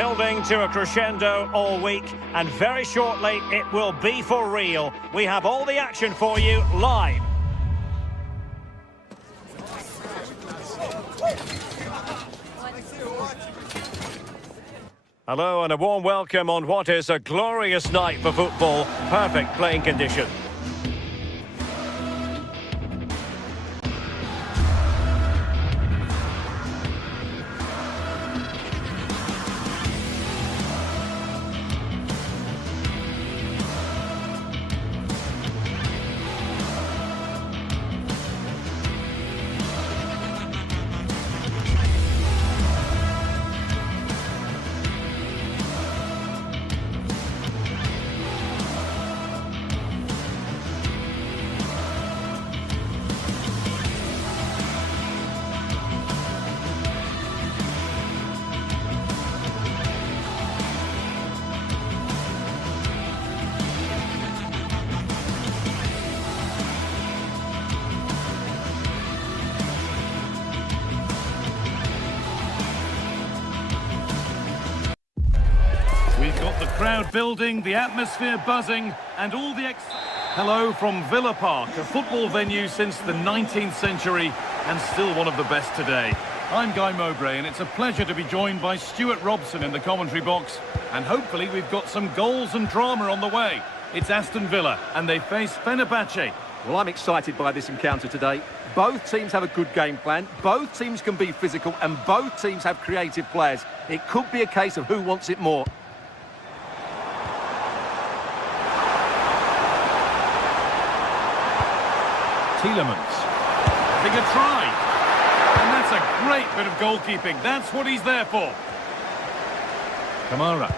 building to a crescendo all week, and very shortly it will be for real. We have all the action for you live. Hello and a warm welcome on what is a glorious night for football. Perfect playing condition. We've got the crowd building, the atmosphere buzzing, and all the Hello from Villa Park, a football venue since the 19th century, and still one of the best today. I'm Guy Mowbray, and it's a pleasure to be joined by Stuart Robson in the commentary box, and hopefully we've got some goals and drama on the way. It's Aston Villa, and they face Fenerbahce. Well, I'm excited by this encounter today. Both teams have a good game plan, both teams can be physical, and both teams have creative players. It could be a case of who wants it more. Tielemans, having a try, and that's a great bit of goalkeeping. That's what he's there for. Kamara,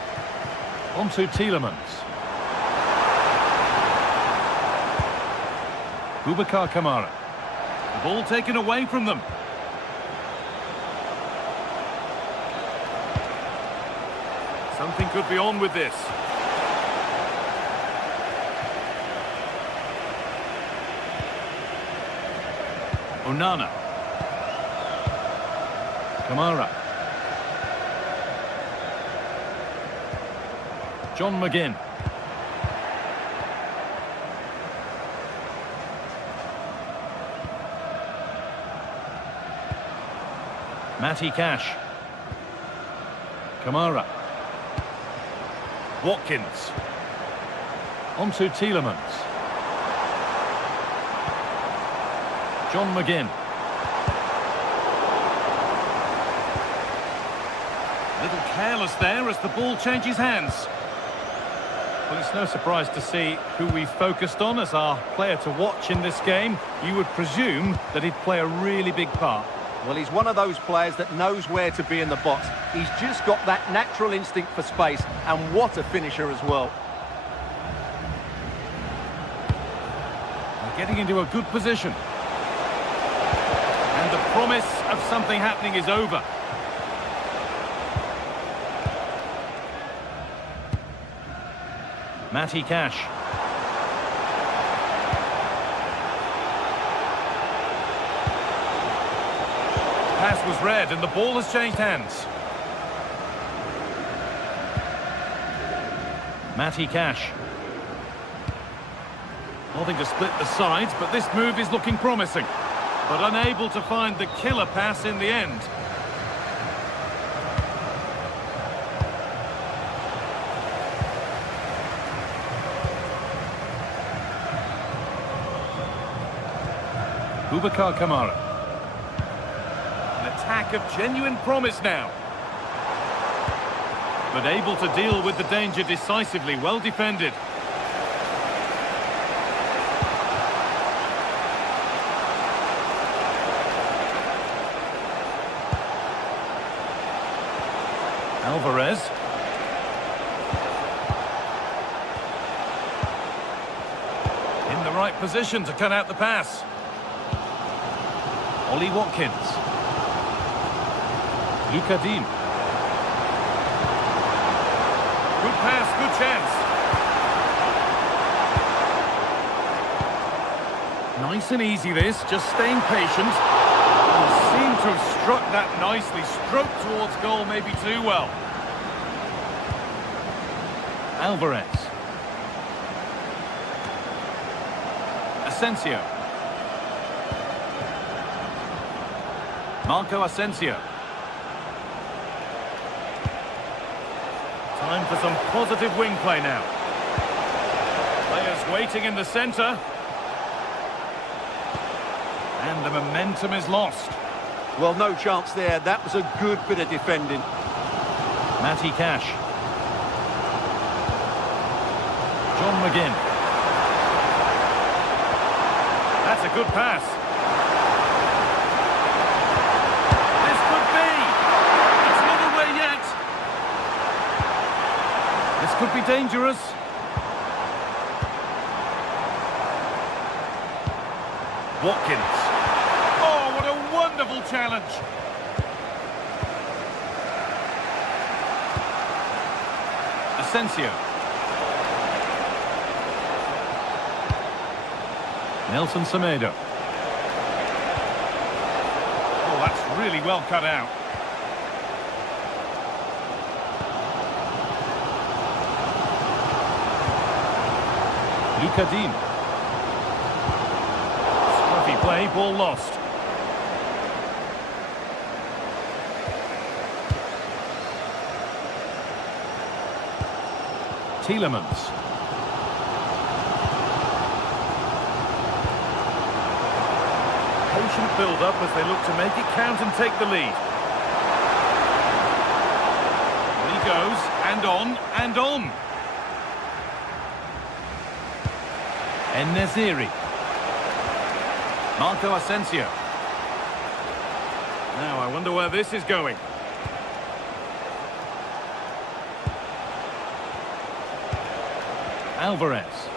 onto Tielemans. Boubacar Kamara. The ball taken away from them. Something could be on with this. Onana. Kamara. John McGinn. Matty Cash. Kamara. Watkins. Onto Tielemans. John McGinn. A little careless there as the ball changes hands. Well, it's no surprise to see who we focused on as our player to watch in this game. You would presume that he'd play a really big part. Well, he's one of those players that knows where to be in the box. He's just got that natural instinct for space, and what a finisher as well. They're getting into a good position. And the promise of something happening is over. Matty Cash. Pass was read and the ball has changed hands. Matty Cash. Nothing to split the sides, but this move is looking promising. But unable to find the killer pass in the end. Boubacar Kamara. An attack of genuine promise now. But able to deal with the danger decisively, well defended. Alvarez. In the right position to cut out the pass. Ollie Watkins. Luca Dean. Good pass, good chance. Nice and easy this, just staying patient. He seemed to have struck that nicely, stroked towards goal maybe too well. Alvarez. Asensio. Marco Asensio. Time for some positive wing play now. Players waiting in the centre. And the momentum is lost. Well, no chance there. That was a good bit of defending. Matty Cash. John McGinn. That's a good pass. This could be. It's not away yet. This could be dangerous. Watkins. Oh, what a wonderful challenge. Asensio. Nelson Semedo. Oh, that's really well cut out. Luca Dean. Scruffy play, ball lost. Tielemans. Patient build-up as they look to make it count and take the lead. And he goes, and on, and on. En-Nesyri. Marco Asensio. Now, I wonder where this is going. Alvarez.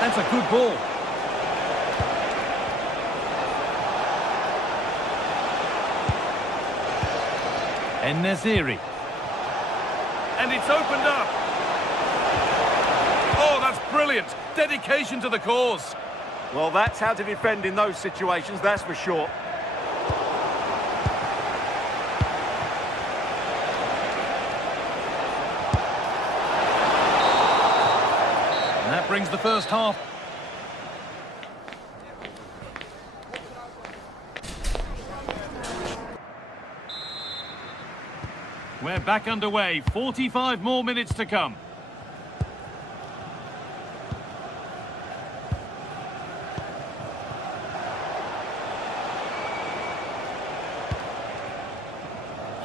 That's a good ball. En-Nesyri. And it's opened up. Oh, that's brilliant. Dedication to the cause. Well, that's how to defend in those situations, that's for sure. And that brings the first half. We're back underway. 45 more minutes to come.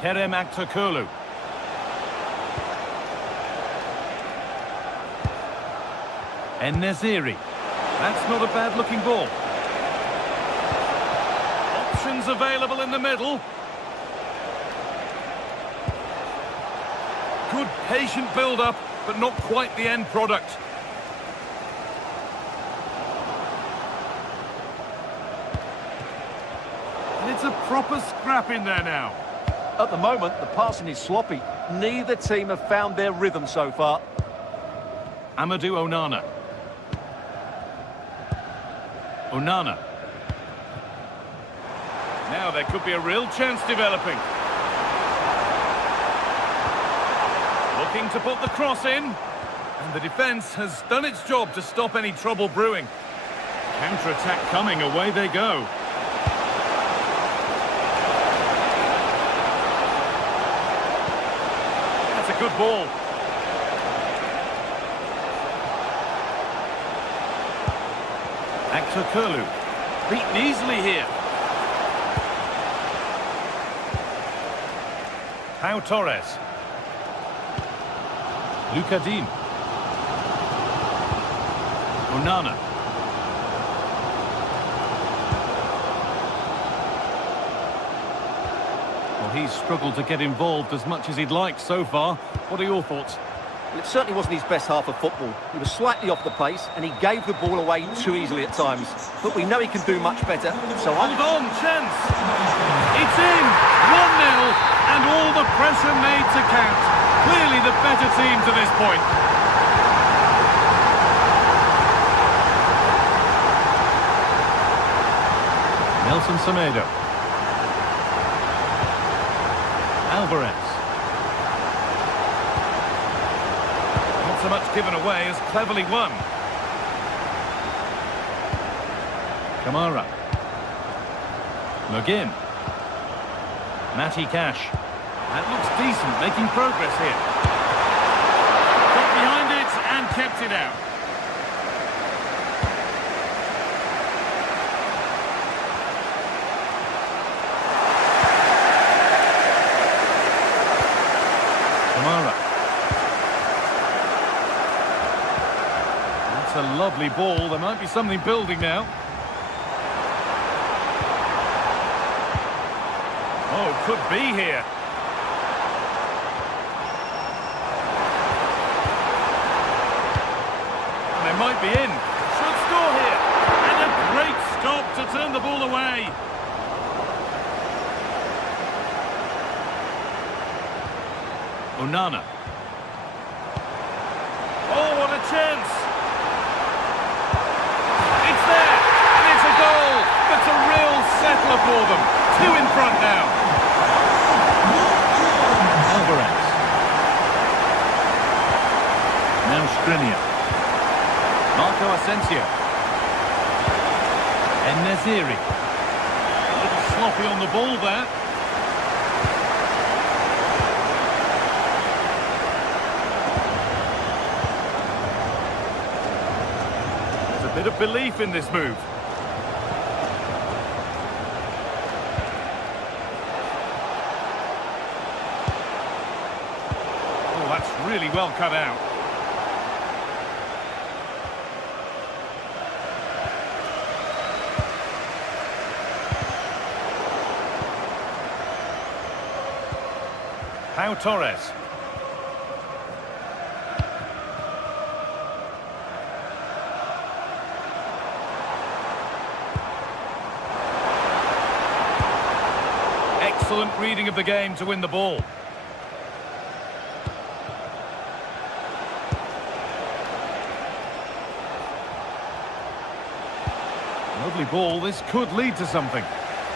Kerem Aktürkoğlu. En-Nesyri. That's not a bad-looking ball. Options available in the middle. Good patient build-up, but not quite the end product. And it's a proper scrap in there now. At the moment, the passing is sloppy. Neither team have found their rhythm so far. Amadou Onana. Onana. Now there could be a real chance developing. Looking to put the cross in. And the defence has done its job to stop any trouble brewing. Counter-attack coming, away they go. That's a good ball. Aktürkoğlu. Beaten easily here. Pau Torres. Luca Dean. Onana. Well, he's struggled to get involved as much as he'd like so far. What are your thoughts? Well, it certainly wasn't his best half of football. He was slightly off the pace and he gave the ball away too easily at times. But we know he can do much better, so Hold on, chance! It's in! 1-0, and all the pressure made to count. Clearly the better team to this point. Nelson Semedo. Alvarez. so much given away as cleverly won. Kamara. McGinn. Matty Cash. That looks decent, making progress here. Got behind it and kept it out. Kamara. That's a lovely ball. There might be something building now. Oh, could be here. They might be in. Should score here. And a great stop to turn the ball away. Onana. Oh, what a chance. It's there. And it's a goal. That's a real settler for them. 2 in front now. Alvarez. Now Skriniar. Marco Asensio. En-Nesyri. A little sloppy on the ball there. There's a bit of belief in this move. Oh, that's really well cut out. Pau Torres. Excellent reading of the game to win the ball. Lovely ball. This could lead to something.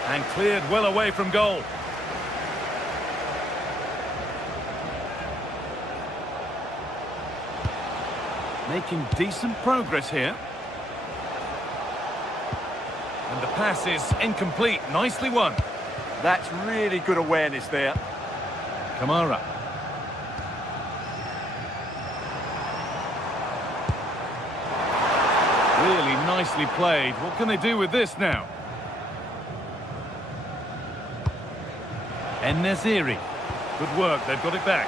And cleared well away from goal. Making decent progress here. And the pass is incomplete. Nicely won. That's really good awareness there. Kamara. Really nicely played. What can they do with this now? En-Nesyri. Good work. They've got it back.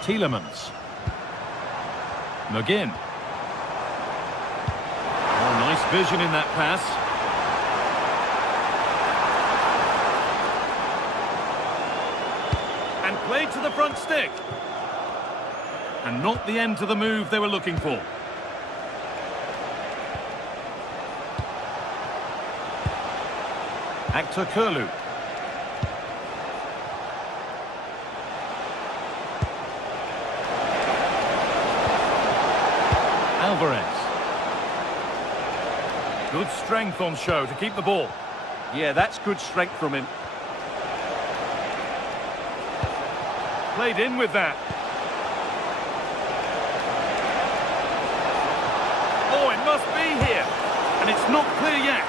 Tielemans. McGinn. Oh, nice vision in that pass. And played to the front stick. And not the end to the move they were looking for. Actor Kurlu. Alvarez. Good strength on show to keep the ball. Yeah, that's good strength from him. Played in with that. Oh, it must be here. And it's not clear yet.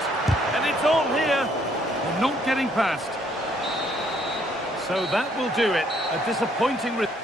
And it's on here. They're not getting past. So that will do it. A disappointing result.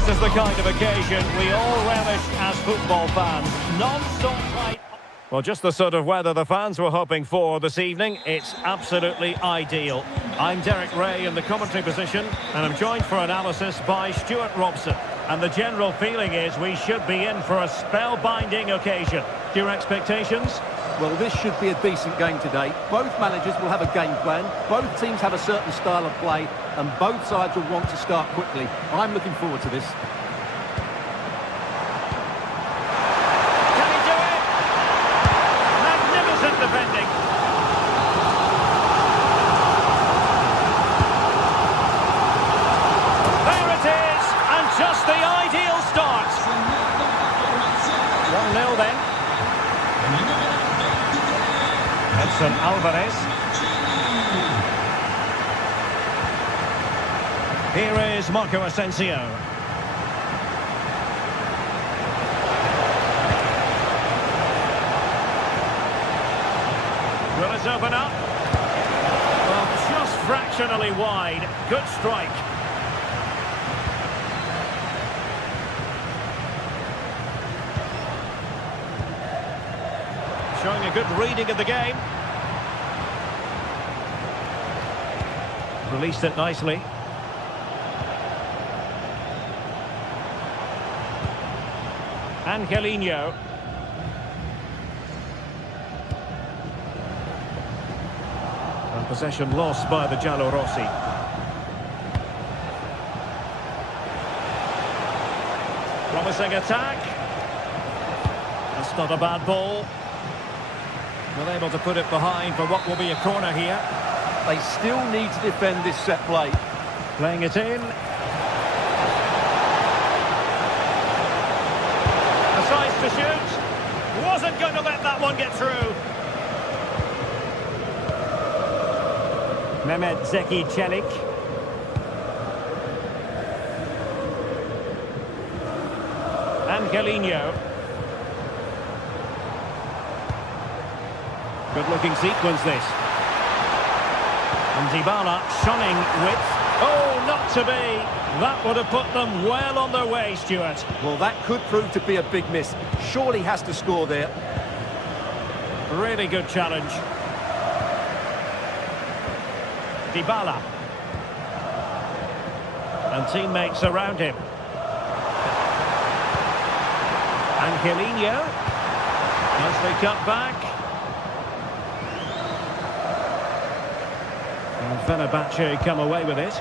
This is the kind of occasion we all relish as football fans. Non-stop fight. Well, just the sort of weather the fans were hoping for this evening. It's absolutely ideal. I'm Derek Ray in the commentary position, and I'm joined for analysis by Stuart Robson. And the general feeling is we should be in for a spellbinding occasion. Your expectations? Well, this should be a decent game today. Both managers will have a game plan. Both teams have a certain style of play, and both sides will want to start quickly. I'm looking forward to this. Can he do it? Magnificent defending. There it is, and just the ideal start. 1-0 then. Edson Alvarez. Here is Marco Asensio. Will it open up? Well, just fractionally wide. Good strike. Showing a good reading of the game. Released it nicely. Angelino. And possession lost by the Giallorossi. Promising attack. That's not a bad ball. Well, able to put it behind for what will be a corner here. They still need to defend this set play. Playing it in. Decides to shoot. Wasn't going to let that one get through. Mehmet Zeki Çelik. Angelino. Good-looking sequence, this. And Dybala shunning width. Oh, not to be. That would have put them well on their way, Stuart. Well, that could prove to be a big miss. Surely has to score there. Really good challenge. Dybala. And teammates around him. Angelino. Nicely cut back. And Fenerbahce come away with it.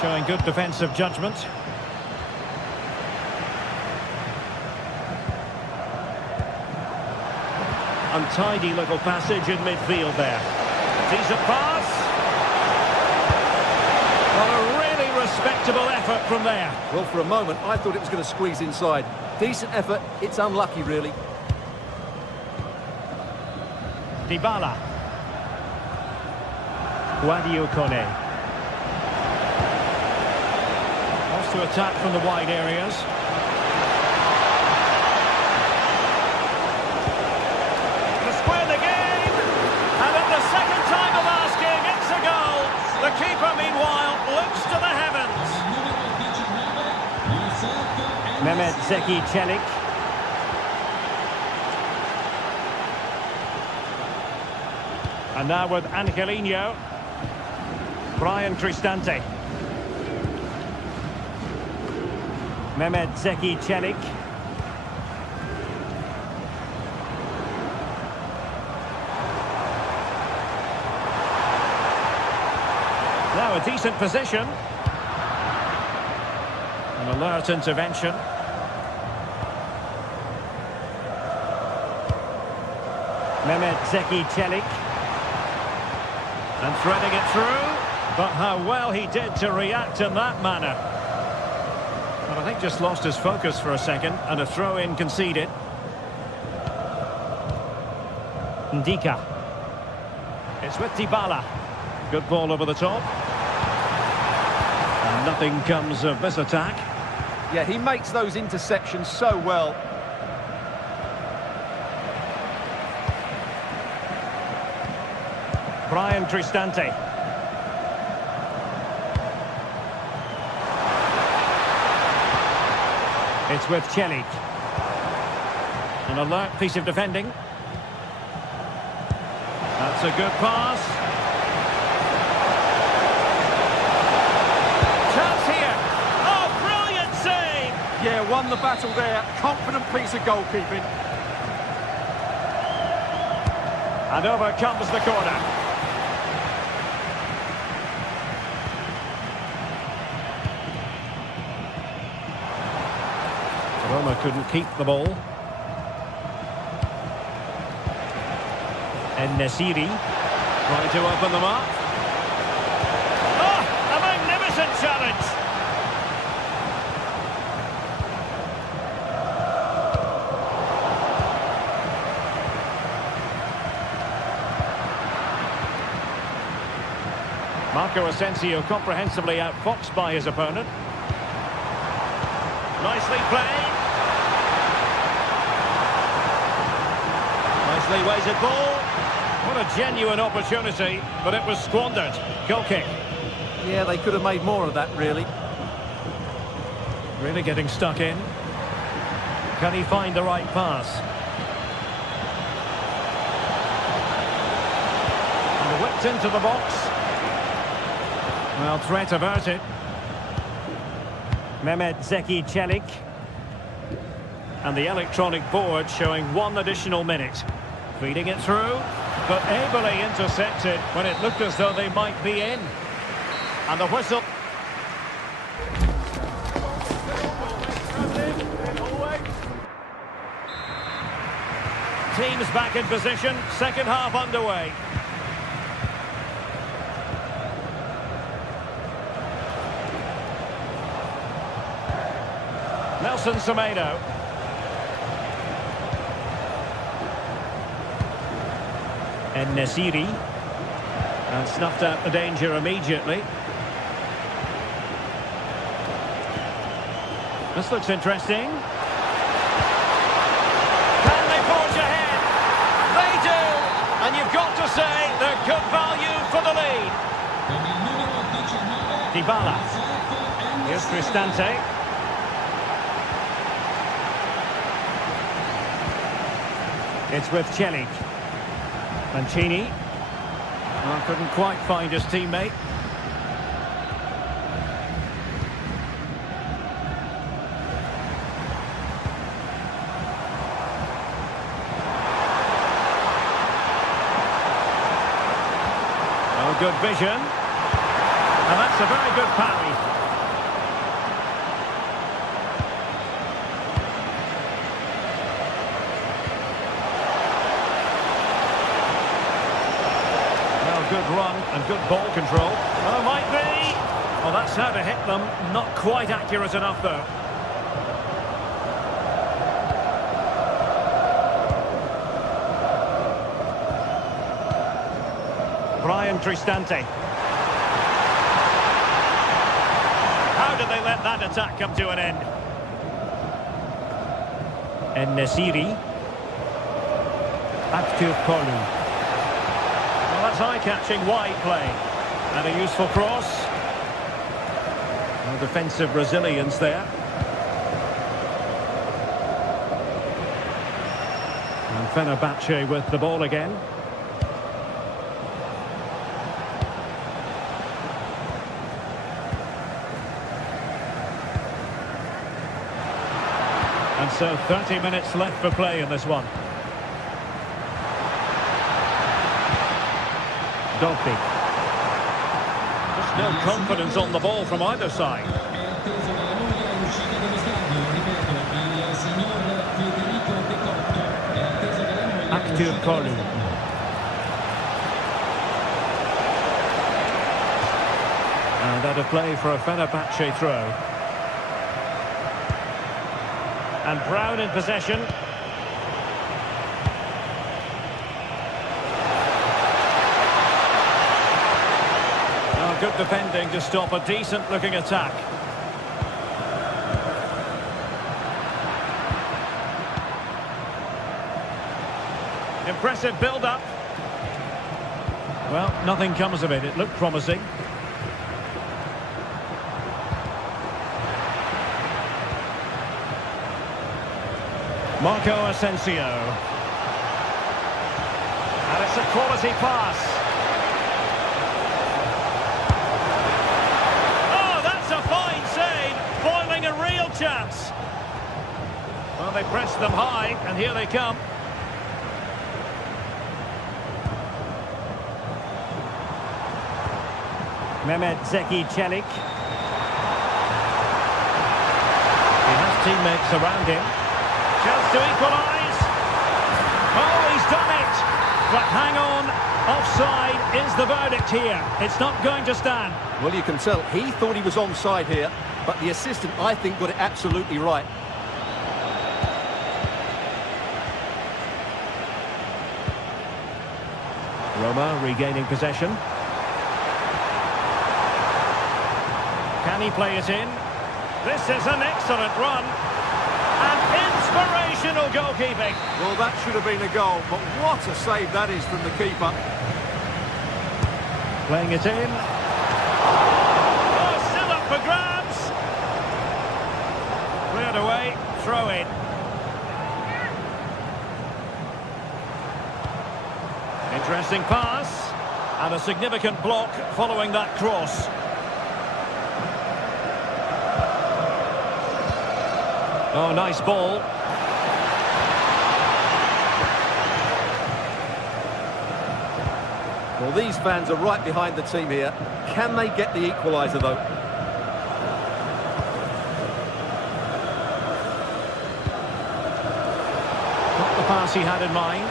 Showing good defensive judgment. Untidy little passage in midfield there. Decent pass. Well, a really respectable effort from there. Well, for a moment, I thought it was going to squeeze inside. Decent effort. It's unlucky, really. Dybala. Guadio Kone. To attack from the wide areas. To square the game, and at the second time of asking, it's a goal. The keeper, meanwhile, looks to the heavens. Mehmet Zeki Çelik. And now with Angelino. Brian Cristante. Mehmet Zeki Çelik. Now a decent position. An alert intervention. Mehmet Zeki Çelik. And threading it through. But how well he did to react in that manner. But I think just lost his focus for a second, and a throw-in conceded. Ndika. It's with Dybala. Good ball over the top. And nothing comes of this attack. Yeah, he makes those interceptions so well. Brian Cristante. It's with Celik. An alert piece of defending. That's a good pass. Chance here. Oh, brilliant save! Yeah, won the battle there. Confident piece of goalkeeping. And over comes the corner. Roma couldn't keep the ball. And Nesiri trying to open them up. Oh, a magnificent challenge! Marco Asensio comprehensively outfoxed by his opponent. Nicely played. Nicely weighted ball. What a genuine opportunity, but it was squandered. Goal kick. Yeah, they could have made more of that, really. Really getting stuck in. Can he find the right pass? And whipped into the box. Well, threat averted. Mehmet Zeki Celik. And the electronic board showing 1 additional minute. Feeding it through, but ably intercepted when it looked as though they might be in. And the whistle. Teams back in position, second half underway. Nelson Semedo. And Nesiri. And snuffed out the danger immediately. This looks interesting. Can they forge ahead? They do! And you've got to say they're good value for the lead. Dybala. Here's Cristante. It's with Celik. Mancini. Well, couldn't quite find his teammate. Oh, good vision. And that's a very good parry. Good run and good ball control. Oh, might be. Well, that's how to hit them. Not quite accurate enough, though. Brian Cristante. How did they let that attack come to an end? And Nesiri. Active Kolu. That's eye-catching wide play. And a useful cross. No defensive resilience there. And Fenerbahce with the ball again. And so 30 minutes left for play in this one. Dolby. Just no confidence on the ball from either side. Active Kolu. And out of play for a Fenerbahce throw. And Brown in possession. Good defending to stop a decent-looking attack. Impressive build-up. Well, nothing comes of it. It looked promising. Marco Asensio. And it's a quality pass. Oh, that's a fine save. Foiling a real chance. Well, they pressed them high, and here they come. Mehmet Zeki Çelik. He has teammates around him. Chance to equalise. Oh, he's done it. But hang on. Offside is the verdict here. It's not going to stand. Well, you can tell he thought he was onside here, but the assistant, I think, got it absolutely right. Roma regaining possession. Can he play it in? This is an excellent run. And inspirational goalkeeping. Well, that should have been a goal, but what a save that is from the keeper. Playing it in. Oh, still up for grabs. Cleared away, throw in. Interesting pass. And a significant block following that cross. Oh, nice ball. Well, these fans are right behind the team here. Can they get the equaliser, though? Not the pass he had in mind.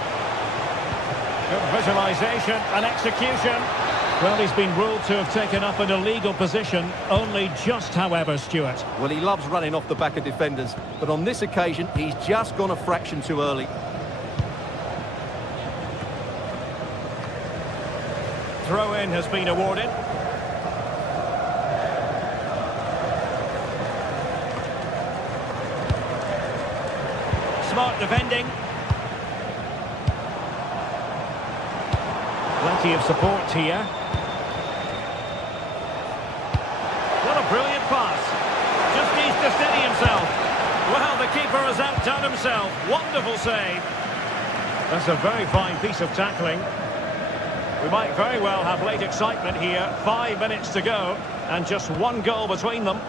Good visualisation and execution. Well, he's been ruled to have taken up an illegal position, only just, however, Stuart. Well, he loves running off the back of defenders, but on this occasion, he's just gone a fraction too early. Throw-in has been awarded. Smart defending. Plenty of support here. What a brilliant pass. Just needs to steady himself. Well, the keeper has outdone himself. Wonderful save. That's a very fine piece of tackling. We might very well have late excitement here. 5 minutes to go, and just one goal between them.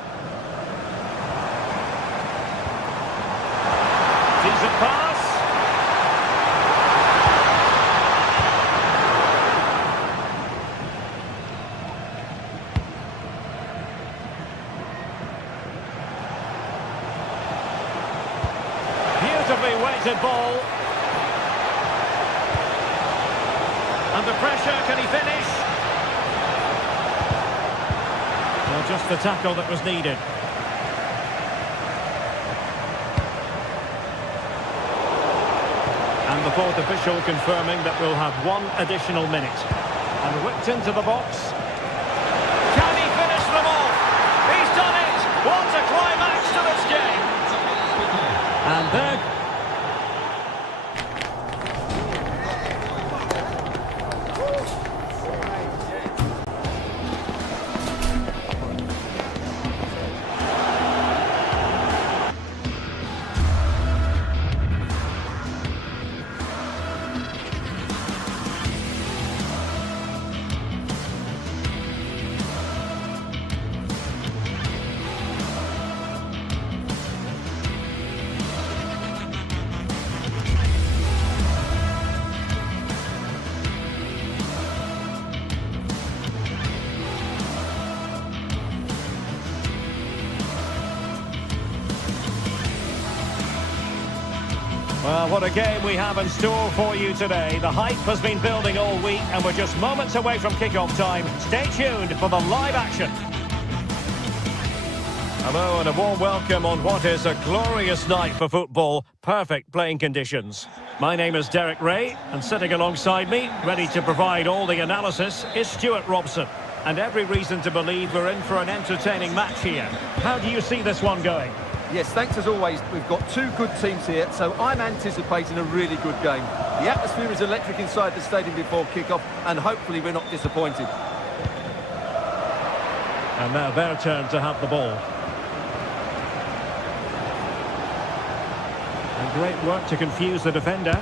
Decent pass. Beautifully weighted ball. Under pressure, can he finish? Well, just the tackle that was needed. And the fourth official confirming that we'll have one additional minute. And whipped into the box. Can he finish them off? He's done it! What a climax to this game! And there... Well, what a game we have in store for you today. The hype has been building all week, and we're just moments away from kick-off time. Stay tuned for the live action. Hello and a warm welcome on what is a glorious night for football. Perfect playing conditions. My name is Derek Ray, and sitting alongside me, ready to provide all the analysis, is Stuart Robson. And every reason to believe we're in for an entertaining match here. How do you see this one going? Yes, thanks as always. We've got two good teams here, so I'm anticipating a really good game. The atmosphere is electric inside the stadium before kick-off, and hopefully we're not disappointed. And now their turn to have the ball. And great work to confuse the defender.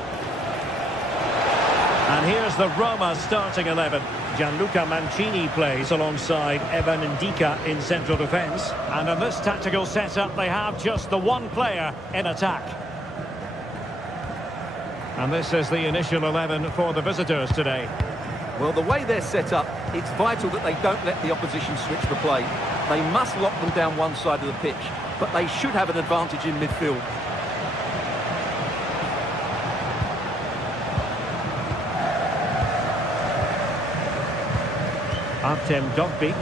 And here's the Roma starting 11. Gianluca Mancini plays alongside Evan Ndika in central defence. And in this tactical setup, they have just the one player in attack. And this is the initial 11 for the visitors today. Well, the way they're set up, it's vital that they don't let the opposition switch the play. They must lock them down one side of the pitch, but they should have an advantage in midfield. Artem Dovbyk.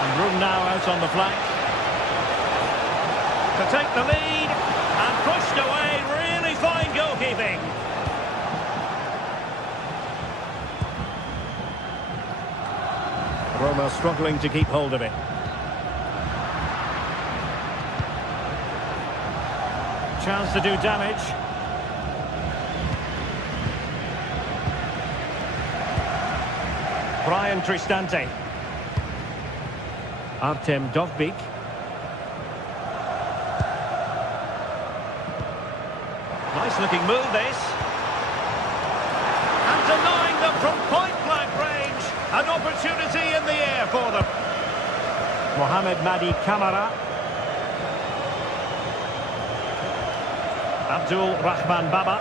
And room now out on the flank. To take the lead and pushed away. Fine goalkeeping. Roma struggling to keep hold of it. Chance to do damage. Brian Cristante. Artem Dovbyk. Nice looking move this. And denying them from point-blank range. An opportunity in the air for them. Mohamed Madi Kamara. Abdul Rahman Baba.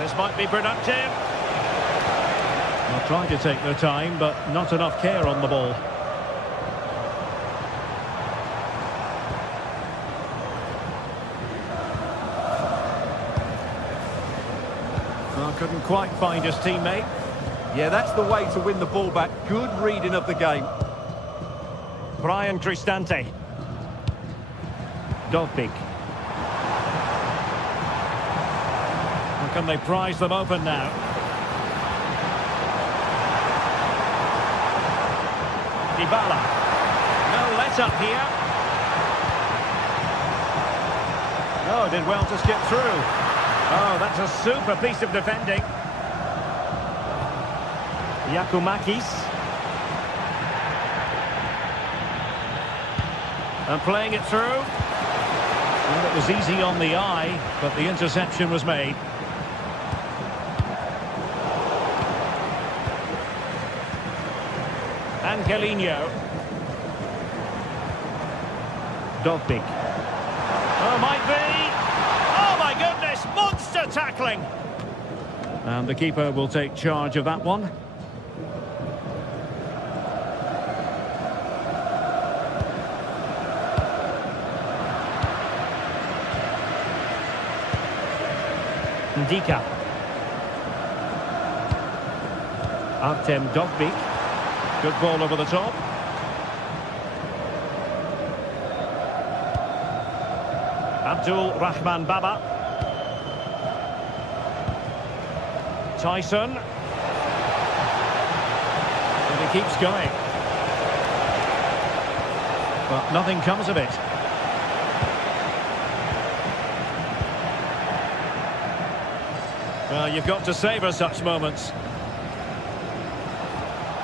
This might be productive. They'll try to take their time, but not enough care on the ball. Couldn't quite find his teammate. Yeah, that's the way to win the ball back. Good reading of the game. Brian Cristante. Dovbyk. How can they prise them open now? Dybala. No let-up here. Oh, did well to skip through. Oh, that's a super piece of defending. Yakumakis. And playing it through. Well, it was easy on the eye, but the interception was made. Angelino. Dovbyk. Oh, might be. Oh, my goodness, monster tackling. And the keeper will take charge of that one. Ndika. Artem Dovbyk. Good ball over the top. Abdul Rahman Baba. Tyson. And he keeps going. But nothing comes of it. Well, you've got to savour such moments.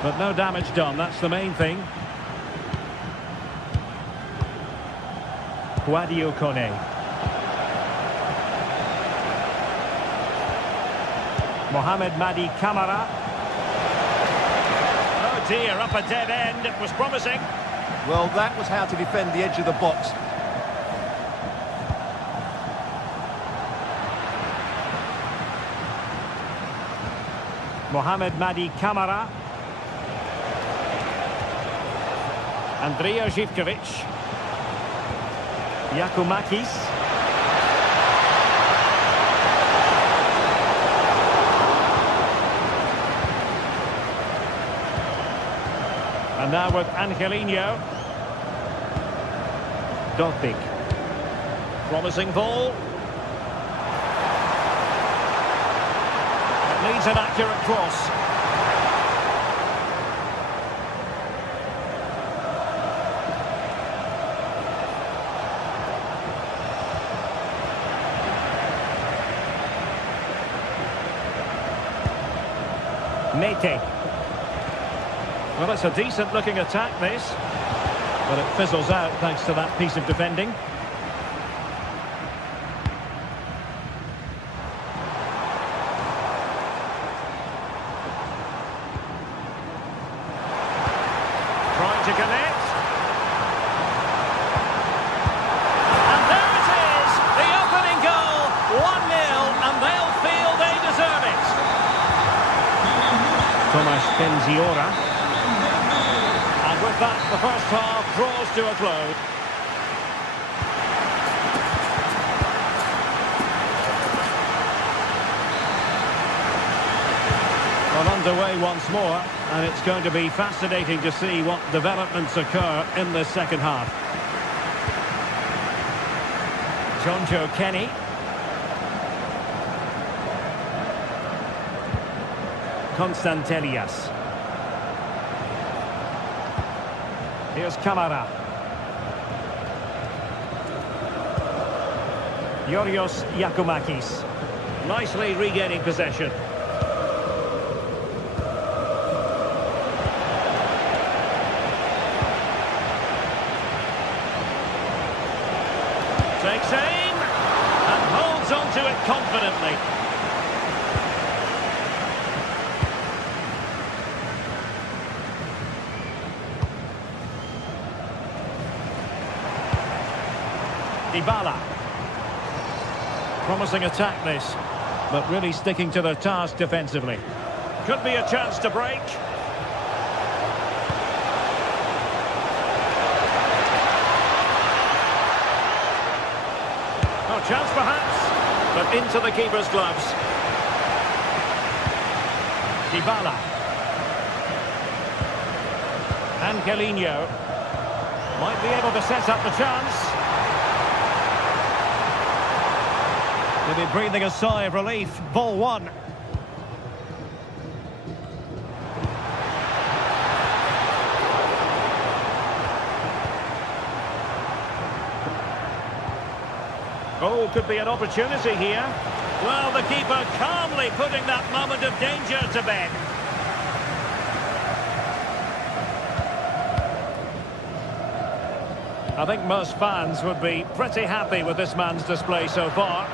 But no damage done, that's the main thing. Guadio Kone. Mohamed Madi Kamara. Oh dear, up a dead end. It was promising. Well, that was how to defend the edge of the box. Mohamed Madi Kamara. Andrija Živković. Yakumakis. And now with Angelino. Dovbik. Promising ball. It needs an accurate cross. Mete. Well, it's a decent-looking attack, this. But it fizzles out thanks to that piece of defending. Trying to connect. And there it is! The opening goal! 1-0, and they'll feel they deserve it. Tomasz Penziora. And with that, the first half draws to a close. Well, underway once more, and it's going to be fascinating to see what developments occur in the second half. Jonjo Kenny. Constantelias. Here's Kamara. Yorios Yakumakis. Nicely regaining possession. Takes aim and holds on to it confidently. Dybala. Promising attack this, but really sticking to their task defensively. Could be a chance to break. No chance perhaps, but into the keeper's gloves. Dybala. Angelino. Might be able to set up the chance. They'll be breathing a sigh of relief. Ball one. Oh, could be an opportunity here. Well, the keeper calmly putting that moment of danger to bed. I think most fans would be pretty happy with this man's display so far.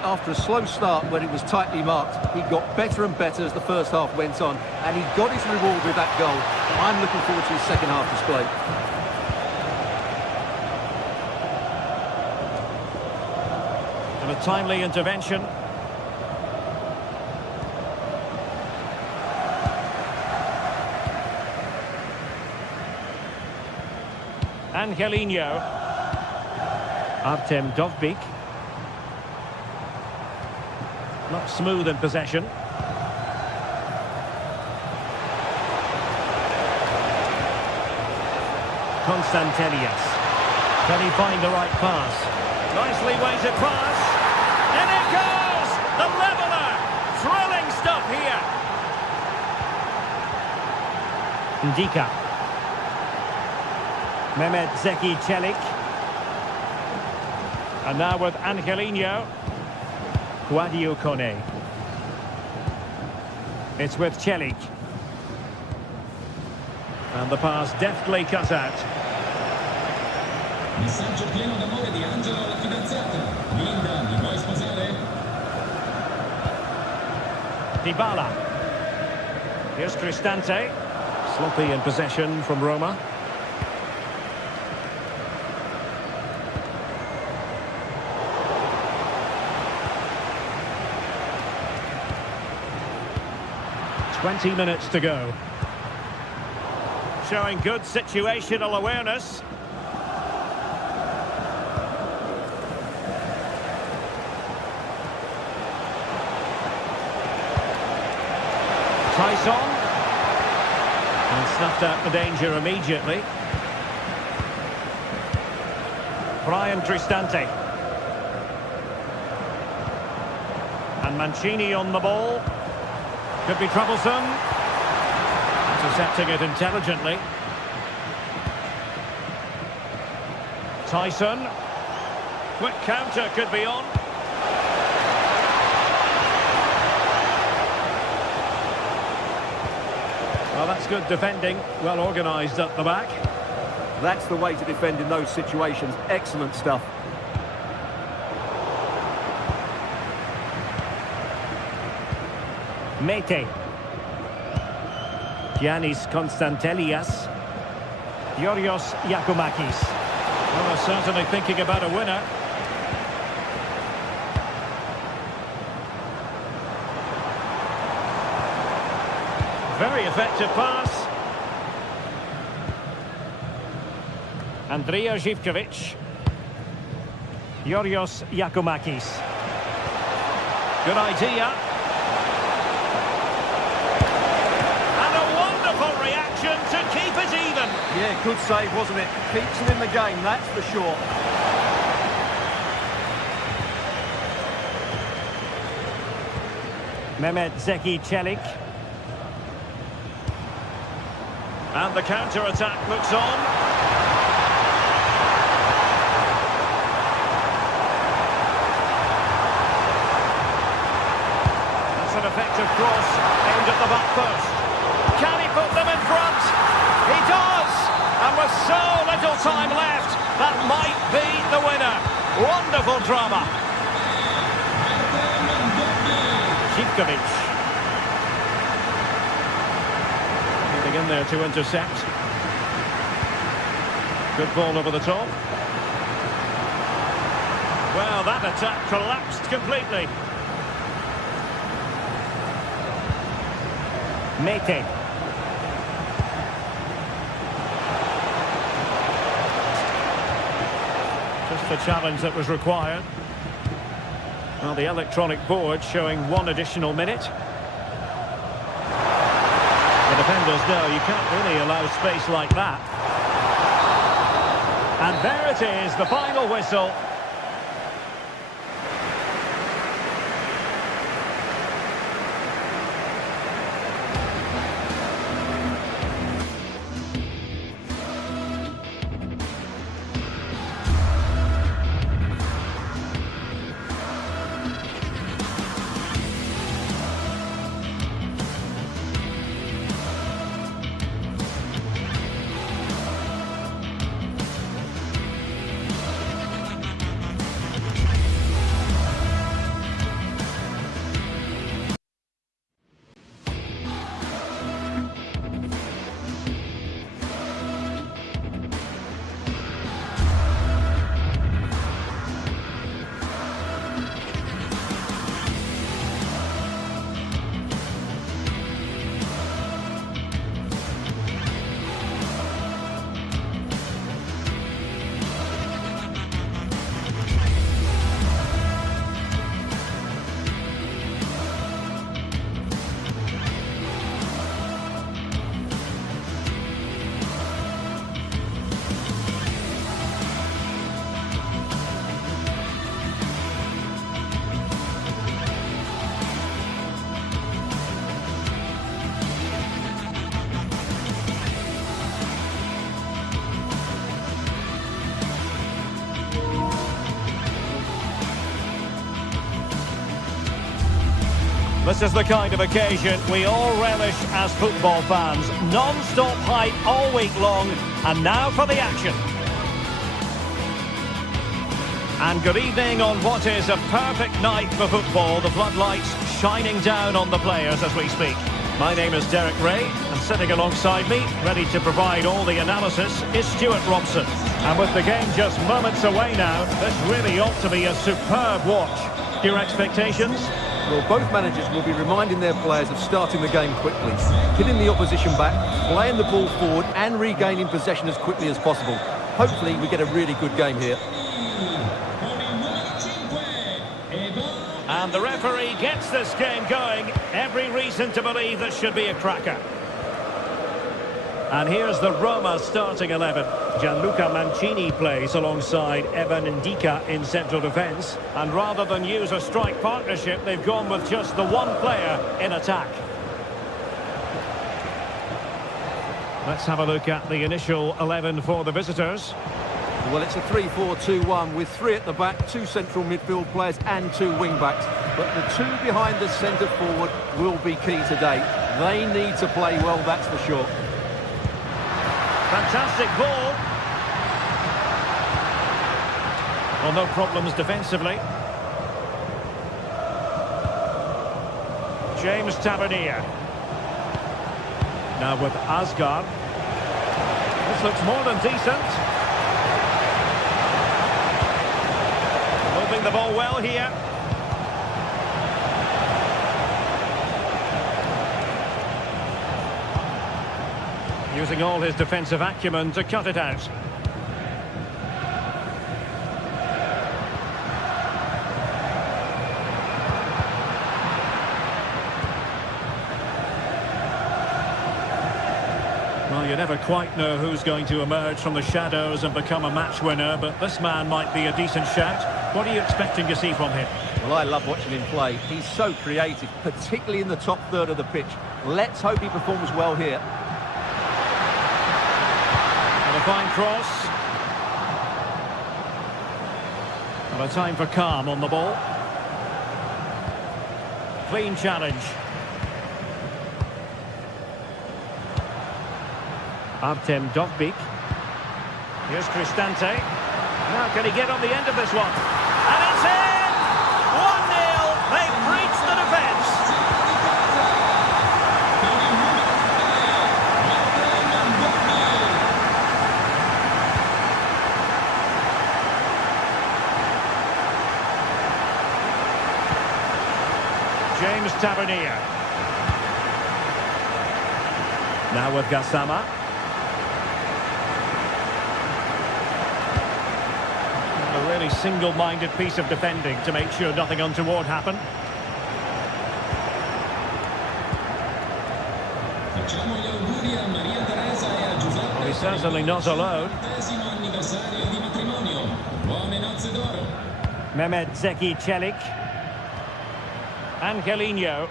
After a slow start when it was tightly marked, he got better and better as the first half went on, and he got his reward with that goal. I'm looking forward to his second half display. And a timely intervention. Angelino. Artem Dovbik. Not smooth in possession. Constantelias. Can he find the right pass? Nicely weighted pass. And it goes! The leveller! Thrilling stuff here. Ndika. Mehmet Zeki Çelik. And now with Angelino. Guadio Kone. It's with Çelik. And the pass deftly cut out. Messaggio pieno d'amore di Angelo alla fidanzata. Linda, mi vuoi sposare? Dybala. Here's Cristante. Sloppy in possession from Roma. "20 minutes to go." Showing good situational awareness. Tyson. And snuffed out the danger immediately. Brian Cristante. And Mancini on the ball. Could be troublesome. Intercepting it intelligently. Tyson. Quick counter could be on. Well, that's good defending. Well organised up the back. That's the way to defend in those situations. Excellent stuff. Mete. Giannis Konstantelias. Yorios Yakumakis. Well, they're certainly thinking about a winner. Very effective pass. Andrija Živković. Yorios Yakumakis. Good idea. And a wonderful reaction to keep it even. Yeah, good save, wasn't it? Keeps them in the game, that's for sure. Mehmet Zeki Çelik. And the counter-attack looks on. That's an effective cross aimed at the back post. Can he put them in front? He does! And with so little time left, that might be the winner. Wonderful drama. Živković. In there to intercept. Good ball over the top. Well, that attack collapsed completely. Mete. Just the challenge that was required. Well, the electronic board showing 1 additional minute. The defenders know you can't really allow space like that. And there it is, the final whistle. This is the kind of occasion we all relish as football fans. Non-stop hype all week long, and now for the action. And good evening on what is a perfect night for football. The floodlights shining down on the players as we speak. My name is Derek Ray, and sitting alongside me, ready to provide all the analysis, is Stuart Robson. And with the game just moments away now, this really ought to be a superb watch. Your expectations? Well, both managers will be reminding their players of starting the game quickly, hitting the opposition back, playing the ball forward and regaining possession as quickly as possible. Hopefully we get a really good game here. And the referee gets this game going. Every reason to believe this should be a cracker. And here's the Roma starting 11. Gianluca Mancini plays alongside Evan Ndika in central defence. And rather than use a strike partnership, they've gone with just the one player in attack. Let's have a look at the initial 11 for the visitors. Well, it's a 3-4-2-1 with 3 at the back, 2 central midfield players and 2 wing-backs. But the 2 behind the centre forward will be key today. They need to play well, that's for sure. Fantastic ball. Well, no problems defensively. James Tavernier. Now with Asgard. This looks more than decent. Moving the ball well here. Using all his defensive acumen to cut it out. Well, you never quite know who's going to emerge from the shadows and become a match winner, but this man might be a decent shout. What are you expecting to see from him? Well, I love watching him play. He's so creative, particularly in the top third of the pitch. Let's hope he performs well here. And a fine cross. And a time for calm on the ball. Clean challenge. Artem Dovbyk. Here's Cristante. Now can he get on the end of this one? And it's in! 1-0. They've breached the defence. James Tavernier. Now with Gassama. A really single-minded piece of defending to make sure nothing untoward happened. Facciamo gli auguri a Maria Teresa e a Giuseppe. Well, he's certainly not alone. 40° anniversario di matrimonio. Buone nozze d'oro. Mehmet Zeki Çelik. Angelino.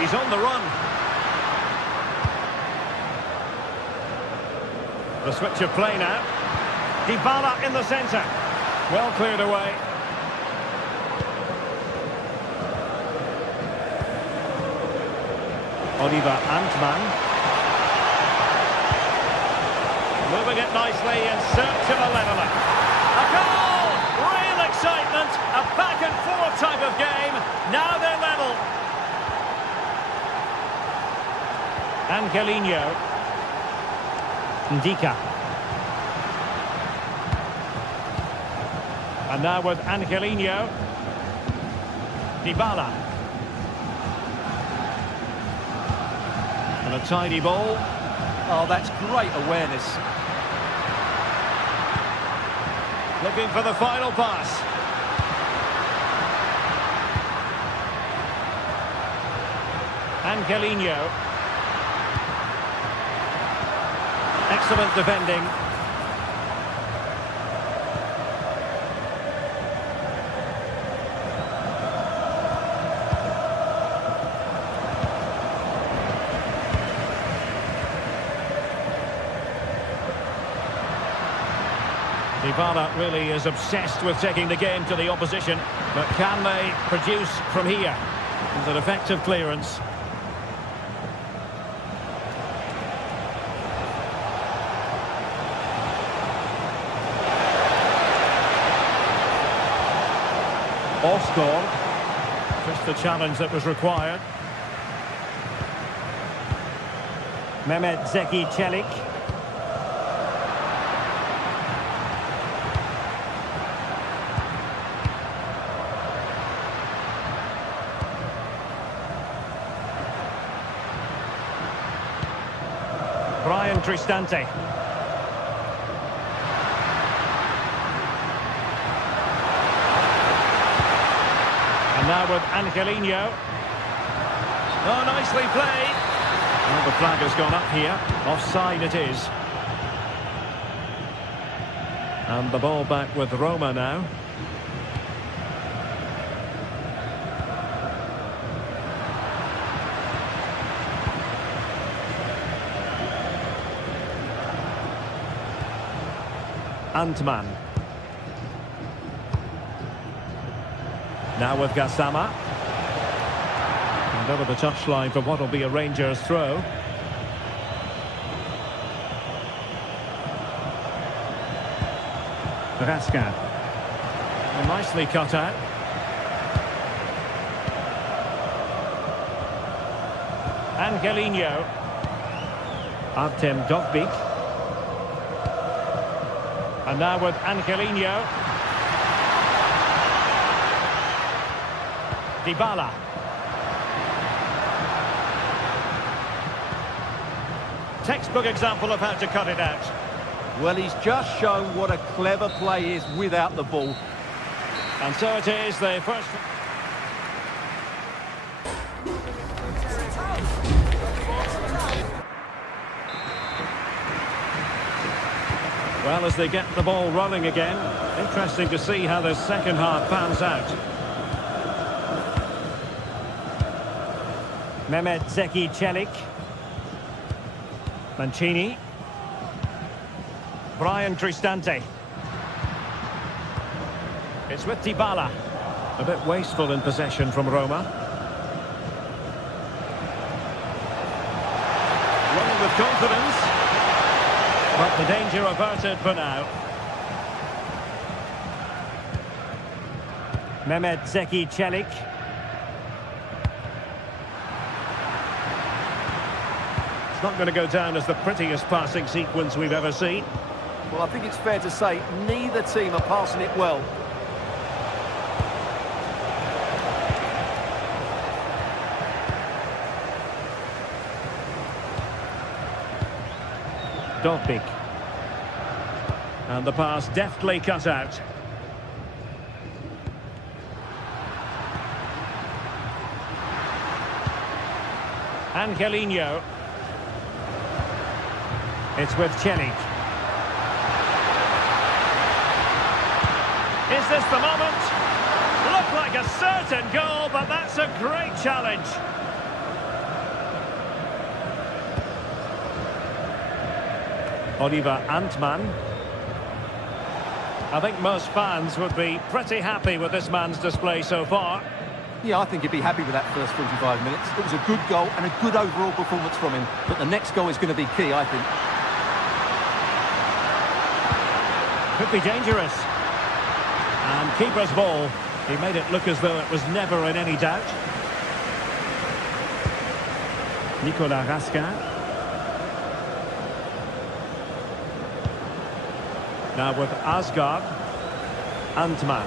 He's on the run. The switch of play now. Dybala in the centre. Well cleared away. Oliver Antman. Moving it nicely in search of a leveller. A goal! Real excitement. A back and forth type of game. Now they're level. Angelino. Ndika. And now with Angelino. Dybala. And a tidy ball. Oh, that's great awareness. Looking for the final pass. Angelino. Excellent defending. Dybala really is obsessed with taking the game to the opposition, but can they produce from here? It's an effective clearance. Osgård, just the challenge that was required. Mehmet Zeki Çelik. Brian Cristante. And now with Angelino. Oh, nicely played. Well, the flag has gone up here. Offside it is. And the ball back with Roma now. Antman. Now with Gassama. And over the touchline for what will be a Rangers throw. Raskin. Well, nicely cut out. Angelino. Artem Dovbyk. And now with Angelino. Dybala. Textbook example of how to cut it out. Well, he's just shown what a clever play is without the ball. And so it is, the first... Well, as they get the ball rolling again, interesting to see how the second half pans out. Mehmet Zeki Çelik. Mancini. Brian Cristante. It's with Dybala. A bit wasteful in possession from Roma. Running with confidence. But the danger averted for now. Mehmet Zeki Çelik. It's not going to go down as the prettiest passing sequence we've ever seen. Well, I think it's fair to say neither team are passing it well. Dovbyk. And the pass deftly cut out. Angelino. It's with Çelik. Is this the moment? Looked like a certain goal, but that's a great challenge. Oliver Antman. I think most fans would be pretty happy with this man's display so far. Yeah, I think he'd be happy with that first 45 minutes. It was a good goal and a good overall performance from him. But the next goal is going to be key, I think. Could be dangerous. And keeper's ball. He made it look as though it was never in any doubt. Nicolas Raskin. Now with Asgard. Antman.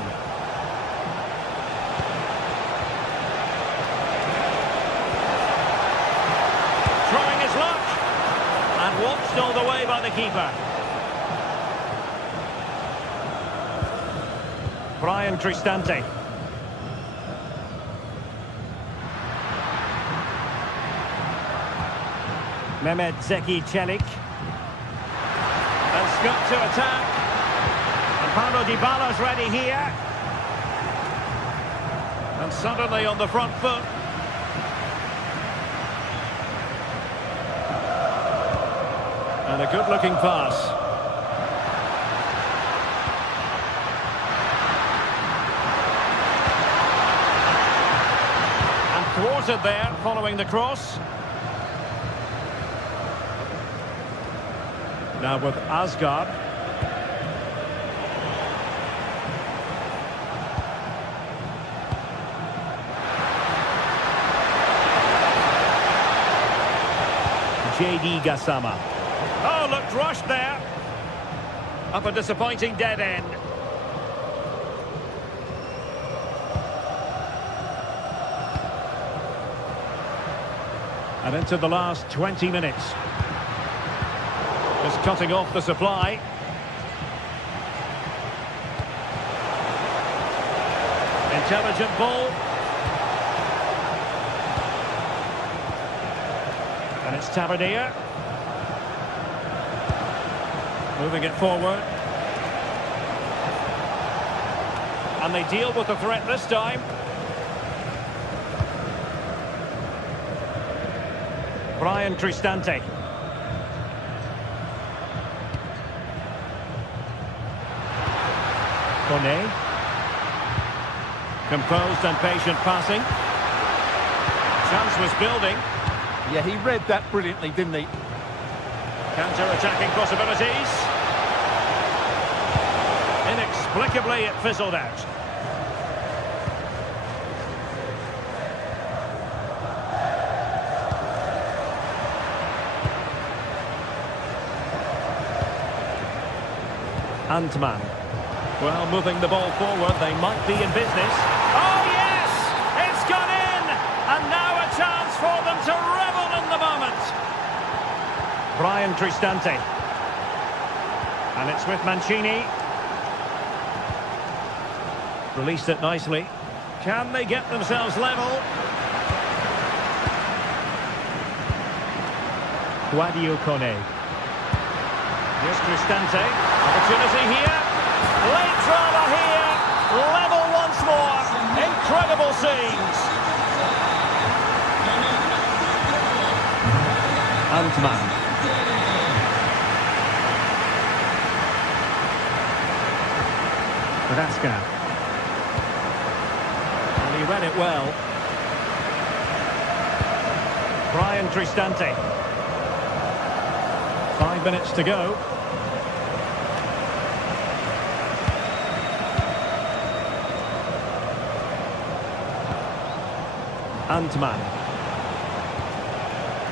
Trying his luck. And watched all the way by the keeper. Brian Cristante. Mehmet Zeki Çelik. And Scott to attack. And Paulo Dybala's ready here. And suddenly on the front foot. And a good-looking pass. Thwarted there, following the cross. Now with Asgard. JD Gassama. Oh, looked rushed there. Up a disappointing dead end. And into the last 20 minutes. Just cutting off the supply. Intelligent ball. And it's Tavernier. Moving it forward. And they deal with the threat this time. Brian Cristante. Kone. Composed and patient passing. Chance was building. Yeah, he read that brilliantly, didn't he? Counter-attacking possibilities. Inexplicably, it fizzled out. Antman. Well, moving the ball forward, they might be in business. Oh, yes! It's gone in! And now a chance for them to revel in the moment. Brian Cristante. And it's with Mancini. Released it nicely. Can they get themselves level? Guadio Kone. Here's Cristante. Opportunity here. Late drama here. Level once more. Incredible scenes. Antman. Raska. And he read it well. Brian Cristante. 5 minutes to go. Antman.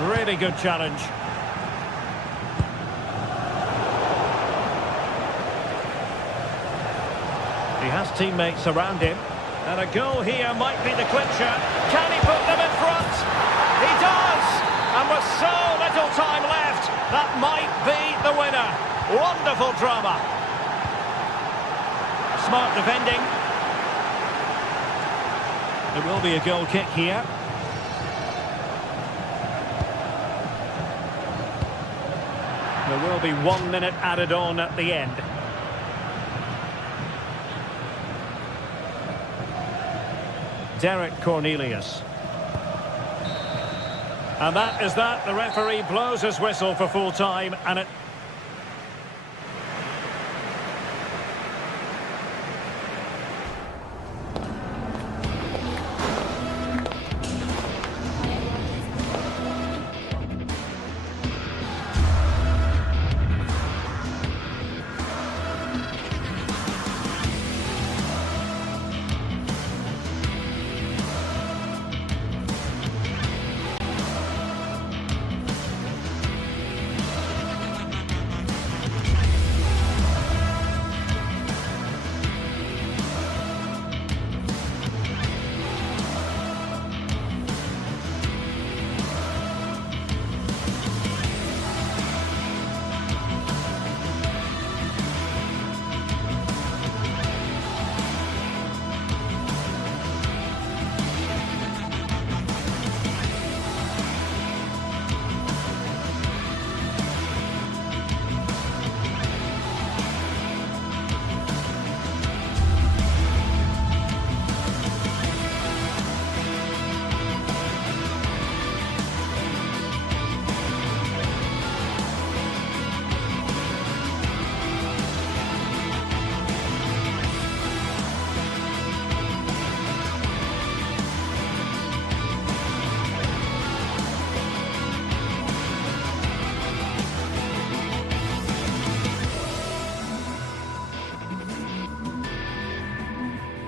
Really good challenge. He has teammates around him. And a goal here might be the clincher. Can he put them in front? He does! And with so little time left, that might be the winner. Wonderful drama. Smart defending. There will be a goal kick here. There will be 1 minute added on at the end. Derek Cornelius. And that is that. The referee blows his whistle for full time, and it...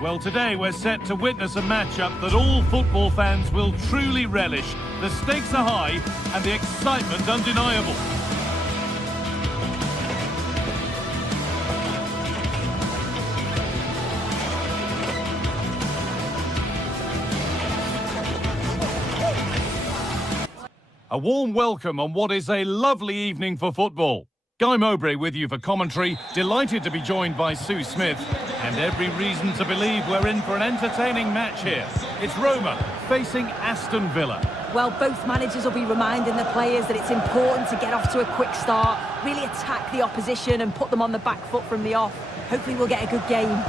Well, today we're set to witness a matchup that all football fans will truly relish. The stakes are high and the excitement undeniable. A warm welcome on what is a lovely evening for football. Guy Mowbray with you for commentary, delighted to be joined by Sue Smith, and every reason to believe we're in for an entertaining match here. It's Roma facing Aston Villa. Well, both managers will be reminding the players that it's important to get off to a quick start, really attack the opposition and put them on the back foot from the off. Hopefully we'll get a good game.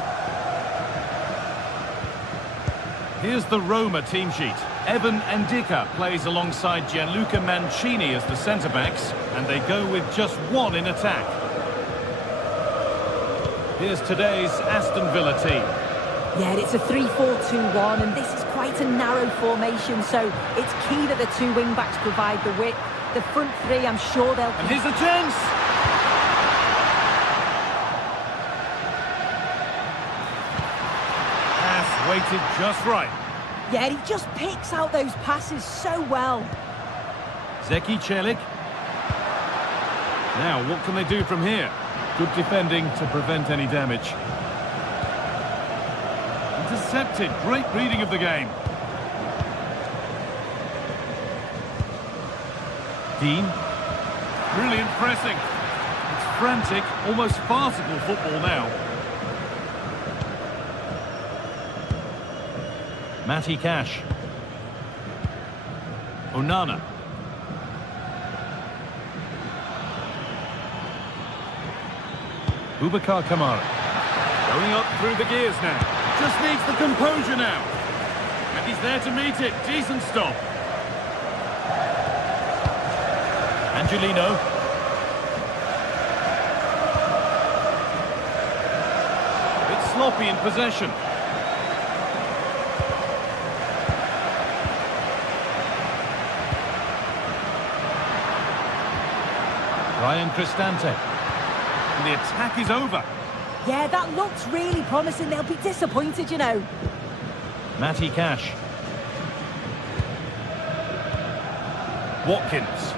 Here's the Roma team sheet. Evan Ndika plays alongside Gianluca Mancini as the centre-backs, and they go with just one in attack. Here's today's Aston Villa team. Yeah, it's a 3-4-2-1, and this is quite a narrow formation, so it's key that the two wing-backs provide the width. The front three, I'm sure they'll... And here's a chance! Pass weighted just right. Yeah, he just picks out those passes so well. Zeki Celik. Now, what can they do from here? Good defending to prevent any damage. Intercepted. Great reading of the game. Dean. Brilliant pressing. It's frantic, almost farcical football now. Matty Cash. Onana. Boubacar Kamara. Going up through the gears now. Just needs the composure now. And he's there to meet it. Decent stop. Angelino. It's sloppy in possession. Ryan Cristante. And the attack is over. Yeah, that looks really promising. They'll be disappointed, you know. Matty Cash. Watkins.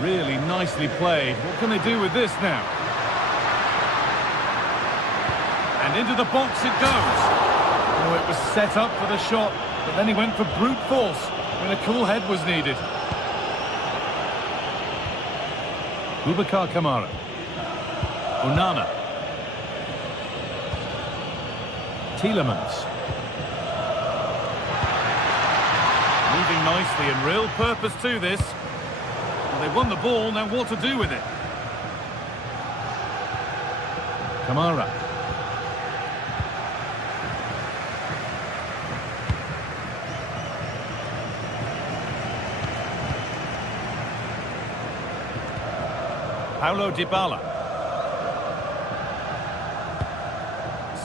Really nicely played. What can they do with this now? And into the box it goes. Oh, it was set up for the shot, but then he went for brute force when a cool head was needed. Boubacar Kamara. Onana. Tielemans. Moving nicely and real purpose to this. Well, they won the ball, now what to do with it? Kamara. Paulo Dybala.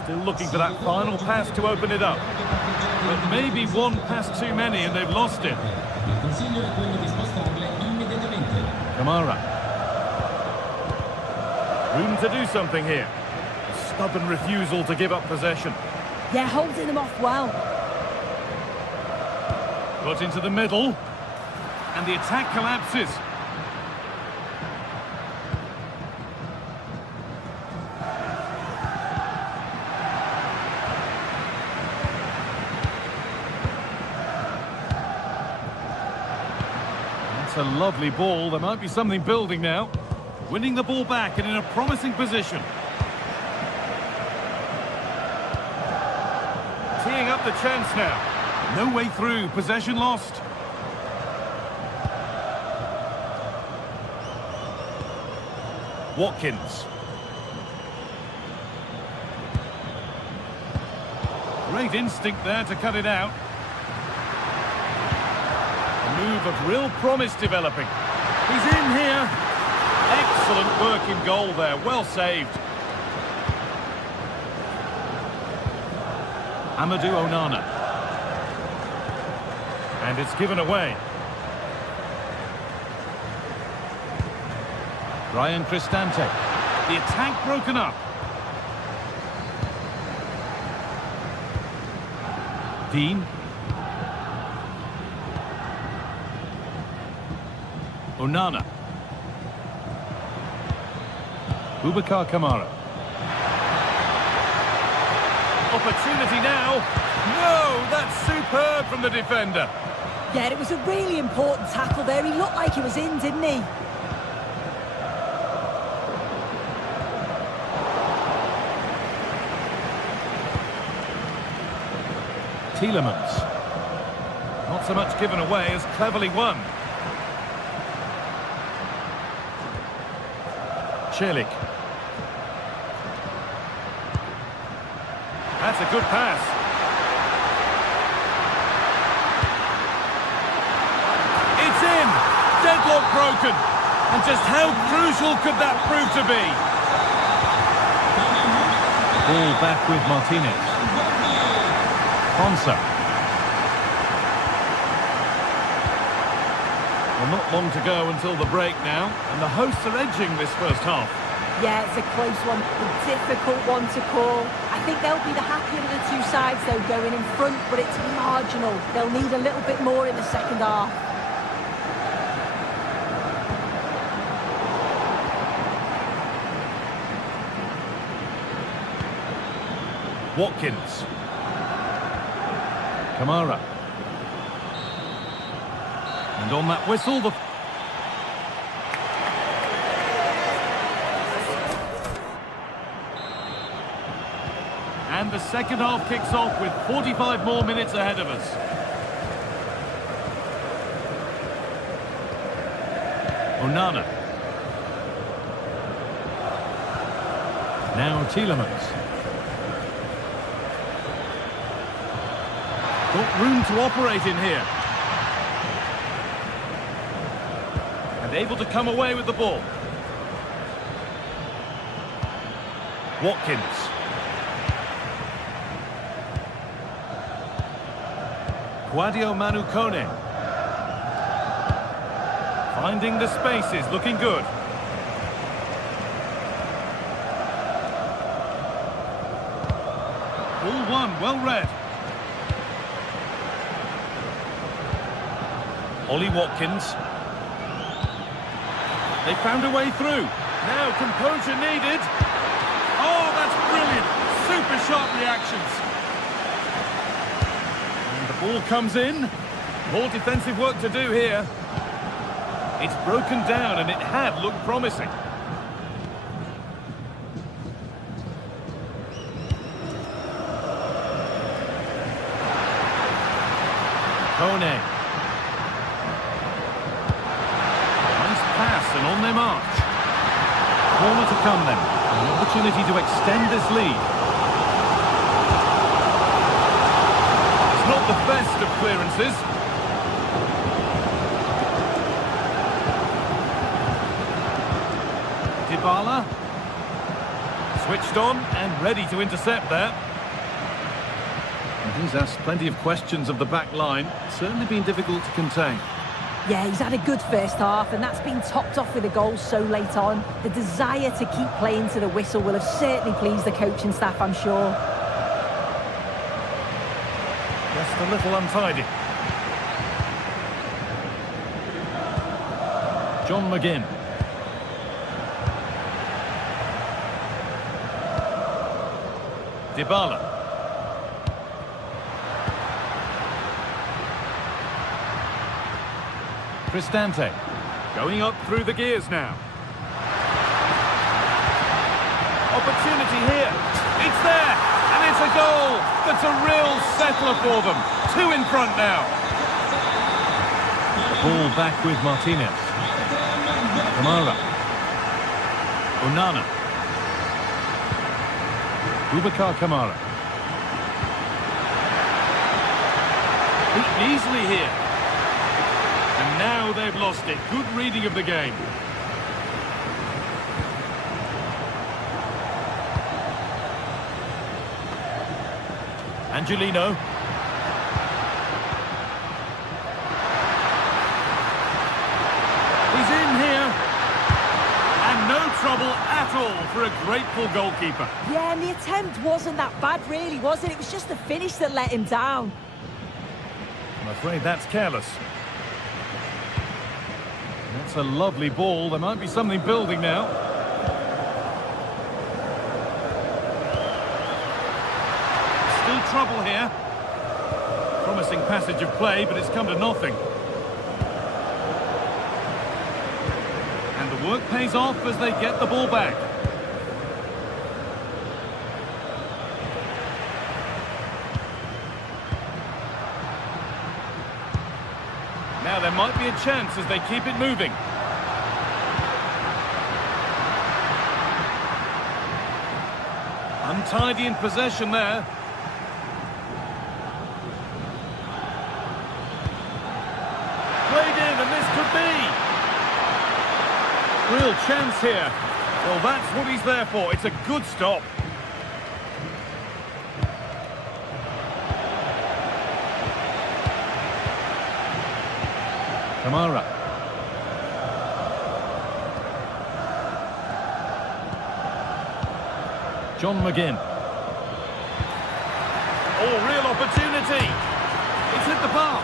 Still looking for that final pass to open it up. But maybe one pass too many and they've lost it. Kamara. Room to do something here. A stubborn refusal to give up possession. Yeah, holding them off well. Got into the middle. And the attack collapses. A lovely ball. There might be something building now. Winning the ball back and in a promising position. Teeing up the chance now. No way through. Possession lost. Watkins. Great instinct there to cut it out. Move of real promise developing. He's in here. Excellent work in goal there. Well saved. Amadou Onana. And it's given away. Ryan Cristante. The attack broken up. Dean. Onana. Boubacar Kamara. Opportunity now. No, that's superb from the defender. Yeah, it was a really important tackle there. He looked like he was in, didn't he? Tielemans. Not so much given away as cleverly won. Celik. That's a good pass. It's in! Deadlock broken. And just how crucial could that prove to be? Ball back with Martinez. Ponsa. Well, not long to go until the break now, and the hosts are edging this first half. Yeah, it's a close one, a difficult one to call. I think they'll be the happier of the two sides, though, going in front, but it's marginal. They'll need a little bit more in the second half. Watkins. Kamara. And on that whistle, the... And the second half kicks off with 45 more minutes ahead of us. Onana. Now Tielemans. Got room to operate in here. And able to come away with the ball. Watkins. Guadio Manu Kone. Finding the spaces, looking good. Ball one, well read. Ollie Watkins. They found a way through. Now composure needed. Oh, that's brilliant. Super sharp reactions. And the ball comes in. More defensive work to do here. It's broken down and it had looked promising. Kone. And on their march. Corner to come then. An opportunity to extend this lead. It's not the best of clearances. Dybala. Switched on and ready to intercept there. And he's asked plenty of questions of the back line. Certainly been difficult to contain. Yeah, he's had a good first half, and that's been topped off with a goal so late on. The desire to keep playing to the whistle will have certainly pleased the coaching staff, I'm sure. Just a little untidy. John McGinn. Dybala. Cristante, going up through the gears now. Opportunity here. It's there, and it's a goal. That's a real settler for them. Two in front now. Ball back with Martinez. Kamara. Onana. Boubacar Kamara. Beaten easily here. And now they've lost it. Good reading of the game. Angelino. He's in here. And no trouble at all for a grateful goalkeeper. Yeah, and the attempt wasn't that bad, really, was it? It was just the finish that let him down. I'm afraid that's careless. That's a lovely ball. There might be something building now. Still trouble here. Promising passage of play, but it's come to nothing. And the work pays off as they get the ball back. Yeah, there might be a chance as they keep it moving. Untidy in possession there. Played in, and this could be. Real chance here. Well, that's what he's there for. It's a good stop. Kamara. John McGinn. Oh, real opportunity. It's hit the bar.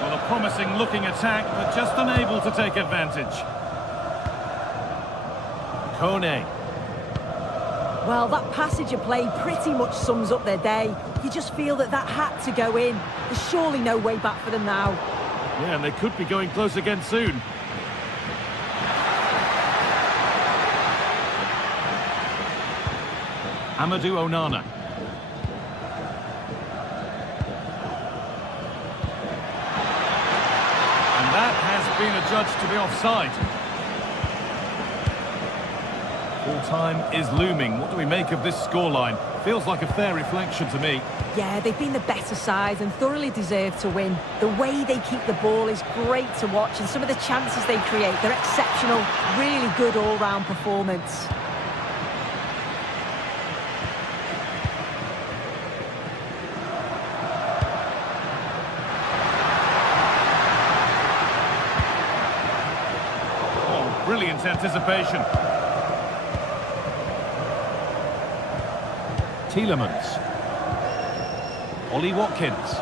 Well, a promising looking attack, but just unable to take advantage. Kone. Well, that passage of play pretty much sums up their day. You just feel that had to go in. There's surely no way back for them now. Yeah, and they could be going close again soon. Amadou Onana. And that has been adjudged to be offside. Full time is looming. What do we make of this scoreline? Feels like a fair reflection to me. Yeah, they've been the better side and thoroughly deserve to win. The way they keep the ball is great to watch, and some of the chances they create, they're exceptional. Really good all-round performance. Oh, brilliant anticipation. Tielemans. Ollie Watkins.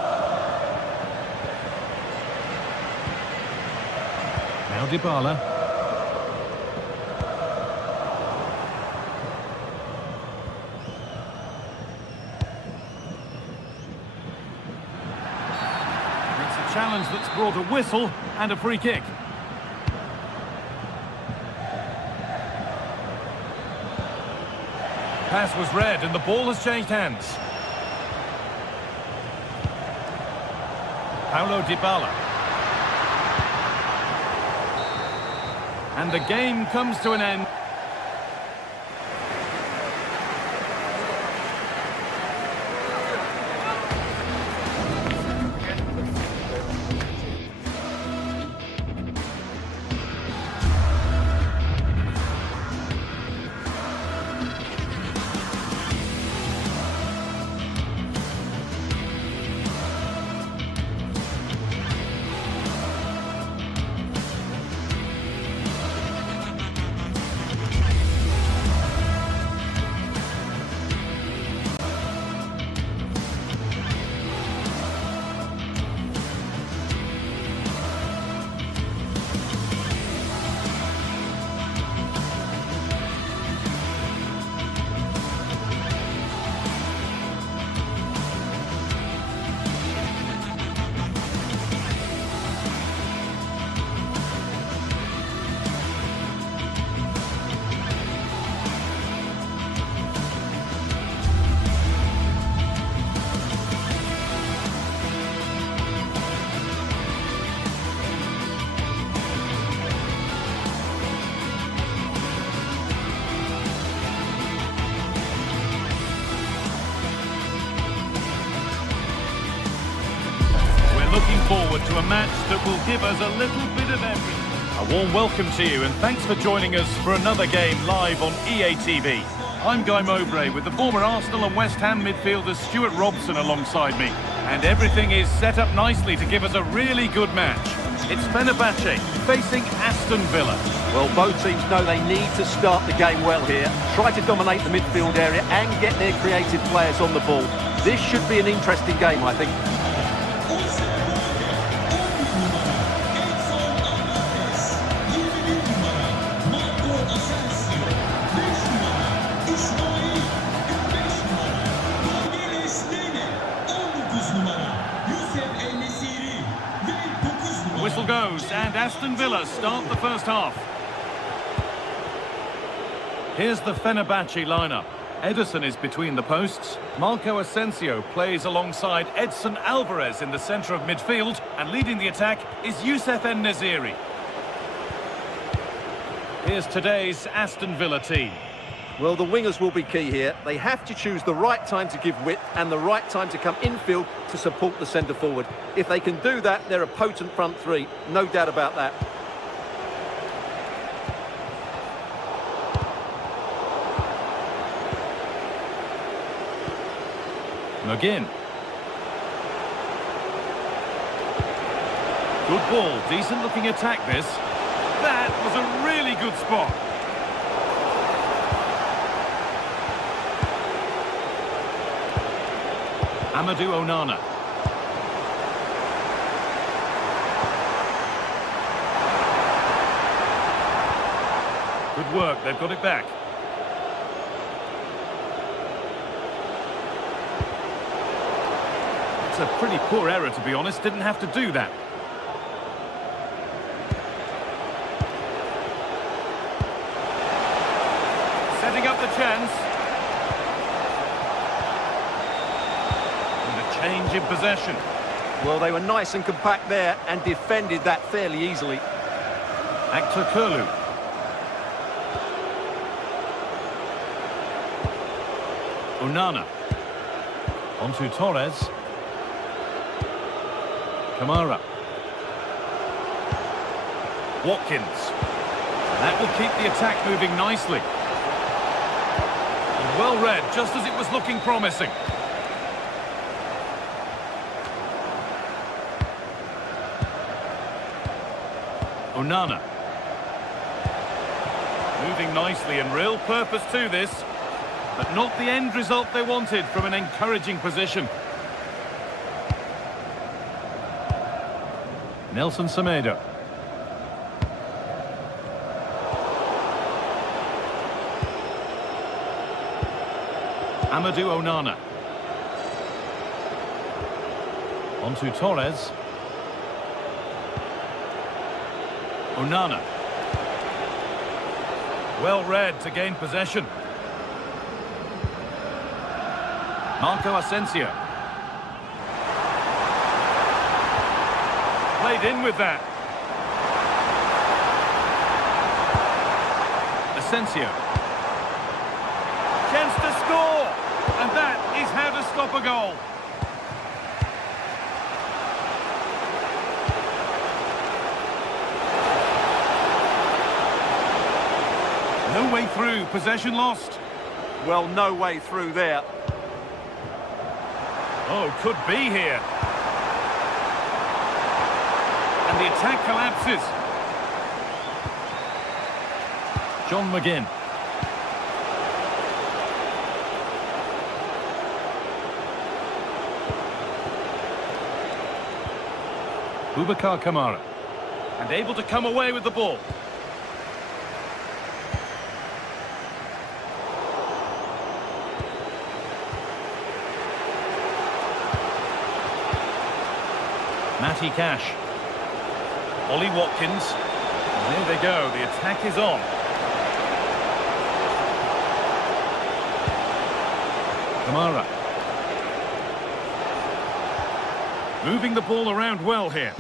Now Dybala. It's a challenge that's brought a whistle and a free kick. Pass was read and the ball has changed hands. Paulo Dybala. And the game comes to an end. Looking forward to a match that will give us a little bit of everything. A warm welcome to you and thanks for joining us for another game live on EA TV. I'm Guy Mowbray with the former Arsenal and West Ham midfielder Stuart Robson alongside me. And everything is set up nicely to give us a really good match. It's Fenerbahce facing Aston Villa. Well, both teams know they need to start the game well here. Try to dominate the midfield area and get their creative players on the ball. This should be an interesting game, I think. Whistle goes and Aston Villa start the first half. Here's the Fenerbahce lineup. Ederson is between the posts. Marco Asensio plays alongside Edson Alvarez in the centre of midfield. And leading the attack is Youssef En-Nesyri. Here's today's Aston Villa team. Well, the wingers will be key here. They have to choose the right time to give width and the right time to come infield to support the centre forward. If they can do that, they're a potent front three. No doubt about that. McGinn. Good ball, decent looking attack this. That was a really good spot. Amadou Onana. Good work, they've got it back. It's a pretty poor error, to be honest. Didn't have to do that. Setting up the chance. And a change in possession. Well, they were nice and compact there and defended that fairly easily. Actor Kurlu. Onana. Onto Torres. Kamara. Watkins. That will keep the attack moving nicely. And well read, just as it was looking promising. Onana. Moving nicely and real purpose to this, but not the end result they wanted from an encouraging position. Nelson Semedo. Amadou Onana. Onto Torres. Onana. Well read to gain possession. Marco Asensio. Played in with that. Asensio. Chance to score. And that is how to stop a goal. No way through. Possession lost. Well, no way through there. Oh, could be here. And the attack collapses. John McGinn. Boubacar Kamara. And able to come away with the ball. Matty Cash. Ollie Watkins. And there they go, the attack is on. Kamara. Moving the ball around well here.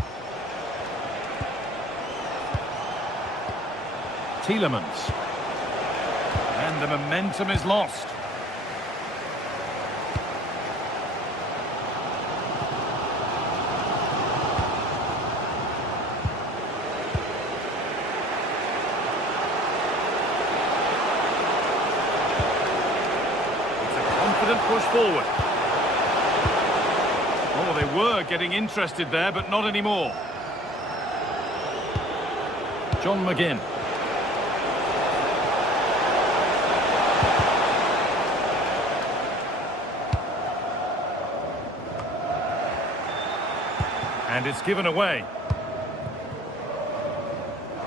Tielemans. And the momentum is lost. Push forward. Oh, they were getting interested there, but not anymore. John McGinn. And it's given away.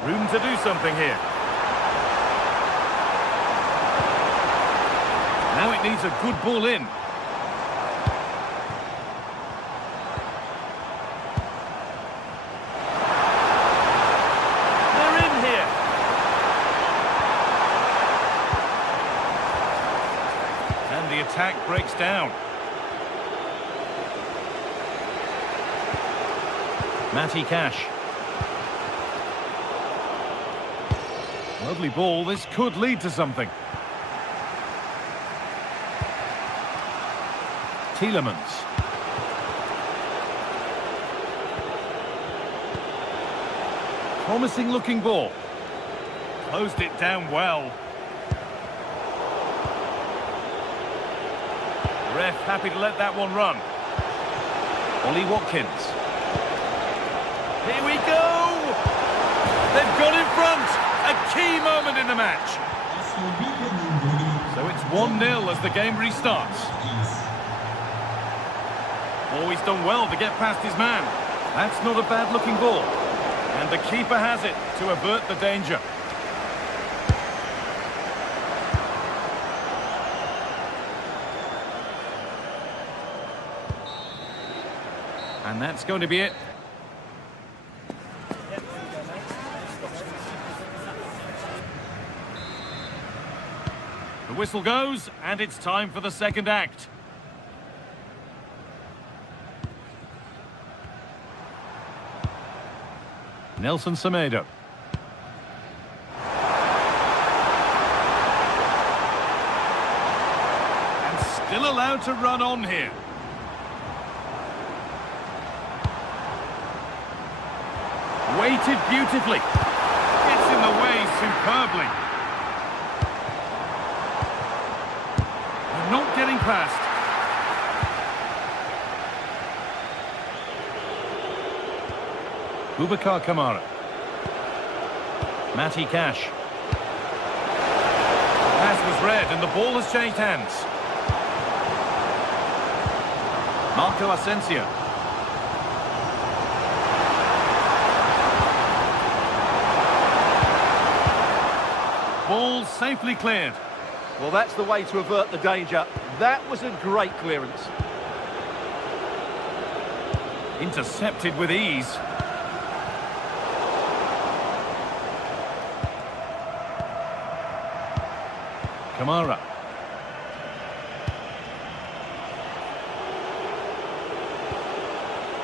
Room to do something here. Now it needs a good ball in. They're in here. the attack breaks down. Matty Cash. Lovely ball. This could lead to something. Tielemans. Promising looking ball. Closed it down well. Ref happy to let that one run. Ollie Watkins. Here we go! They've got in front! A key moment in the match. So it's 1-0 as the game restarts. Oh, he's done well to get past his man. That's not a bad looking ball. And the keeper has it to avert the danger. And that's going to be it. The whistle goes, and it's time for the second act. Nelson Semedo. And still allowed to run on here. Weighted beautifully. Gets in the way superbly. Not getting past. Boubacar Kamara. Matty Cash. Pass was read and the ball has changed hands. Marco Asensio. Ball safely cleared. Well, that's the way to avert the danger. That was a great clearance. Intercepted with ease. Kamara.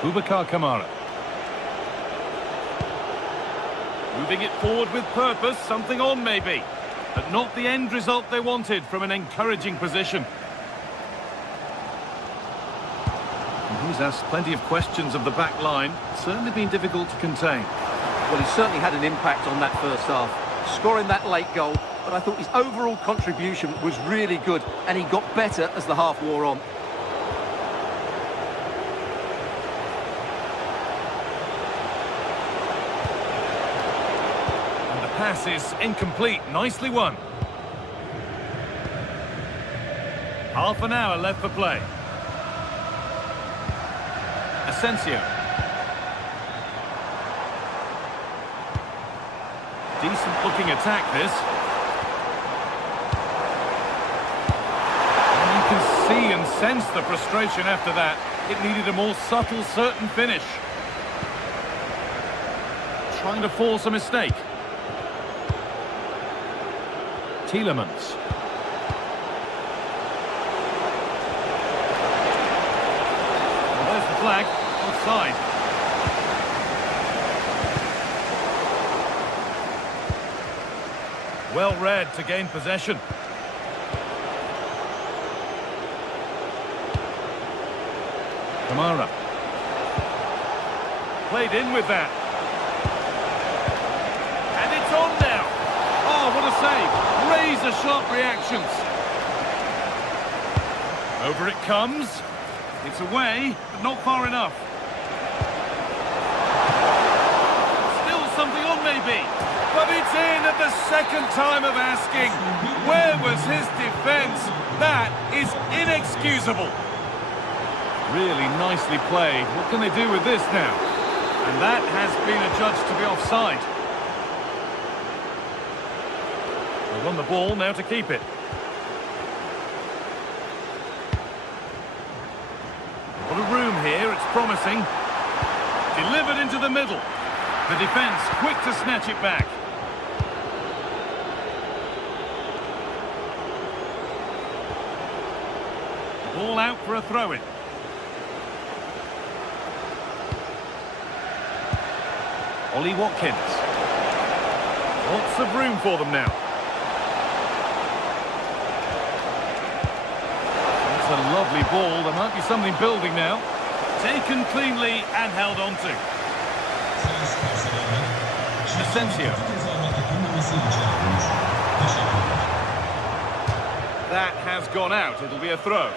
Boubacar Kamara. Moving it forward with purpose, something on maybe. But not the end result they wanted from an encouraging position. And he's asked plenty of questions of the back line. It's certainly been difficult to contain. Well, he certainly had an impact on that first half, scoring that late goal, but I thought his overall contribution was really good, and he got better as the half wore on. Pass is incomplete. Nicely won. Half an hour left for play. Asensio. Decent looking attack this. And you can see and sense the frustration after that. It needed a more subtle, certain finish. Trying to force a mistake. Tielemans. Well, there's the flag. Offside. Well read to gain possession. Kamara. Played in with that. And it's on now. Oh, what a save. Razor-sharp reactions. Over it comes. It's away, but not far enough. Still something on maybe. But it's in at the second time of asking. Where was his defence? That is inexcusable. Really nicely played. What can they do with this now? And that has been adjudged to be offside. They won the ball, now to keep it. What a room here, it's promising. Delivered into the middle. The defence quick to snatch it back. Ball out for a throw-in. Ollie Watkins. Lots of room for them now. That's a lovely ball. There might be something building now. Taken cleanly and held on to. Asensio. That has gone out. It'll be a throw.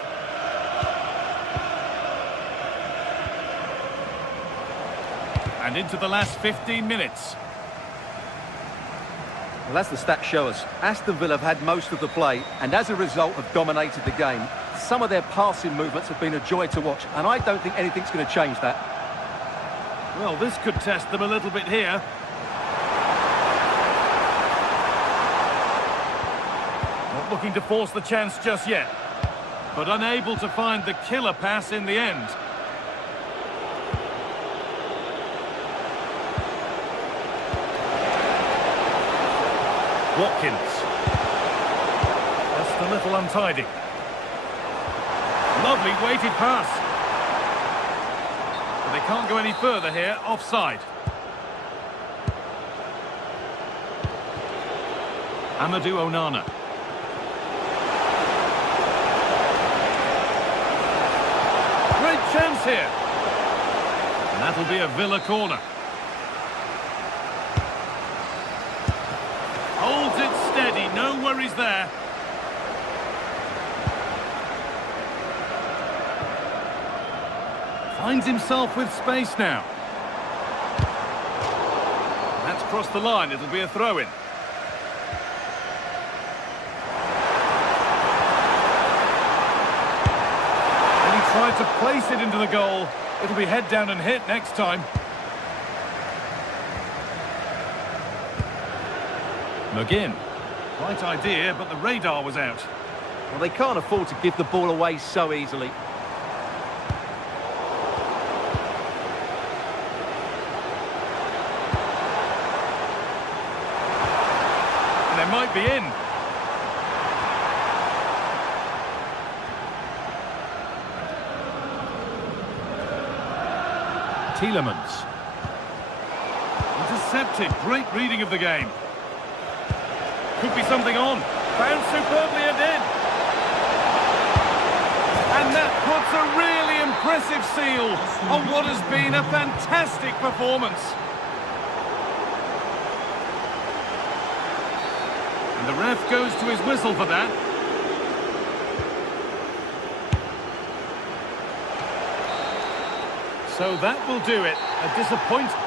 And into the last 15 minutes. Well, as the stats show us, Aston Villa have had most of the play and as a result have dominated the game. Some of their passing movements have been a joy to watch and I don't think anything's going to change that. Well, this could test them a little bit here. Not looking to force the chance just yet, but unable to find the killer pass in the end. Watkins. Just a little untidy. Lovely weighted pass. But they can't go any further here, offside. Amadou Onana. Great chance here. And that'll be a Villa corner. Holds it steady, no worries there. Finds himself with space now. That's crossed the line, it'll be a throw-in. And he tried to place it into the goal. It'll be head down and hit next time. McGinn. Right idea, but the radar was out. Well, they can't afford to give the ball away so easily. And they might be in. Tielemans. Intercepted. Great reading of the game. Could be something on. Found superbly and in. And that puts a really impressive seal on what has been a fantastic performance. And the ref goes to his whistle for that. So that will do it. A disappointing.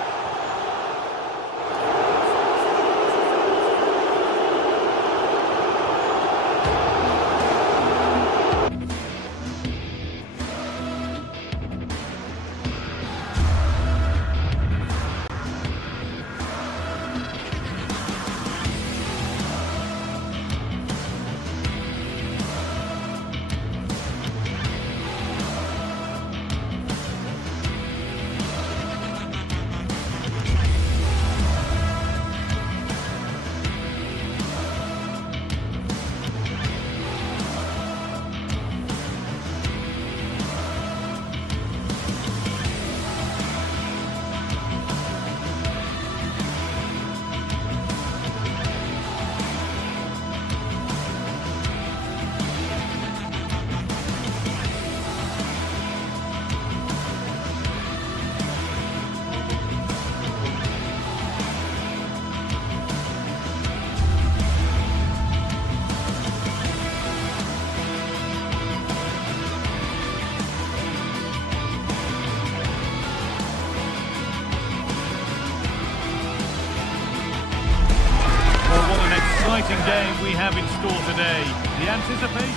Exciting game we have in store today. The anticipation.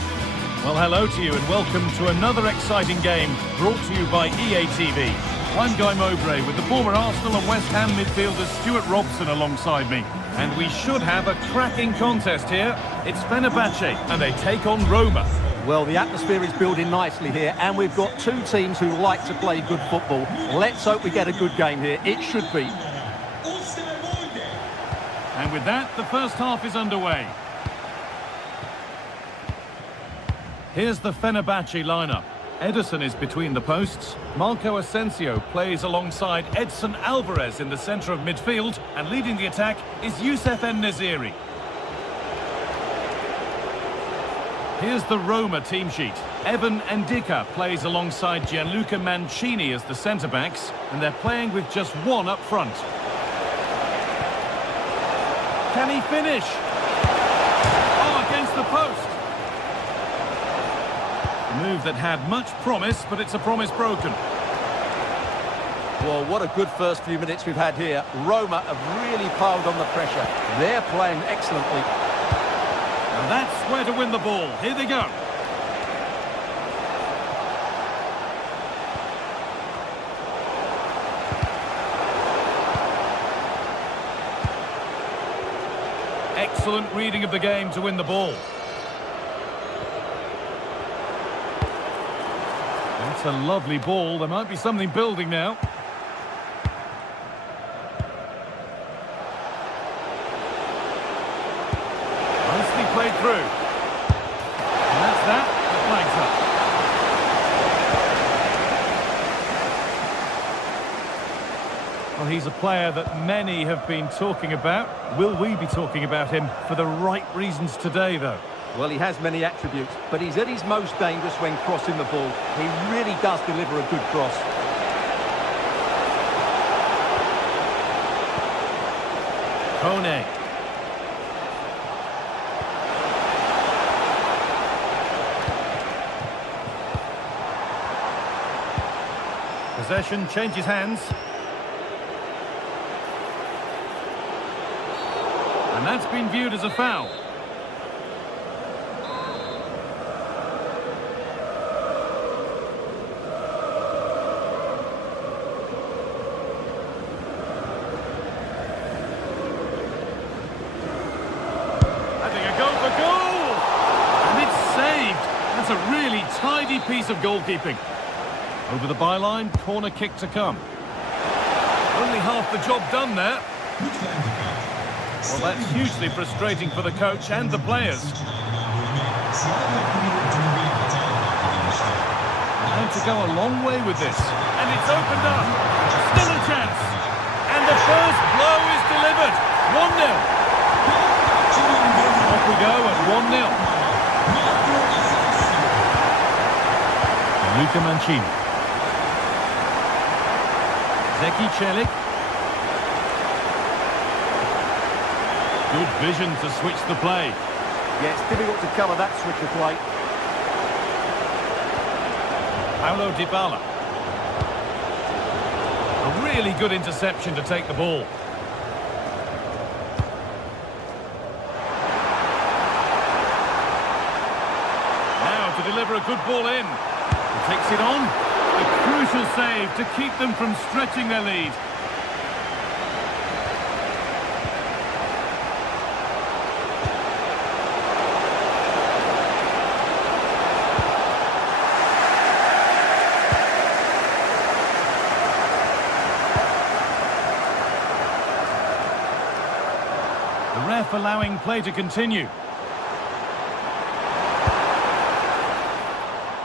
Well, hello to you and welcome to another exciting game brought to you by EA TV. I'm Guy Mowbray with the former Arsenal and West Ham midfielder Stuart Robson alongside me. And we should have a cracking contest here. It's Fenerbahce and they take on Roma. Well, the atmosphere is building nicely here and we've got two teams who like to play good football. Let's hope we get a good game here. It should be. And with that, the first half is underway. Here's the Fenerbahce lineup. Ederson is between the posts. Marco Asensio plays alongside Edson Alvarez in the centre of midfield. And leading the attack is Youssef En-Nesyri. Here's the Roma team sheet. Evan Ndicka plays alongside Gianluca Mancini as the centre-backs. And they're playing with just one up front. Can he finish? Oh, against the post. A move that had much promise, but it's a promise broken. Well, what a good first few minutes we've had here. Roma have really piled on the pressure. They're playing excellently. And that's where to win the ball. Here they go. Excellent reading of the game to win the ball. That's a lovely ball. There might be something building now. Nicely played through. And that's that. The flag's up. Well, he's a player that many have been talking about. Will we be talking about him for the right reasons today, though? Well, he has many attributes, but he's at his most dangerous when crossing the ball. He really does deliver a good cross. Kone. Possession changes hands. And that's been viewed as a foul. Having a go for goal! And it's saved. That's a really tidy piece of goalkeeping. Over the byline, corner kick to come. Only half the job done there. Well, that's hugely frustrating for the coach and the players. And to go a long way with this. And it's opened up. Still a chance. And the first blow is delivered. 1-0. Off we go at 1-0. Luca Mancini. Zeki Celik. Good vision to switch the play. Yeah, it's difficult to cover that switch of play. Paulo Dybala. A really good interception to take the ball. Now to deliver a good ball in. He takes it on. A crucial save to keep them from stretching their lead. The ref allowing play to continue.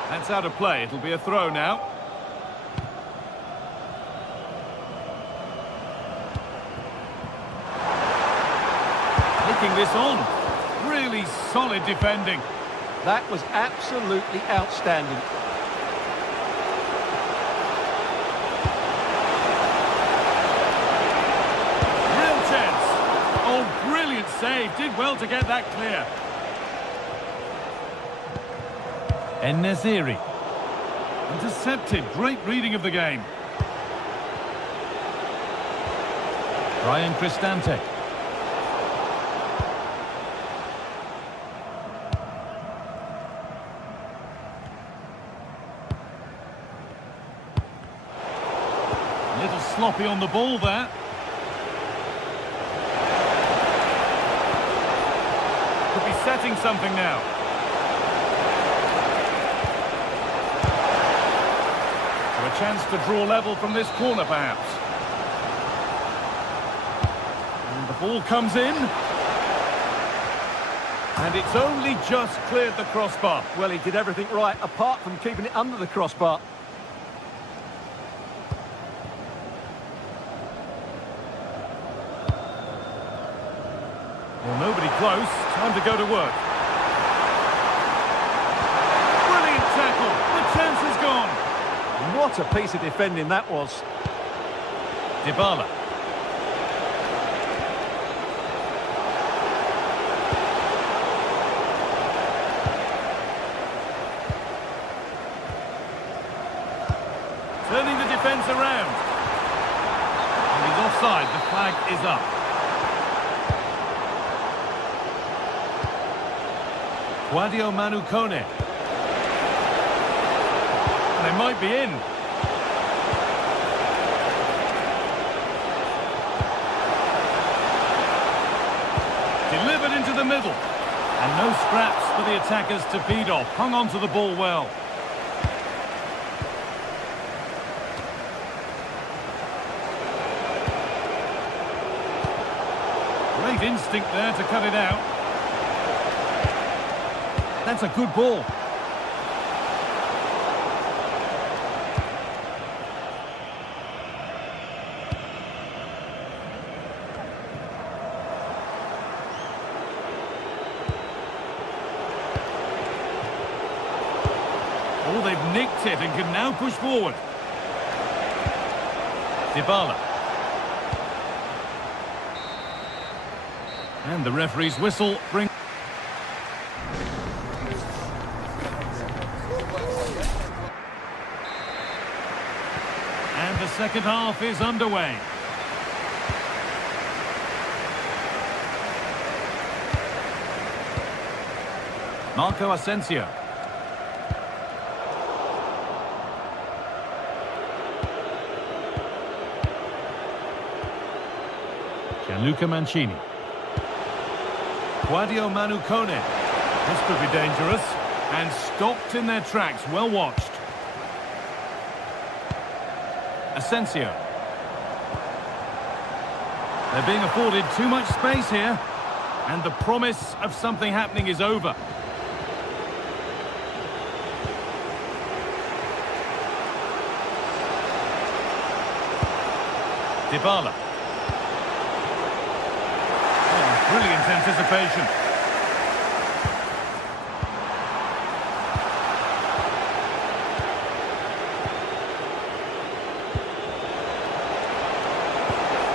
That's out of play. It'll be a throw now. Taking this on. Really solid defending. That was absolutely outstanding. Real chance. Oh, brilliant save. Did well to get that clear. En-Nesyri. Intercepted. Great reading of the game. Ryan Cristante. A little sloppy on the ball there. Could be setting something now. So a chance to draw level from this corner, perhaps. And the ball comes in. And it's only just cleared the crossbar. Well, he did everything right, apart from keeping it under the crossbar. Well, nobody close. Time to go to work. Brilliant tackle. The chance is gone. What a piece of defending that was. Dybala. Turning the defence around. And he's offside. The flag is up. Guadio Manu Kone. They might be in. Delivered into the middle. And no scraps for the attackers to feed off. Hung on to the ball well. Great instinct there to cut it out. That's a good ball. Oh, they've nicked it and can now push forward. Dybala. And the referee's whistle brings... And the second half is underway. Marco Asensio. Gianluca Mancini. Guadio Manu Kone. This could be dangerous. And stopped in their tracks. Well watched. Asensio. They're being afforded too much space here. And the promise of something happening is over. Dybala. Oh, brilliant anticipation.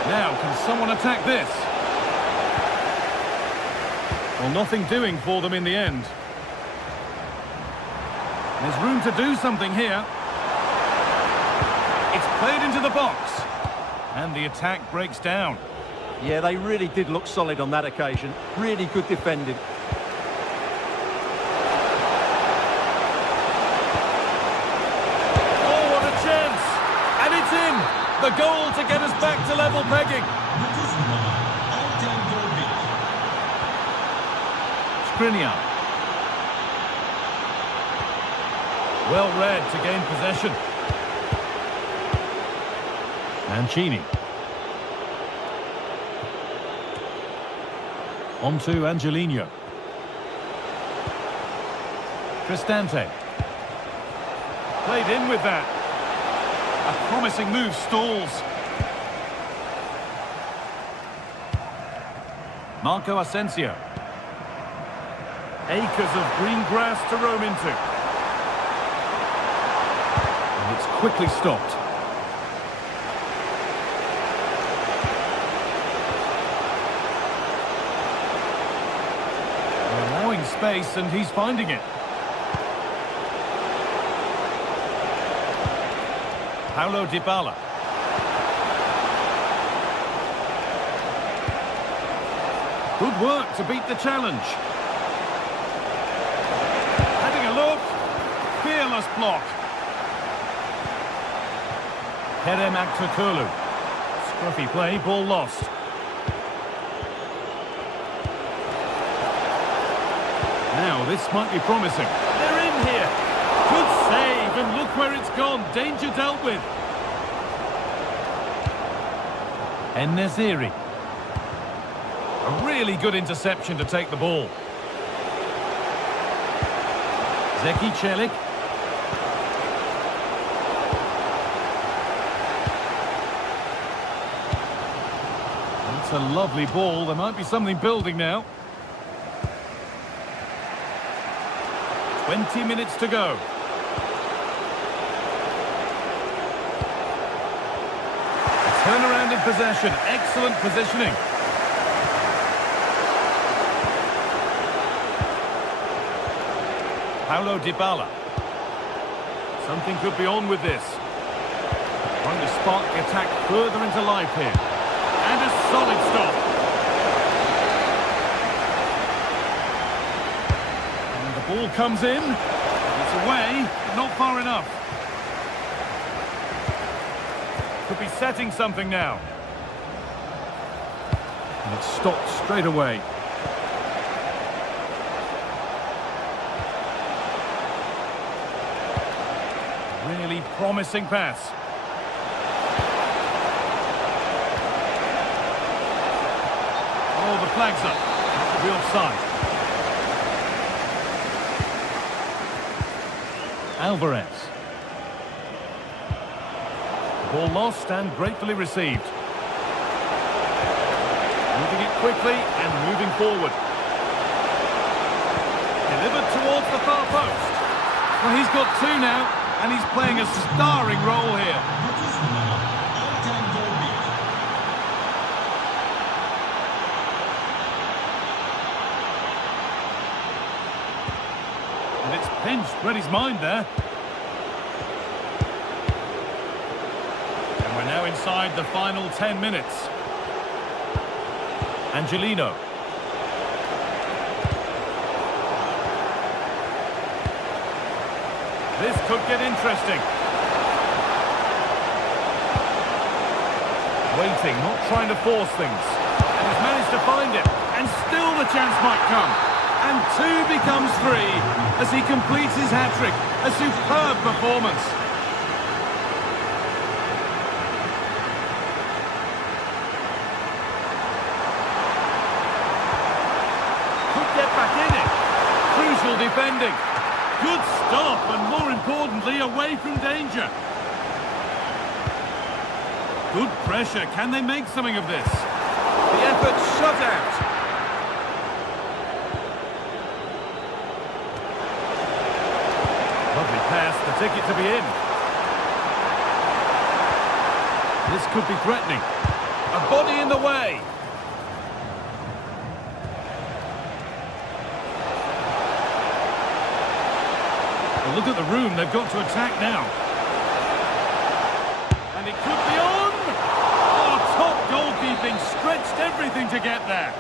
Now, can someone attack this? Well, nothing doing for them in the end. There's room to do something here. It's played into the box. And the attack breaks down. Yeah, they really did look solid on that occasion. Really good defending. Oh, what a chance! And it's in! The goal to get us back to level pegging. Skriniar. Well read to gain possession. Mancini. On to Angelino. Cristante. Played in with that. A promising move stalls. Marco Asensio. Acres of green grass to roam into. And it's quickly stopped. Allowing space, and he's finding it. Paulo Dybala. Good work to beat the challenge. Having a look. Fearless block. Kerem Aktürkoğlu. Scruffy play, ball lost. Now, this might be promising. They're in here. Good save, and look where it's gone. Danger dealt with. En-Nesyri. A really good interception to take the ball. Zeki Celik. That's a lovely ball. There might be something building now. 20 minutes to go. Turnaround in possession. Excellent positioning. Paulo Dybala. Something could be on with this. Trying to spark the attack further into life here. And a solid stop. And the ball comes in. It's away, but not far enough. Could be setting something now. And it's stopped straight away. Really promising pass. Oh, the flag's up. That could be offside. Alvarez. Ball lost and gratefully received. Moving it quickly and moving forward. Delivered towards the far post. Well, he's got two now, and he's playing a starring role here. And it's pinched Reddy's mind there. And we're now inside the final 10 minutes. Angelino. This could get interesting. Waiting, not trying to force things. And he's managed to find it. And still the chance might come. And two becomes three as he completes his hat-trick. A superb performance. Could get back in it. Crucial defending. Good stop, and more importantly, away from danger. Good pressure. Can they make something of this? The effort shut out. Lovely pass, the ticket to be in. This could be threatening. A body in the way. Look at the room, they've got to attack now. And it could be on! Oh, top goalkeeping, stretched everything to get there.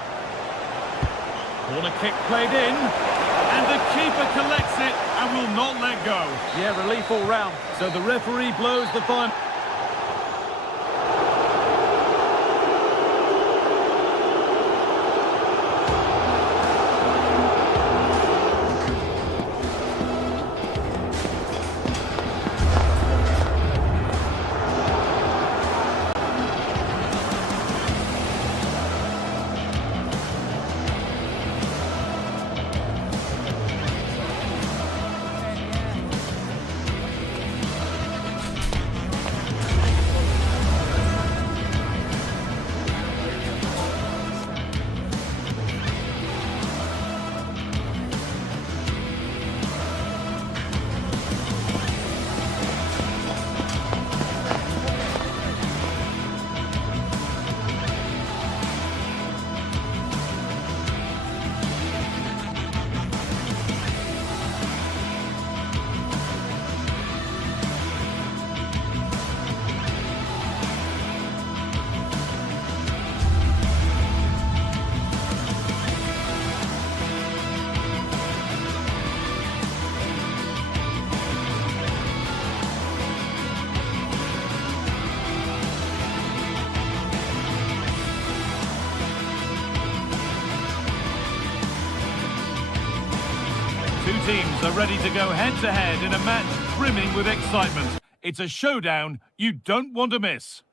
Corner kick played in, and the keeper collects it and will not let go. Yeah, relief all round. So the referee blows the final. Two teams are ready to go head-to-head in a match brimming with excitement. It's a showdown you don't want to miss.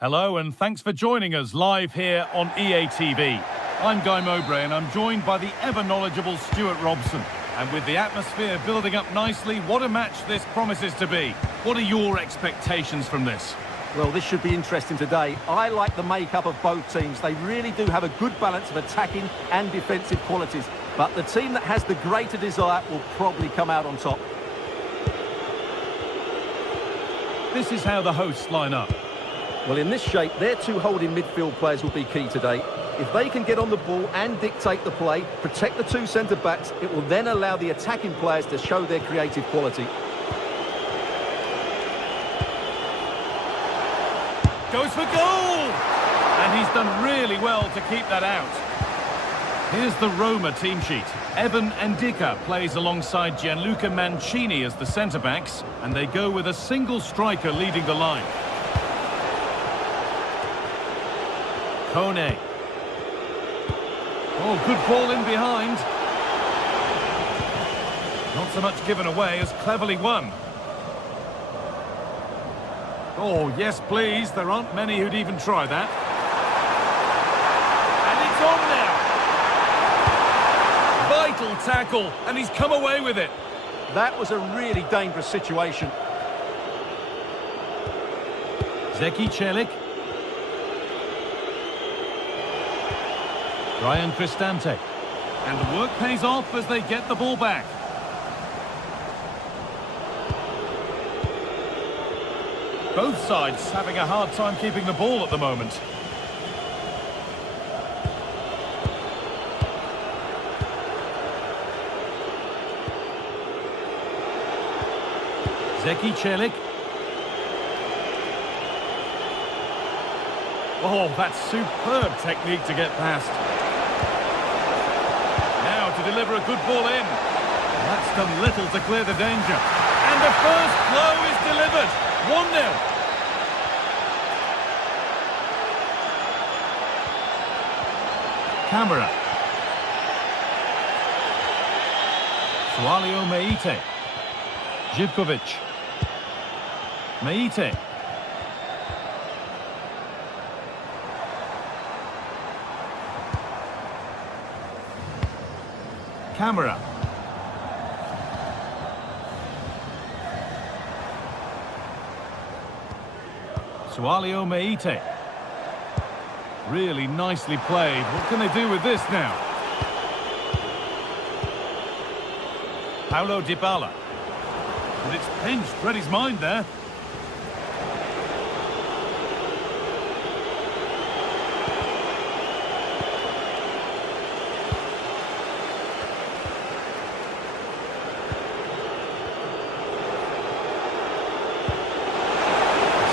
Hello and thanks for joining us live here on EA TV. I'm Guy Mowbray and I'm joined by the ever-knowledgeable Stuart Robson. And with the atmosphere building up nicely, what a match this promises to be. What are your expectations from this? Well, this should be interesting today. I like the makeup of both teams. They really do have a good balance of attacking and defensive qualities. But the team that has the greater desire will probably come out on top. This is how the hosts line up. Well, in this shape, their two holding midfield players will be key today. If they can get on the ball and dictate the play, protect the two centre-backs, it will then allow the attacking players to show their creative quality. Goes for goal! And he's done really well to keep that out. Here's the Roma team sheet. Evan Ndika plays alongside Gianluca Mancini as the centre-backs, and they go with a single striker leading the line. Kone. Oh, good ball in behind. Not so much given away as cleverly won. Oh, yes, please. There aren't many who'd even try that. And it's on now. Vital tackle, and he's come away with it. That was a really dangerous situation. Zeki Celik. Ryan Cristante. And the work pays off as they get the ball back. Both sides having a hard time keeping the ball at the moment. Zeki Celik. Oh, that's superb technique to get past. Now to deliver a good ball in. That's done little to clear the danger. And the first blow is delivered. 1-0. Camera. Sualio Meite. Živković. Meite. Camera. Sualio Meite. Really nicely played. What can they do with this now? Paulo Dybala. And it's pinched. Read his mind there.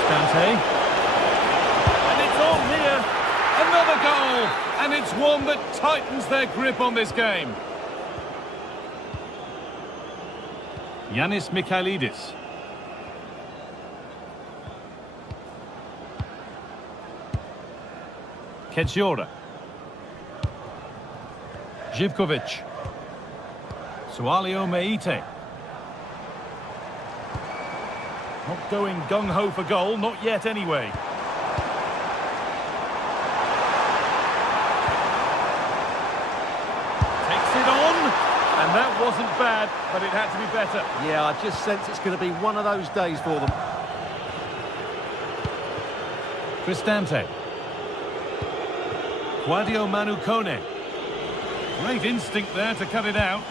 Cristante. And it's on here. Another goal. And it's one that tightens their grip on this game. Yanis Mikhailidis. Kedziora. Živković. Sualio Meite. Not going gung-ho for goal, not yet anyway. Takes it on, and that wasn't bad, but it had to be better. Yeah, I just sense it's going to be one of those days for them. Cristante. Quadio Manu Kone. Great instinct there to cut it out.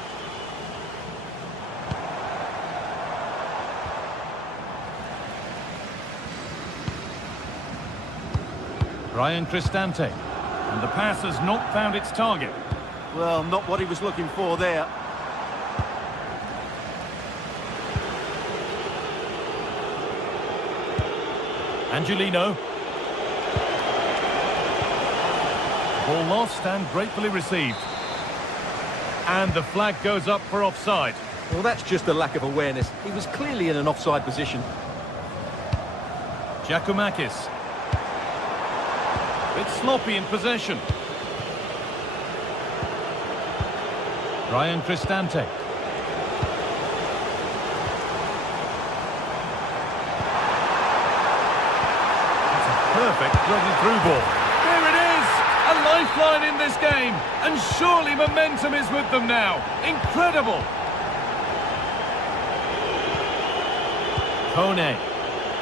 Ryan Cristante. And the pass has not found its target. Well, not what he was looking for there. Angelino. Ball lost and gratefully received. And the flag goes up for offside. Well, that's just a lack of awareness. He was clearly in an offside position. Giacomakis. It's sloppy in possession. Ryan Cristante. It's a perfect threaded through ball. There it is! A lifeline in this game, and surely momentum is with them now. Incredible! Kone.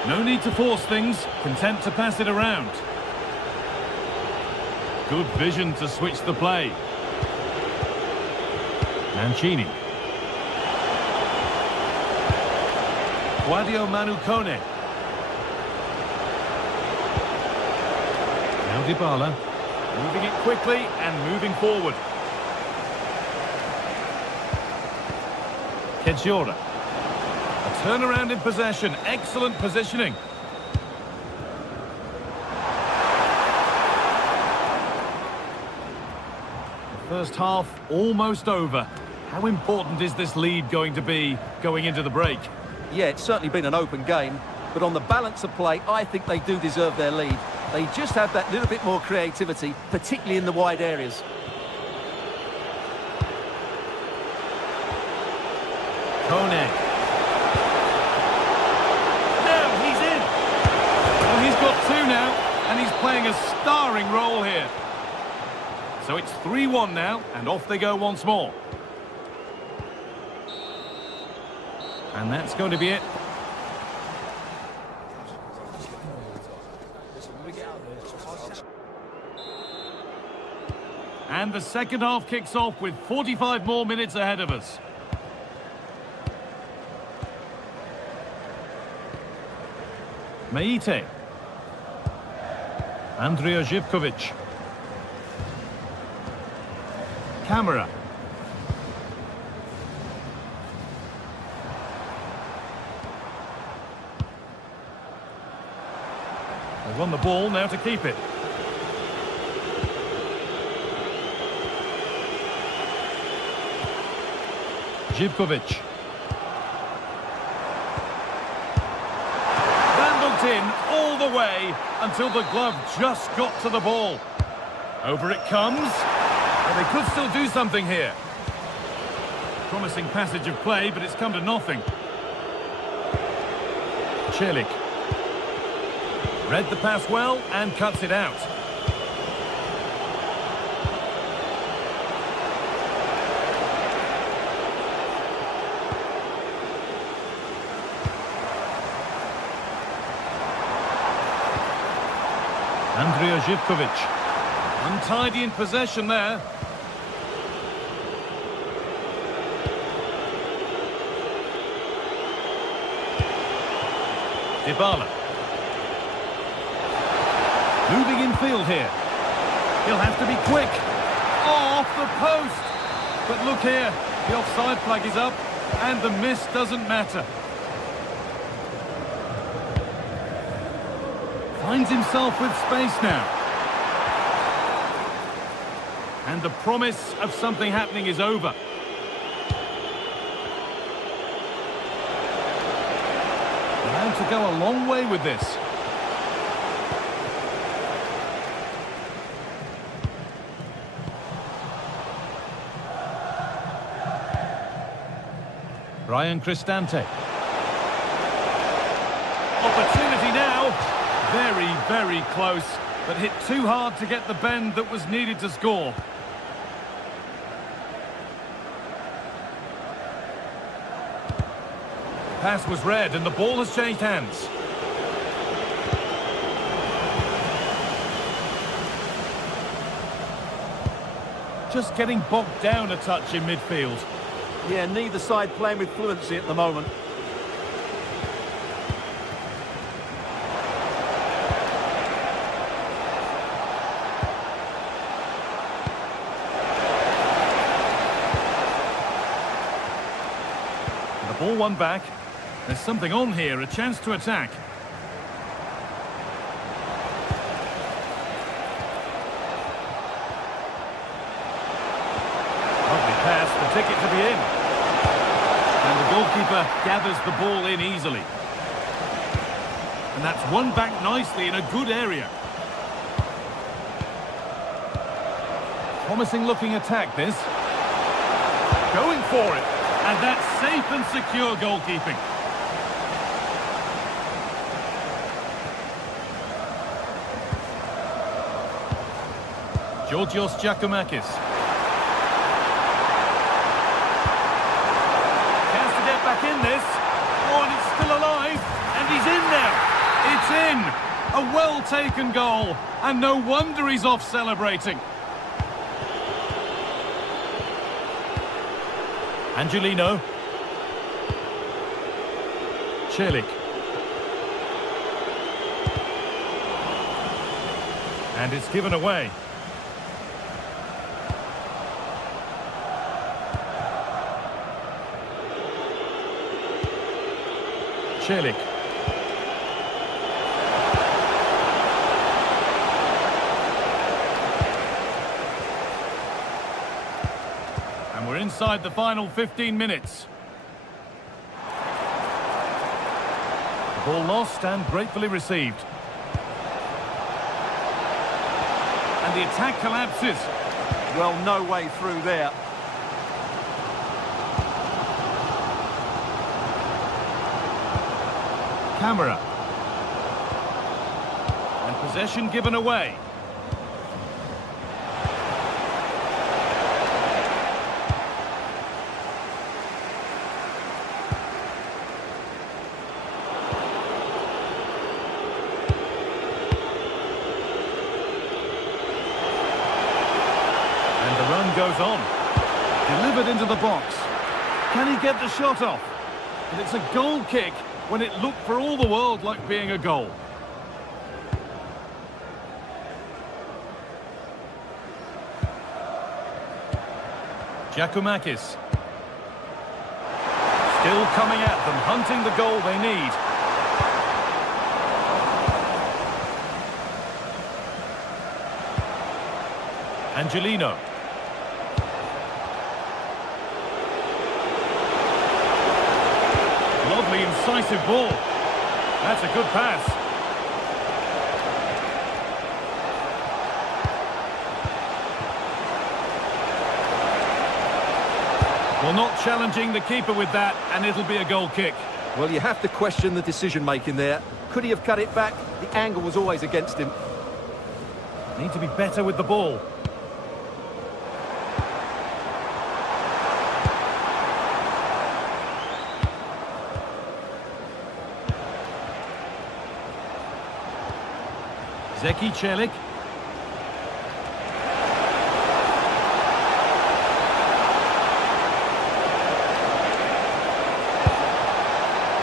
No need to force things, content to pass it around. Good vision to switch the play. Mancini. Guadio Manu Kone. Now Dybala. Moving it quickly and moving forward. Kedjora. A turnaround in possession. Excellent positioning. The first half almost over. How important is this lead going to be going into the break? Yeah, it's certainly been an open game, but on the balance of play, I think they do deserve their lead. They just have that little bit more creativity, particularly in the wide areas. Kone. Now he's in. Well, he's got two now, and he's playing a starring role here. So it's 3-1 now, and off they go once more. And that's going to be it. And the second half kicks off with 45 more minutes ahead of us. Meite. Andrija Živković. Camera. They won the ball, now to keep it. Živković. Vandaled in all the way until the glove just got to the ball. Over it comes. Well, they could still do something here. Promising passage of play, but it's come to nothing. Celik. Read the pass well and cuts it out. Andrija Živković. Untidy in possession there. Dybala. Moving in field here. He'll have to be quick. Oh, off the post. But look here, the offside flag is up, and the miss doesn't matter. Finds himself with space now. And the promise of something happening is over. Allowed to go a long way with this. Ryan Cristante. Opportunity now. Very, very close, but hit too hard to get the bend that was needed to score. The pass was read and the ball has changed hands. Just getting bogged down a touch in midfield. Yeah, neither side playing with fluency at the moment. The ball won back. There's something on here, a chance to attack. Lovely pass, the ticket to be in. And the goalkeeper gathers the ball in easily. And that's won back nicely in a good area. Promising looking attack, this. Going for it. And that's safe and secure goalkeeping. Georgios Giacomakis. Chance to get back in this. Oh, and it's still alive. And he's in there. It's in. A well-taken goal. And no wonder he's off celebrating. Angelino. Celik. And it's given away. Celik. And we're inside the final 15 minutes. The ball lost and gratefully received. And the attack collapses. Well, no way through there. Camera. And possession given away. And the run goes on. Delivered into the box. Can he get the shot off? And it's a goal kick when it looked for all the world like being a goal. Giacomakis. Still coming at them, hunting the goal they need. Angelino. Lovely, incisive ball. That's a good pass. Well, not challenging the keeper with that, and it'll be a goal kick. Well, you have to question the decision-making there. Could he have cut it back? The angle was always against him. Need to be better with the ball. Zeki Celik.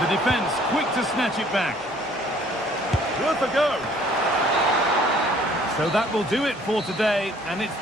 The defence quick to snatch it back. Worth a go. So that will do it for today, and it's...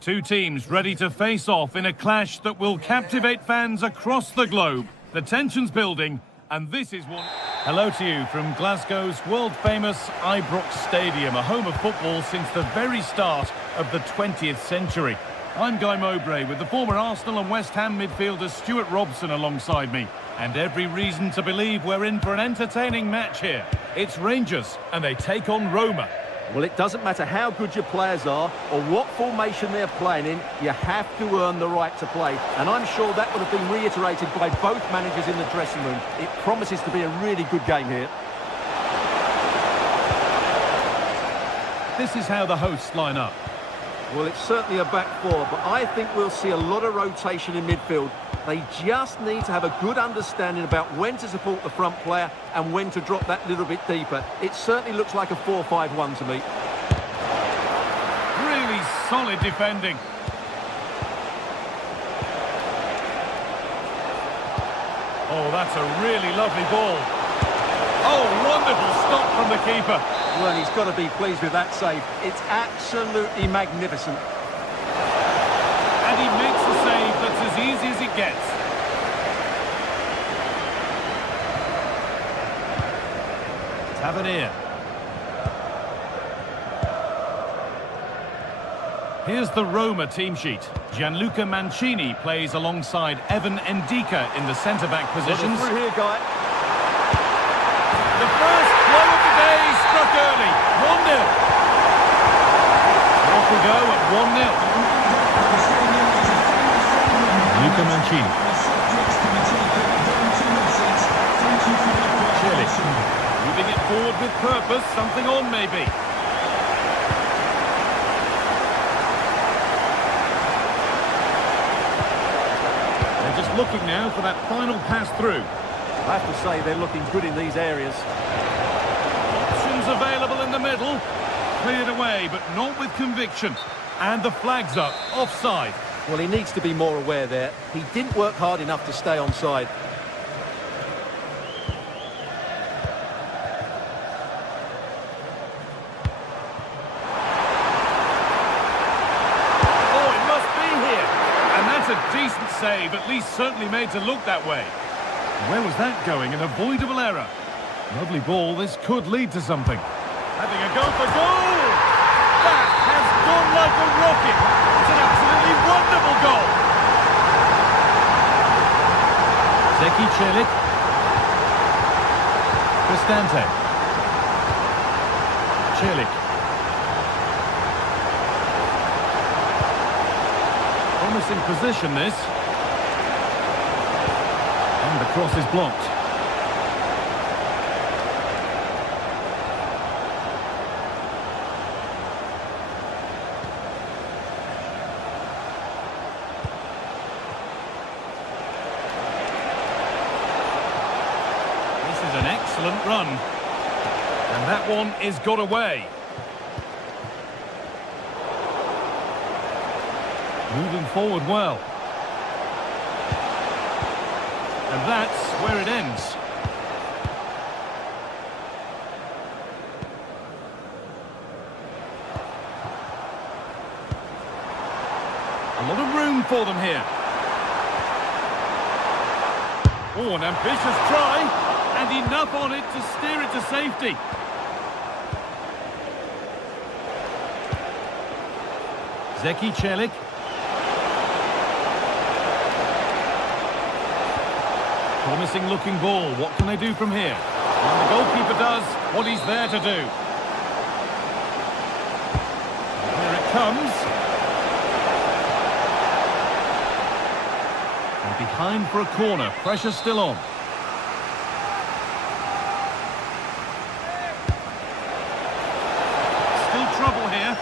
Two teams ready to face off in a clash that will captivate fans across the globe. The tension's building, and this is one... Hello to you from Glasgow's world-famous Ibrox Stadium, a home of football since the very start of the 20th century. I'm Guy Mowbray with the former Arsenal and West Ham midfielder Stuart Robson alongside me. And every reason to believe we're in for an entertaining match here. It's Rangers, and they take on Roma. Well, it doesn't matter how good your players are or what formation they're playing in, you have to earn the right to play. And I'm sure that would have been reiterated by both managers in the dressing room. It promises to be a really good game here. This is how the hosts line up. Well, it's certainly a back four, but I think we'll see a lot of rotation in midfield. They just need to have a good understanding about when to support the front player and when to drop that little bit deeper. It certainly looks like a 4-5-1 to me. Really solid defending. Oh, that's a really lovely ball. Oh, wonderful stop from the keeper. Well, he's got to be pleased with that save. It's absolutely magnificent. And he makes a save that's as easy as it gets. Tavernier. Here's the Roma team sheet. Gianluca Mancini plays alongside Evan Ndika in the centre-back positions. Through here, Guy. The first blow of the day struck early. 1-0. Off we go at 1-0. Luca Mancini. Chile. Moving it forward with purpose. Something on, maybe. They're just looking now for that final pass through. I have to say they're looking good in these areas. Options available in the middle. Cleared away, but not with conviction. And the flag's up. Offside. Well, he needs to be more aware there. He didn't work hard enough to stay onside. Oh, it must be here. And that's a decent save, at least certainly made to look that way. Where was that going? An avoidable error. Lovely ball. This could lead to something. Having a go for goal! That has gone like a rocket. It's an absolutely wonderful goal. Zeki Celik. Cristante. Celik. Promising position, this. And the cross is blocked. This is an excellent run. And that one is got away. Moving forward well. And that's where it ends. A lot of room for them here. Oh, an ambitious try. And enough on it to steer it to safety. Zeki Celik. Promising looking ball. What can they do from here? And the goalkeeper does what he's there to do. Here it comes. And behind for a corner. Pressure still on. Still trouble here.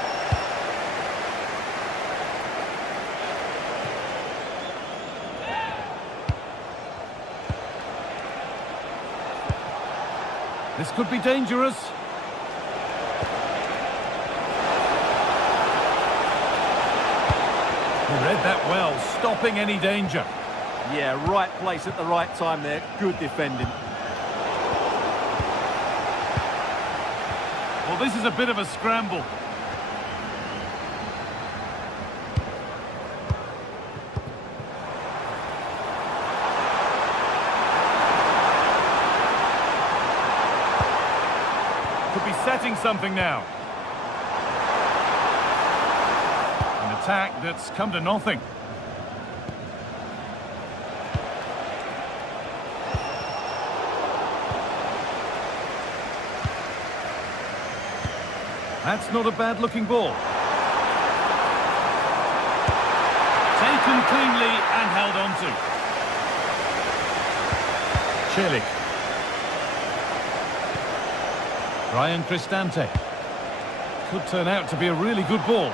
This could be dangerous. He read that well, stopping any danger. Yeah, right place at the right time there. Good defending. Well, this is a bit of a scramble. starting something now. An attack that's come to nothing. That's not a bad-looking ball. Taken cleanly and held on to. Celik. Ryan Cristante. Could turn out to be a really good ball.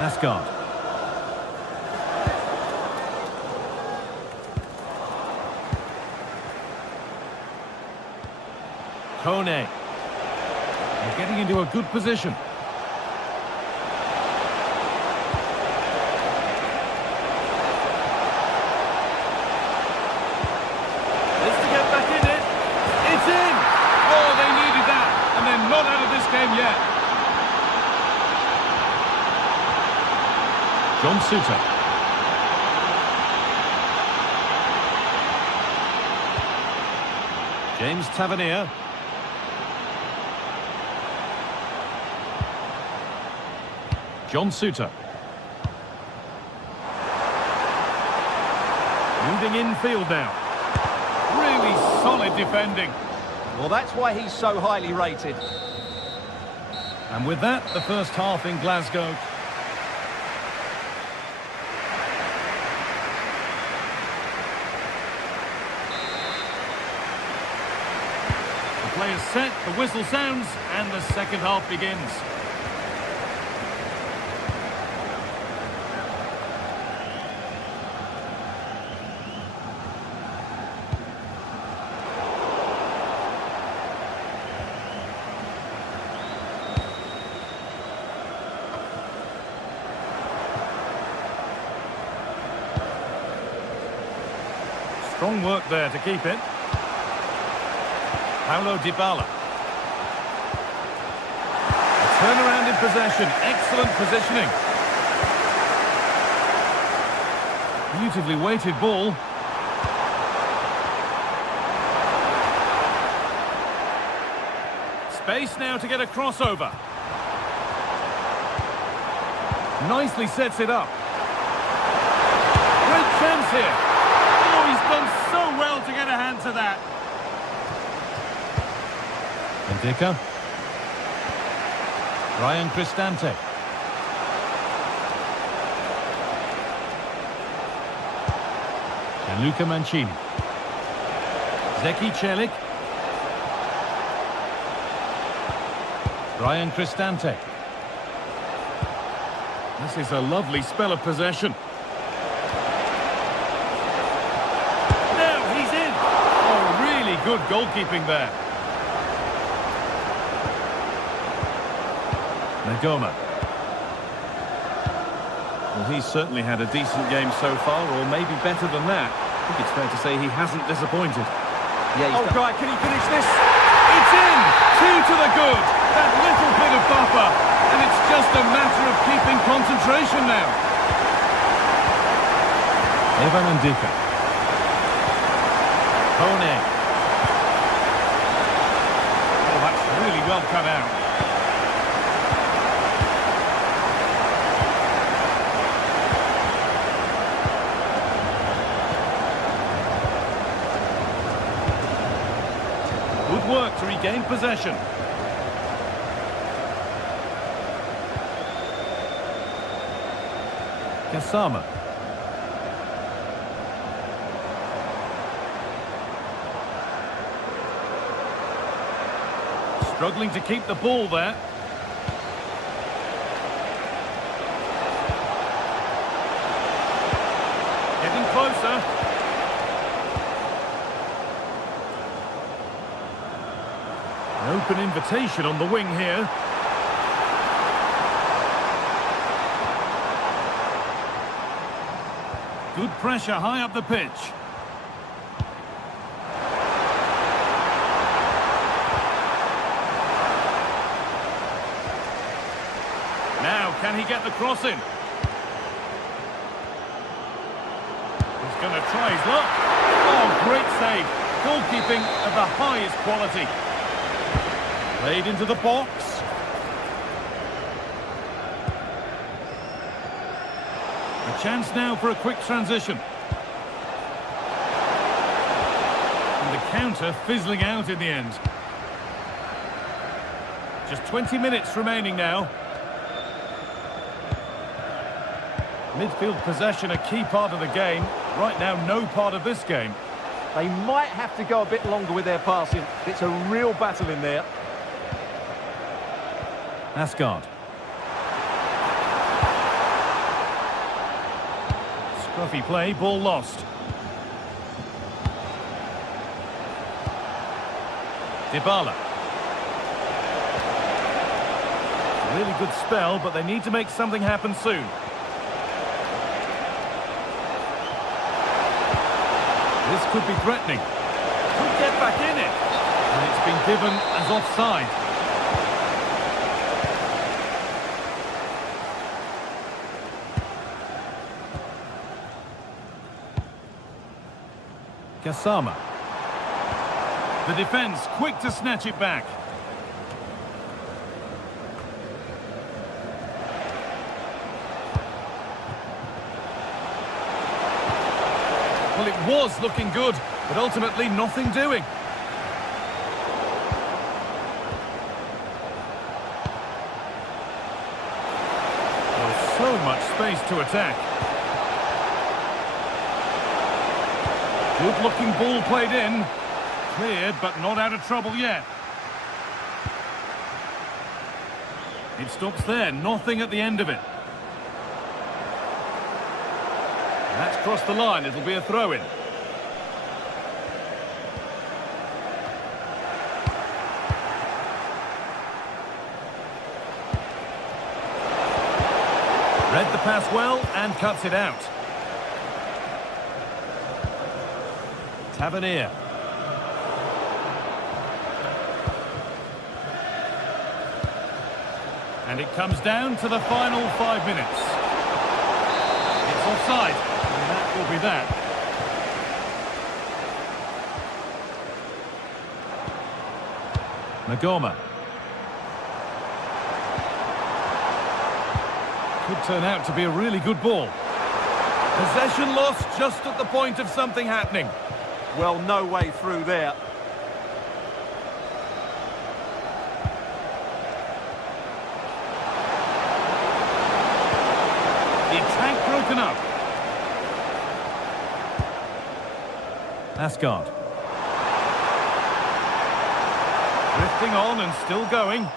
Asgard. Kone. They're getting into a good position. This to get back in it. It's in! Oh, they needed that. And they're not out of this game yet. John Suter. James Tavernier. John Suter. Moving infield now. Really solid defending. Well, that's why he's so highly rated. And with that, the first half in Glasgow. The play is set, the whistle sounds, and the second half begins. Strong work there to keep it. Paulo Dybala. A turnaround in possession. Excellent positioning. Beautifully weighted ball. Space now to get a crossover. Nicely sets it up. Great chance here. Oh, he's done so well to get a hand to that. Ndika. Ryan Cristante. And Luca Mancini. Zeki Celik. Ryan Cristante. This is a lovely spell of possession. Good goalkeeping there. Nagoma. Well, he's certainly had a decent game so far, or maybe better than that. I think it's fair to say he hasn't disappointed. Yeah, Guy, can he finish this? It's in! 2 to the good! That little bit of buffer, and it's just a matter of keeping concentration now. Evan Ndika. Kone. Really well cut out. Good work to regain possession. Kasama. Struggling to keep the ball there. Getting closer. An open invitation on the wing here. Good pressure high up the pitch. Now, can he get the cross in? Going to try his luck. Oh, great save. Goalkeeping of the highest quality. Played into the box. A chance now for a quick transition. And the counter fizzling out in the end. Just 20 minutes remaining now. Midfield possession a key part of the game. Right now, no part of this game. They might have to go a bit longer with their passing. It's a real battle in there. Asgard. Scruffy play, ball lost. Dybala. Really good spell, but they need to make something happen soon. This could be threatening. Could get back in it. And it's been given as offside. Gassama. The defence quick to snatch it back. Well, it was looking good, but ultimately nothing doing. There's so much space to attack. Good-looking ball played in. Cleared, but not out of trouble yet. It stops there, nothing at the end of it. That's crossed the line, it'll be a throw-in. Read the pass well and cuts it out. Tavernier. And it comes down to the final 5 minutes. It's offside, and that will be that. Nagoma. Could turn out to be a really good ball. Possession lost just at the point of something happening. Well, no way through there. The attack broken up. Asgard. Drifting on and still going.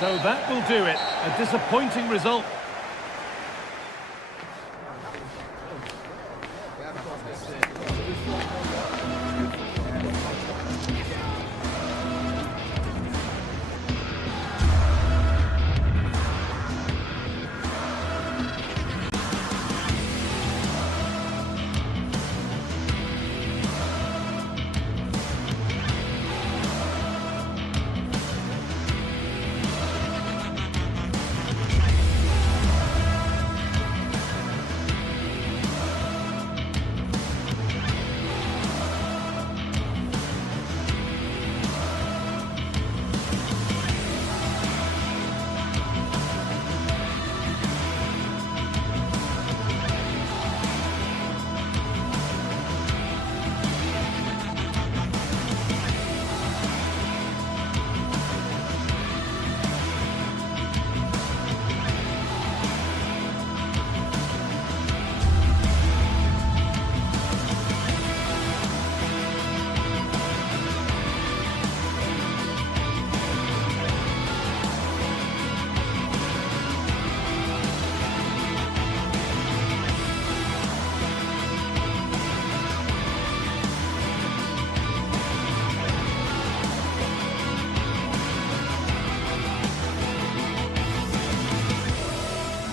So that will do it. A disappointing result.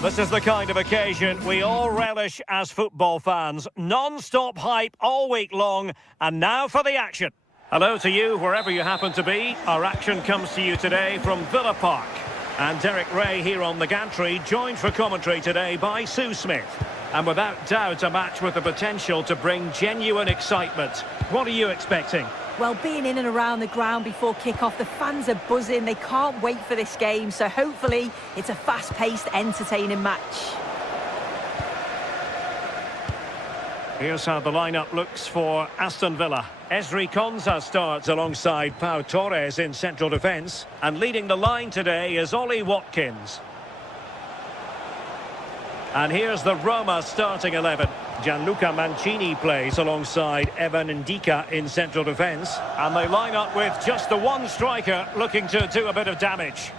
This is the kind of occasion we all relish as football fans. Non-stop hype all week long, and now for the action. Hello to you, wherever you happen to be. Our action comes to you today from Villa Park. And Derek Ray here on the gantry, joined for commentary today by Sue Smith. And without doubt, a match with the potential to bring genuine excitement. What are you expecting? Well, being in and around the ground before kick-off, the fans are buzzing. They can't wait for this game. So hopefully it's a fast-paced, entertaining match. Here's how the lineup looks for Aston Villa. Ezri Konsa starts alongside Pau Torres in central defence. And leading the line today is Ollie Watkins. And here's the Roma starting 11. Gianluca Mancini plays alongside Evan Ndika in central defence. And they line up with just the one striker looking to do a bit of damage.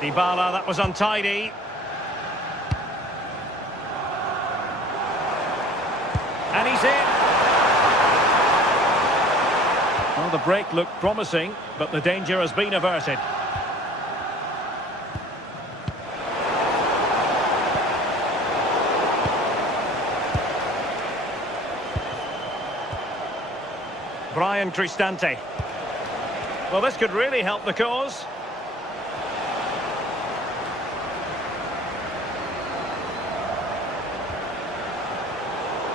Dybala, that was untidy. And he's in. Well, the break looked promising, but the danger has been averted. Brian Cristante. Well, this could really help the cause.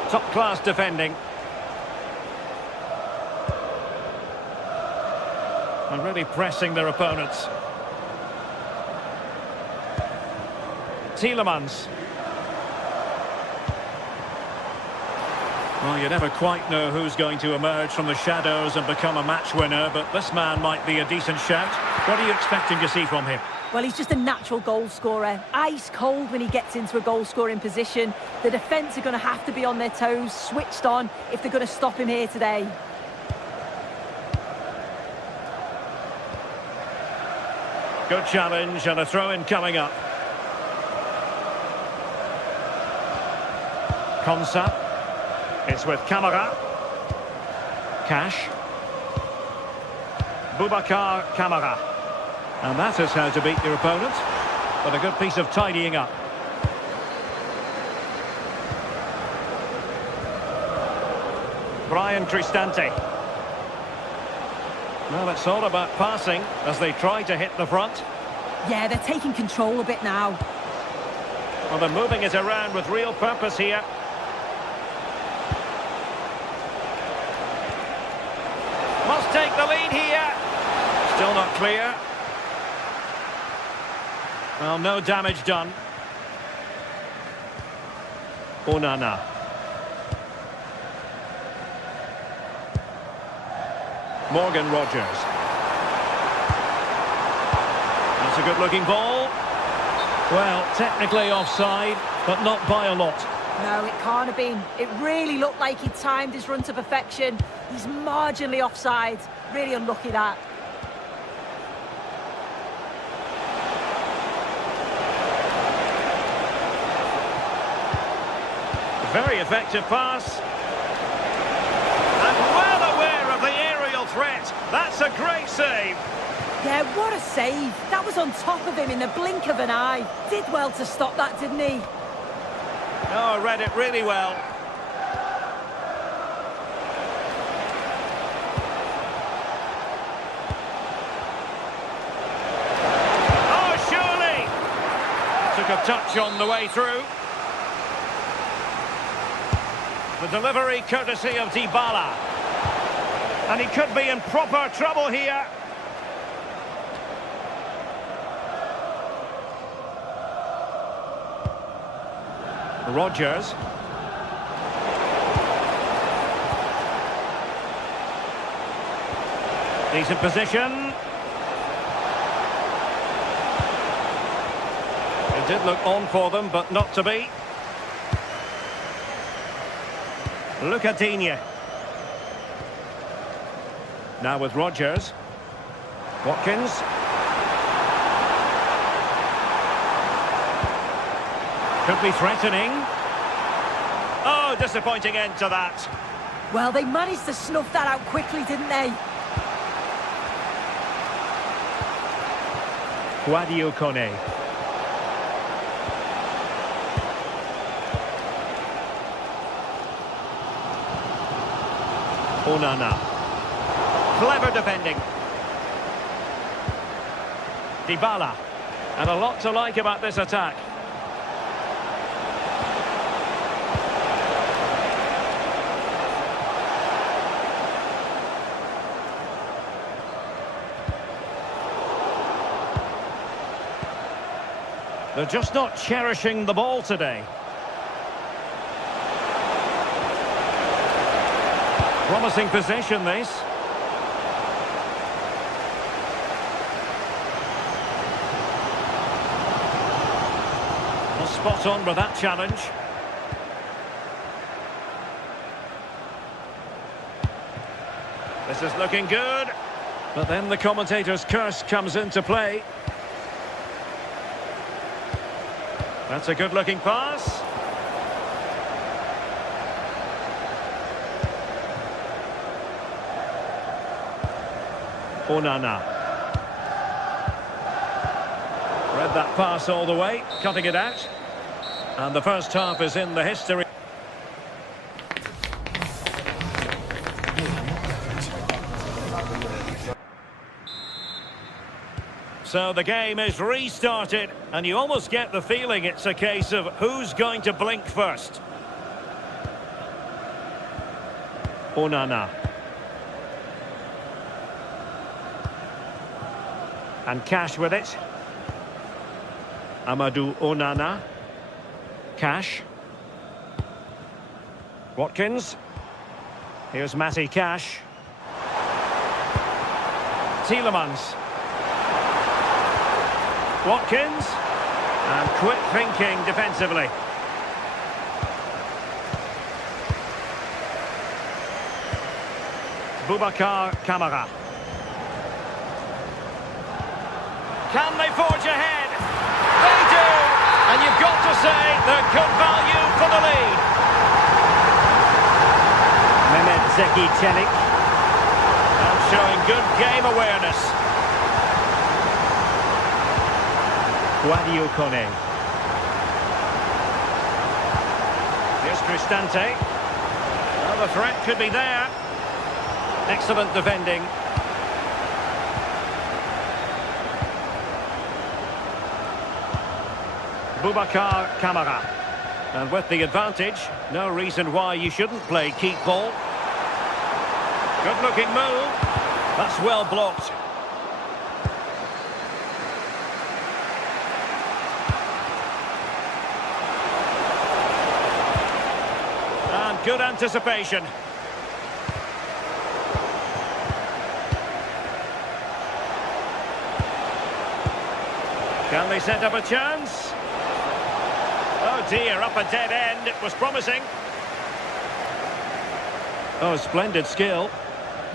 Top-class defending. And really pressing their opponents. Tielemans. Well, you never quite know who's going to emerge from the shadows and become a match winner, but this man might be a decent shout. What are you expecting to see from him? Well, he's just a natural goal scorer. Ice cold when he gets into a goal-scoring position. The defence are going to have to be on their toes, switched on, if they're going to stop him here today. Good challenge and a throw-in coming up. Konsa. It's with Kamara. Cash. Boubacar Kamara. And that is how to beat your opponent. But a good piece of tidying up. Brian Cristante. Well, it's all about passing as they try to hit the front. Yeah, they're taking control a bit now. Well, they're moving it around with real purpose here. Must take the lead here. Still not clear. Well, no damage done. Onana. Morgan Rogers. That's a good-looking ball. Well, technically offside, but not by a lot. No, it can't have been. It really looked like he timed his run to perfection. He's marginally offside. Really unlucky that. Very effective pass. And well aware of the aerial threat. That's a great save. Yeah, what a save. That was on top of him in the blink of an eye. Did well to stop that, didn't he? Oh, read it really well. Oh, surely! Took a touch on the way through. The delivery courtesy of Dybala. And he could be in proper trouble here. Rogers. Decent position. It did look on for them, but not to be. Lucadinha. Now with Rogers. Watkins. Could be threatening. Oh, disappointing end to that. Well, they managed to snuff that out quickly, didn't they? Guadio Kone. Onana. Clever defending. Dybala. And a lot to like about this attack. They're just not cherishing the ball today. Promising possession, this. Well, spot on with that challenge. This is looking good. But then the commentator's curse comes into play. That's a good-looking pass. Onana. Read that pass all the way, cutting it out. And the first half is in the history. So the game is restarted, and you almost get the feeling it's a case of who's going to blink first. Onana. And Cash with it. Amadou Onana. Cash. Watkins. Here's Matty Cash. Tielemans. Watkins, and quick thinking defensively. Boubacar Kamara. Can they forge ahead? They do! And you've got to say they're good value for the lead. Mehmet Zeki Çelik. And showing good game awareness. Guadio Kone. Here's Cristante. Well, the threat could be there. Excellent defending. Boubacar Kamara. And with the advantage, no reason why you shouldn't play keep ball. Good looking move. That's well blocked. Good anticipation. Can they set up a chance? Oh dear, up a dead end. It was promising. Oh, splendid skill.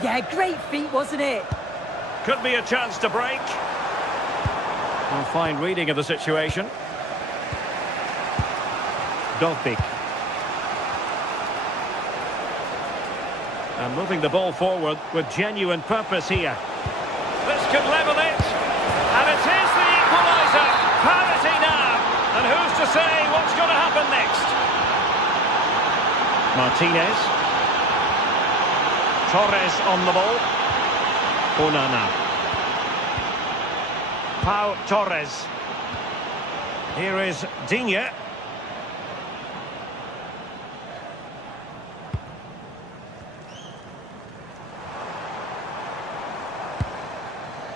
Yeah, great feat, wasn't it? Could be a chance to break. Well, fine reading of the situation. Dovbik. And moving the ball forward with genuine purpose here. This could level it. And it is the equaliser. Parity now. And who's to say what's going to happen next? Martinez. Torres on the ball. Onana. Pau Torres. Here is Digne.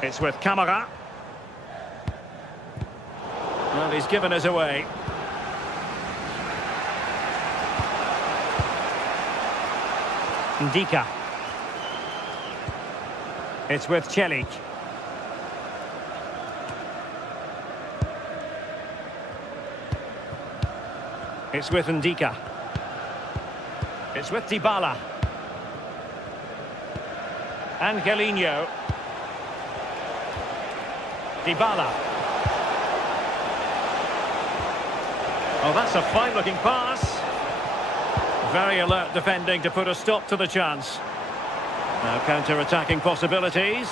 It's with Kamara. Well, he's given us away. Ndika. It's with Çelik. It's with Ndika. It's with Dybala. Angelino. Dybala. Oh, that's a fine-looking pass. Very alert defending to put a stop to the chance. Now counter-attacking possibilities.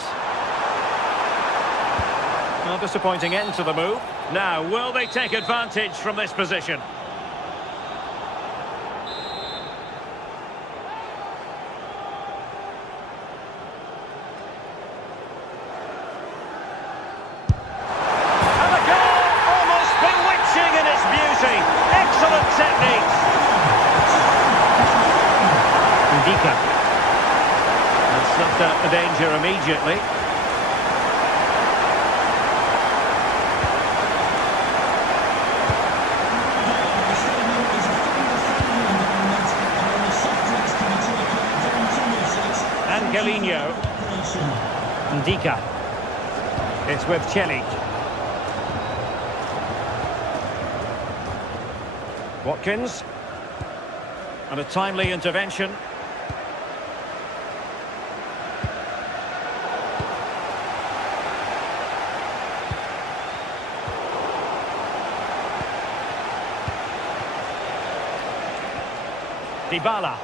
Well, disappointing end to the move. Now, will they take advantage from this position? the danger immediately. Angelino. Ndika. It's with Chelik. Watkins. And a timely intervention. Dybala.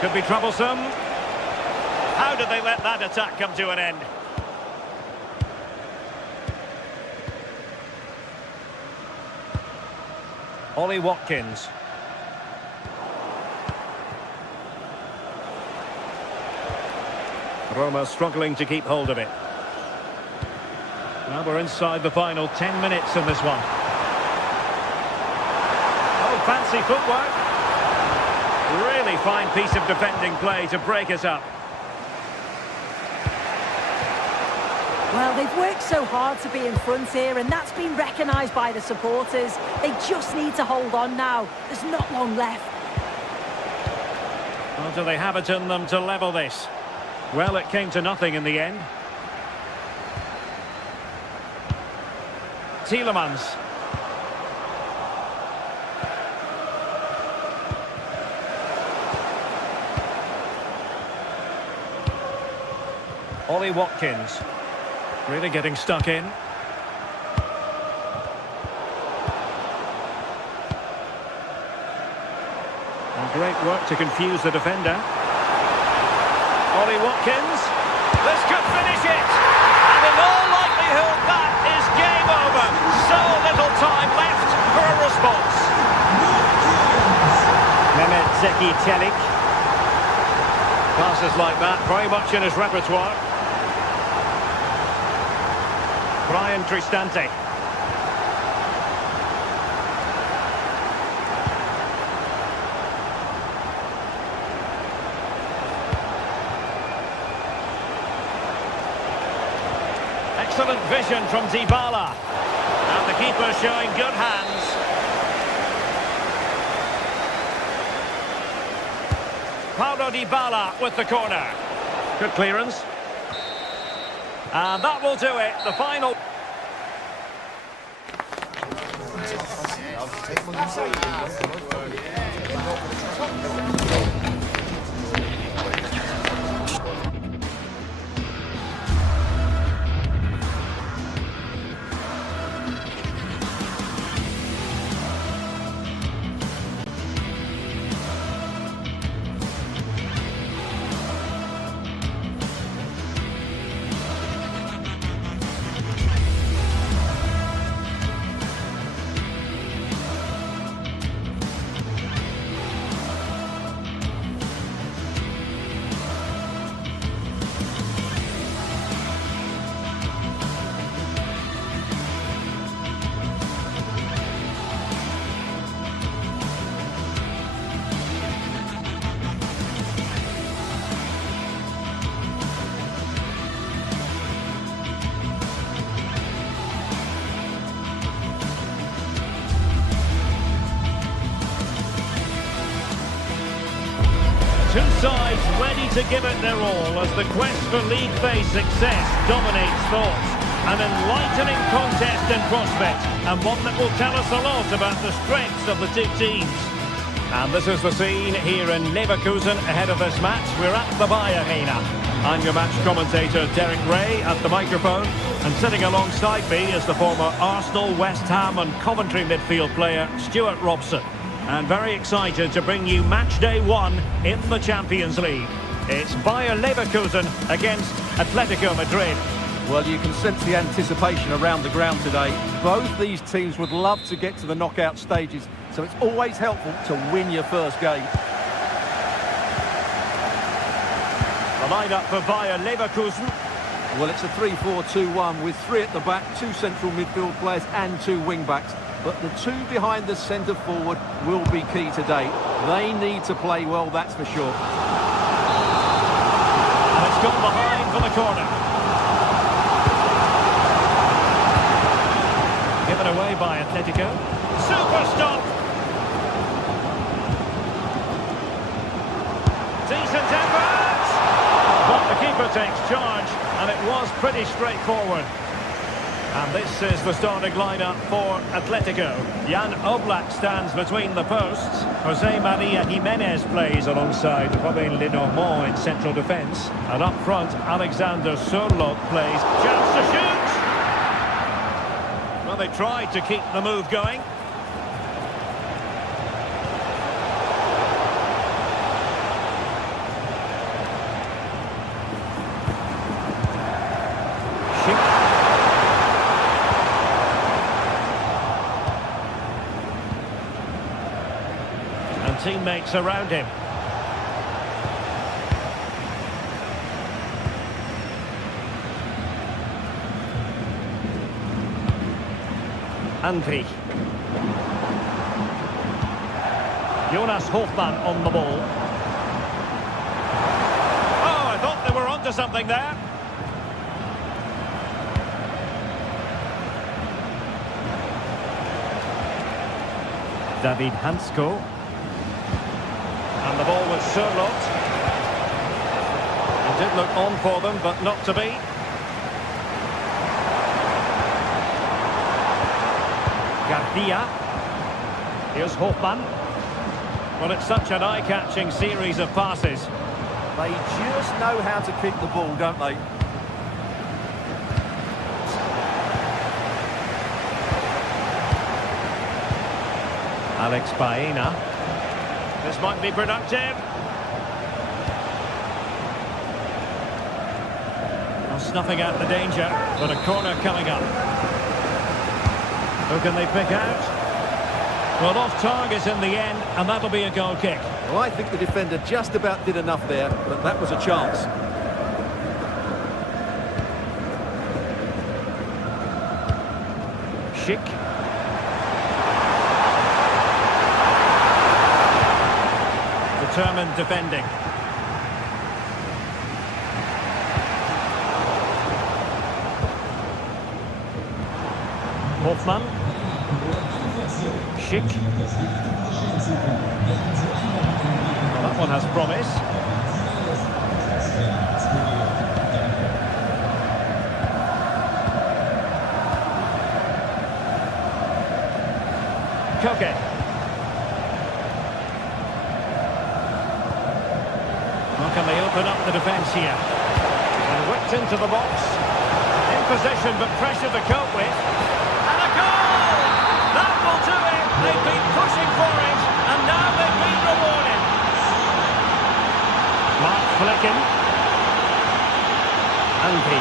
Could be troublesome. How did they let that attack come to an end? Ollie Watkins. Roma struggling to keep hold of it. Now we're inside the final 10 minutes in this one. Oh, fancy footwork. Really fine piece of defending play to break us up. Well, they've worked so hard to be in front here, and that's been recognised by the supporters. They just need to hold on now. There's not long left. Well, do they have it in them to level this? Well, it came to nothing in the end. Tielemans. Ollie Watkins. Really getting stuck in. And great work to confuse the defender. Ollie Watkins. This could finish it. And in all likelihood, that is game over. So little time left for a response. Mehmet Zeki Çelik. Passes like that, very much in his repertoire. Brian Cristante. Excellent vision from Dybala. And the keeper showing good hands. Paulo Dybala with the corner. Good clearance. And that will do it. The final... Two sides ready to give it their all as the quest for league phase success dominates thoughts. An enlightening contest in prospect, and one that will tell us a lot about the strengths of the two teams. And this is the scene here in Leverkusen ahead of this match. We're at the Bayer Arena. I'm your match commentator Derek Ray at the microphone, and sitting alongside me is the former Arsenal, West Ham and Coventry midfield player Stuart Robson. And very excited to bring you match day one in the Champions League. It's Bayer Leverkusen against Atletico Madrid. Well, you can sense the anticipation around the ground today. Both these teams would love to get to the knockout stages, so it's always helpful to win your first game. The lineup for Bayer Leverkusen. Well, it's a 3-4-2-1 with three at the back, two central midfield players and two wing-backs. But the two behind the centre forward will be key today. They need to play well, that's for sure. It's gone behind for the corner. Given away by Atletico. Super stop! Decent effort! But the keeper takes charge, and it was pretty straightforward. And this is the starting lineup for Atletico. Jan Oblak stands between the posts. Jose Maria Jimenez plays alongside Robin Lenormand in central defence. And up front, Alexander Sørloth plays. Chance to shoot! Well, they tried to keep the move going. Teammates around him. Andri. Jonas Hofmann on the ball. Oh, I thought they were onto something there. David Hansko. And the ball was Sørloth. It did look on for them, but not to be. Garcia. Here's Hofmann. Well, it's such an eye-catching series of passes. They just know how to keep the ball, don't they? Alex Baena. This might be productive. Well, snuffing out the danger, but a corner coming up. Who can they pick out? Well, off target in the end, and that'll be a goal kick. Well, I think the defender just about did enough there, but that was a chance. Schick. Determined defending. Hofmann. Schick. Well, that one has promise. Koke. Well, can they open up the defence here? And whipped into the box. In possession, but pressure to cope with. And a goal! That will do it! They've been pushing for it, and now they've been rewarded. Mark Flecken. Andri.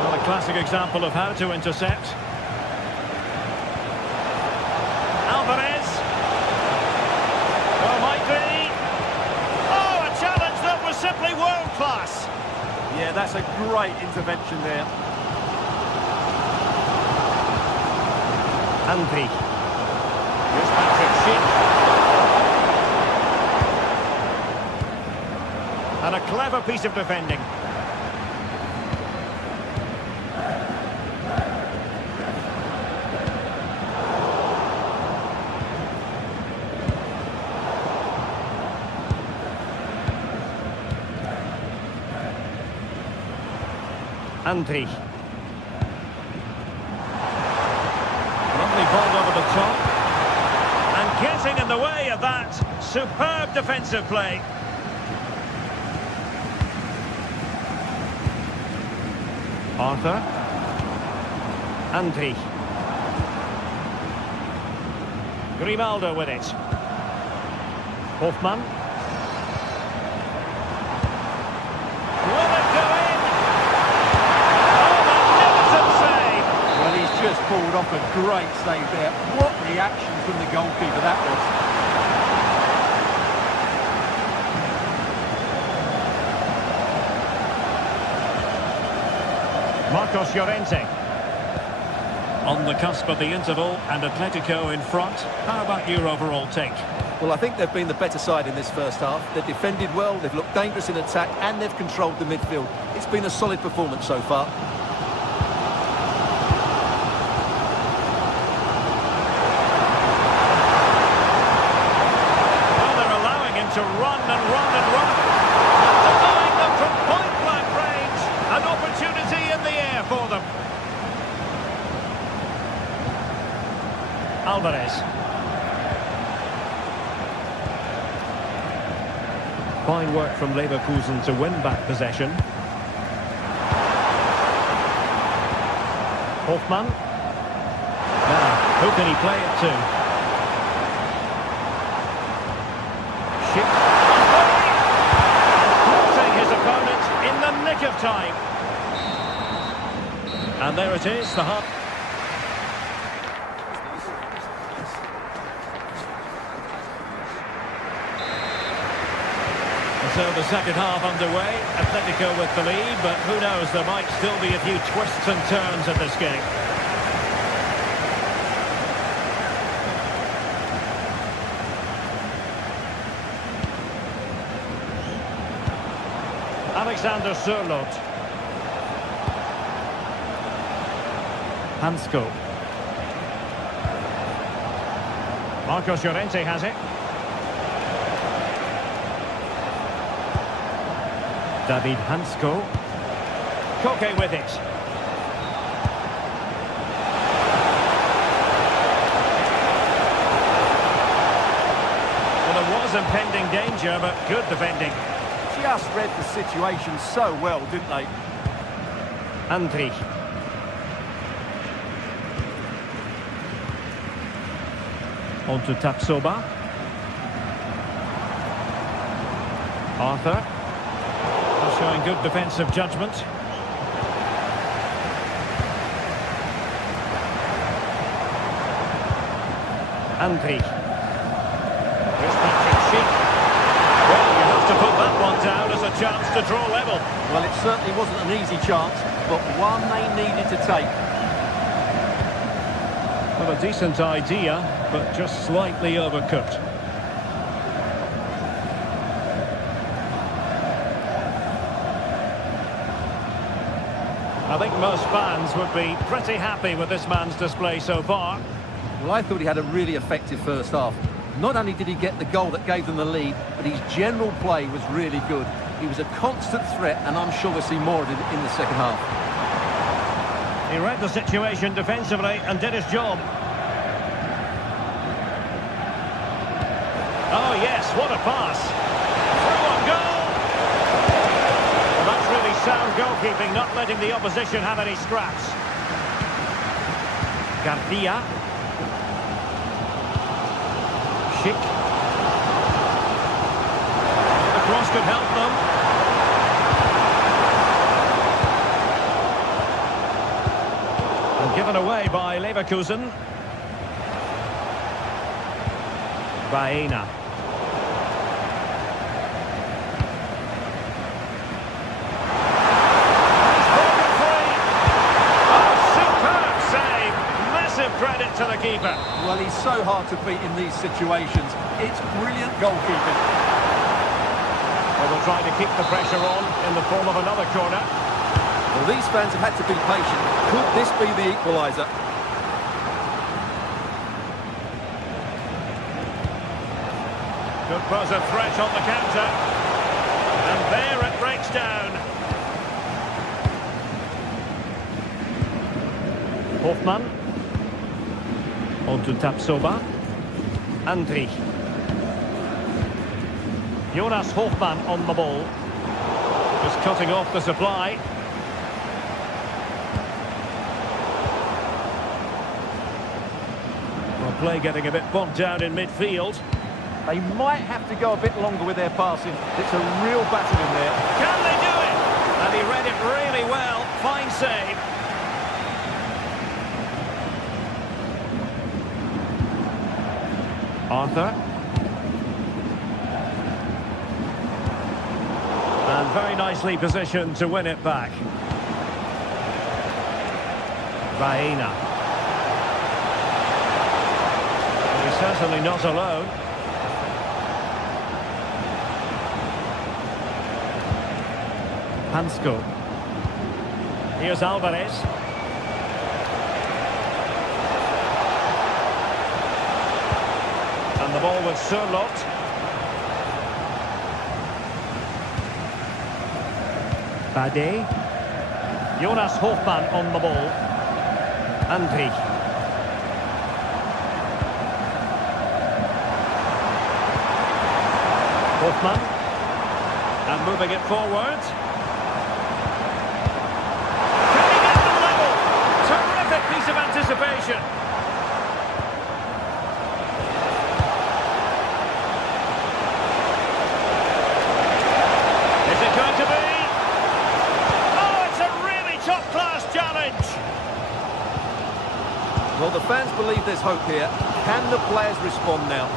Well, a classic example of how to intercept. Alvarez. Well, might be. Oh, a challenge that was simply world-class. Yeah, that's a great intervention there. Andri. Here's Patrick Schick. And a clever piece of defending. Andri. Lovely ball over the top. And getting in the way of that. Superb defensive play. Arthur. Andri. Grimaldo with it. Hofmann. Just pulled off a great save there. What reaction from the goalkeeper that was. Marcos Llorente. On the cusp of the interval and Atletico in front. How about your overall take? Well, I think they've been the better side in this first half. They've defended well, they've looked dangerous in attack, and they've controlled the midfield. It's been a solid performance so far. Well, they're allowing him to run and run and run. Denying them from point-blank range. An opportunity in the air for them. Alvarez. Fine work from Leverkusen to win back possession. Hofmann. Now, who can he play it to? Schick. Thwarting his opponent in the nick of time. And there it is, the half. So the second half underway, Atletico with the lead, but who knows, there might still be a few twists and turns in this game. Alexander Sørloth. Hansko. Marcos Llorente has it. David Hansko. Koke with it. Well, there was impending danger, but good defending. Just read the situation so well, didn't they? Andrich. On to Tapsoba. Arthur. Showing good defensive judgment. Andrich. Here's Patrick Schick. Well, you have to put that one down as a chance to draw level. Well, it certainly wasn't an easy chance, but one they needed to take. Well, a decent idea, but just slightly overcooked. I think most fans would be pretty happy with this man's display so far. Well, I thought he had a really effective first half. Not only did he get the goal that gave them the lead, but his general play was really good. He was a constant threat, and I'm sure we'll see more of it in the second half. He read the situation defensively and did his job. Oh yes, what a pass. Through on goal! Well, that's really sound goalkeeping, not letting the opposition have any scraps. Garcia. Schick. The cross could help them. And given away by Leverkusen. Baena. Credit to the keeper. Well, he's so hard to beat in these situations. It's brilliant goalkeeping. Well, they'll try to keep the pressure on in the form of another corner. Well, these fans have had to be patient. Could this be the equaliser? Could pose a threat on the counter. And there it breaks down. Hofmann. On to Tapsoba. Andrich. Jonas Hofmann on the ball. Just cutting off the supply. Well, play getting a bit bogged down in midfield. They might have to go a bit longer with their passing. It's a real battle in there. Can they do it? And he read it really well. Fine save. Arthur. And very nicely positioned to win it back. Baena. He's certainly not alone. Hansko. Here's Alvarez. And the ball with Surlot. Bade. Jonas Hofmann on the ball. Andri. Hofmann. And moving it forward. Can he get them level? Terrific piece of anticipation. Is it going to be? Well, the fans believe there's hope here. Can the players respond now?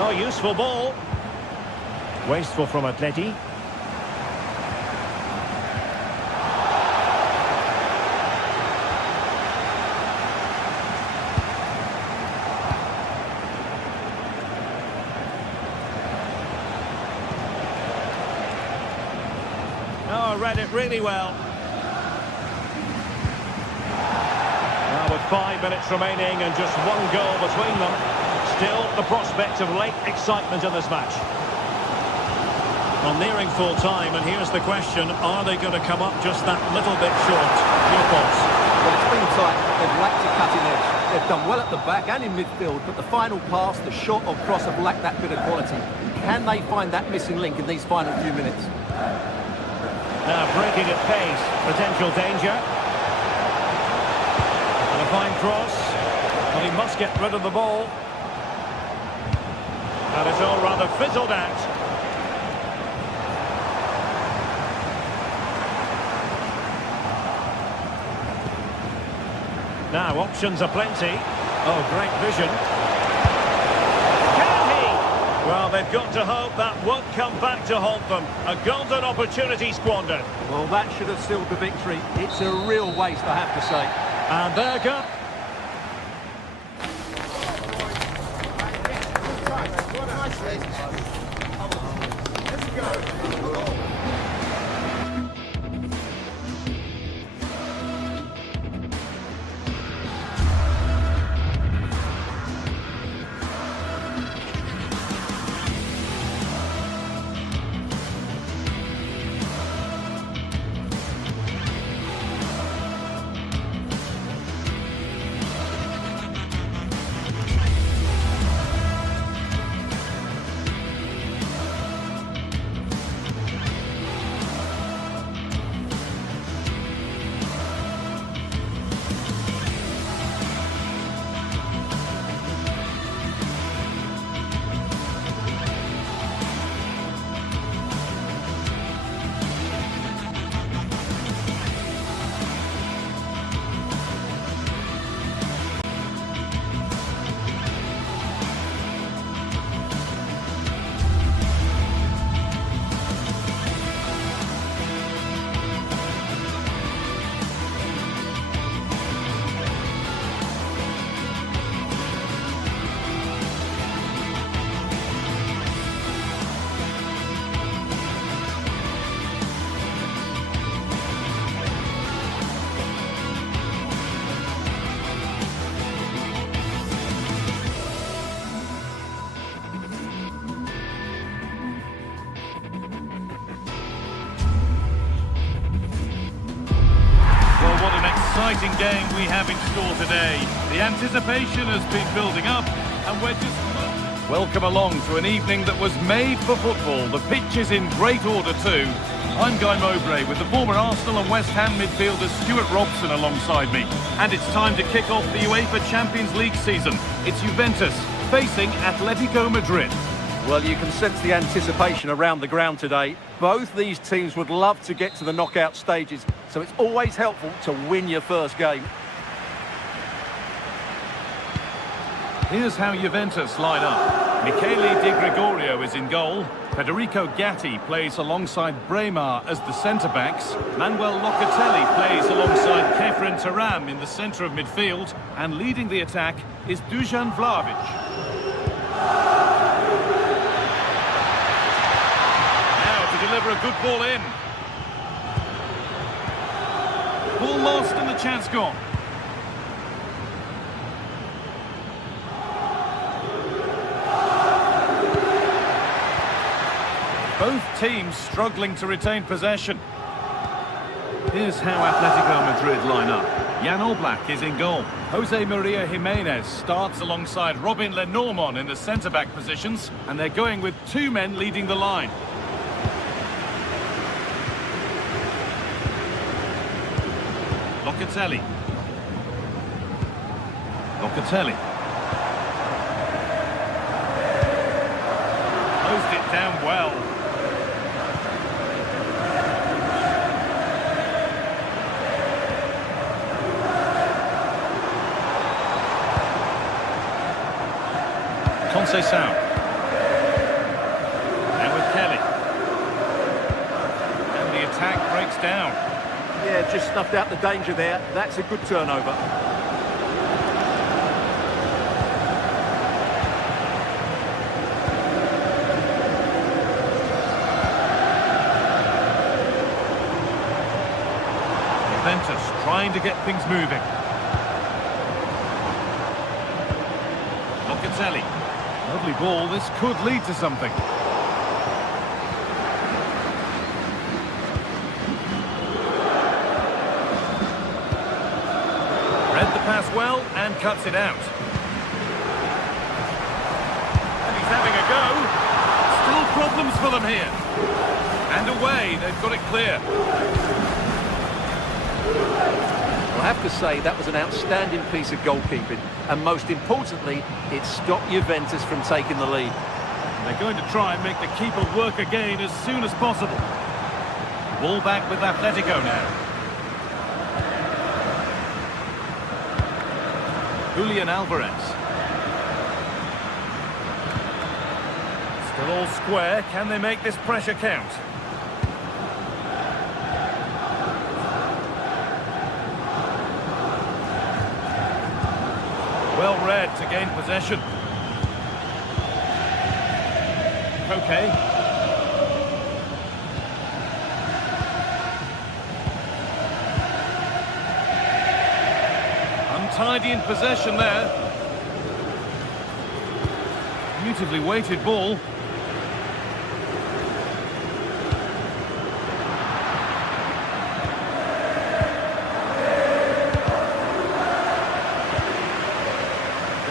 Oh, useful ball. Wasteful from Atleti. Oh, read it really well. With 5 minutes remaining and just one goal between them, still the prospect of late excitement in this match. Well, nearing full time, and here's the question, are they going to come up just that little bit short? Your thoughts? Well, it's been tight. They've lacked a cutting edge. They've done well at the back and in midfield, but the final pass, the shot or cross have lacked that bit of quality. Can they find that missing link in these final few minutes? Now breaking at pace, potential danger. A fine cross. Well, he must get rid of the ball. And it's all rather fizzled out. Now, options are plenty. Oh, great vision. Can he? Well, they've got to hope that won't come back to haunt them. A golden opportunity squandered. Well, that should have sealed the victory. It's a real waste, I have to say. And there goes. Exciting game we have in store today. The anticipation has been building up and we're just... Welcome along to an evening that was made for football. The pitch is in great order too. I'm Guy Mowbray with the former Arsenal and West Ham midfielder Stuart Robson alongside me. And it's time to kick off the UEFA Champions League season. It's Juventus facing Atletico Madrid. Well, you can sense the anticipation around the ground today. Both these teams would love to get to the knockout stages, so it's always helpful to win your first game. Here's how Juventus line up. Michele Di Gregorio is in goal. Federico Gatti plays alongside Bremar as the centre-backs. Manuel Locatelli plays alongside Kefren Turam in the centre of midfield. And leading the attack is Dusan Vlahovic. Now to deliver a good ball in. Ball lost and the chance gone. Both teams struggling to retain possession. Here's how Atletico Madrid line up. Jan Oblak is in goal. Jose Maria Jimenez starts alongside Robin Lenormand in the centre-back positions, and they're going with two men leading the line. Locatelli. Closed it down well. Conceição. Now with Kelly. And the attack breaks down. Yeah, just snuffed out the danger there. That's a good turnover. Juventus trying to get things moving. Locatelli. Lovely ball, this could lead to something. Read the pass well and cuts it out. And he's having a go. Still problems for them here. And away, they've got it clear. I have to say that was an outstanding piece of goalkeeping, and most importantly, it stopped Juventus from taking the lead. And they're going to try and make the keeper work again as soon as possible. Ball back with Atletico now. Julian Alvarez. Still all square. Can they make this pressure count? Well read to gain possession. Okay. Untidy in possession there. Beautifully weighted ball.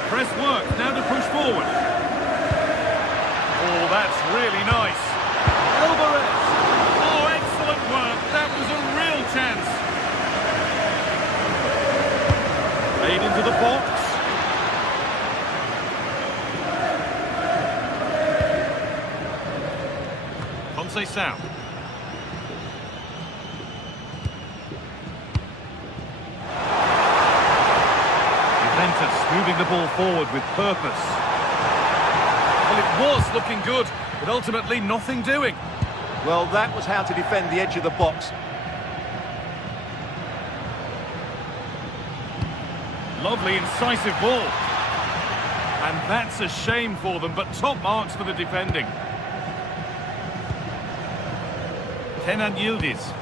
Press work, now to push forward. Oh, that's really nice. Alvarez. Oh, excellent work. That was a real chance. Played into the box. Conceição. Moving the ball forward with purpose. Well, it was looking good, but ultimately nothing doing. Well, that was how to defend the edge of the box. Lovely, incisive ball. And that's a shame for them, but top marks for the defending. Kenan Yildiz.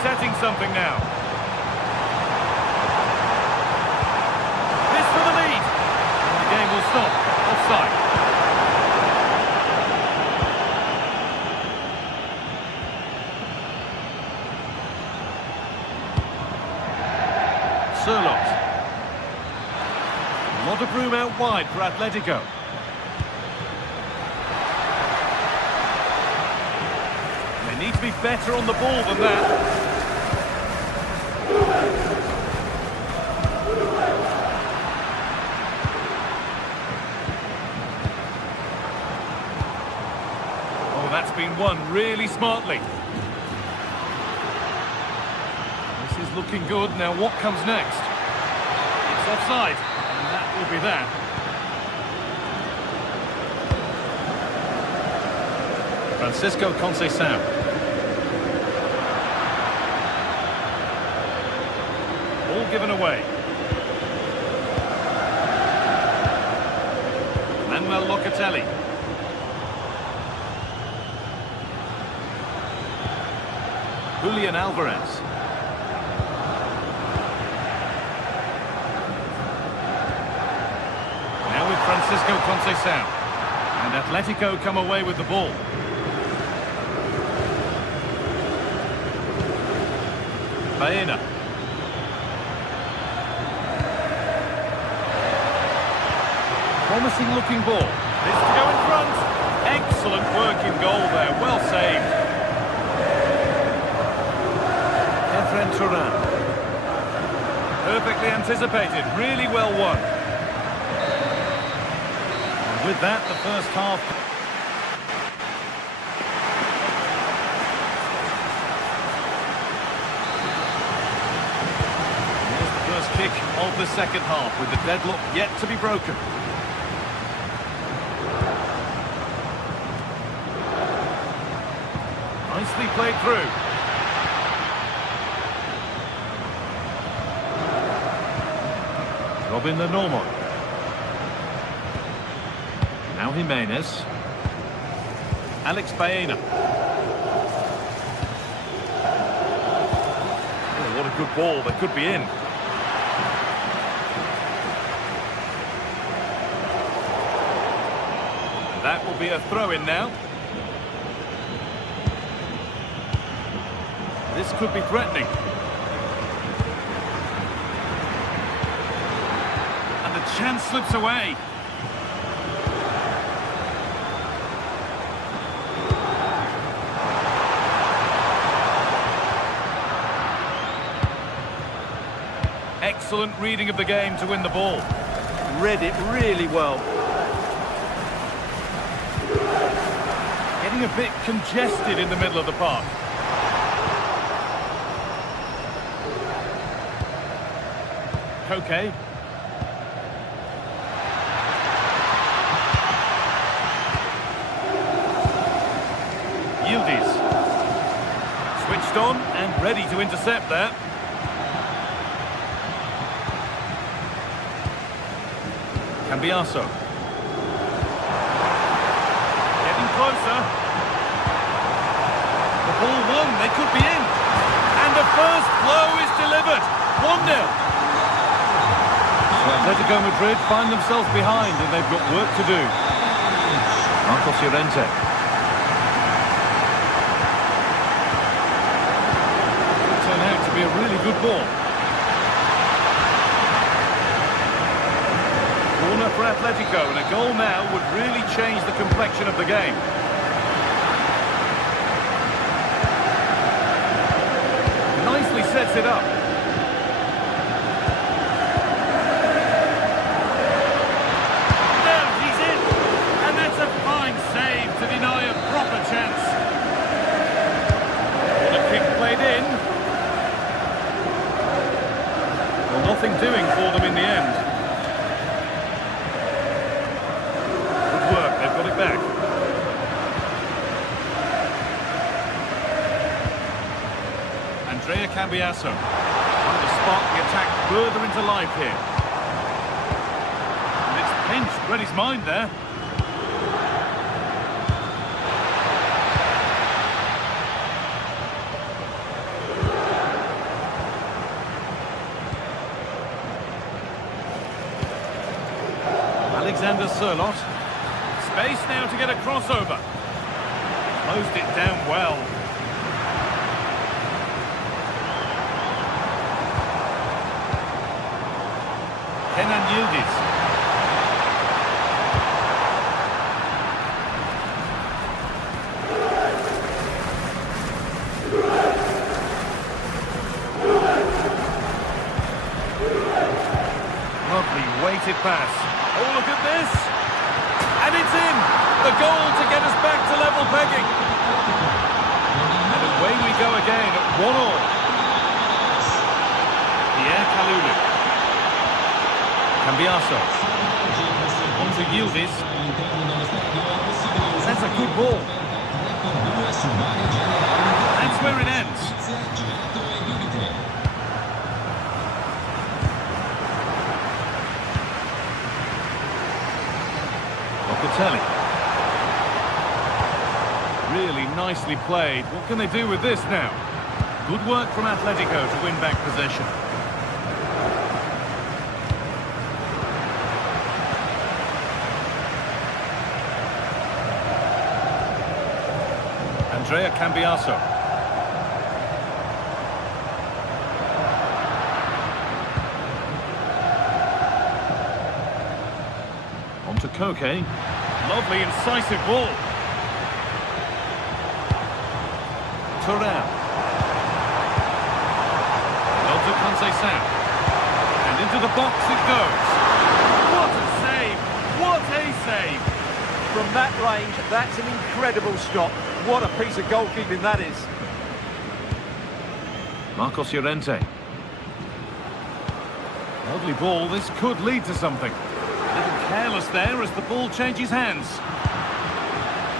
Setting something now. This for the lead. And the game will stop. Offside. Sirlot. A lot of room out wide for Atletico. They need to be better on the ball than that. Oh, that's been won really smartly. This is looking good. Now what comes next? It's offside, and that will be that. Francisco Conceição. All given away. Manuel Locatelli. Julian Alvarez. Now with Francisco Conceição. And Atletico come away with the ball. Baena. Promising looking ball. This to go in front. Excellent work in goal there. Well saved. Efren Turan. Perfectly anticipated. Really well won. And with that, the first half. Here's the first kick of the second half with the deadlock yet to be broken. Nicely played through. Robin the Norman. Now Jimenez. Alex Baena. Oh, what a good ball. They could be in. And that will be a throw-in now. This could be threatening. And the chance slips away. Excellent reading of the game to win the ball. Read it really well. Getting a bit congested in the middle of the park. Okay. Yildiz. Switched on and ready to intercept there. Cambiaso. Getting closer. The ball won, they could be in. And the first blow is delivered. 1-0. Atletico Madrid find themselves behind and they've got work to do. Marcos Llorente. It turned out to be a really good ball. Corner for Atletico, and a goal now would really change the complexion of the game. Nicely sets it up. Save to deny a proper chance. The kick played in. Well, nothing doing for them in the end. Good work, they've got it back. Andrea Cambiaso trying to spark the attack further into life here. And it's pinched, read his mind there. Alexander Sørloth. Space now to get a crossover. Closed it down well. Kenan Yildiz. Lovely weighted pass. Oh, look at this! And it's in! The goal to get us back to level pegging. And away we go again at 1-1. Pierre Kalulu. Cambiaso. On to Yildiz. That's a good ball. That's where it ends. Locatelli. Really nicely played. What can they do with this now? Good work from Atletico to win back possession. Andrea Cambiaso. On to Koke. Lovely incisive ball. Turan. Well to Conceição. And into the box it goes. What a save! What a save! From that range, that's an incredible stop. What a piece of goalkeeping that is. Marcos Llorente. Lovely ball. This could lead to something. A little careless there as the ball changes hands.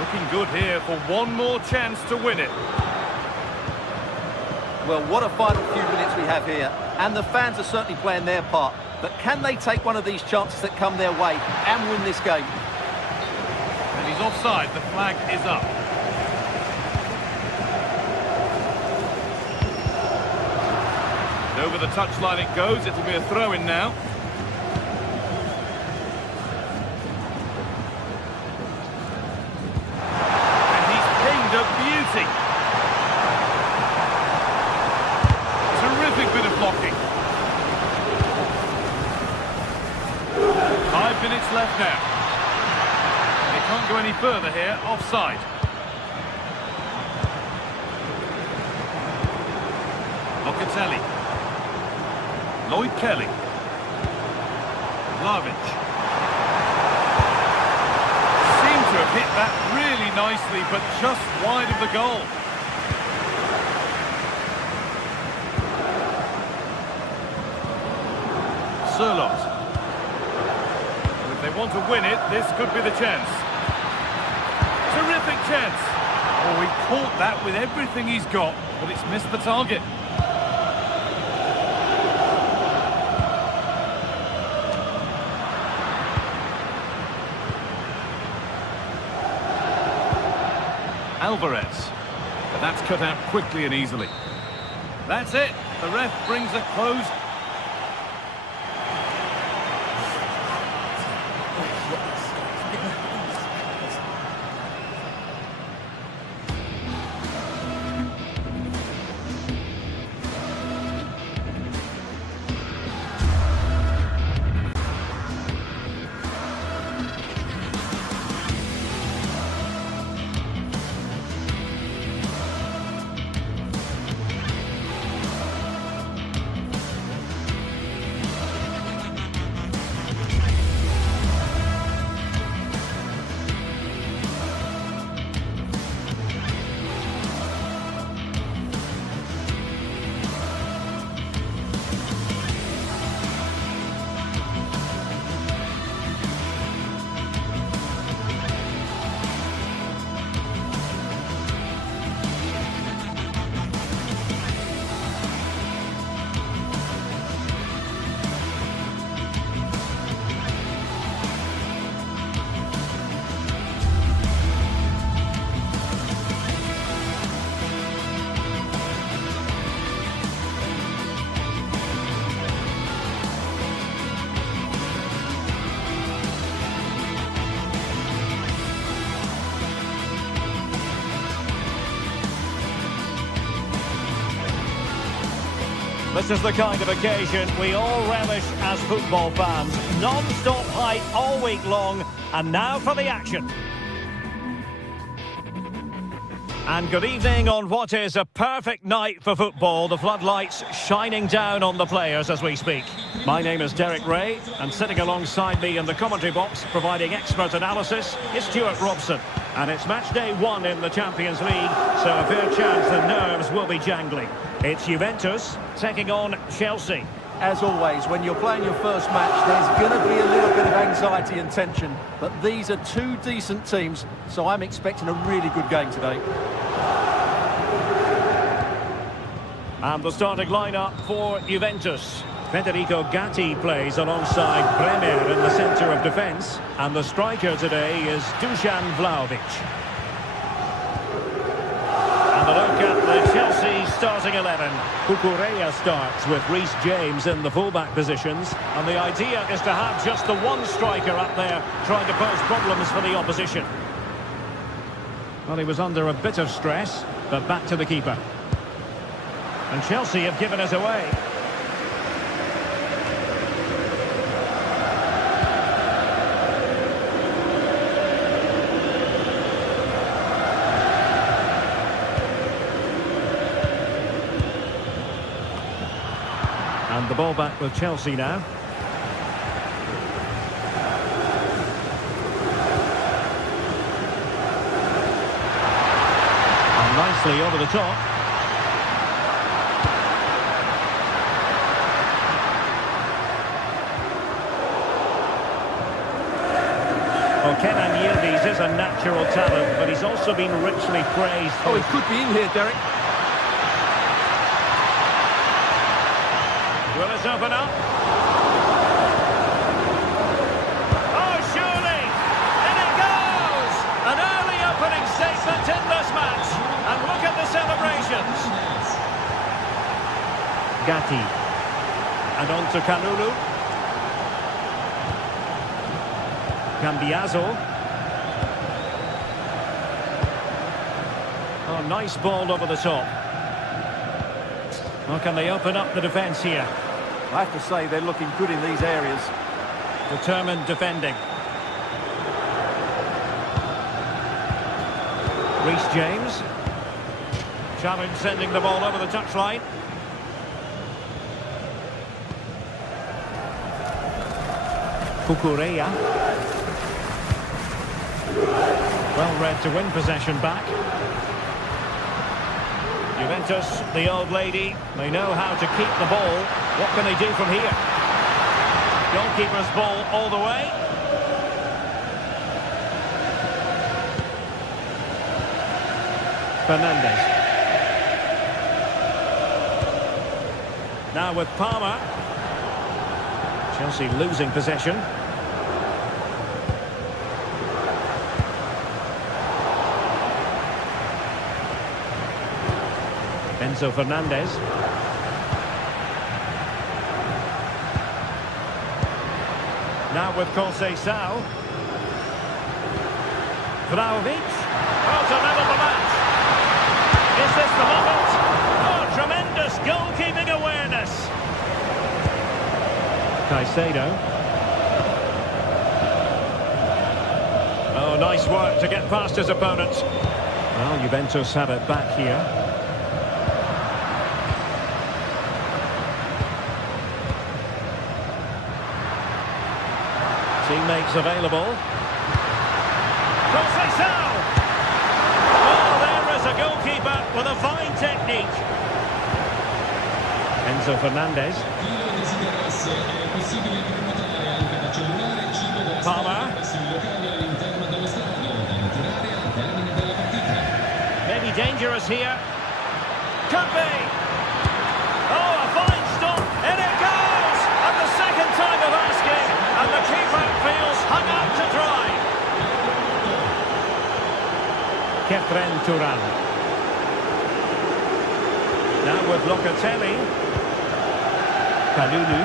Looking good here for one more chance to win it. Well, what a final few minutes we have here. And the fans are certainly playing their part. But can they take one of these chances that come their way and win this game? And he's offside. The flag is up. Over the touchline it goes. It'll be a throw-in now. And he's pinged a beauty. Terrific bit of blocking. 5 minutes left now. They can't go any further here. Offside. Locatelli. Lloyd Kelly. Vlahovic. Seemed to have hit that really nicely, but just wide of the goal. Sirlot. If they want to win it, this could be the chance. Terrific chance. Oh, he caught that with everything he's got, but it's missed the target. Alvarez. But that's cut out quickly and easily. That's it. The ref brings a close. This is the kind of occasion we all relish as football fans. Non-stop hype all week long, and now for the action. And good evening on what is a perfect night for football. The floodlights shining down on the players as we speak. My name is Derek Ray, and sitting alongside me in the commentary box, providing expert analysis, is Stuart Robson. And it's match day 1 in the Champions League, so a fair chance the nerves will be jangling. It's Juventus taking on Chelsea. as always, when you're playing your first match, there's going to be a little bit of anxiety and tension. But these are two decent teams, so I'm expecting a really good game today. And the starting lineup for Juventus. Federico Gatti plays alongside Bremer in the centre of defence. And the striker today is Dusan Vlahovic. And a look at the Chelsea starting 11. Cucurella starts with Reece James in the fullback positions. And the idea is to have just the one striker up there trying to pose problems for the opposition. Well, he was under a bit of stress, but back to the keeper. And Chelsea have given us away. And the ball back with Chelsea now. And nicely over the top. Well, Kenan Yildiz is a natural talent, but he's also been richly praised. Oh, he could be in here, Derek. Will it open up? Oh, surely! In it goes! An early opening statement in this match. And look at the celebrations. Gatti. And on to Kalulu. Cambiaso. Oh, nice ball over the top. Well, can they open up the defence here? I have to say they're looking good in these areas. Determined defending. Reece James. Challenge sending the ball over the touchline. Cucurella. Well read to win possession back. Juventus, the old lady, they know how to keep the ball. What can they do from here? Goalkeeper's ball all the way. Fernandes. Now with Palmer. Chelsea losing possession. Enzo Fernandez. Now with Conceição. Vlahovic. Oh, to level the match. Is this the moment? Oh, tremendous goalkeeping awareness. Caicedo. Oh, nice work to get past his opponent. Well, Juventus have it back here. Teammates available. Conceição! Well, there is a goalkeeper with a fine technique. Enzo Fernandez. Palmer. Maybe dangerous here. Could be. Oh, a fine stop. In it goes! And the second time of asking. And the keeper feels hung out to dry. Kefren Turan. Now with Locatelli. Kalulu.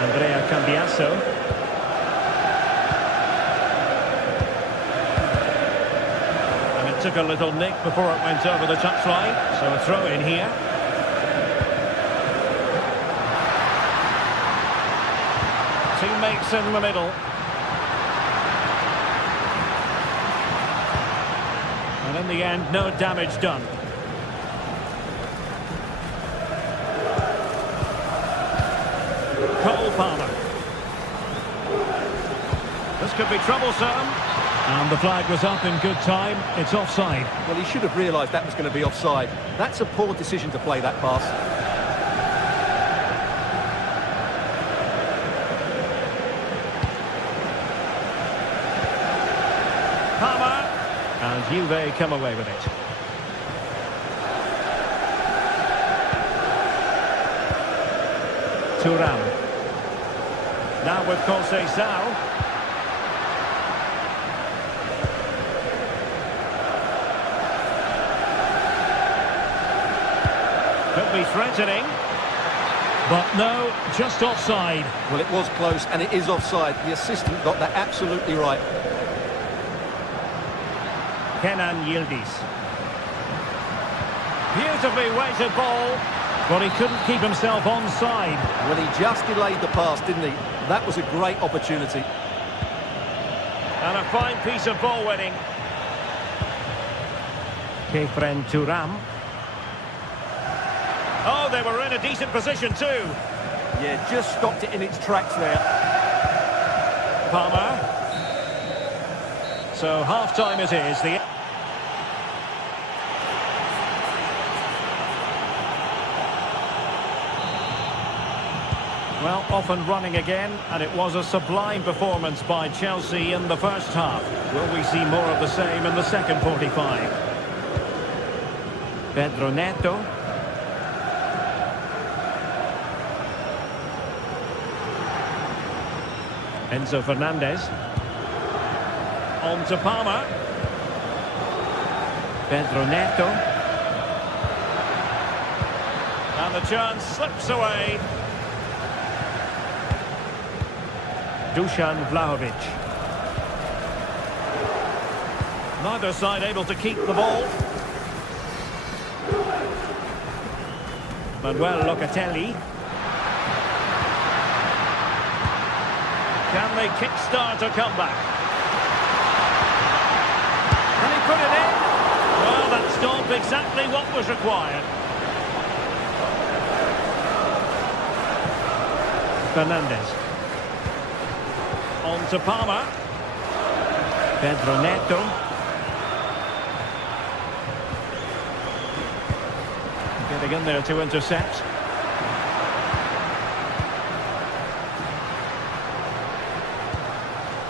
Andrea Cambiaso. And it took a little nick before it went over the touchline. So a throw in here. Teammates in the middle. And in the end, no damage done. Cole Palmer. This could be troublesome. And the flag was up in good time. It's offside. Well, he should have realised that was going to be offside. That's a poor decision to play that pass. And Juve come away with it. Thuram. Now with Conceição. Could be threatening. But no, just offside. Well, it was close, and it is offside. The assistant got that absolutely right. Kenan Yildiz. Beautifully weighted ball. But he couldn't keep himself onside. Well, he just delayed the pass, didn't he? That was a great opportunity. And a fine piece of ball winning. Kefren Thuram. Oh, they were in a decent position too. Yeah, just stopped it in its tracks there. Palmer. So half-time it is. Well, off and running again, and it was a sublime performance by Chelsea in the first half. Will we see more of the same in the second 45? Pedro Neto. Enzo Fernandez. On to Palmer. Pedro Neto. And the chance slips away. Dusan Vlahovic. Neither side able to keep the ball. Manuel Locatelli. Can they kickstart a comeback? Can he put it in? Well, that stopped exactly what was required. Fernandez. On to Palmer. Pedro Neto. Getting in there to intercept.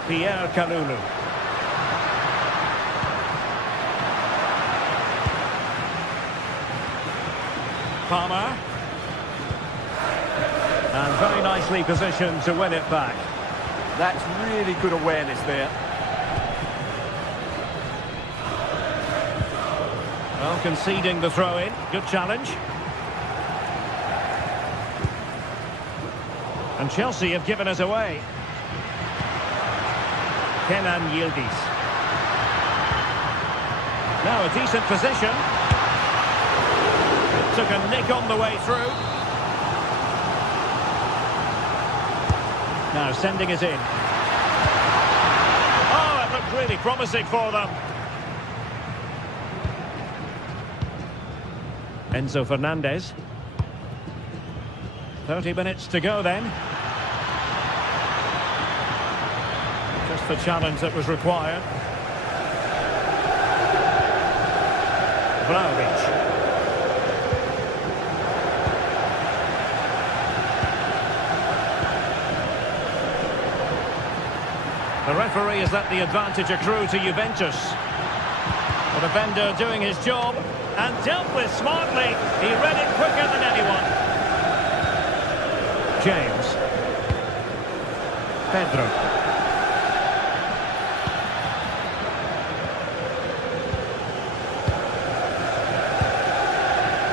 Pierre Kalulu. Palmer. And very nicely positioned to win it back. That's really good awareness there. Well, conceding the throw-in. Good challenge. And Chelsea have given us away. Kenan Yildiz. Now a decent position. Took a nick on the way through. Now sending it in. Oh, it looked really promising for them. Enzo Fernandez. 30 minutes to go then. Just the challenge that was required. Vlahovic. The referee has let the advantage accrue to Juventus. The defender doing his job and dealt with smartly. He read it quicker than anyone. James. Pedro.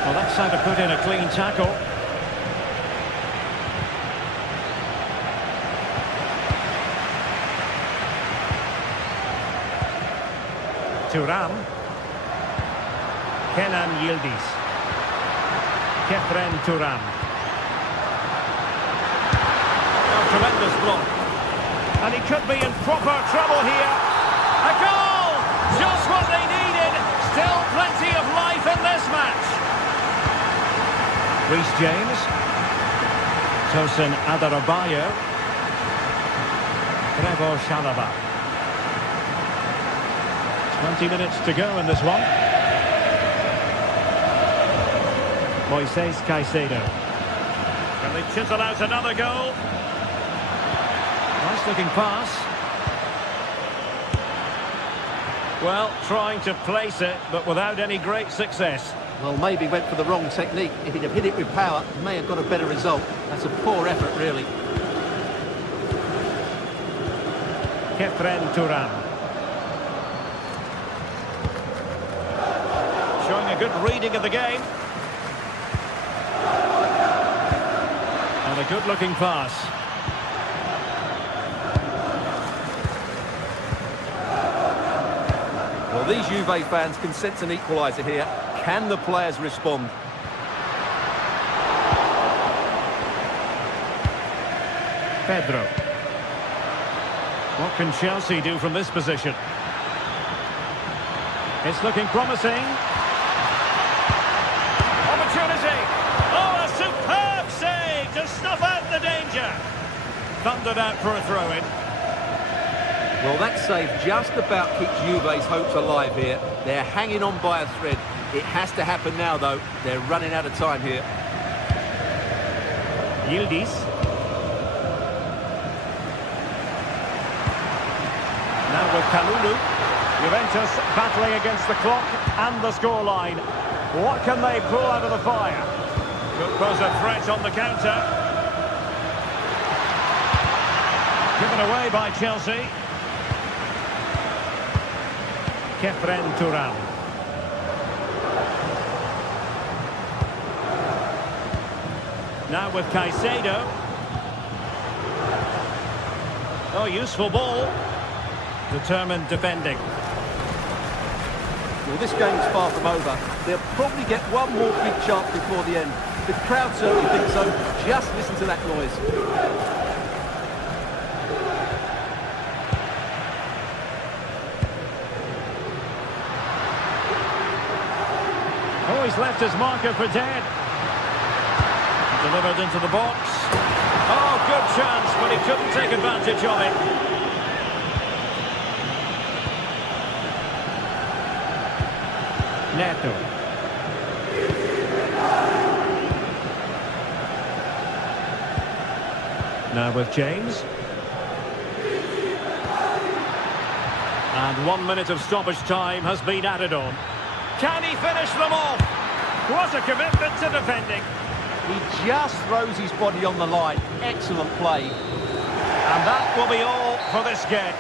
Well, that's how to put in a clean tackle. Thuram. Kenan Yildiz. Kefren Thuram. Oh, tremendous block. And he could be in proper trouble here. A goal! Just what they needed. Still plenty of life in this match. Reece James. Tosin Adarabioyo. Trevor Chalobah. 20 minutes to go in this one. Moises Caicedo. Can they chisel out another goal? Nice looking pass. Well, trying to place it, but without any great success. Well, maybe went for the wrong technique. If he'd have hit it with power, he may have got a better result. That's a poor effort, really. Turan. Showing a good reading of the game. And a good-looking pass. Well, these Juve fans can sense an equaliser here. Can the players respond? Pedro. What can Chelsea do from this position? It's looking promising. Opportunity! Oh, a superb save to snuff out the danger. Thundered out for a throw-in. Well, that save just about keeps Juve's hopes alive here. They're hanging on by a thread. It has to happen now, though. They're running out of time here. Yildiz. Now with Kalulu. Juventus battling against the clock and the scoreline. What can they pull out of the fire? Could pose a threat on the counter. Given away by Chelsea. Turan. Now with Caicedo. Oh, useful ball. Determined defending. Well, this game's far from over. They'll probably get one more big chance before the end. The crowd certainly think so. Just listen to that noise. Oh, he's left his marker for dead. Delivered into the box. Oh, good chance, but he couldn't take advantage of it. Neto. Now with James. And 1 minute of stoppage time has been added on. Can he finish them off? What a commitment to defending. He just throws his body on the line. Excellent play. And that will be all for this game.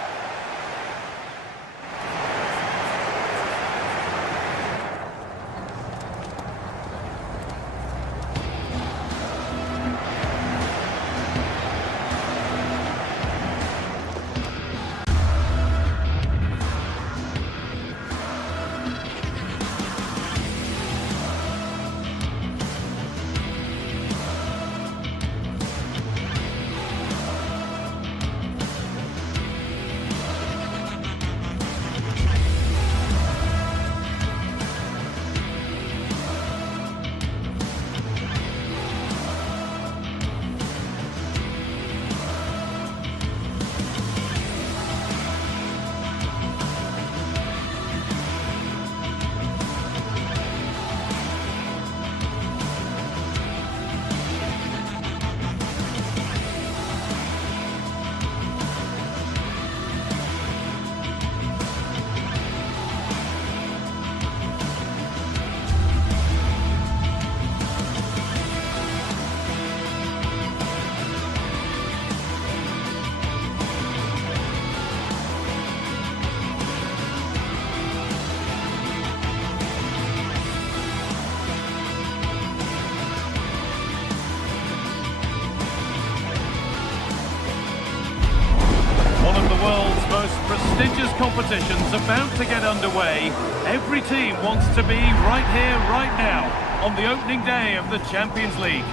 Most prestigious competitions about to get underway. Every team wants to be right here, right now, on the opening day of the Champions League.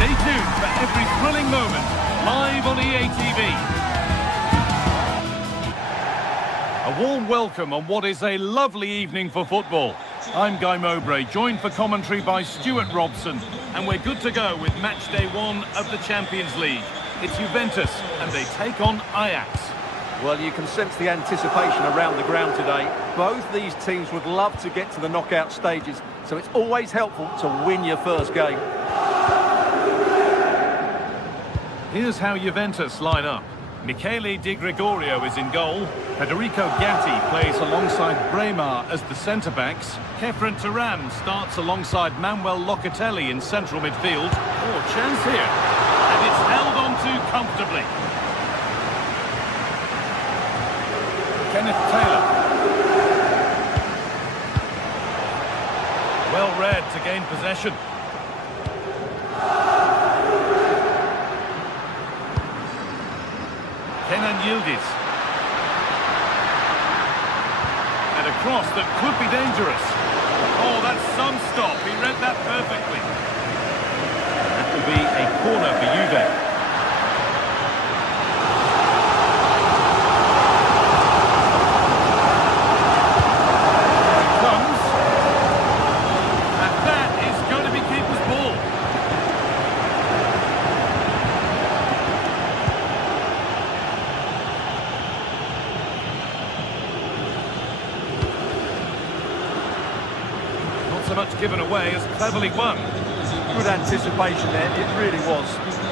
Stay tuned for every thrilling moment, live on EA TV. A warm welcome on what is a lovely evening for football. I'm Guy Mowbray, joined for commentary by Stuart Robson, and we're good to go with match day 1 of the Champions League. It's Juventus, and they take on Ajax. Well, you can sense the anticipation around the ground today. Both these teams would love to get to the knockout stages, so it's always helpful to win your first game. Here's how Juventus line up. Michele Di Gregorio is in goal. Federico Gatti plays alongside Bremer as the centre-backs. Kefren Turan starts alongside Manuel Locatelli in central midfield. Oh, chance here. And it's held on to comfortably. Kenneth Taylor. Well read to gain possession. Kenan Yildiz. And a cross that could be dangerous. Oh, that's some stop. He read that perfectly. That will be a corner for Juve. So much given away as cleverly won. Good anticipation there, it really was. This is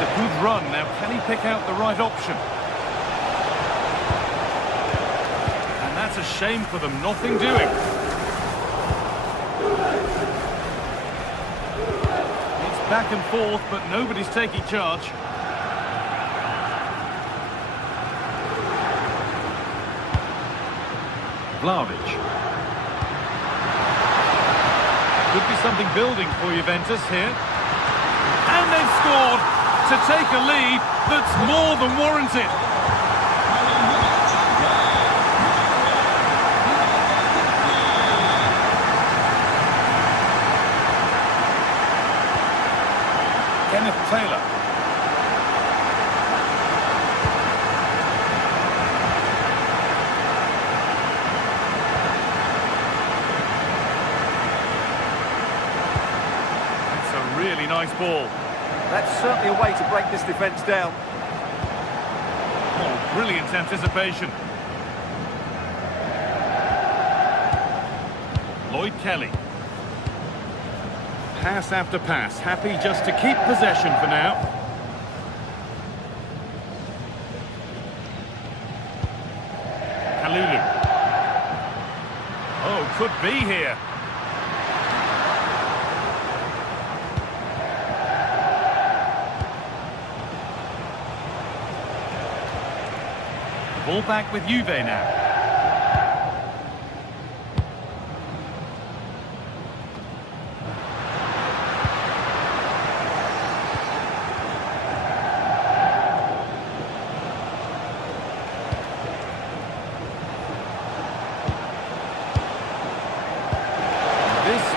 a good run. Now, can he pick out the right option? And that's a shame for them. Nothing doing. Back and forth, but nobody's taking charge. Vlahovic. Could be something building for Juventus here. And they've scored to take a lead that's more than warranted. Kenneth Taylor. It's a really nice ball. That's certainly a way to break this defence down. Oh, brilliant anticipation. Lloyd Kelly. Pass after pass, happy just to keep possession for now. Kalulu. Oh, could be here. Ball back with Juve now.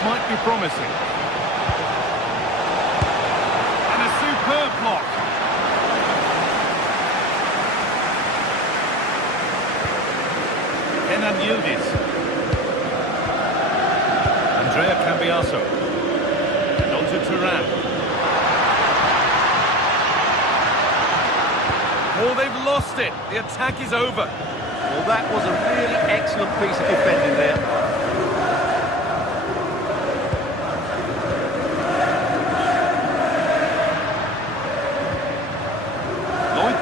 Might be promising. And a superb block. Kenan Yildiz. Andrea Cambiaso. And on to Turan. Oh, they've lost it. The attack is over. Well, that was a really excellent piece of defending there.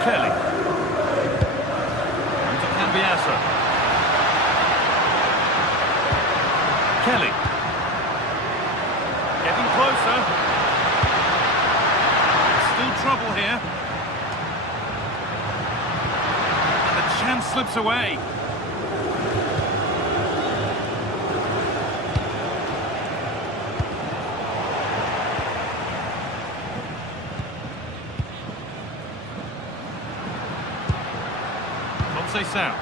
Kelly. And to Cambiaso. Kelly. Getting closer. Still trouble here. And the chance slips away. Sound.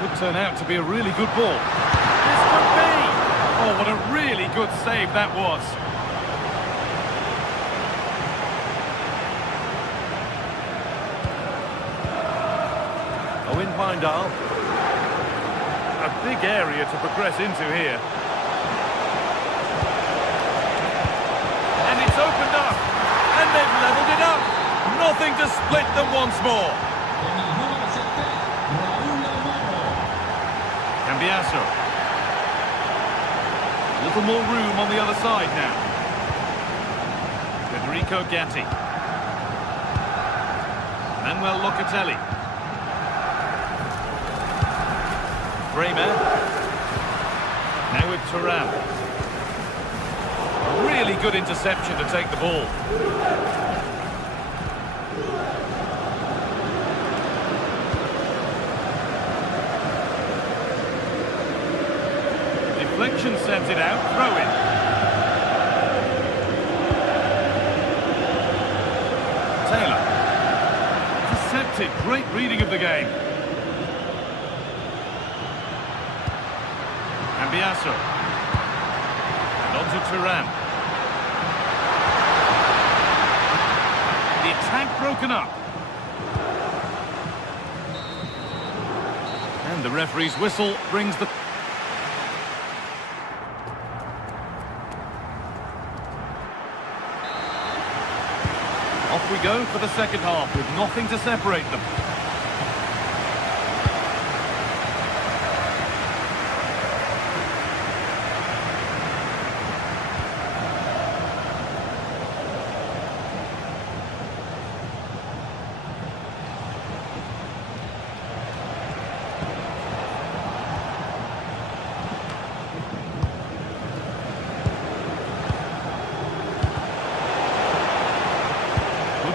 Could turn out to be a really good ball. This could be! Oh, what a really good save that was. Owen Wijndal. A big area to progress into here. And it's opened up. And they've levelled it up. Nothing to split them once more. Cambiasso. A little more room on the other side now. Federico Gatti. Manuel Locatelli. Bremer. Now with Thuram. Really good interception to take the ball. Deflection sends it out, throw in. Taylor. Intercepted, great reading of the game. Cambiasso. And on to Thuram. The attack broken up. And the referee's whistle brings the... Off we go for the second half with nothing to separate them.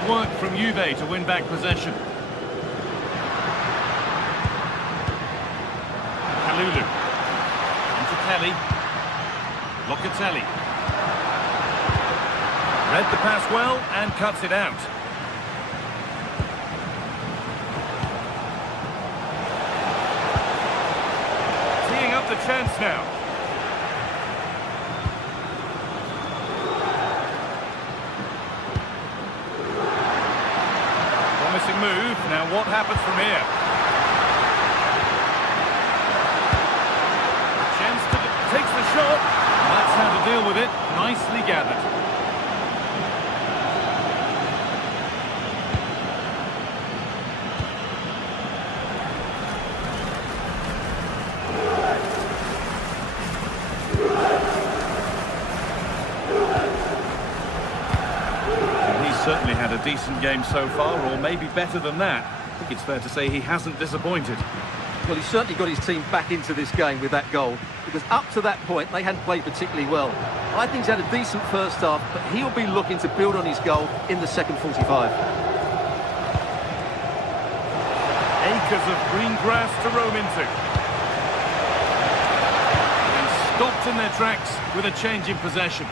Work from Juve to win back possession. Kalulu. Into Kelly. Locatelli. Read the pass well and cuts it out. Teeing up the chance now. Move. Now what happens from here? Chance to takes the shot. And that's how to deal with it. Nicely gathered. Certainly had a decent game so far, or maybe better than that. I think it's fair to say he hasn't disappointed. Well, he's certainly got his team back into this game with that goal, because up to that point they hadn't played particularly well. I think he's had a decent first half, but he'll be looking to build on his goal in the second 45. Acres of green grass to roam into. And stopped in their tracks with a change in possession.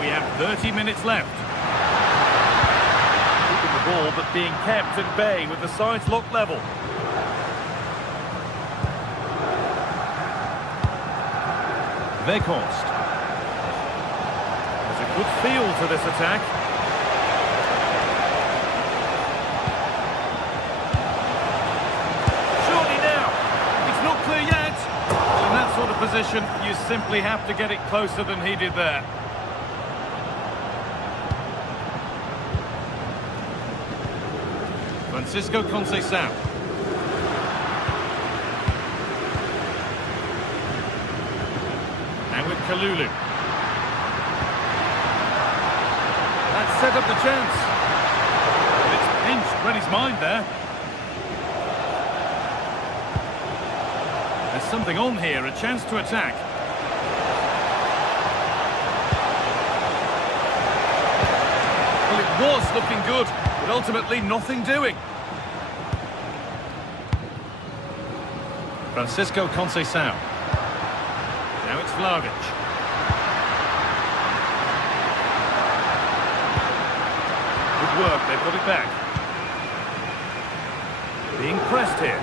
We have 30 minutes left. Keeping the ball, but being kept at bay with the sides locked level. Weghorst. There's a good feel to this attack. Surely now. It's not clear yet. In that sort of position, you simply have to get it closer than he did there. Francisco Conceição. And with Kalulu. That set up the chance. But it's pinched Reddy's mind there. There's something on here, a chance to attack. Well, it was looking good, but ultimately nothing doing. Francisco Conceição. Now it's Vlahovic. Good work, they've got it back. Being pressed here.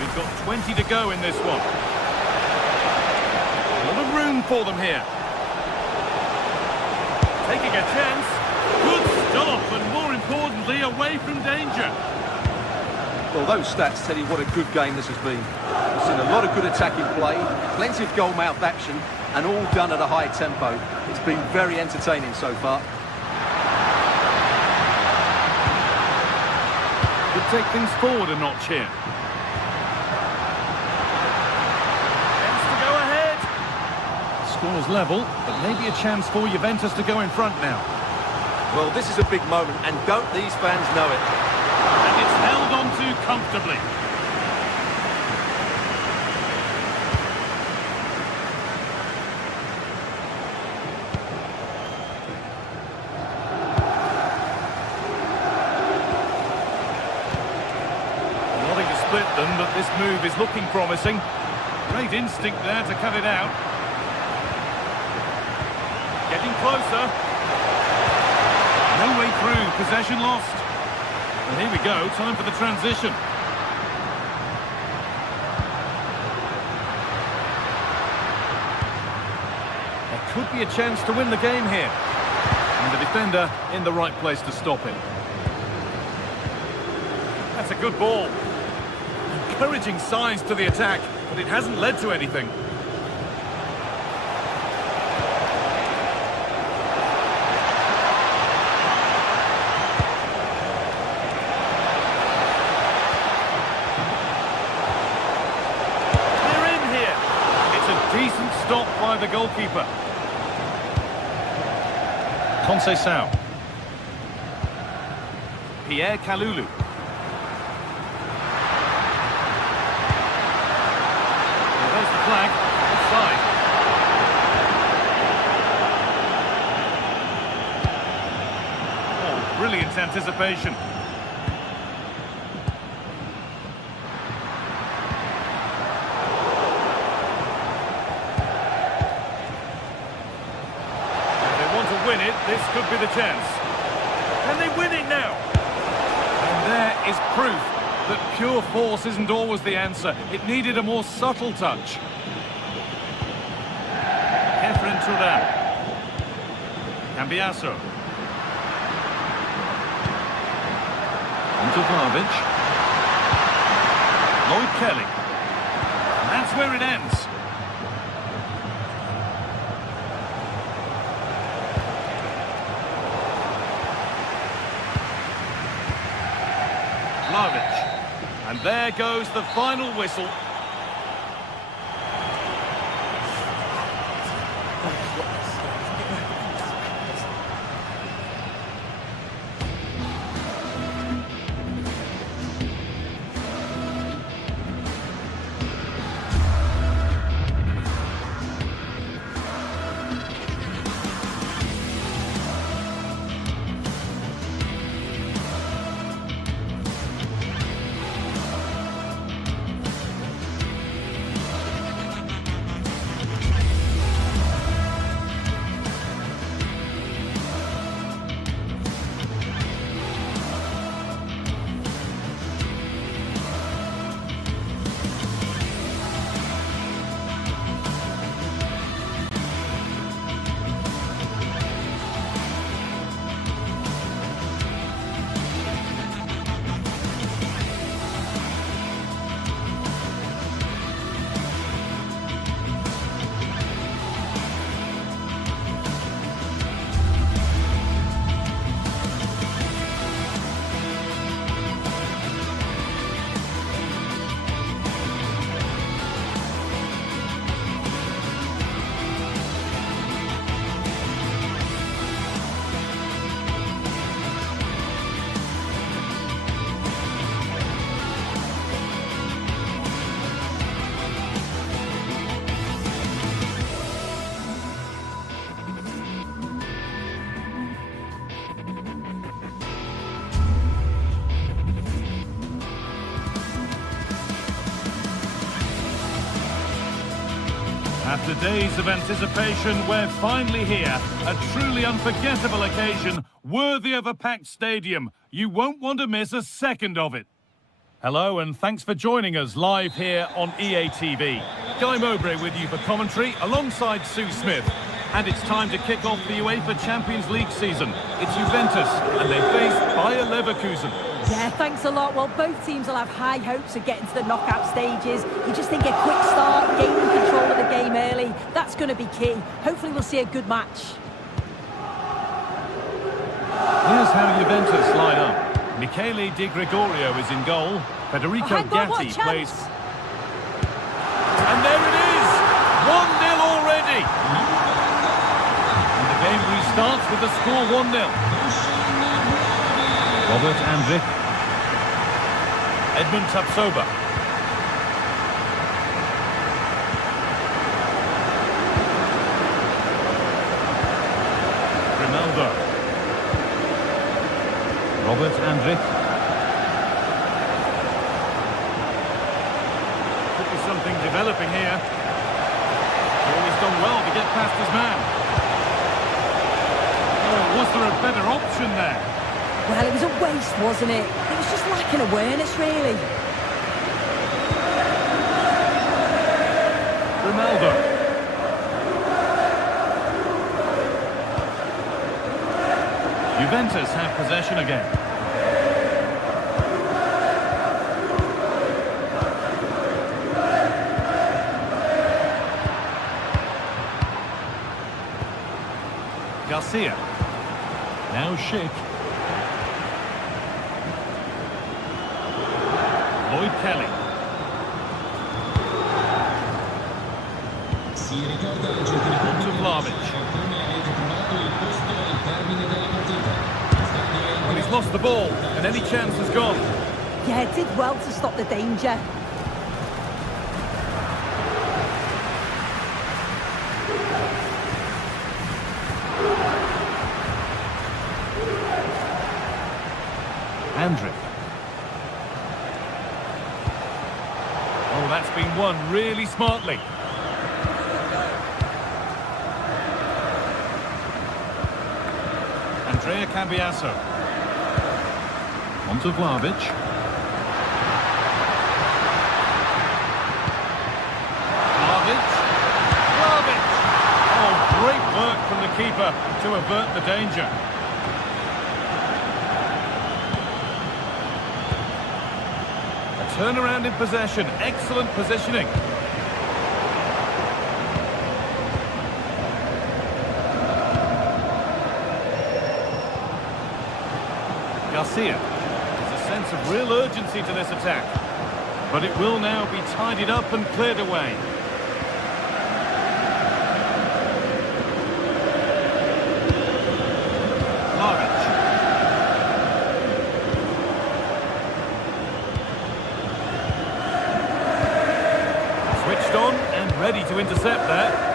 We've got 20 to go in this one. A lot of room for them here. Taking a chance. Good stop, and more importantly, away from danger. Well, those stats tell you what a good game this has been. We've seen a lot of good attacking play, plenty of goal-mouth action, and all done at a high tempo. It's been very entertaining so far. take things forward a notch here. Chance to go ahead. Scores level, but maybe a chance for Juventus to go in front now. Well, this is a big moment, and don't these fans know it? And it's held on to comfortably. Nothing to split them, but this move is looking promising. Great instinct there to cut it out. Getting closer. No way through, possession lost. And here we go, time for the transition. There could be a chance to win the game here. And the defender in the right place to stop it. That's a good ball. Encouraging signs to the attack, but it hasn't led to anything. Decent stop by the goalkeeper. Conceição. Pierre Kalulu. Well, there's the flag. Offside. Oh, brilliant anticipation. Win it, this could be the chance. Can they win it now? And there is proof that pure force isn't always the answer. It needed a more subtle touch. Catherine Turan. Cambiasso. Into Vlahovic. Lloyd Kelly. And that's where it ends. And there goes the final whistle. After days of anticipation, we're finally here. A truly unforgettable occasion, worthy of a packed stadium. You won't want to miss a second of it. Hello, and thanks for joining us live here on EA TV. Guy Mowbray with you for commentary, alongside Sue Smith. And it's time to kick off the UEFA Champions League season. It's Juventus, and they face Bayer Leverkusen. Yeah, thanks a lot. Well, both teams will have high hopes of getting to the knockout stages. You just think a quick start, gaining control of the game early, that's going to be key. Hopefully we'll see a good match. Here's how Juventus line up. Michele Di Gregorio is in goal. Federico hang on, what Gatti a plays. chance. And there it is! 1-0 already! And the game restarts with the score 1-0. Robert Andrik. Edmund Tapsoba. Grimaldo. Robert Andrik. Could be something developing here. Always done well to get past his man. Oh, was there a better option there? Well, it was a waste, wasn't it? It was just lacking awareness, really. Ronaldo. Juventus have possession again. Garcia. Now Schick. Lloyd Kelly. Si ricorda la gentile Vlahovic. come avete trovato il posto al termine della partita. Well, he's lost the ball, and any chance has gone. Yeah, it did well to stop the danger. Andrik. Oh, that's been won really smartly. Andrea Cambiasso. On to Vlahovic. Vlahovic! Oh, great work from the keeper to avert the danger. A turnaround in possession. Excellent positioning. Garcia. There's a sense of real urgency to this attack. But it will now be tidied up and cleared away. Vlahovic. Switched on and ready to intercept there.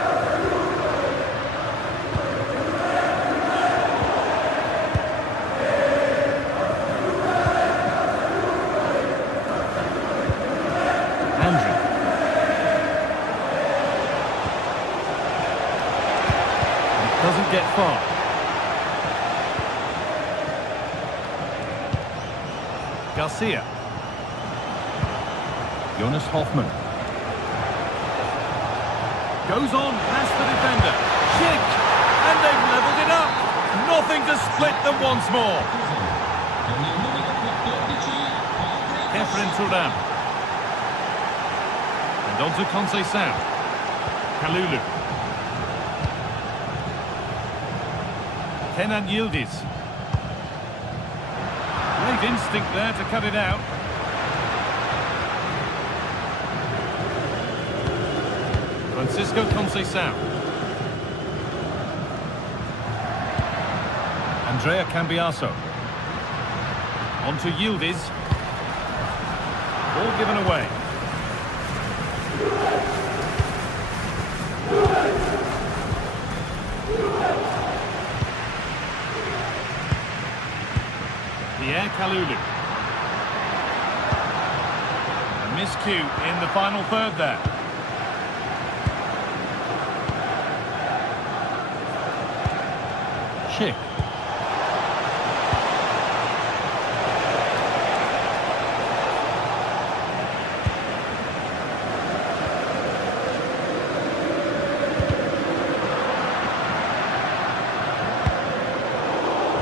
Doesn't get far. Garcia. Jonas Hoffmann. Goes on past the defender. Schick! And they've levelled it up. Nothing to split them once more. Kefren Turan. And on to Conceição. Kalulu. Kenan Yildiz. Great instinct there to cut it out. Francisco Conceição. Andrea Cambiasso. On to Yildiz. Ball given away. Pierre Kalulu. A miscue in the final third there. Schick.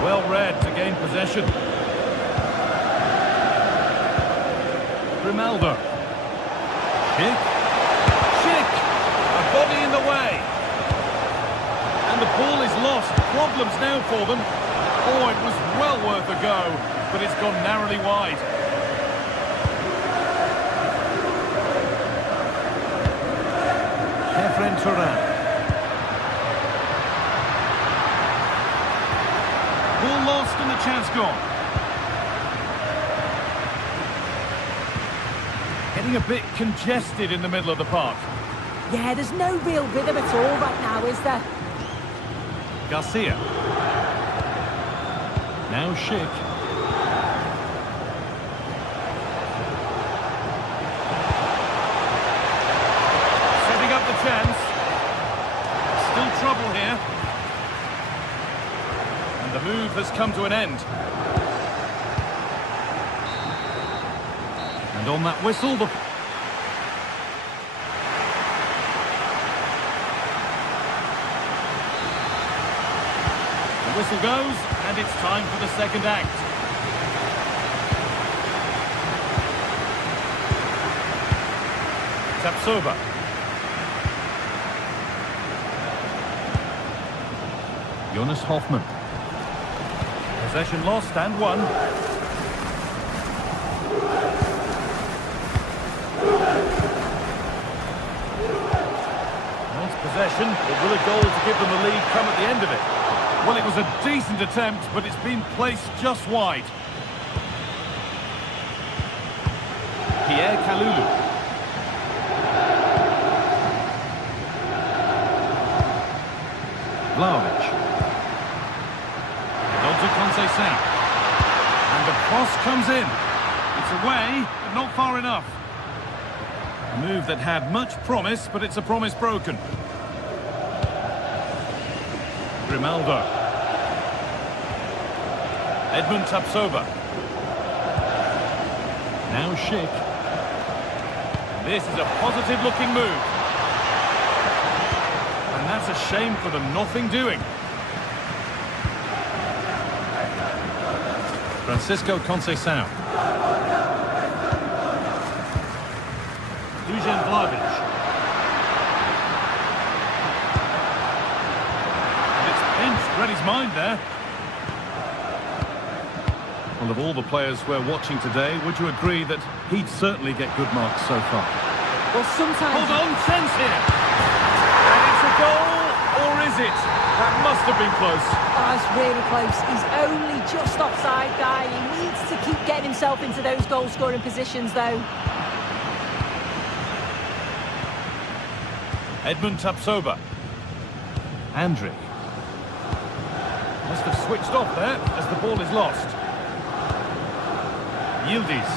Well read to gain possession. Grimaldo. Schick. Schick! A body in the way. And the ball is lost. Problems now for them. Oh, it was well worth a go. but it's gone narrowly wide. Ball lost and the chance gone. Getting a bit congested in the middle of the park. Yeah, there's no real rhythm at all right now, is there? Garcia. Now Schick. Setting up the chance. Still trouble here. And the move has come to an end. And on that whistle, the whistle goes, and it's time for the second act. Tapsoba. Jonas Hoffmann. Possession lost and won. Wants possession, but will a goal to give them the lead come at the end of it? Well, it was a decent attempt, but it's been placed just wide. Pierre Kalulu. Vlahovic. And on to Conceição. And the cross comes in. It's away, but not far enough. A move that had much promise, but it's a promise broken. Grimaldo. Edmund Tapsoba. Now Schick. This is a positive-looking move. And that's a shame for them, nothing doing. Francisco Conceição. Dusan Vlahovic. Read his mind there. Well, of all the players we're watching today, would you agree that he'd certainly get good marks so far? Well, sometimes... Hold on, chance here. And it's a goal, or is it? That must have been close. Oh, it's really close. He's only just offside, guy. He needs to keep getting himself into those goal-scoring positions, though. Edmund Tapsoba. Andriy. Must have switched off there as the ball is lost. Yildiz.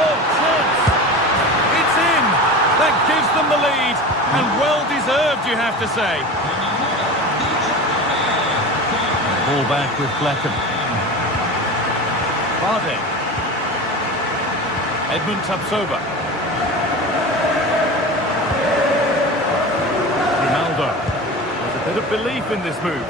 Oh, chance! It's in! That gives them the lead, and well-deserved, you have to say. Ball back with Blackham. Barde. Edmund Tapsoba. Grimaldo. Bit of belief in this move.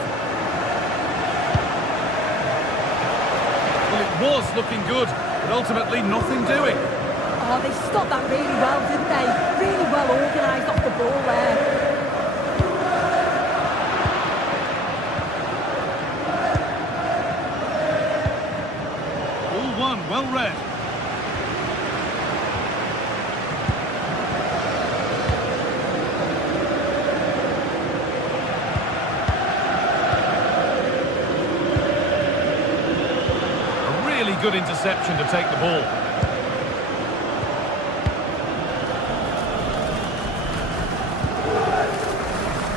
Well, it was looking good, but ultimately nothing doing. Oh, they stopped that really well, didn't they? Really well organised off the ball there. All one, well read. Good interception to take the ball.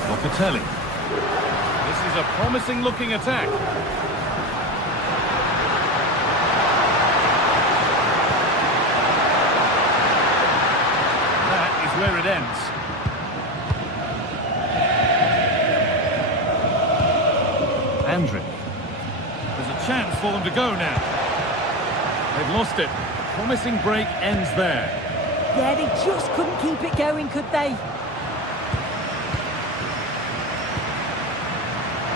Locatelli. This is a promising looking attack. That is where it ends. Andriy. There's a chance for them to go now. They've lost it. The promising break ends there. Yeah, they just couldn't keep it going, could they?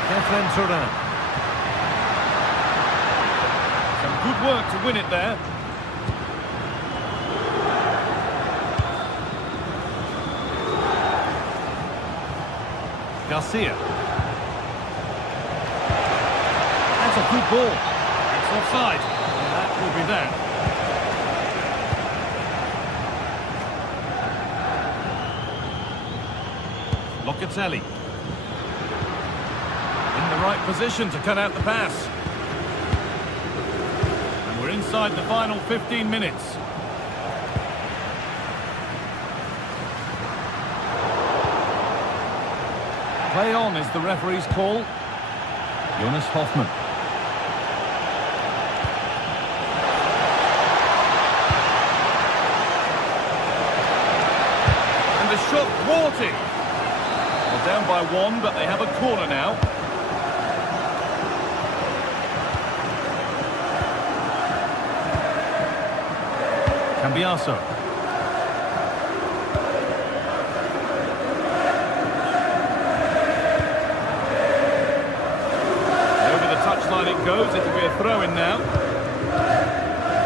Kefren Turan. Some good work to win it there. Garcia. And That's a good ball. It's offside. And that will be that. Locatelli. In the right position to cut out the pass. And we're inside the final 15 minutes. Play on is the referee's call. Jonas Hoffmann. And the shot thwarted. Well, down by one, but they have a corner now. Cambiaso. Touchline it goes, it'll be a throw-in now.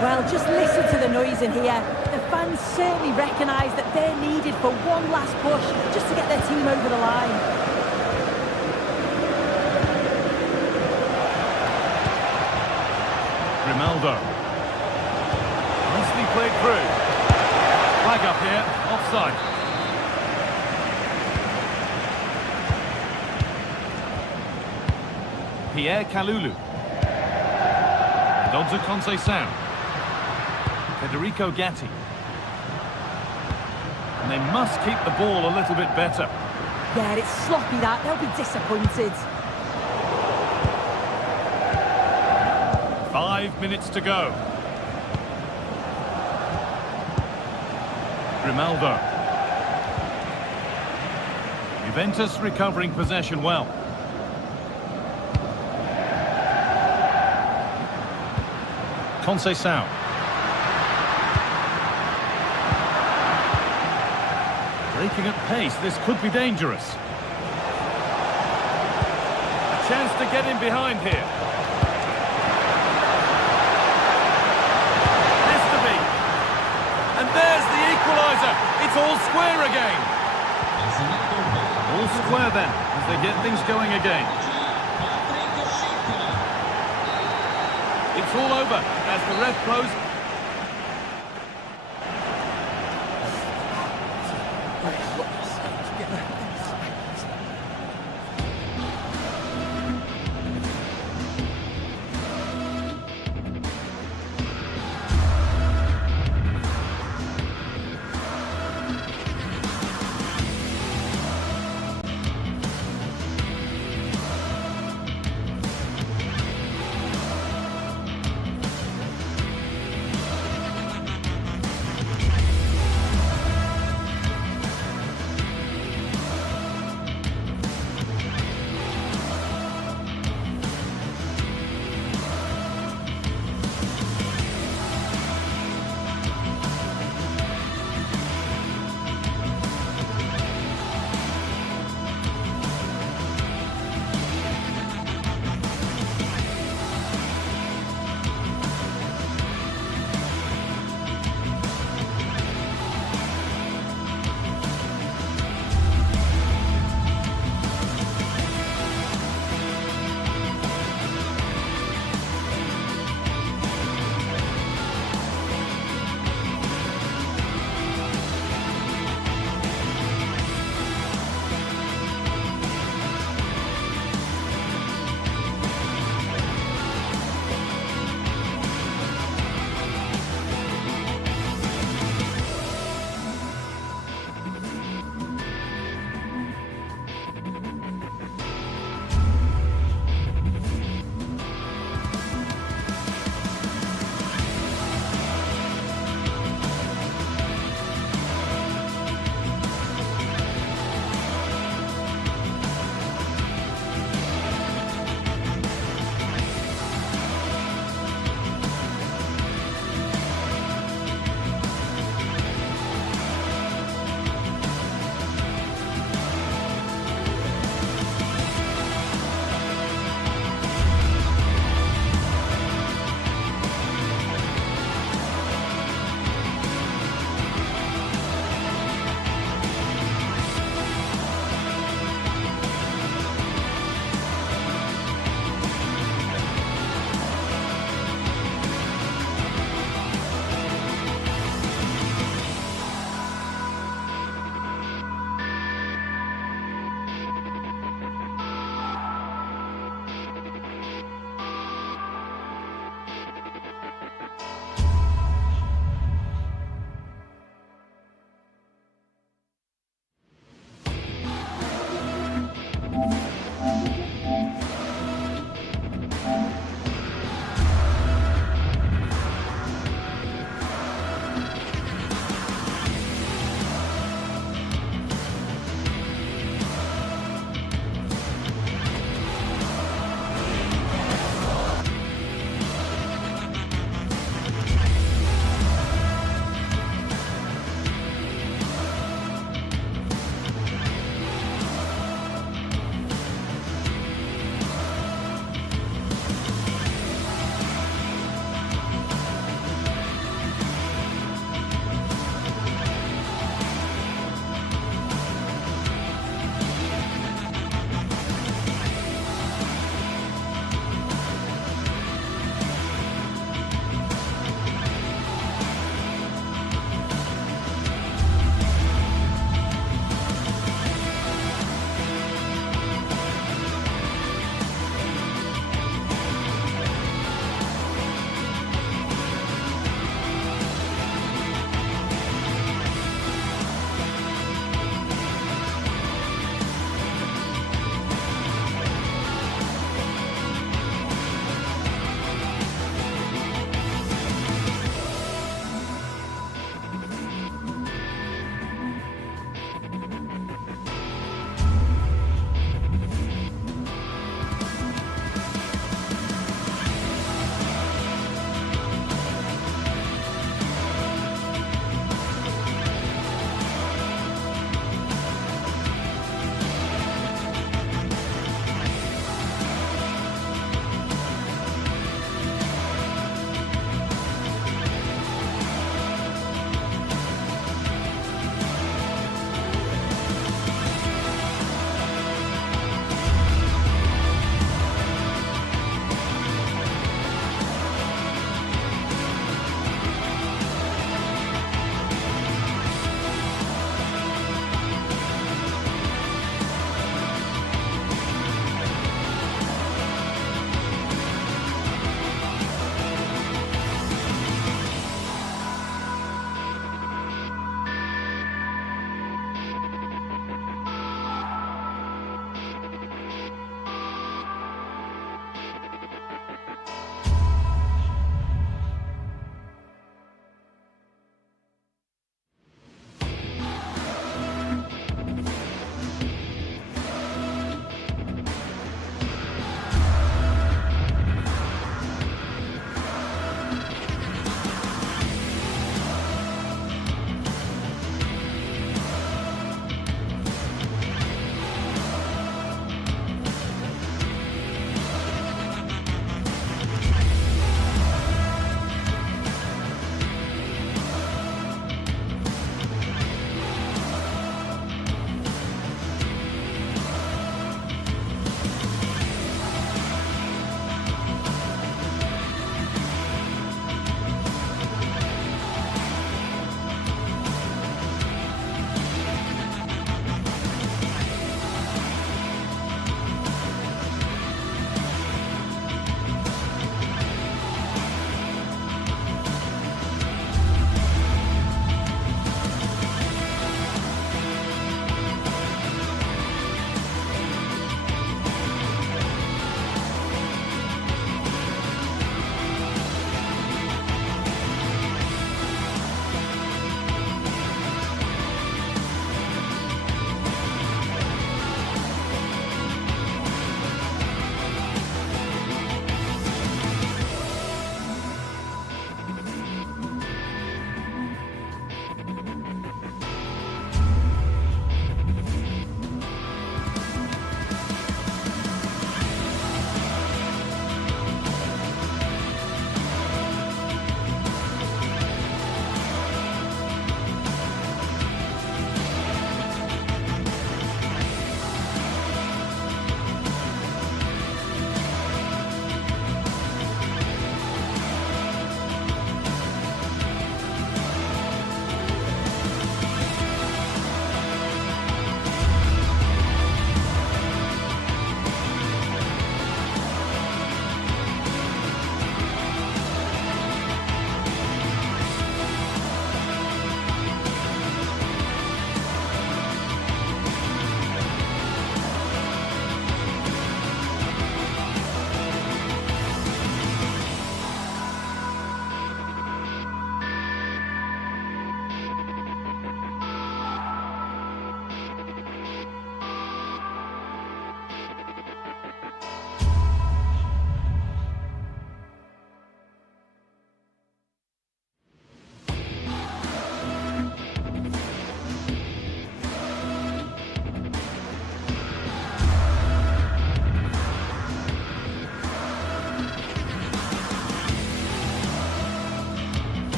Well, just listen to the noise in here. The fans certainly recognise that they're needed for one last push, just to get their team over the line. Grimaldo. Nicely played through. Flag up here, offside. Pierre Kalulu. And on to Conceição. Federico Gatti. And they must keep the ball a little bit better. Yeah, it's sloppy that. They'll be disappointed. 5 minutes to go. Grimaldo. Juventus recovering possession well. Conceição. Breaking at pace, this could be dangerous. A chance to get in behind here. Has to be. And there's the equaliser. It's all square again. All square then, as they get things going again. It's all over as the ref blows.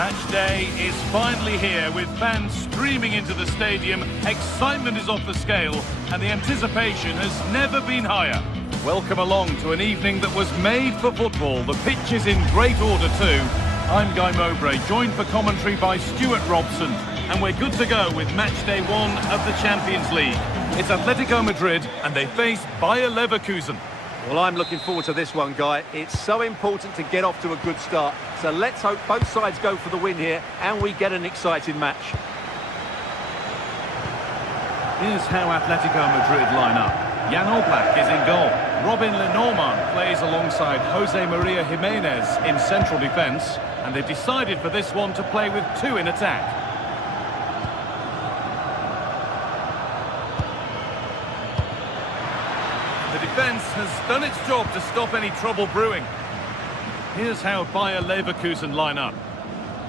Match day is finally here with fans streaming into the stadium. Excitement is off the scale and the anticipation has never been higher. Welcome along to an evening that was made for football. The pitch is in great order too. I'm Guy Mowbray, joined for commentary by Stuart Robson, and we're good to go with match day 1 of the Champions League. It's Atletico Madrid and they face Bayer Leverkusen. Well, I'm looking forward to this one, Guy. It's so important to get off to a good start. So let's hope both sides go for the win here and we get an exciting match. Here's how Atletico Madrid line up. Jan Oblak is in goal. Robin Lenormand plays alongside Jose Maria Jimenez in central defence. And they've decided for this one to play with 2 in attack. The defence has done its job to stop any trouble brewing. Here's how Bayer Leverkusen line up.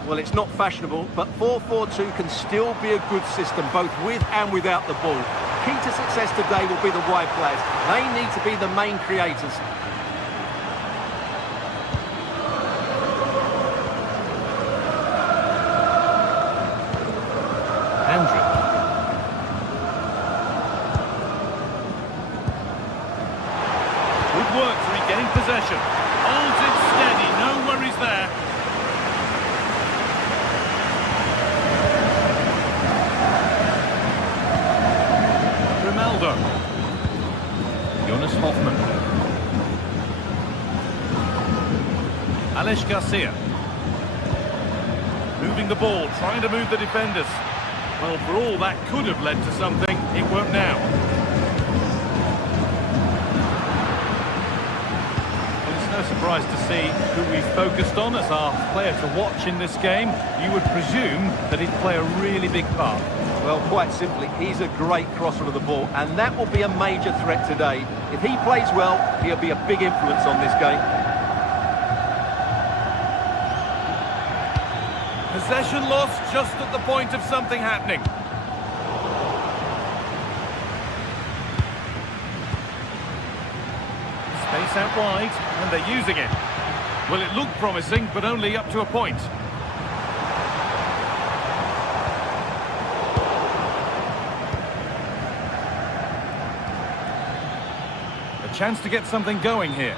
Well, it's not fashionable, but 4-4-2 can still be a good system, both with and without the ball. Key to success today will be the wide players. They need to be the main creators. Good work to regain possession. Holds it steady, no worries there. Ronaldo. Jonas Hoffmann. Alex Garcia. Moving the ball, trying to move the defenders. Well, for all that could have led to something, it won't now. No surprise to see who we focused on as our player to watch in this game. You would presume that he'd play a really big part. Well, quite simply, he's a great crosser of the ball, and that will be a major threat today. If he plays well, he'll be a big influence on this game. Possession lost just at the point of something happening. Space out wide, and they're using it. Well, it looked promising, but only up to a point. A chance to get something going here.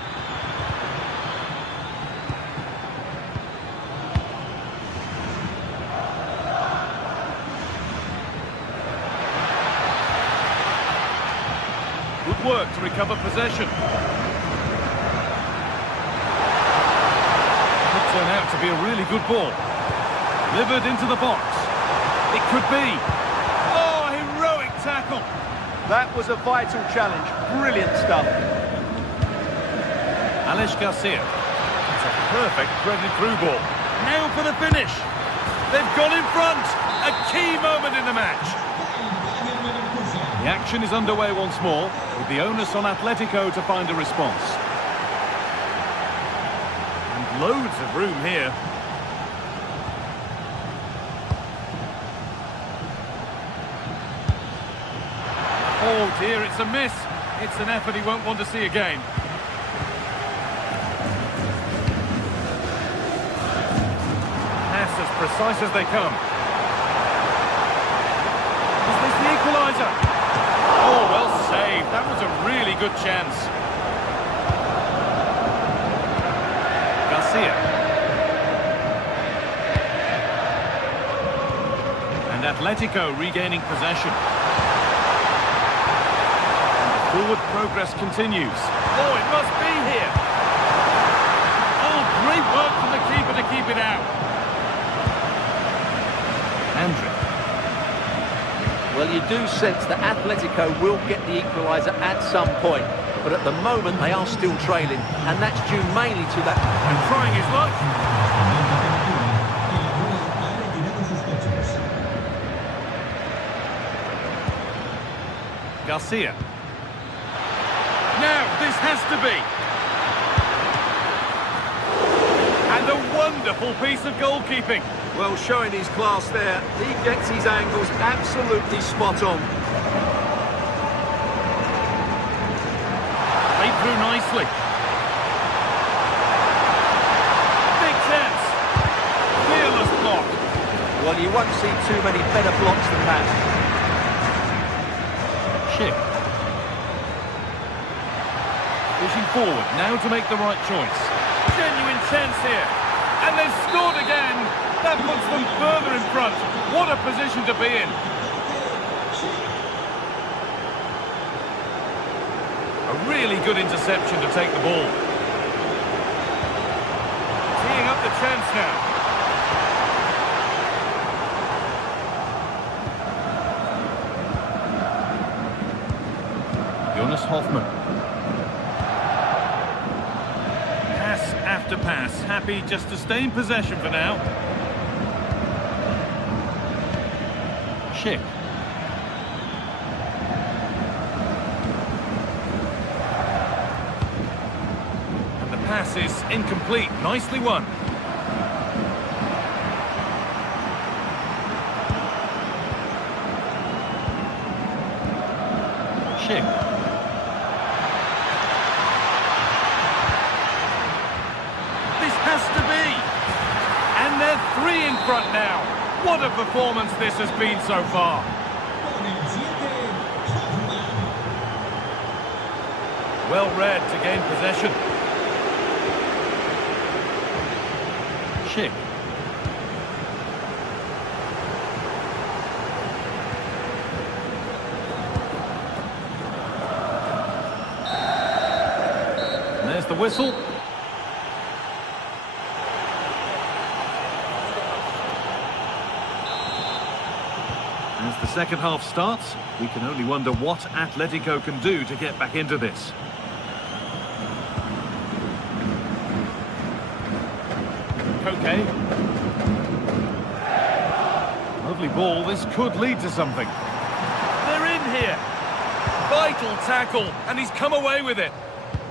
Good work to recover possession. Turn out to be a really good ball. Delivered into the box. It could be. Oh, heroic tackle. That was a vital challenge. Brilliant stuff. Alex Garcia. It's a perfect threaded through ball. Now for the finish. They've gone in front. A key moment in the match. The action is underway once more, with the onus on Atletico to find a response. Loads of room here. Oh dear, it's a miss. It's an effort he won't want to see again. Pass as precise as they come. Is this the equaliser? Oh, well saved. That was a really good chance. And Atletico regaining possession. Forward progress continues. Oh, it must be here. Oh, great work from the keeper to keep it out. Andrić. Well, you do sense that Atletico will get the equaliser at some point. But at the moment, they are still trailing. And that's due mainly to that. And trying his luck. Garcia. Now, this has to be. And a wonderful piece of goalkeeping. Well, showing his class there. He gets his angles absolutely spot on. Played through nicely. Big chance. Fearless block. Well, you won't see too many better blocks than that. Schick. Pushing forward, now to make the right choice. Genuine chance here. And they've scored again. That puts them further in front. What a position to be in. A really good interception to take the ball. Teeing up the chance now. Jonas Hoffmann. Pass after pass. Happy just to stay in possession for now. Schick. And the pass is incomplete. Nicely won. Schick. This has to be. And they're 3 in front now. What a performance this has been so far. Well read to gain possession. Schick. And there's the whistle. As the second half starts, we can only wonder what Atletico can do to get back into this. Okay. Lovely ball, this could lead to something. They're in here. Vital tackle, and he's come away with it.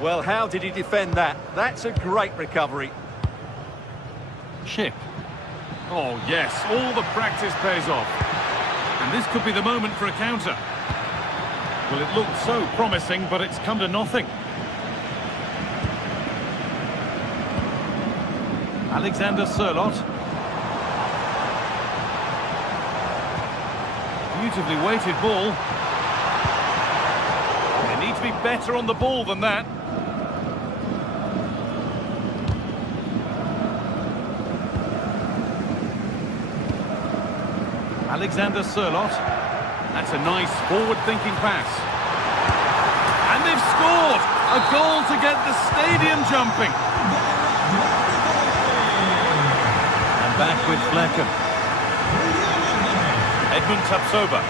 Well, how did he defend that? That's a great recovery. Schick. Oh yes, all the practice pays off. And this could be the moment for a counter. Well, it looked so promising, but it's come to nothing. Alexander Sørloth. Beautifully weighted ball. They need to be better on the ball than that. Alexander Sørloth. That's a nice forward-thinking pass. And they've scored! A goal to get the stadium jumping. And back with Flecken. Edmund Tapsoba.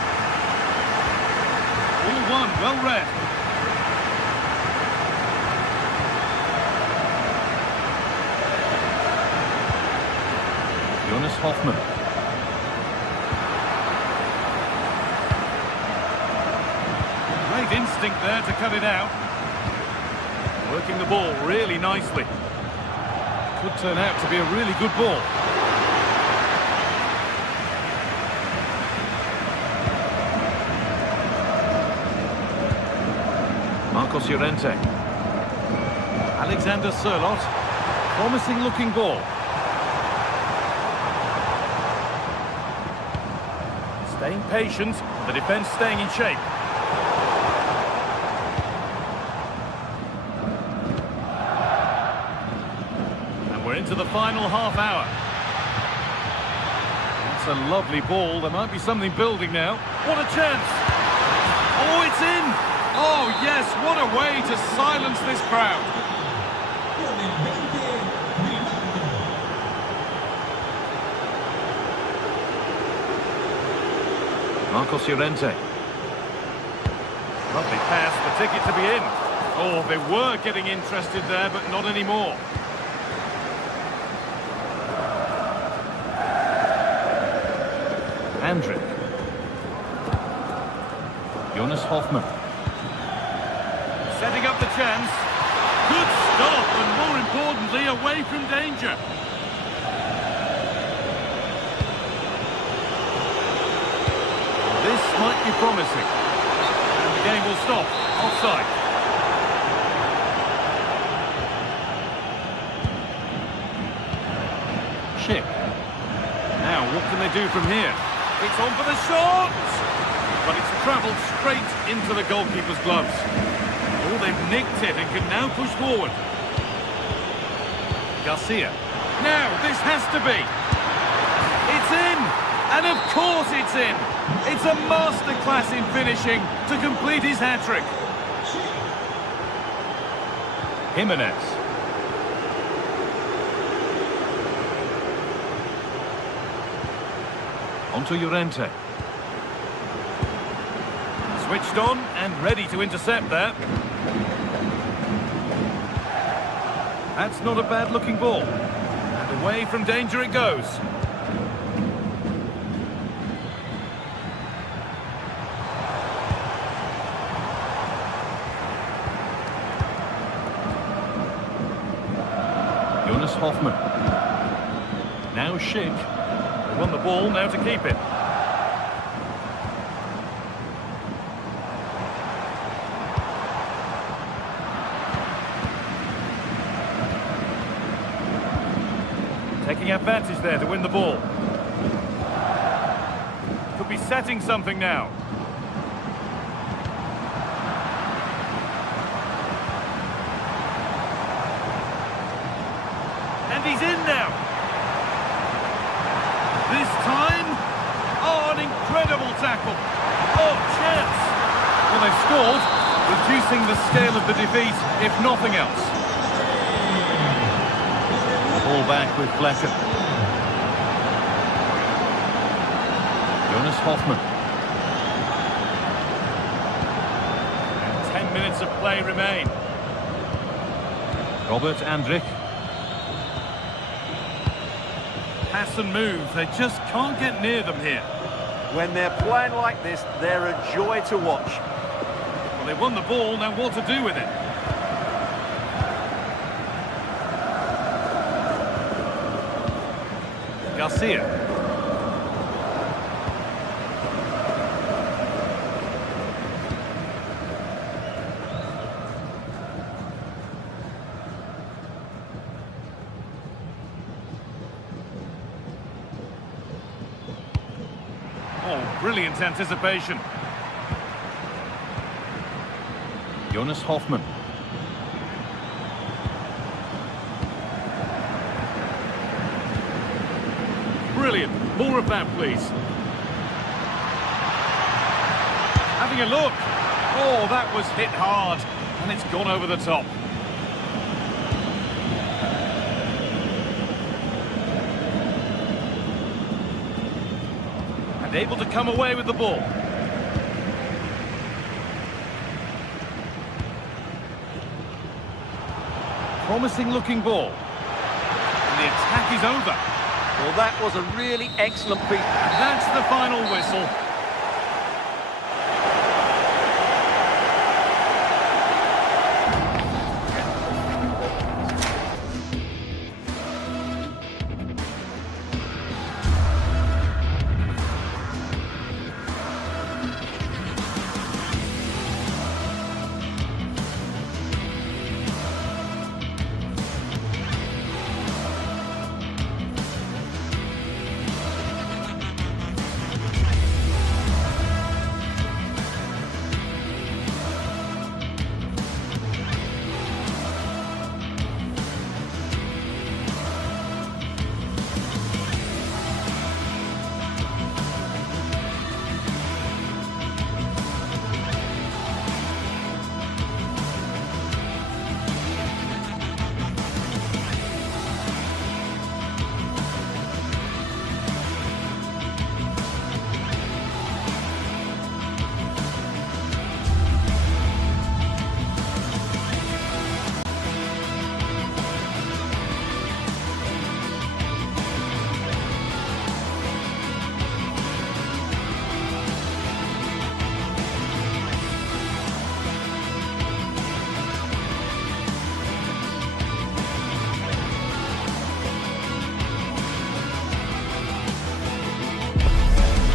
All one, well read. Jonas Hoffmann. Great instinct there to cut it out. Working the ball really nicely. Could turn out to be a really good ball. Marcos Llorente. Alexander Sørloth. Promising looking ball. Staying patient, the defence staying in shape. We're into the final half hour. That's a lovely ball. There might be something building now. What a chance! Oh, it's in! Oh, yes, what a way to silence this crowd. Marcos Llorente. Lovely pass, the ticket to be in. Oh, they were getting interested there, but not anymore. Andrick. Jonas Hoffmann. Setting up the chance. Good stop, and more importantly, away from danger. This might be promising. And the game will stop. Offside. Schick. Now, what can they do from here. It's on for the shot! But it's travelled straight into the goalkeeper's gloves. Oh, they've nicked it and can now push forward. Garcia. Now, this has to be. It's in! And of course it's in! It's a masterclass in finishing to complete his hat-trick. Jimenez. Onto Llorente. Switched on and ready to intercept there. That's not a bad-looking ball. And away from danger it goes. Jonas Hoffmann. Now Schick. They won the ball, now to keep it. Taking advantage there to win the ball. Could be setting something now. And he's in now. This time, oh, an incredible tackle. Oh, chance. Well, they've scored, reducing the scale of the defeat, if nothing else. Ball back with Flecker. Jonas Hoffmann. And 10 minutes of play remain. Robert Andrich. Pass and move, they just can't get near them here. When they're playing like this, they're a joy to watch. Well, they won the ball, now what to do with it? Garcia. Oh, brilliant anticipation. Jonas Hoffmann. Brilliant. More of that, please. Having a look. Oh, that was hit hard. And it's gone over the top. And able to come away with the ball. Promising looking ball. And the attack is over. Well, that was a really excellent piece. And that's the final whistle.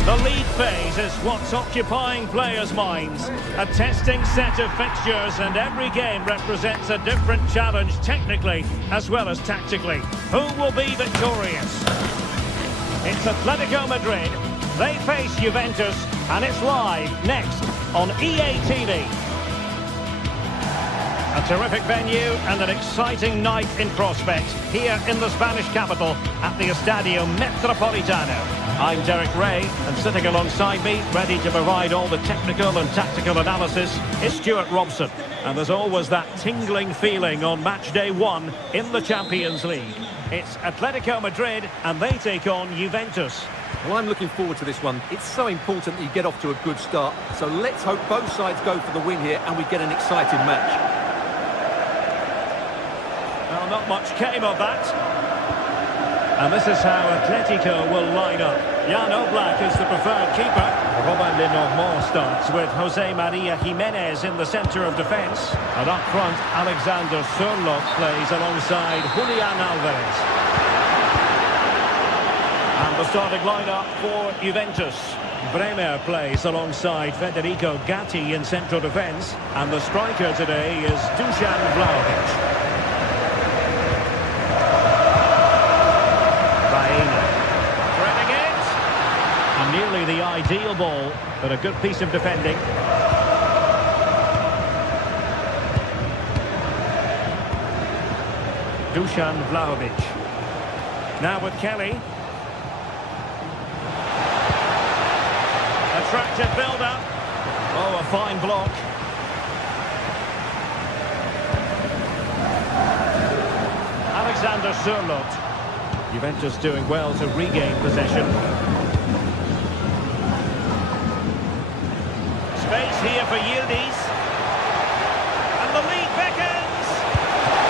The league phase is what's occupying players' minds. A testing set of fixtures, and every game represents a different challenge technically as well as tactically. Who will be victorious? It's Atletico Madrid. They face Juventus, and it's live next on EA TV. A terrific venue and an exciting night in prospect here in the Spanish capital at the Estadio Metropolitano. I'm Derek Ray, and sitting alongside me, ready to provide all the technical and tactical analysis, is Stuart Robson. And there's always that tingling feeling on match day 1 in the Champions League. It's Atletico Madrid, and they take on Juventus. Well, I'm looking forward to this one. It's so important that you get off to a good start. So let's hope both sides go for the win here and we get an exciting match. Well, not much came of that. And this is how Atletico will line up. Jan Oblak is the preferred keeper. Robin Lenormand starts with Jose Maria Jimenez in the centre of defence. And up front, Alexander Sørloth plays alongside Julian Alvarez. And the starting lineup for Juventus. Bremer plays alongside Federico Gatti in central defence. And the striker today is Dusan Vlahovic. Nearly the ideal ball, but a good piece of defending. Dusan Vlahovic. Now with Kelly. Attractive build-up. Oh, a fine block. Alexander Sørloth. Juventus doing well to regain possession. Space here for Yildiz. And the lead beckons.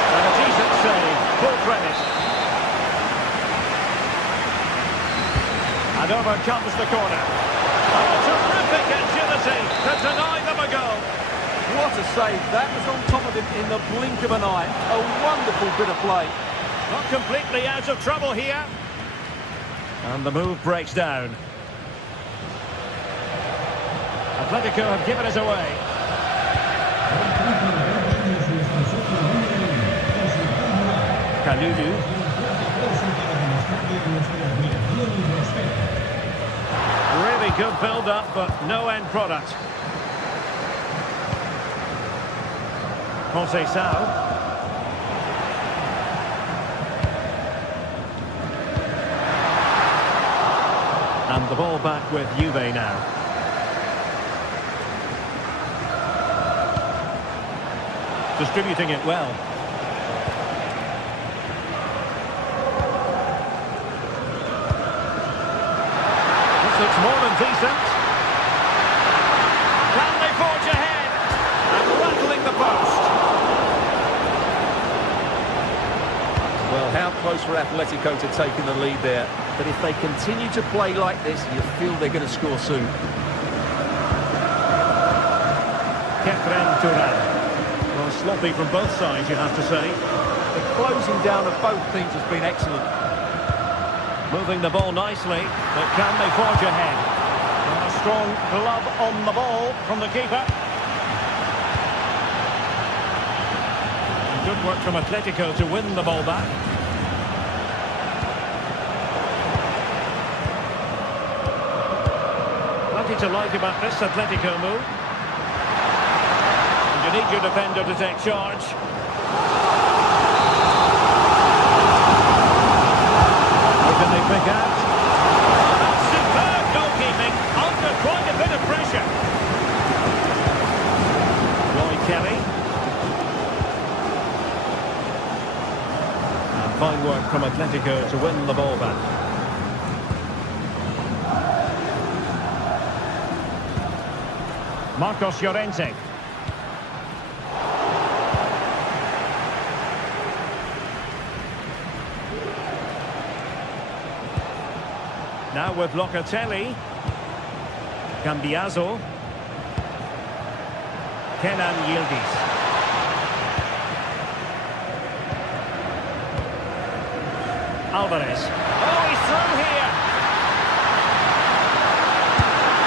And a decent save. Full credit. And over comes the corner. And a terrific agility to deny them a goal. What a save. That was on top of him in the blink of an eye. A wonderful bit of play. Not completely out of trouble here. And the move breaks down. Atletico have given us away. Kalulu. Really good build-up, but no end product. Conceição. And the ball back with Juve now. Distributing it well. This looks more than decent. Can they forge ahead? And rattling the post. Well, how close for Atletico to taking the lead there. But if they continue to play like this, you feel they're going to score soon. Kefren Turan. Well, sloppy from both sides, you have to say. The closing down of both teams has been excellent. Moving the ball nicely, but can they forge ahead? And a strong glove on the ball from the keeper. Good work from Atletico to win the ball back. Plenty to like about this Atletico move. You need your defender to take charge. What can they pick out? Superb goalkeeping under quite a bit of pressure. Roy Kelly. And fine work from Atletico to win the ball back. Marcos Llorente. Now with Locatelli. Cambiaso. Kenan Yildiz. Alvarez. Oh, he's through here.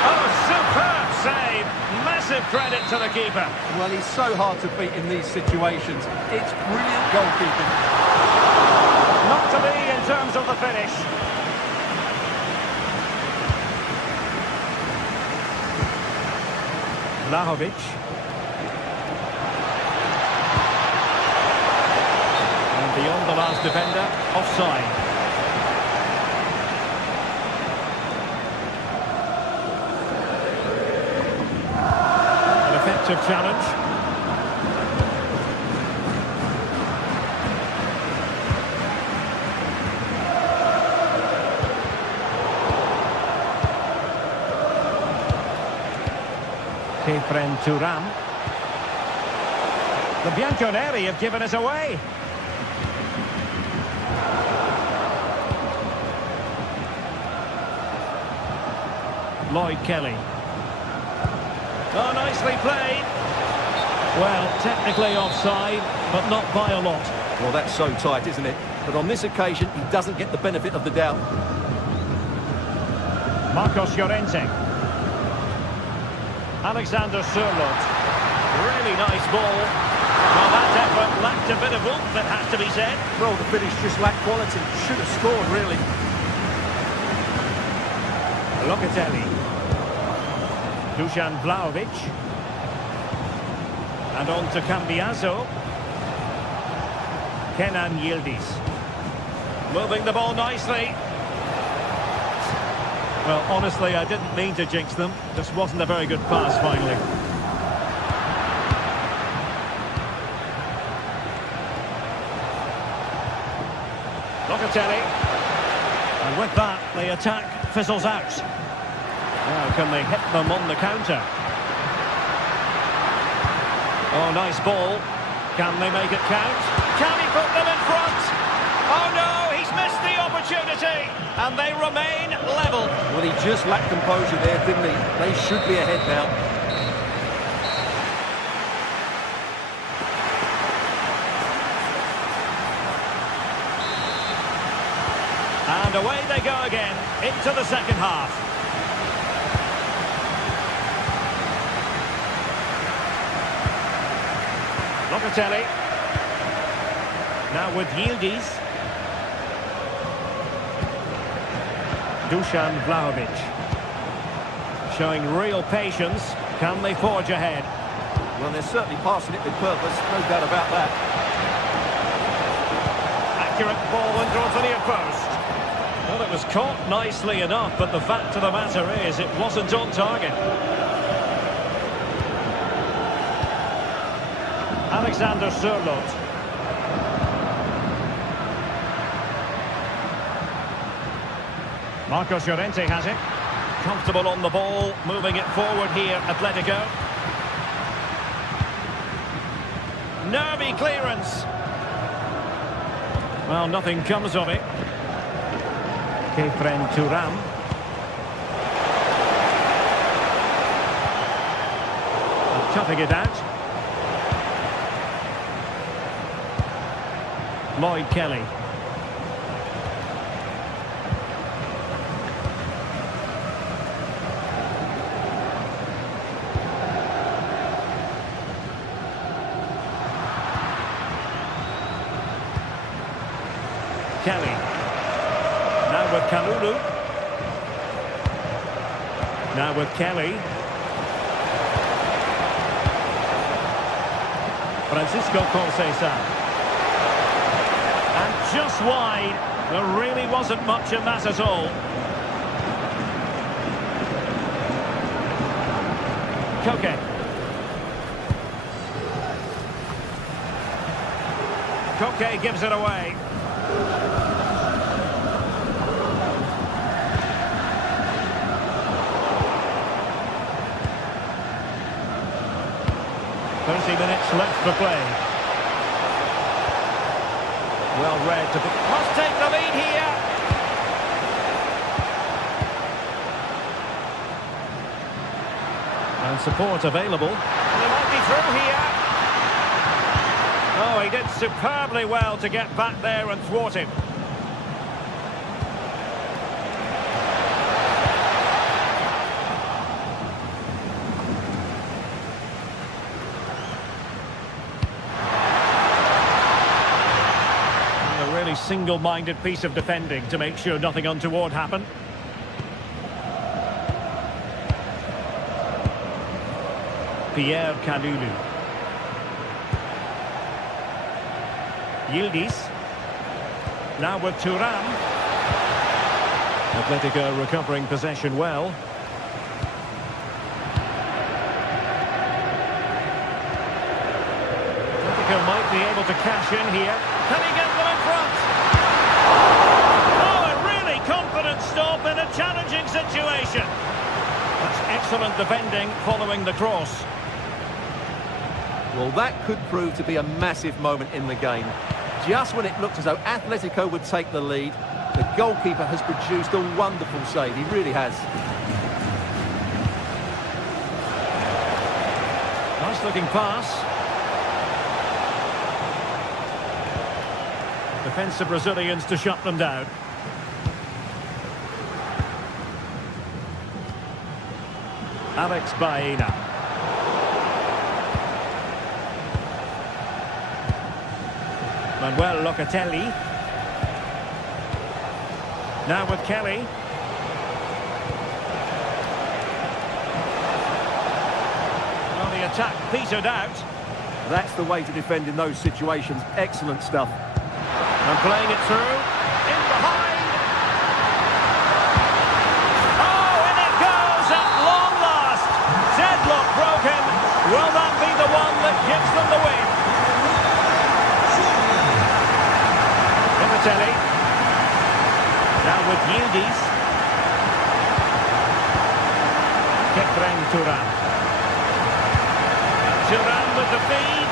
Oh, superb save. Massive credit to the keeper. Well, he's so hard to beat in these situations. It's brilliant goalkeeping. Not to be in terms of the finish. Vlahovic. And beyond the last defender, offside. An effective challenge. Turam. The Bianconeri have given us away. Lloyd Kelly. Oh, nicely played. Well, technically offside, but not by a lot. Well, that's so tight, isn't it? But on this occasion, he doesn't get the benefit of the doubt. Marcos Llorente. Alexander Sørloth. Really nice ball. Well, that effort lacked a bit of oomph, it has to be said. Well, the finish just lacked quality. Should have scored, really. Locatelli. Dusan Vlahovic. And on to Cambiaso. Kenan Yildiz. Moving the ball nicely. Well, honestly, I didn't mean to jinx them. Just wasn't a very good pass, finally. Locatelli. And with that, the attack fizzles out. Now, can they hit them on the counter? Oh, nice ball. Can they make it count? Can he put them in front? Oh, no, he's missed the opportunity. And they remain level. Well, he just lacked composure there, didn't he? They should be ahead now. And away they go again, into the second half. Locatelli. Now with Yildiz. Dusan Vlahovic. Showing real patience. Can they forge ahead? Well, they're certainly passing it with purpose, no doubt about that. Accurate ball and towards the near post. Well, it was caught nicely enough, but the fact of the matter is it wasn't on target. Alexander Sørloth. Marcos Llorente has it. Comfortable on the ball, moving it forward here, Atletico. Nervy clearance. Well, nothing comes of it. Turam. Toughing it out. Lloyd Kelly. Kelly. Now with Kalulu. Now with Kelly. Francisco Conceição. And just wide. There really wasn't much in that at all. Koke. Koke gives it away. Minutes left for play. Well read to must take the lead here. And support available. And they might be through here. Oh, he did superbly well to get back there and thwart him. Single-minded piece of defending to make sure nothing untoward happened. Pierre Kalulu. Yildiz. Now with Thuram. Atletico recovering possession well. Atletico might be able to cash in here. Can he get them in front? Oh, a really confident stop in a challenging situation. That's excellent defending following the cross. Well, that could prove to be a massive moment in the game. Just when it looked as though Atletico would take the lead, the goalkeeper has produced a wonderful save. He really has. Nice looking pass. Defensive Brazilians to shut them down. Alex Baena. Manuel Locatelli. Now with Kelly. Well, the attack petered out. That's the way to defend in those situations. Excellent stuff. And playing it through. In behind. Oh, in it goes at long last. Deadlock broken. Will that be the one that gives them the win? Locatelli. Now with Yildiz. Kefren Thuram. Thuram with the feed.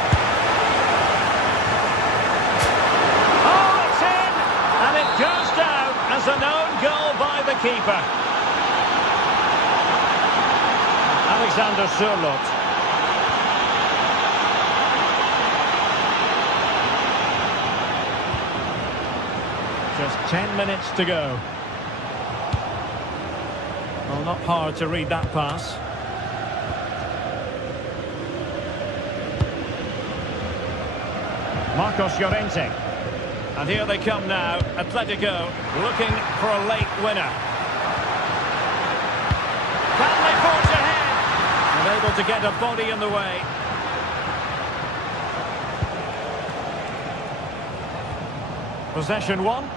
Oh, it's in! And it goes down as an own goal by the keeper. Alexander Sørloth. Just 10 minutes to go. Well, not hard to read that pass. Marcos Llorente. And here they come now. Atletico looking for a late winner. Can they forge ahead? And able to get a body in the way. Possession one.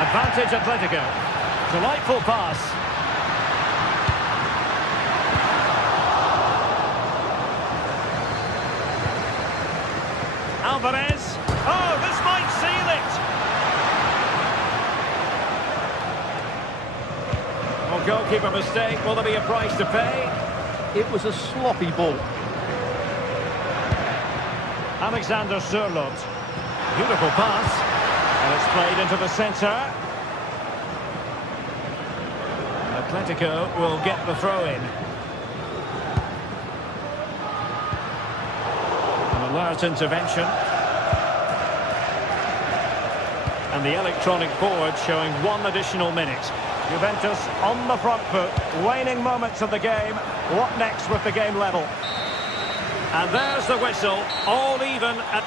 Advantage Atletico. Delightful pass. Alvarez. Oh, this might seal it. Well, goalkeeper mistake. Will there be a price to pay? It was a sloppy ball. Alexander Sørloth. Beautiful pass. And it's played into the centre. Atletico will get the throw-in. An alert intervention. And the electronic board showing 1 additional minute. Juventus on the front foot. Waning moments of the game. What next with the game level? And there's the whistle. All even at...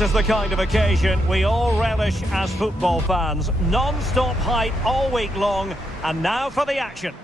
This is the kind of occasion we all relish as football fans. Non-stop hype all week long, and now for the action.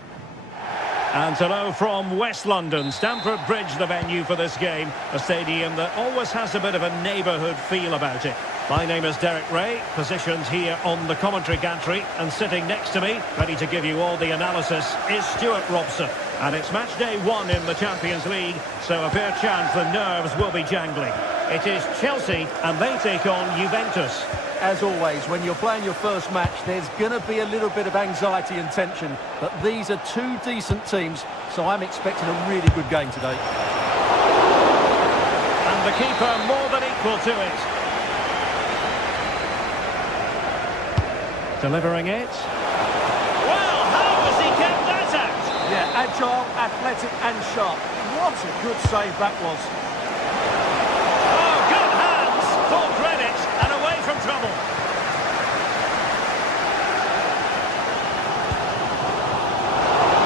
And hello from West London. Stamford Bridge, the venue for this game. A stadium that always has a bit of a neighbourhood feel about it. My name is Derek Ray, positioned here on the commentary gantry, and sitting next to me, ready to give you all the analysis, is Stuart Robson. And it's match day 1 in the Champions League, so a fair chance the nerves will be jangling. It is Chelsea, and they take on Juventus. As always, when you're playing your first match, there's going to be a little bit of anxiety and tension. But these are two decent teams, so I'm expecting a really good game today. And the keeper more than equal to it. Delivering it. Well, how has he kept that out? Yeah, agile, athletic and sharp. What a good save that was. Oh, good hands. Full credit and away from trouble.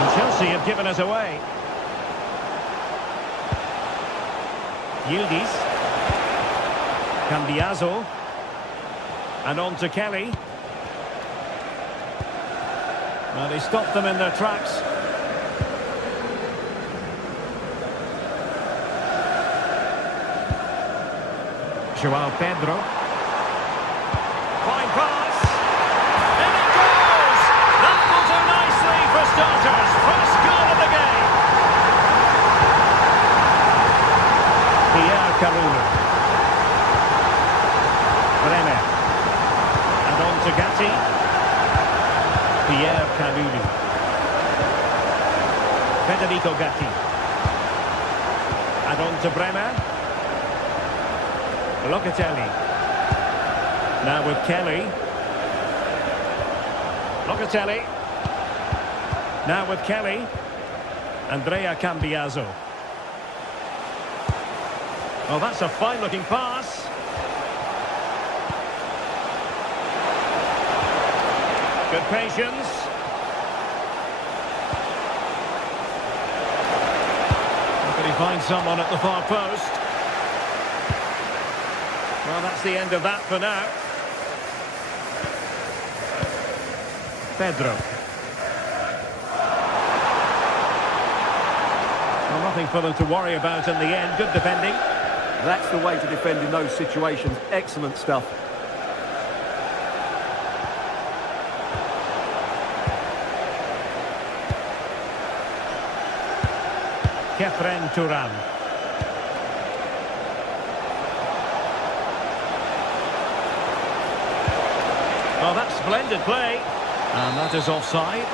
And Chelsea have given us away. Yildiz. Cambiaso. And on to Kelly. Well, they stopped them in their tracks. João Pedro. Fine pass. And it goes! That will do nicely for starters. First goal of the game. Pierre Kalulu. Bremer. And on to Gatti. Pierre Kalulu. Federico Gatti. And on to Bremer. Locatelli. Now with Kelly. Locatelli. Now with Kelly. Andrea Cambiaso. Well, that's a fine-looking pass. Good patience. Can he find someone at the far post? Well, that's the end of that for now. Pedro. Well, nothing for them to worry about in the end. Good defending. That's the way to defend in those situations. Excellent stuff. Kefren Turan. Well, that's splendid play. And that is offside.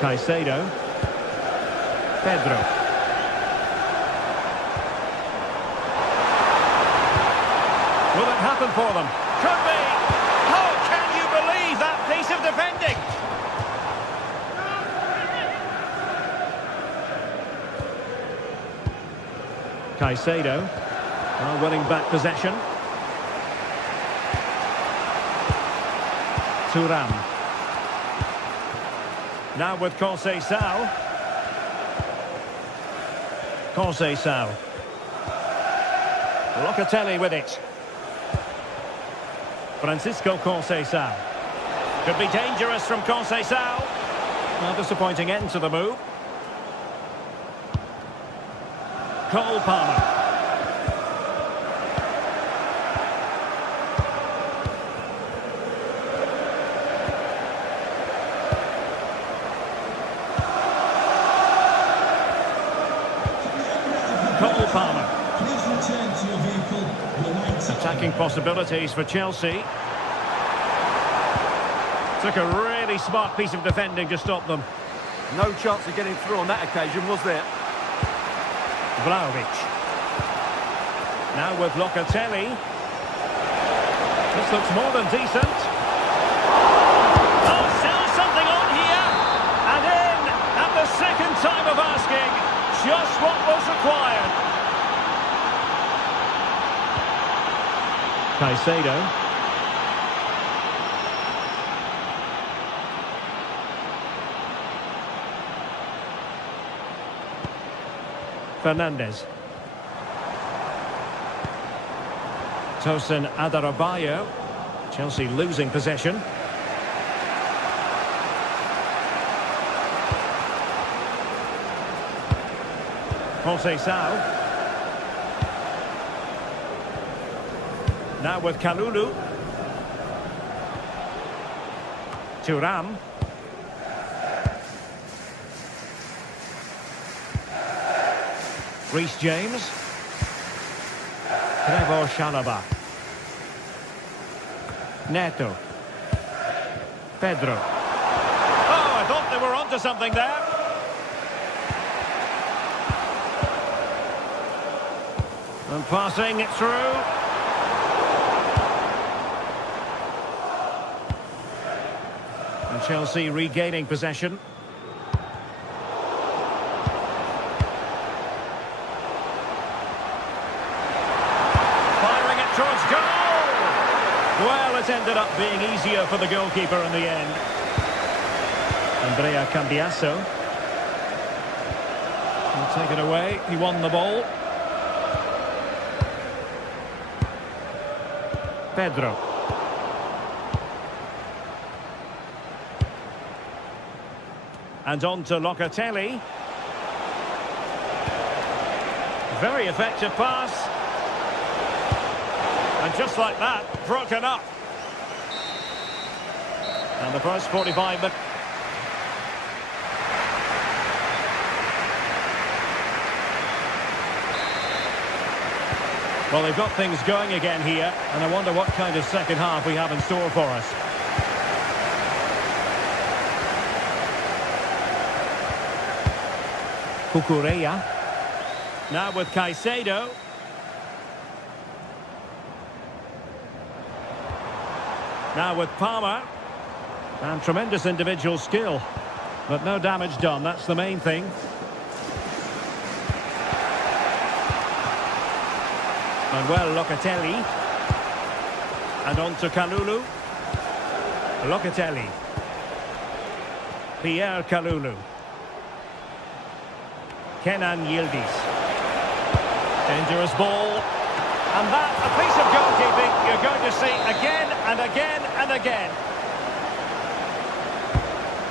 Caicedo. Pedro. Will it happen for them? Could be. Oh, can you believe that piece of defending? Caicedo. Well, winning back possession. Thuram. Now with Conceição. Conceição. Locatelli with it. Francisco Conceição. Could be dangerous from Conceição. Well, disappointing end to the move. Cole Palmer. Cole Palmer. Please return to your vehicle. Attacking possibilities for Chelsea. Took a really smart piece of defending to stop them. No chance of getting through on that occasion, was there? Vlahovic. Now with Locatelli. This looks more than decent. Oh, still something on here. And in at the second time of asking. Just what was required. Caicedo. Fernandez. Tosin Adarabioyo. Chelsea losing possession. Jose Sao. Now with Kalulu. Thuram. Reece James. Trevor Chalobah. Neto. Pedro. Oh, I thought they were onto something there. And passing it through. And Chelsea regaining possession. Firing it towards goal. Well, it ended up being easier for the goalkeeper in the end. Andrea Cambiasso. He'll take it away. He won the ball. Pedro. And on to Locatelli. Very effective pass. And just like that, broken up. And the first 45 minutes. Well, they've got things going again here, and I wonder what kind of second half we have in store for us. Cucurella. Now with Caicedo. Now with Palmer. And tremendous individual skill. But no damage done, that's the main thing. Manuel Locatelli. And on to Kalulu. Locatelli. Pierre Kalulu. Kenan Yildiz. Dangerous ball. And that, a piece of goalkeeping you're going to see again and again and again.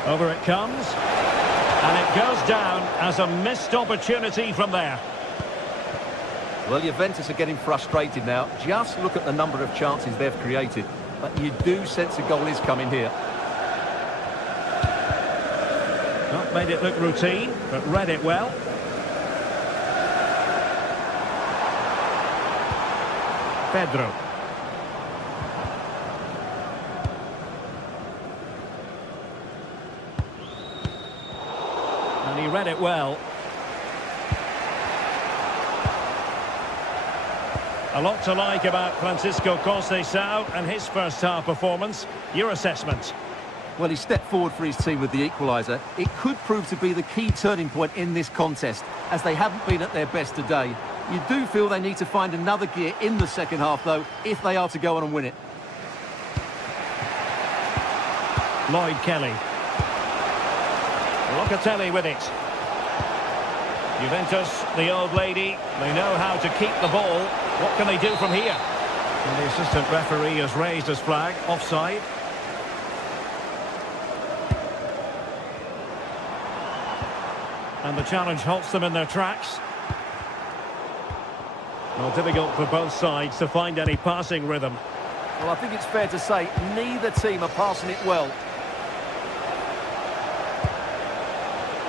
Over it comes. And it goes down as a missed opportunity from there. Well, Juventus are getting frustrated now. Just look at the number of chances they've created. But you do sense a goal is coming here. Not made it look routine, but read it well. Pedro. And he read it well. A lot to like about Francisco Conceição and his first half performance. Your assessment? Well, he stepped forward for his team with the equaliser. It could prove to be the key turning point in this contest, as they haven't been at their best today. You do feel they need to find another gear in the second half, though, if they are to go on and win it. Lloyd Kelly. Locatelli with it. Juventus, the old lady, they know how to keep the ball. What can they do from here? And the assistant referee has raised his flag, offside. And the challenge halts them in their tracks. Well, difficult for both sides to find any passing rhythm. Well, I think it's fair to say neither team are passing it well.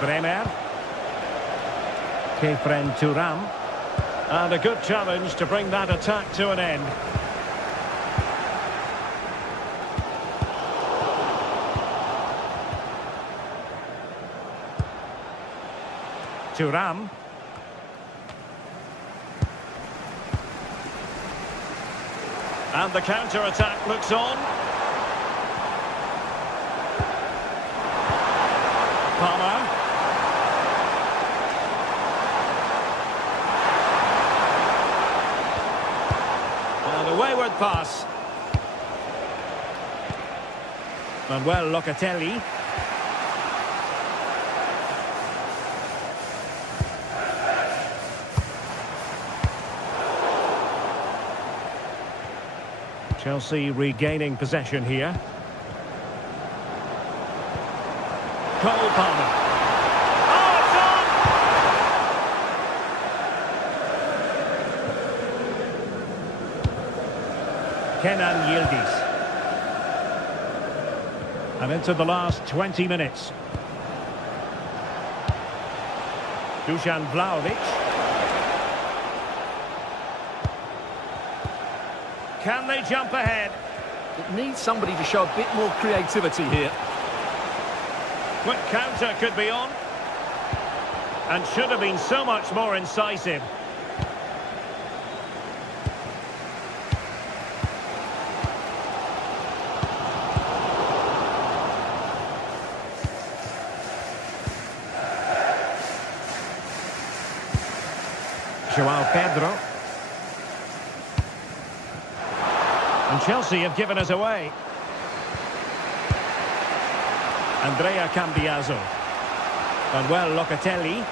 Bremer. Kefren Thuram. And a good challenge to bring that attack to an end. Thuram. And the counter-attack looks on. Palmer. And a wayward pass. Manuel Locatelli. Chelsea regaining possession here. Cole Palmer. Oh, it's on! Kenan Yildiz. And into the last 20 minutes. Dusan Vlahovic. Can they jump ahead? It needs somebody to show a bit more creativity here. Quick counter could be on. And should have been so much more incisive. João Pedro. And Chelsea have given us away. Andrea Cambiaso. Manuel Locatelli.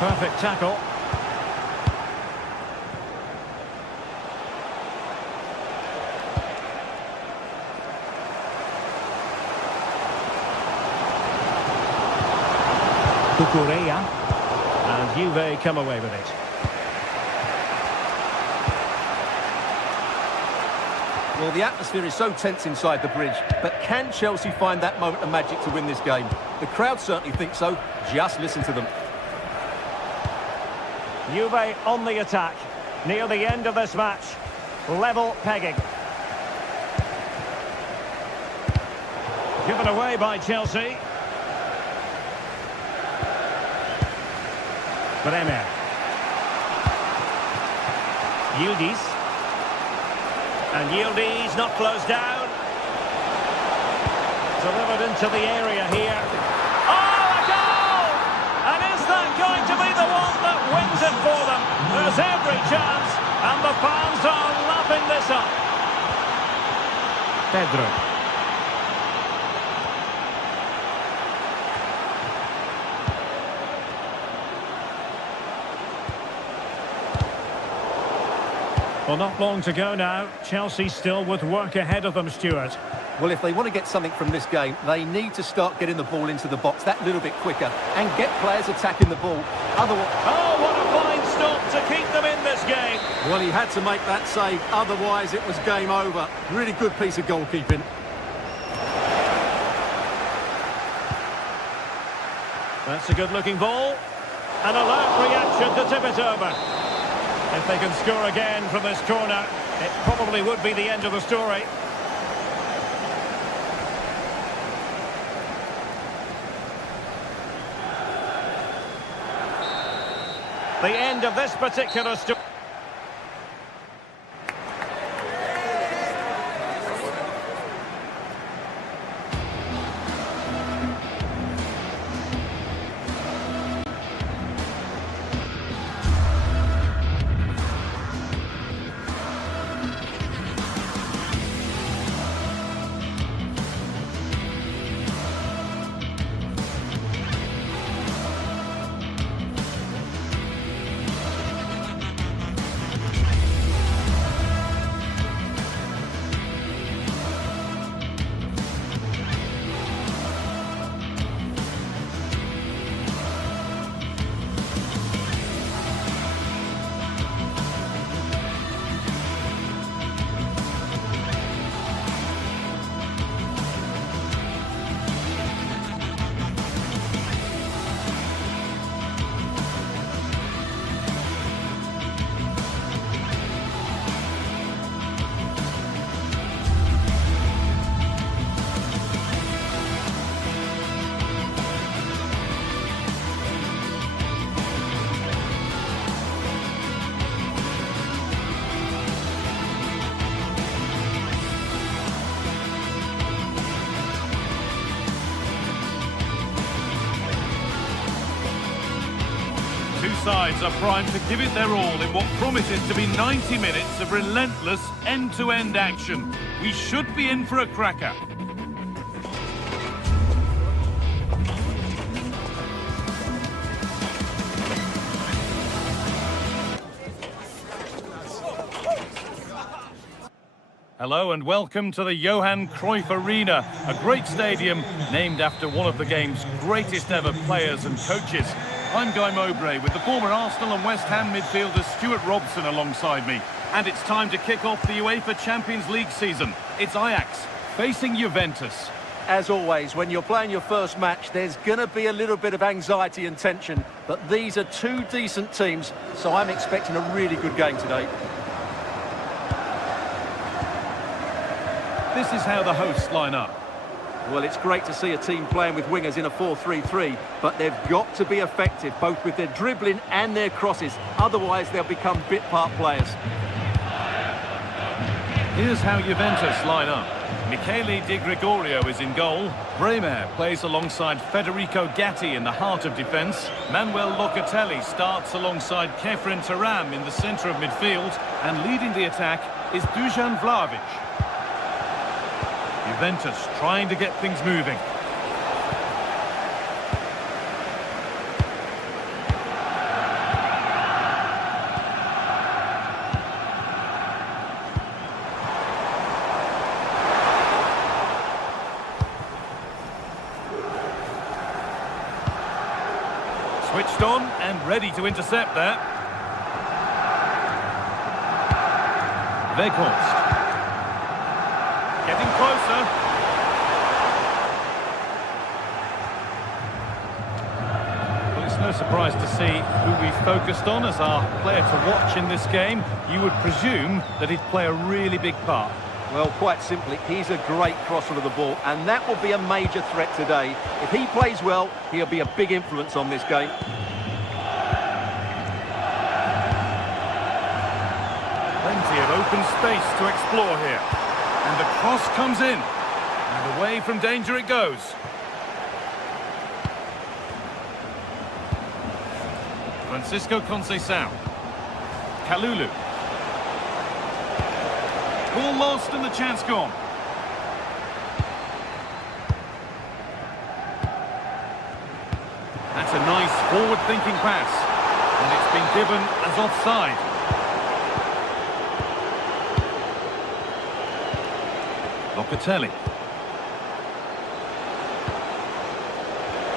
Perfect tackle. Cucurella. And Juve come away with it. Well, the atmosphere is so tense inside the bridge, but can Chelsea find that moment of magic to win this game? The crowd certainly think so. Just listen to them. Juve on the attack, near the end of this match. Level pegging. Given away by Chelsea. Bremer. Yildiz. And Yildiz not closed down. Delivered into the area here. Oh, a goal! And is that going to be the one that wins it for them? There's every chance, and the fans are lapping this up. Pedro. Well, not long to go now. Chelsea still with work ahead of them, Stuart. Well, if they want to get something from this game, they need to start getting the ball into the box that little bit quicker and get players attacking the ball. Otherwise... Oh, what a fine stop to keep them in this game. Well, he had to make that save, otherwise it was game over. Really good piece of goalkeeping. That's a good-looking ball. An alert reaction to tip it over. If they can score again from this corner, it probably would be the end of the story. The end of this particular story. Two sides are primed to give it their all in what promises to be 90 minutes of relentless end-to-end action. We should be in for a cracker. Hello and welcome to the Johan Cruyff Arena, a great stadium named after one of the game's greatest ever players and coaches. I'm Guy Mowbray with the former Arsenal and West Ham midfielder Stuart Robson alongside me. And it's time to kick off the UEFA Champions League season. It's Ajax facing Juventus. As always, when you're playing your first match, there's going to be a little bit of anxiety and tension. But these are two decent teams, so I'm expecting a really good game today. This is how the hosts line up. Well, it's great to see a team playing with wingers in a 4-3-3, but they've got to be effective, both with their dribbling and their crosses. Otherwise, they'll become bit-part players. Here's how Juventus line up. Michele Di Gregorio is in goal. Bremer plays alongside Federico Gatti in the heart of defence. Manuel Locatelli starts alongside Kefren Turam in the centre of midfield. And leading the attack is Dusan Vlahovic. Juventus trying to get things moving. Switched on and ready to intercept there. Weghorst. Getting closer. Well, it's no surprise to see who we focused on as our player to watch in this game. You would presume that he'd play a really big part. Well, quite simply, he's a great crosser of the ball, and that will be a major threat today. If he plays well, he'll be a big influence on this game. Plenty of open space to explore here. And the cross comes in. And away from danger it goes. Francisco Conceição. Kalulu. Ball lost and the chance gone. That's a nice forward-thinking pass. And it's been given as offside. Locatelli.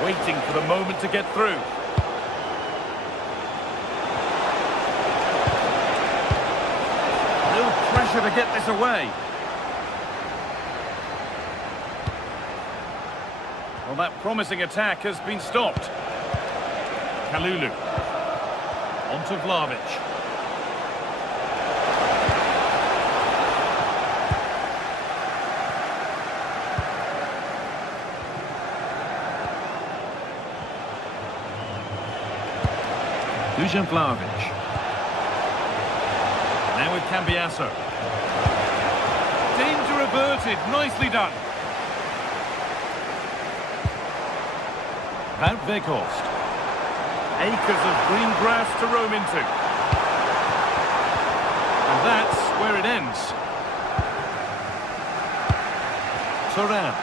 Waiting for the moment to get through. Real pressure to get this away. Well, that promising attack has been stopped. Kalulu. On to Vlahovic. Dusan Vlahovic. Now with Cambiasso. Danger averted. Nicely done. Wout Weghorst. Acres of green grass to roam into. And that's where it ends. Turam.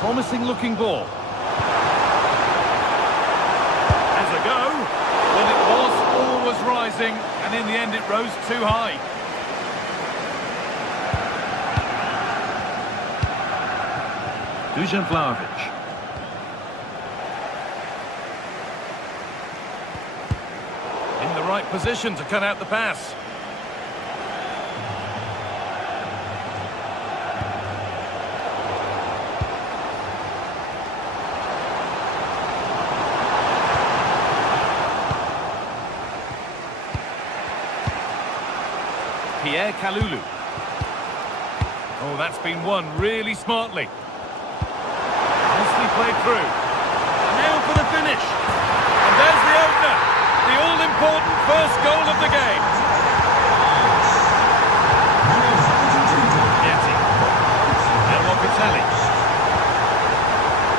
Promising looking ball. Has a go. Well, it was always rising, and in the end it rose too high. Dusan Vlahovic. In the right position to cut out the pass. Kalulu. Oh, that's been won really smartly. Nicely played through. And now for the finish. And there's the opener. The all-important first goal of the game. Gatti. Now Locatelli.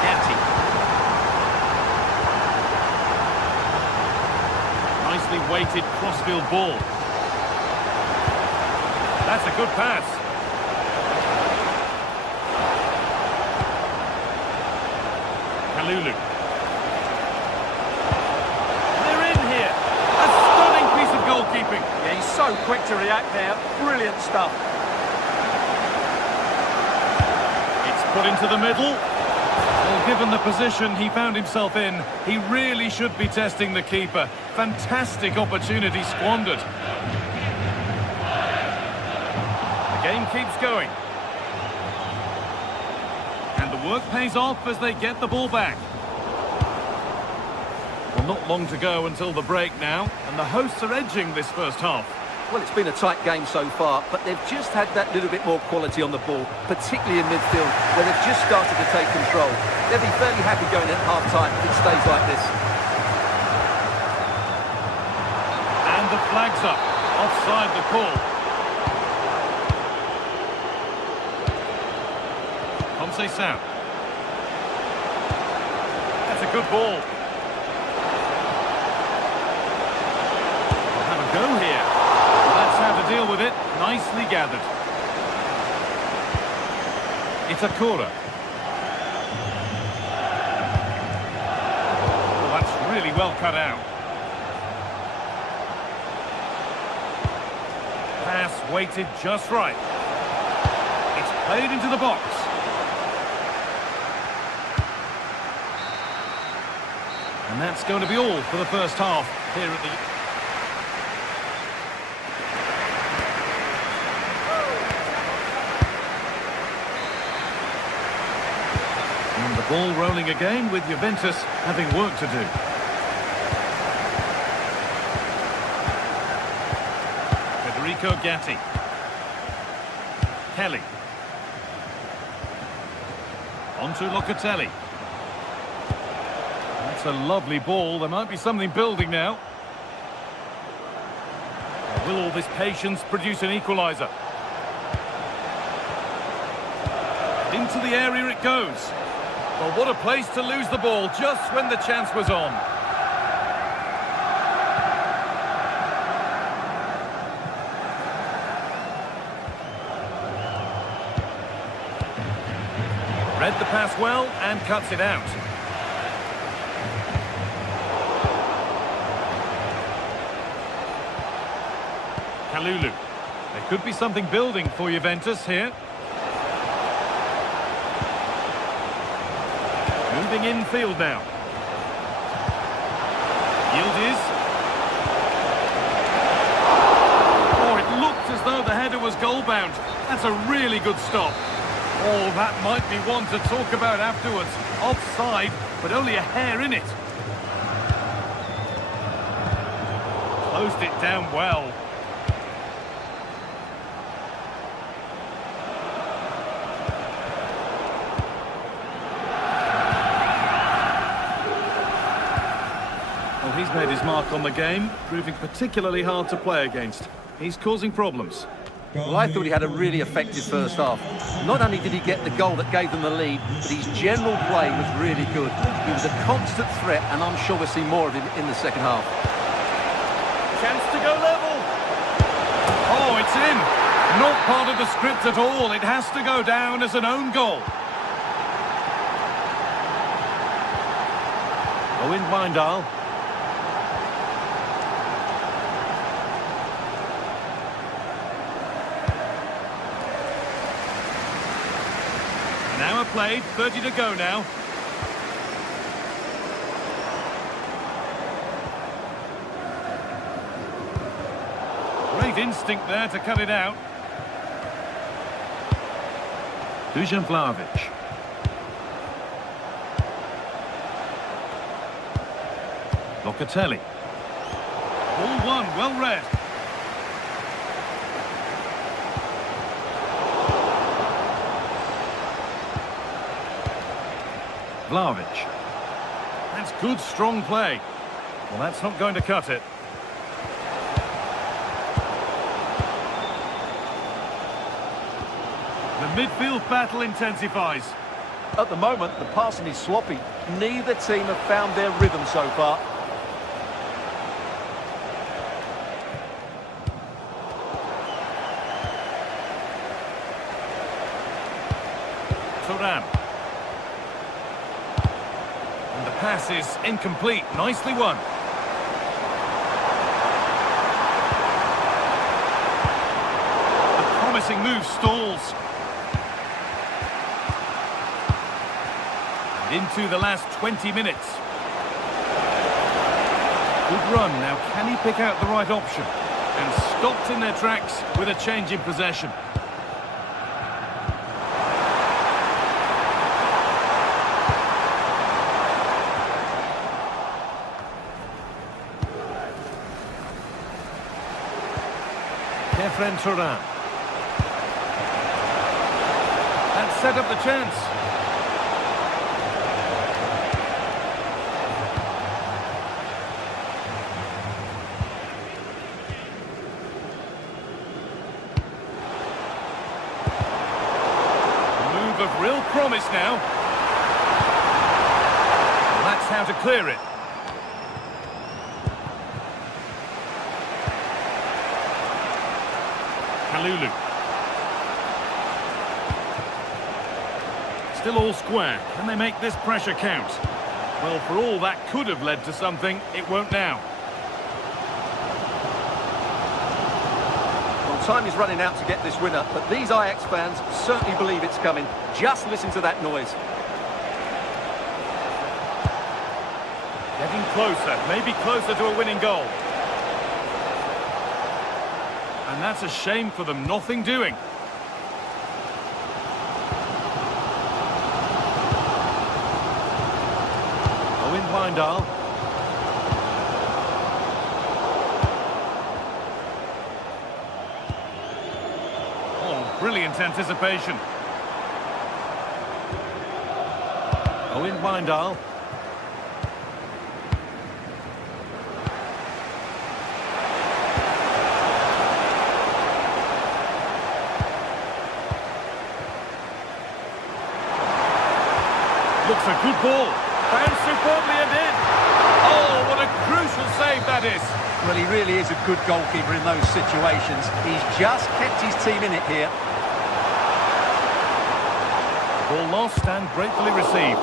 Gatti. Nicely weighted crossfield ball. That's a good pass. Kalulu. They're in here. A stunning piece of goalkeeping. Yeah, he's so quick to react there. Brilliant stuff. It's put into the middle. Well, given the position he found himself in, he really should be testing the keeper. Fantastic opportunity squandered. The game keeps going. And the work pays off as they get the ball back. Well, not long to go until the break now, and the hosts are edging this first half. Well, it's been a tight game so far, but they've just had that little bit more quality on the ball, particularly in midfield, where they've just started to take control. They'll be fairly happy going at half-time if it stays like this. And the flag's up. Offside the call. Conceição. That's a good ball. We'll have a go here. That's how to deal with it. Nicely gathered. It's Akura. Well, that's really well cut out. Pass weighted just right. It's played into the box. And that's going to be all for the first half here at the... And the ball rolling again with Juventus having work to do. Federico Gatti. Kelly. On to Locatelli. That's a lovely ball. There might be something building now. Will all this patience produce an equaliser? Into the area it goes. Well, what a place to lose the ball just when the chance was on. Read the pass well and cuts it out. Kalulu. There could be something building for Juventus here. Moving infield now. Yildiz. Oh, it looked as though the header was goal-bound. That's a really good stop. Oh, that might be one to talk about afterwards. Offside, but only a hair in it. Closed it down well. Well, he's made his mark on the game, proving particularly hard to play against. He's causing problems. Well, I thought he had a really effective first half. Not only did he get the goal that gave them the lead, but his general play was really good. He was a constant threat, and I'm sure we'll see more of him in the second half. Chance to go level. Oh, it's in. Not part of the script at all. It has to go down as an own goal. Owen Wijndal. An hour played, 30 to go now. Great instinct there to cut it out. Dusan Vlahovic. Locatelli. Ball one, well read. Vlahovic. That's good, strong play. Well, that's not going to cut it. The midfield battle intensifies. At the moment, the passing is sloppy. Neither team have found their rhythm so far. the pass is incomplete. Nicely won. The promising move stalls. And into the last 20 minutes. Good run. Now, can he pick out the right option? And stopped in their tracks with a change in possession. Kefren Turan. That set up the chance. Of real promise now. Well, that's how to clear it. Kalulu. Still all square. Can they make this pressure count? Well, for all that could have led to something, it won't now. Time is running out to get this winner, but these Ajax fans certainly believe it's coming. Just listen to that noise. Getting closer, maybe closer to a winning goal. And that's a shame for them, nothing doing. Owen Wijndal. Brilliant anticipation. Owen Wijndal. Looks a good ball. Bounced superbly and in. Oh, what a crucial save that is. Well, he really is a good goalkeeper in those situations. He's just kept his team in it here. Ball lost and gratefully received.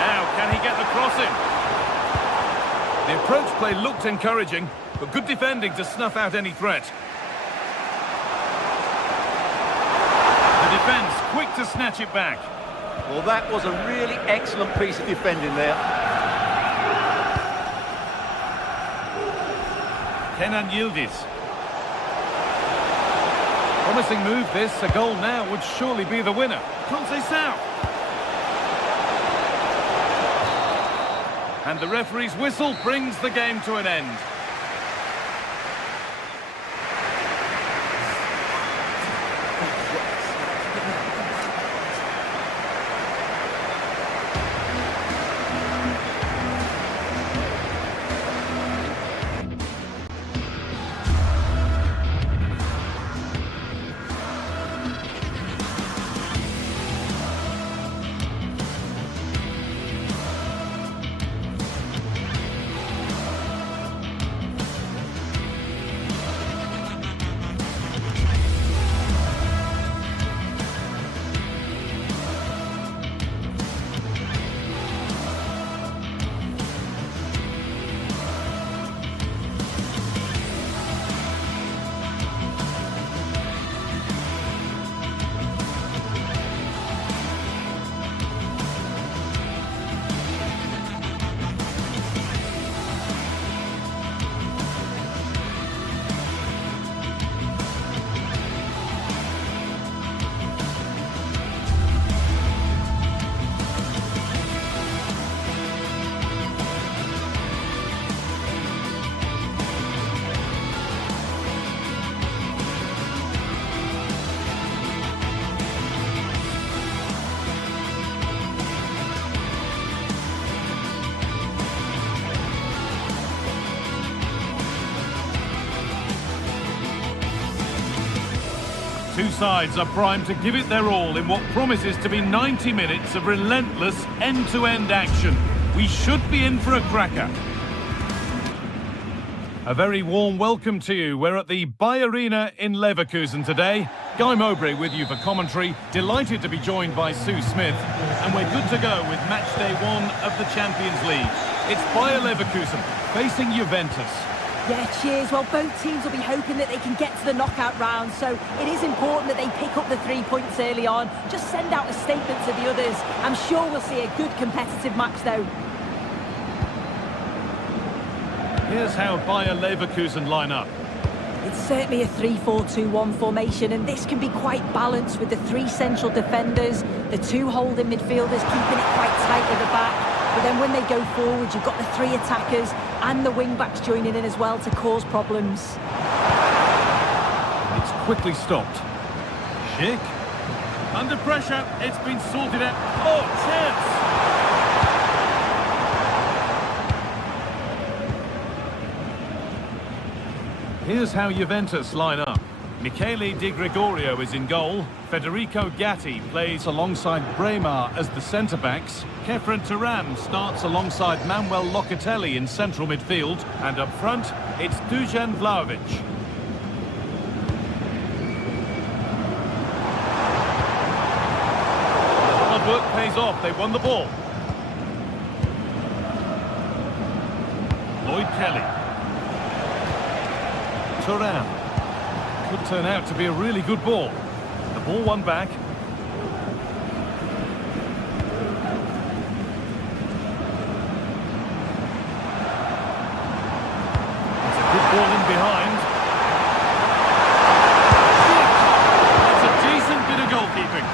Now, can he get the cross in? The approach play looked encouraging, but good defending to snuff out any threat. The defence quick to snatch it back. Well, that was a really excellent piece of defending there. Kenan Yildiz. Promising move this. A goal now would surely be the winner. Conceição. And the referee's whistle brings the game to an end. Two sides are primed to give it their all in what promises to be 90 minutes of relentless end-to-end action. We should be in for a cracker. A very warm welcome to you. We're at the Bay Arena in Leverkusen today. Guy Mowbray with you for commentary. Delighted to be joined by Sue Smith. And we're good to go with match day 1 of the Champions League. It's Bayer Leverkusen facing Juventus. Yeah, cheers. Well, both teams will be hoping that they can get to the knockout round, so it is important that they pick up the 3 points early on. Just send out a statement to the others. I'm sure we'll see a good competitive match, though. Here's how Bayer Leverkusen line up. It's certainly a 3-4-2-1 formation, and this can be quite balanced with the 3 central defenders, the 2 holding midfielders keeping it quite tight at the back. But then when they go forward, you've got the 3 attackers and the wing-backs joining in as well to cause problems. It's quickly stopped. Schick. Under pressure, it's been sorted out. Oh, chance! Here's how Juventus line up. Michele Di Gregorio is in goal. Federico Gatti plays alongside Bremer as the centre-backs. Kefren Turam starts alongside Manuel Locatelli in central midfield. And up front, it's Dusan Vlahovic. Hard work pays off. They won the ball. Lloyd Kelly. Turam. Could turn out to be a really good ball. The ball won back. It's a good ball in behind. That's a decent bit of goalkeeping.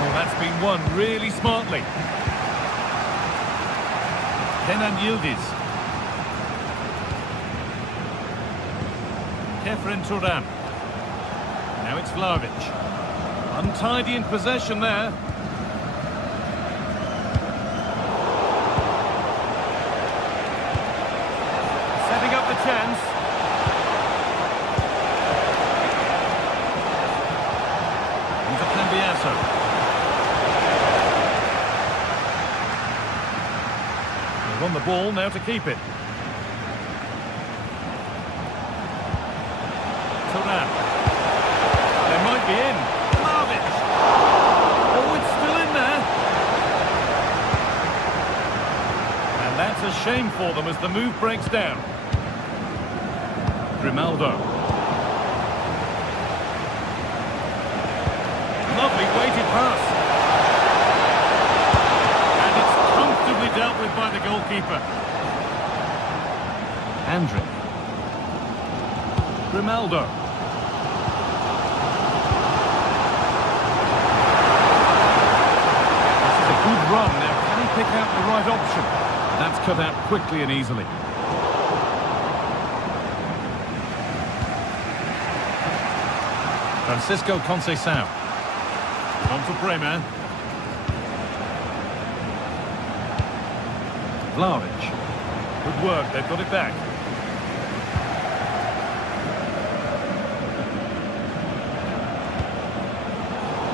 Oh, that's been won really smartly. Kenan Yildiz. Kefren Turam. Now it's Vlahovic. Untidy in possession there. Setting up the chance. Into Cambiaso. They won the ball, now to keep it. Turam. They might be in. Vlahovic. Oh, it's still in there. And that's a shame for them as the move breaks down. Grimaldo. Lovely weighted pass. And it's comfortably dealt with by the goalkeeper. Andrić. Grimaldo. Good run. Now, can he pick out the right option? That's cut out quickly and easily. Francisco Conceição. On for Bremer. Vlahovic. Good work. They've got it back.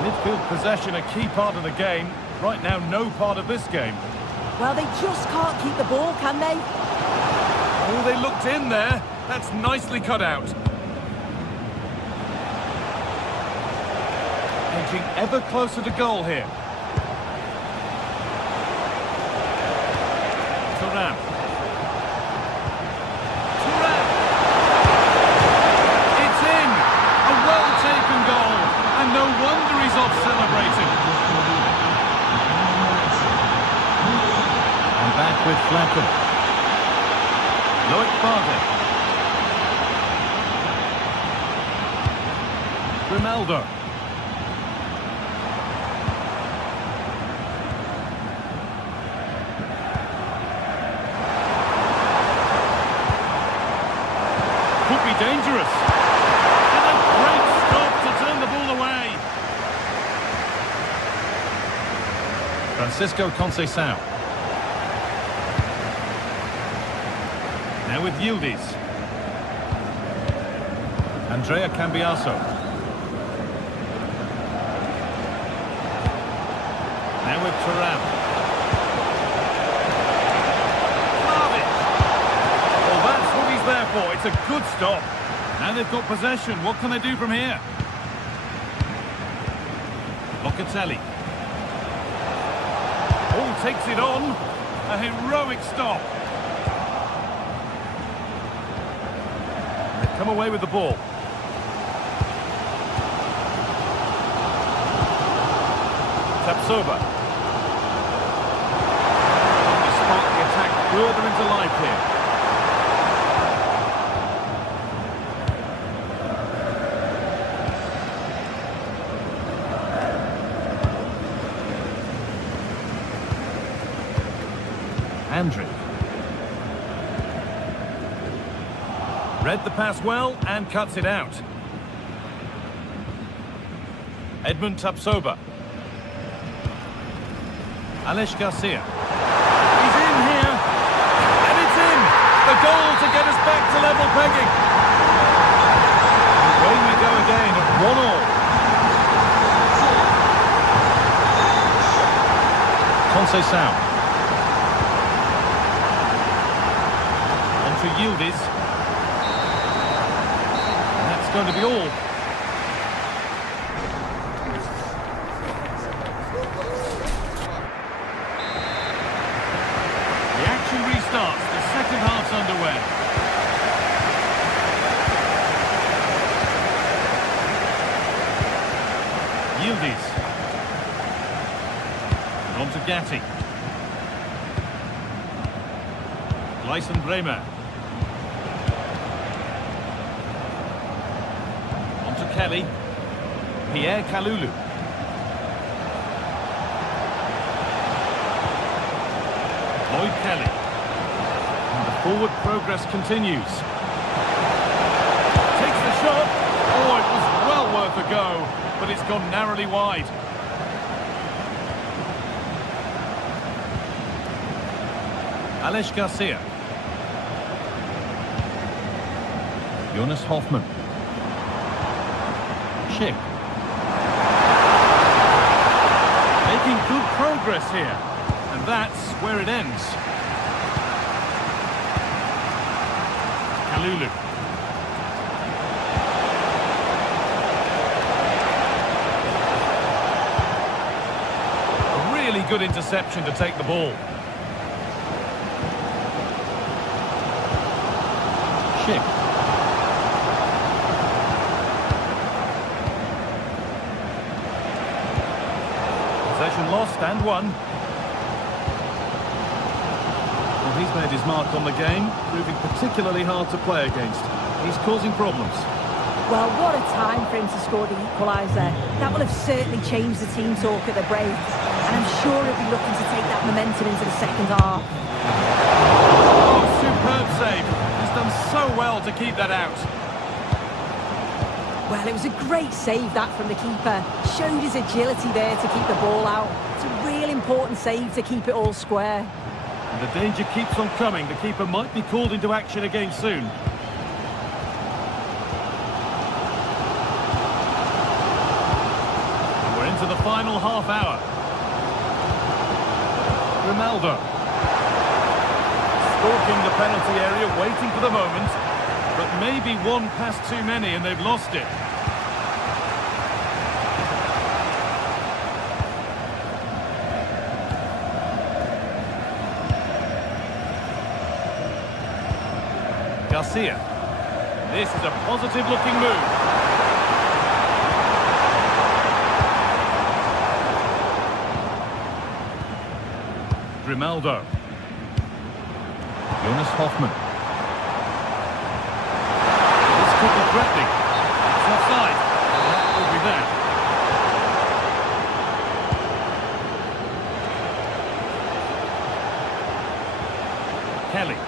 Midfield possession, a key part of the game. Right now, no part of this game. Well, they just can't keep the ball, can they? Oh, they looked in there. That's nicely cut out. Edging ever closer to goal here. Turam. Turam! It's in! A well-taken goal. And no wonder he's off celebrating. And back with Flacken. Loic Bardet. Grimaldo. Could be dangerous. And a great stop to turn the ball away. Francisco Conceição. Now with Yildiz. Andrea Cambiaso. Now with Turam. Vlahovic. stop. Now they've got possession. What can they do from here? Locatelli. Oh, takes it on. A heroic stop. They've come away with the ball. Tapsoba. Spark the attack further into life here. Andrew. Read the pass well and cuts it out. Edmund Tapsoba. Alex Garcia. He's in here. And it's in. The goal to get us back to level pegging. Away we go again at 1-all. Conceição. To Yildiz. And that's going to be all. The action restarts. The second half's underway. Yildiz. On to Gatti. Gleison Bremer. Kelly, Pierre Kalulu. Lloyd Kelly. And the forward progress continues. Takes the shot. Oh, it was well worth a go, but it's gone narrowly wide. Alex Garcia. Jonas Hoffmann. Making good progress here, and that's where it ends. Kalulu. A really good interception to take the ball. Schick. Possession lost and won. Well, he's made his mark on the game, proving particularly hard to play against. He's causing problems. Well, what a time for him to score the equaliser. That will have certainly changed the team talk at the break. And I'm sure he'll be looking to take that momentum into the second half. Oh, superb save. He's done so well to keep that out. Well, it was a great save, that, from the keeper. Showed his agility there to keep the ball out. It's a real important save to keep it all square. And the danger keeps on coming. The keeper might be called into action again soon. We're into the final half hour. Ronaldo. Stalking the penalty area, waiting for the moment. But maybe one pass too many and they've lost it. Garcia. This is a positive-looking move. Grimaldo. Jonas Hoffmann. This could be threatening. It's offside. That will be that. Kelly.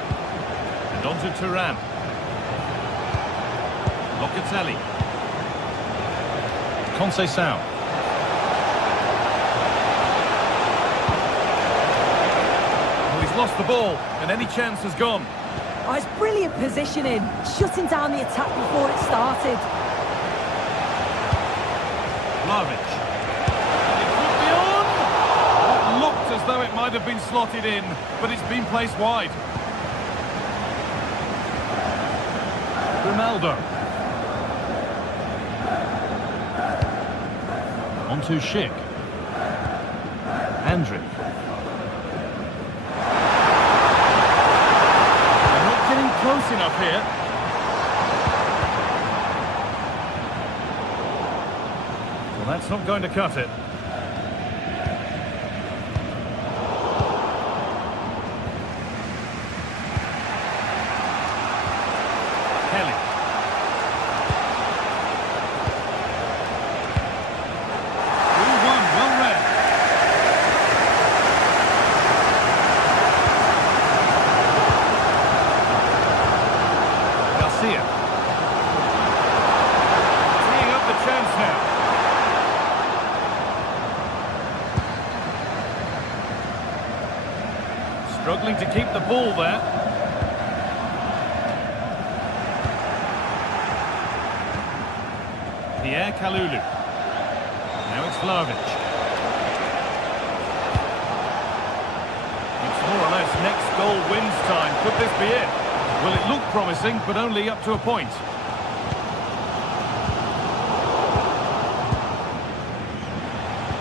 And on to Thuram. Locatelli. Conceição. Oh, he's lost the ball, and any chance has gone. Oh, it's brilliant positioning, shutting down the attack before it started. Vlahovic. It could be on! It looked as though it might have been slotted in, but it's been placed wide. Ronaldo. On to Schick. Andriy. They're not getting close enough here. Well, that's not going to cut it. Kelly. Well read. Garcia. Teeing up the chance now. Struggling to keep the ball there. Pierre Kalulu. Now it's Vlahovic. It's more or less next goal wins time. Could this be it? Well, it looked promising, but only up to a point.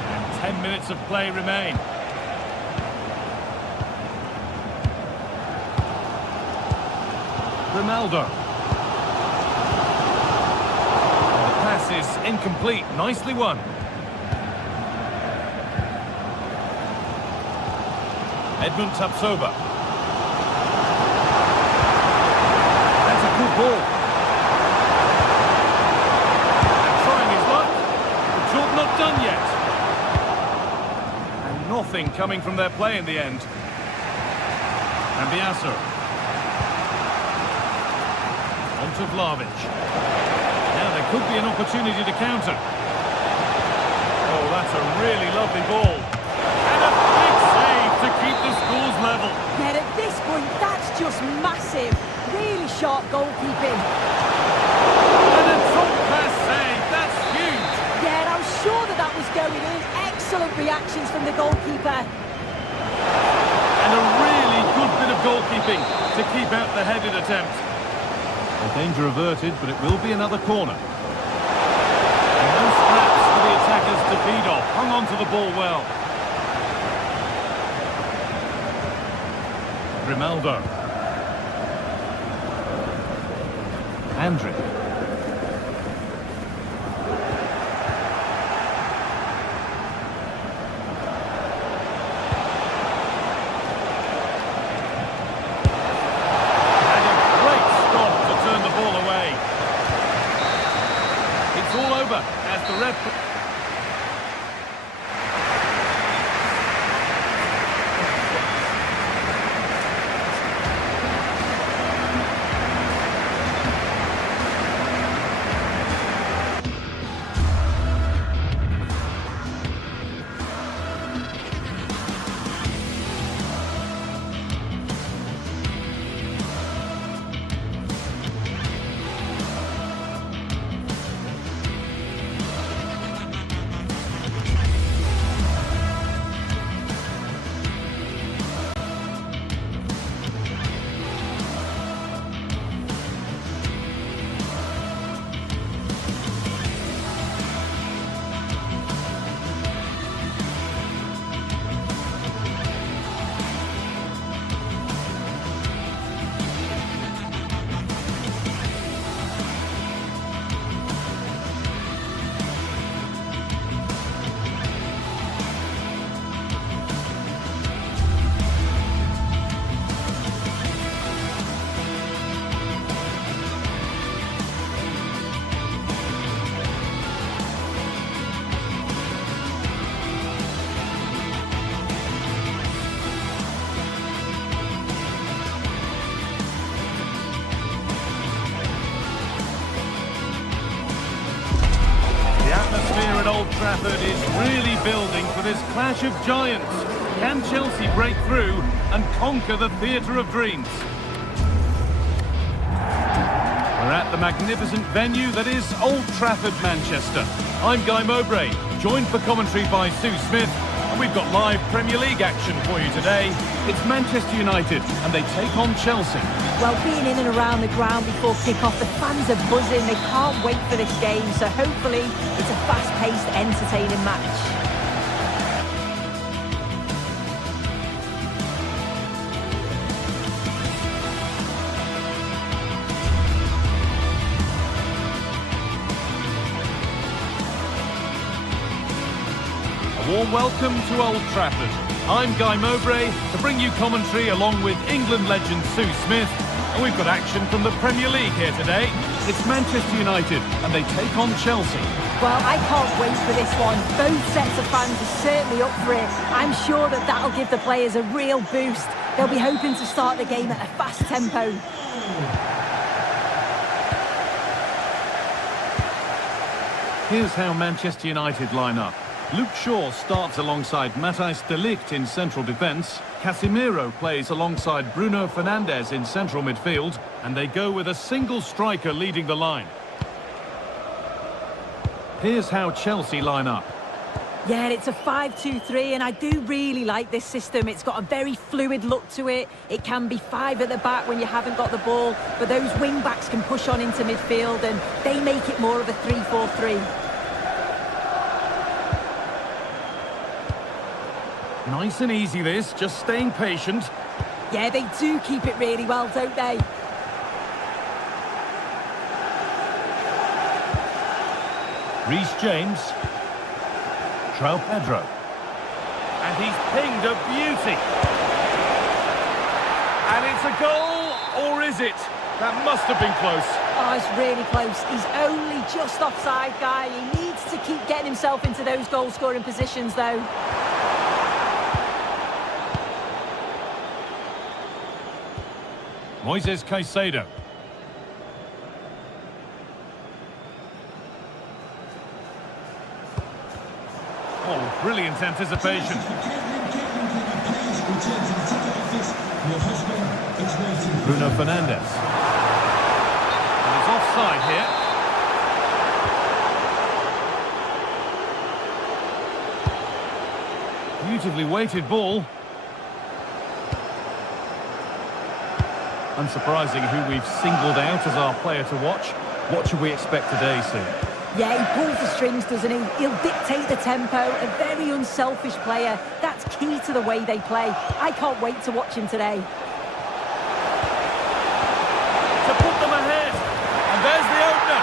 And 10 minutes of play remain. Ronaldo. The pass is incomplete. Nicely won. Edmund Tapsoba. That's a good ball. And trying his luck. The job not done yet. And nothing coming from their play in the end. And Biasso. On to Vlahovic. Now there could be an opportunity to counter. Oh, that's a really lovely ball. And a big save to keep the scores level. Yeah, at this point, that's just massive. Really sharp goalkeeping. And a top pass save. That's huge. Yeah, I'm sure that was going in. Excellent reactions from the goalkeeper. And a really good bit of goalkeeping to keep out the headed attempt. The danger averted, but it will be another corner. And no scraps for the attackers to feed off. Hung on to the ball well. Grimaldo. Andriy. And a great stop to turn the ball away. It's all over as the ref... atmosphere at Old Trafford is really building for this clash of giants. Can Chelsea break through and conquer the theatre of dreams? We're at the magnificent venue that is Old Trafford, Manchester. I'm Guy Mowbray, joined for commentary by Sue Smith, and we've got live Premier League action for you today. It's Manchester United and they take on Chelsea. Well, being in and around the ground before kick-off, the fans are buzzing. They can't wait for this game, so hopefully it's a fast-paced, entertaining match. A warm welcome to Old Trafford. I'm Guy Mowbray to bring you commentary along with England legend Sue Smith. And we've got action from the Premier League here today. It's Manchester United and they take on Chelsea. Well, I can't wait for this one. Both sets of fans are certainly up for it. I'm sure that that'll give the players a real boost. They'll be hoping to start the game at a fast tempo. Here's how Manchester United line up. Luke Shaw starts alongside Matthijs de Ligt in central defence. Casemiro plays alongside Bruno Fernandes in central midfield. And they go with a single striker leading the line. Here's how Chelsea line up. Yeah, it's a 5-2-3, and I do really like this system. It's got a very fluid look to it. It can be 5 at the back when you haven't got the ball, but those wing-backs can push on into midfield, and they make it more of a 3-4-3. Nice and easy this, just staying patient. Yeah, they do keep it really well, don't they? Reece James. João Pedro. And he's pinged a beauty. And it's a goal, or is it? That must have been close. Oh, it's really close. He's only just offside, Guy. He needs to keep getting himself into those goal-scoring positions, though. Moises Caicedo. Oh, brilliant anticipation. Bruno Fernandes. And it's offside here. Beautifully weighted ball. Unsurprising who we've singled out as our player to watch. What should we expect today, Sue? Yeah, he pulls the strings, doesn't he? He'll dictate the tempo. A very unselfish player. That's key to the way they play. I can't wait to watch him today. To put them ahead. And there's the opener.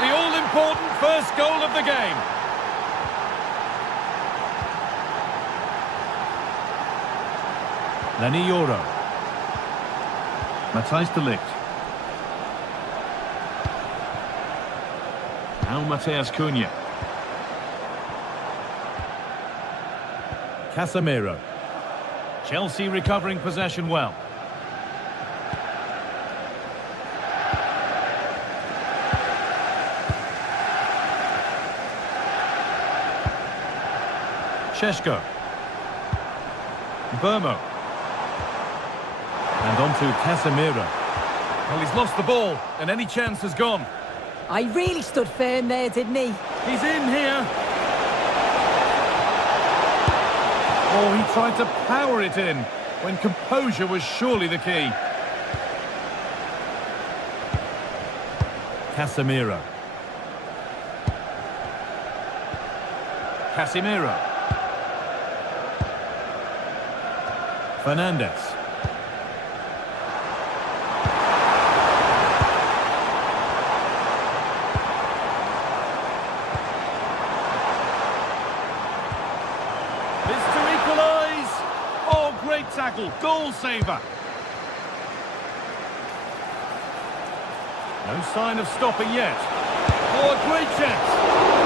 The all-important first goal of the game. Lenny Yoro. Matthijs de Ligt. Now Matheus Cunha. Casemiro. Chelsea recovering possession well. Šeško. Burmo. And on to Casemiro. Well, he's lost the ball, and any chance has gone. I really stood firm there, didn't he? He's in here. Oh, he tried to power it in, when composure was surely the key. Casemiro. Casemiro. Fernandes. Tackle, goal saver. No sign of stopping yet. Oh, a great chance.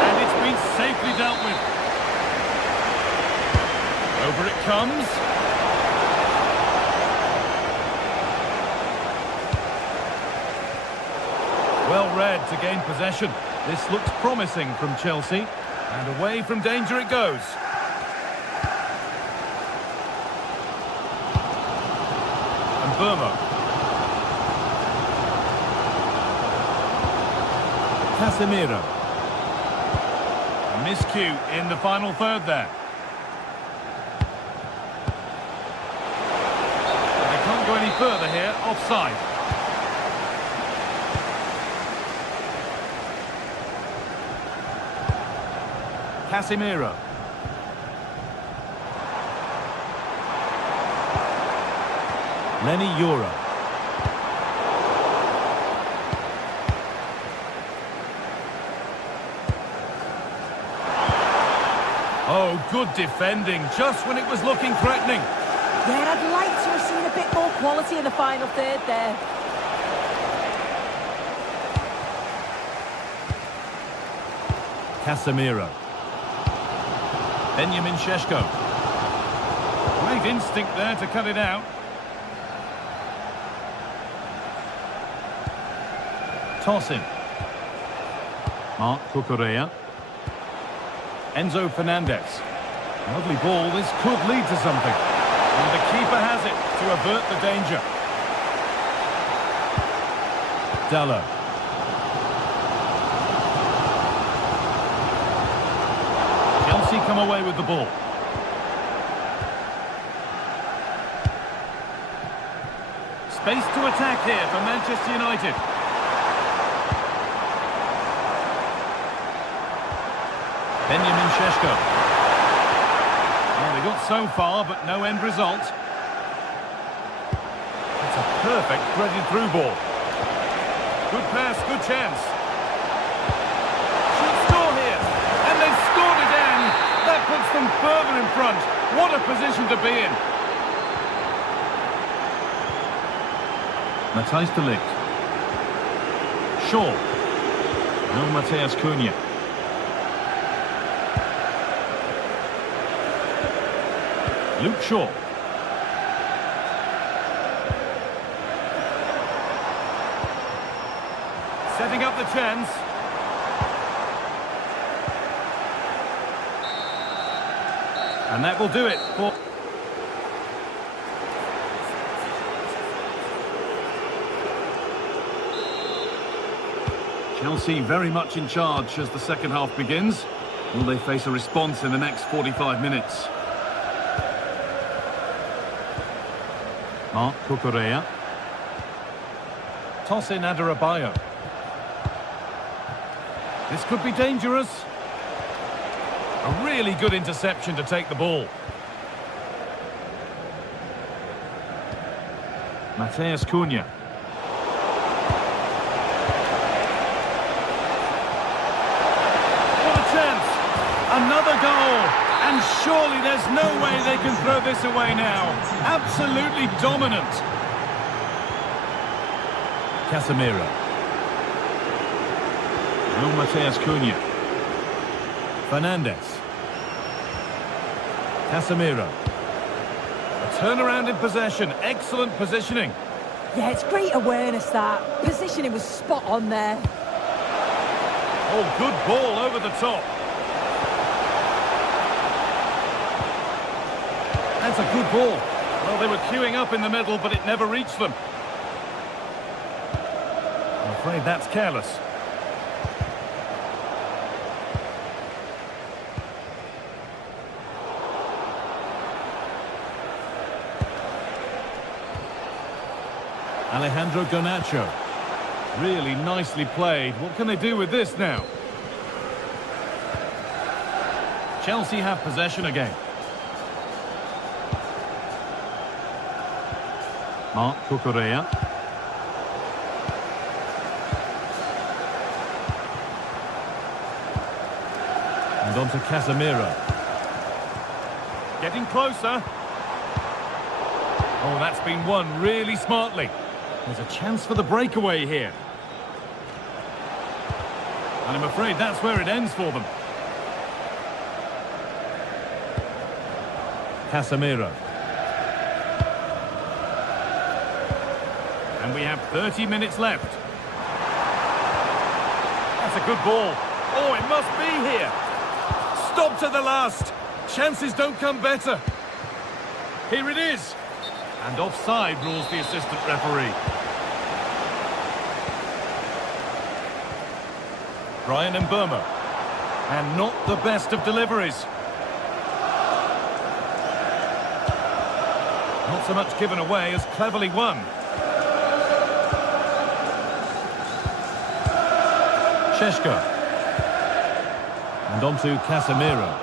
And it's been safely dealt with. Over it comes. Well read to gain possession. This looks promising from Chelsea. And away from danger it goes. Burmo. Casemiro. A miscue in the final third there. further here, offside. Casemiro. Lenny Euro. Oh, good defending, just when it was looking threatening. Yeah, I'd like to have seen a bit more quality in the final third there. Casemiro. Benjamin Šeško. Great instinct there to cut it out. Tossing. Marc Cucurella. Enzo Fernandez. Lovely ball, this could lead to something. And the keeper has it to avert the danger. Dallo. Chelsea come away with the ball. Space to attack here for Manchester United. Benjamin Šeško. Well, they got so far, but no end result. It's a perfect threaded through ball. Good pass, good chance. Should score here, and they've scored again. That puts them further in front. What a position to be in. Matthijs de Ligt. Shaw. No Matheus Cunha. Luke Shaw. Setting up the chance. And that will do it for... Chelsea very much in charge as the second half begins. Will they face a response in the next 45 minutes? Marc Cucurella. Tosin Adarabioyo. This could be dangerous. A really good interception to take the ball. Matheus Cunha. What a chance! Another goal! And surely there's no way they can throw this away now. Absolutely dominant. Casemiro. No Matheus Cunha. Fernandez. Casemiro. A turnaround in possession. Excellent positioning. Yeah, it's great awareness, that. Positioning was spot on there. Oh, good ball over the top. That's a good ball. Well, they were queuing up in the middle, but it never reached them. I'm afraid that's careless. Alejandro Garnacho. Really nicely played. What can they do with this now? Chelsea have possession again. Marc Cucurella. And on to Casemiro. Getting closer. Oh, that's been won really smartly. There's a chance for the breakaway here. And I'm afraid that's where it ends for them. Casemiro. And we have 30 minutes left. That's a good ball. Oh, it must be here. Stop to the last. Chances don't come better. Here it is. And offside rules the assistant referee. Brian Mbeumo. And not the best of deliveries. Not Not so much given away as cleverly won. Šeško. And on to Casemiro.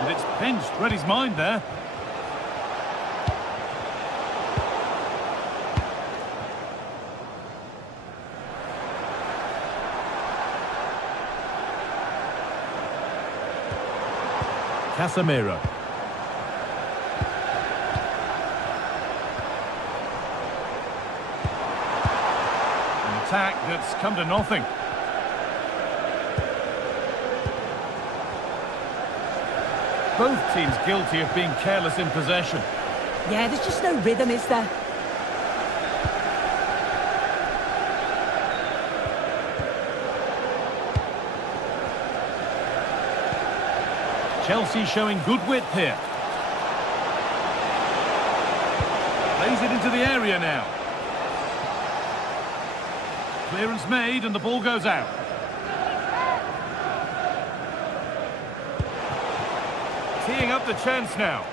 And it's pinched, read his mind there. Casemiro. An attack that's come to nothing. Both teams guilty of being careless in possession. Yeah, there's just no rhythm, is there? Chelsea showing good width here. Plays it into the area now. Clearance made and the ball goes out. Teeing up the chance now.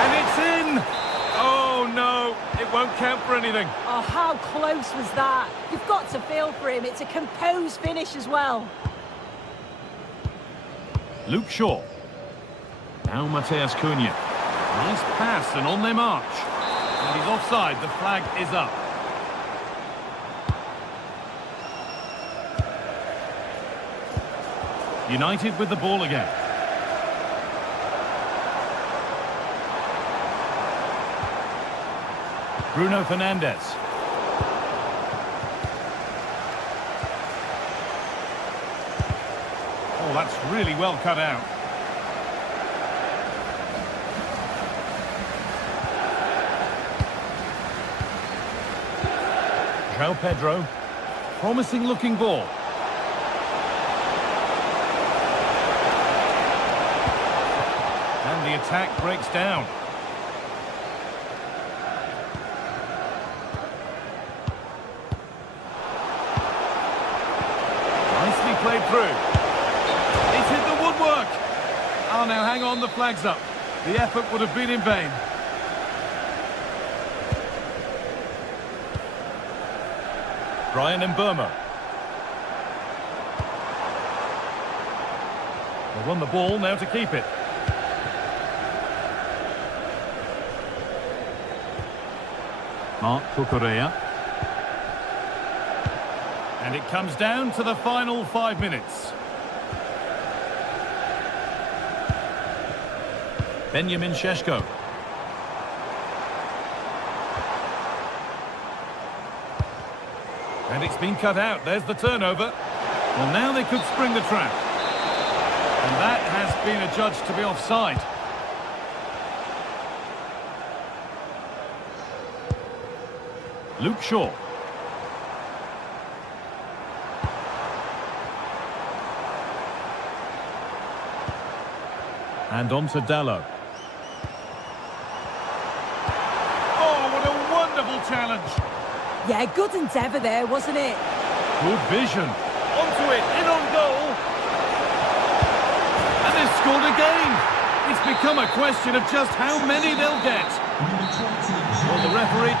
And it's in! Oh no, it won't count for anything. Oh, how close was that? You've got to feel for him. It's a composed finish as well. Luke Shaw. Now Mateus Cunha. Nice pass and on they march. And he's offside, the flag is up. United with the ball again. Bruno Fernandes. Oh, that's really well cut out. João Pedro. Promising looking ball. And the attack breaks down. Nicely played through. He's hit the woodwork. Oh, now hang on, the flag's up. The effort would have been in vain. Brian Mbeumo. They won the ball, now to keep it. Marc Cucurella. And it comes down to the final 5 minutes. Benjamin Šeško. And it's been cut out. There's the turnover. Well, now they could spring the trap. And that has been adjudged to be offside. Luke Shaw. And on to Dalot. Oh, what a wonderful challenge. Yeah, good endeavour there, wasn't it? Good vision. Onto it, in on goal. And they've scored again. It's become a question of just how many they'll get. Well, the referee...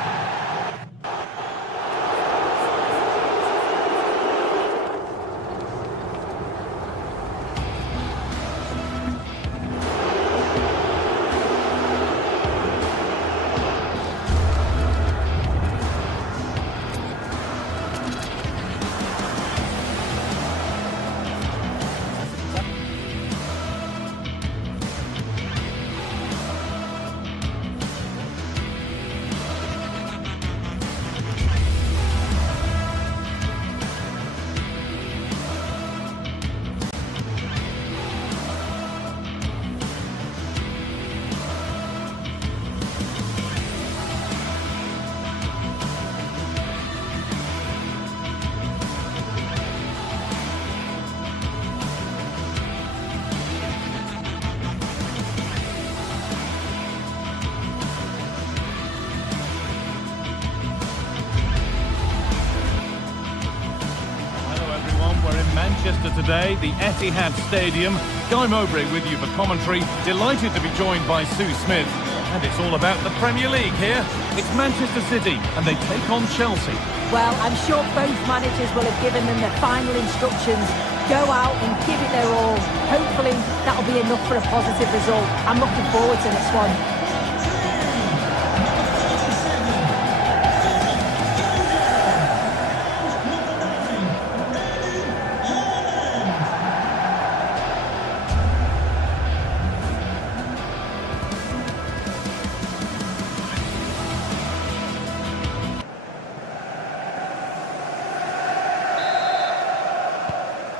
Manchester today, the Etihad Stadium. Guy Mowbray with you for commentary. Delighted to be joined by Sue Smith. And it's all about the Premier League here. It's Manchester City, and they take on Chelsea. Well, I'm sure both managers will have given them the final instructions. Go out and give it their all. Hopefully, that'll be enough for a positive result. I'm looking forward to this one.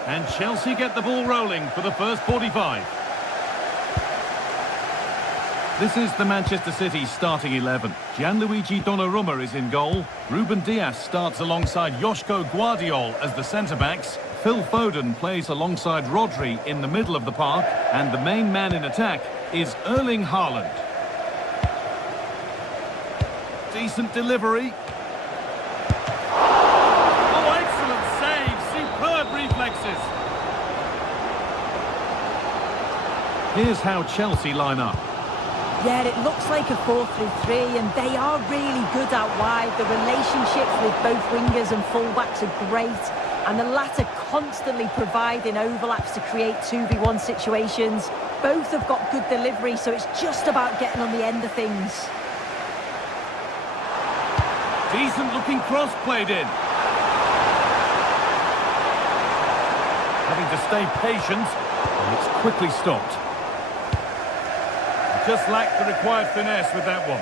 And Chelsea get the ball rolling for the first 45. This is the Manchester City starting 11. Gianluigi Donnarumma is in goal. Ruben Dias starts alongside Joško Guardiol as the centre-backs. Phil Foden plays alongside Rodri in the middle of the park. And the main man in attack is Erling Haaland. Decent delivery. Reflexes. Here's how Chelsea line up. Yeah, it looks like a 4-3-3, and they are really good out wide. The relationships with both wingers and fullbacks are great, and the latter constantly providing overlaps to create 2v1 situations. Both have got good delivery, so it's just about getting on the end of things. Decent looking cross played in. Having to stay patient, and it's quickly stopped. Just lacked the required finesse with that one.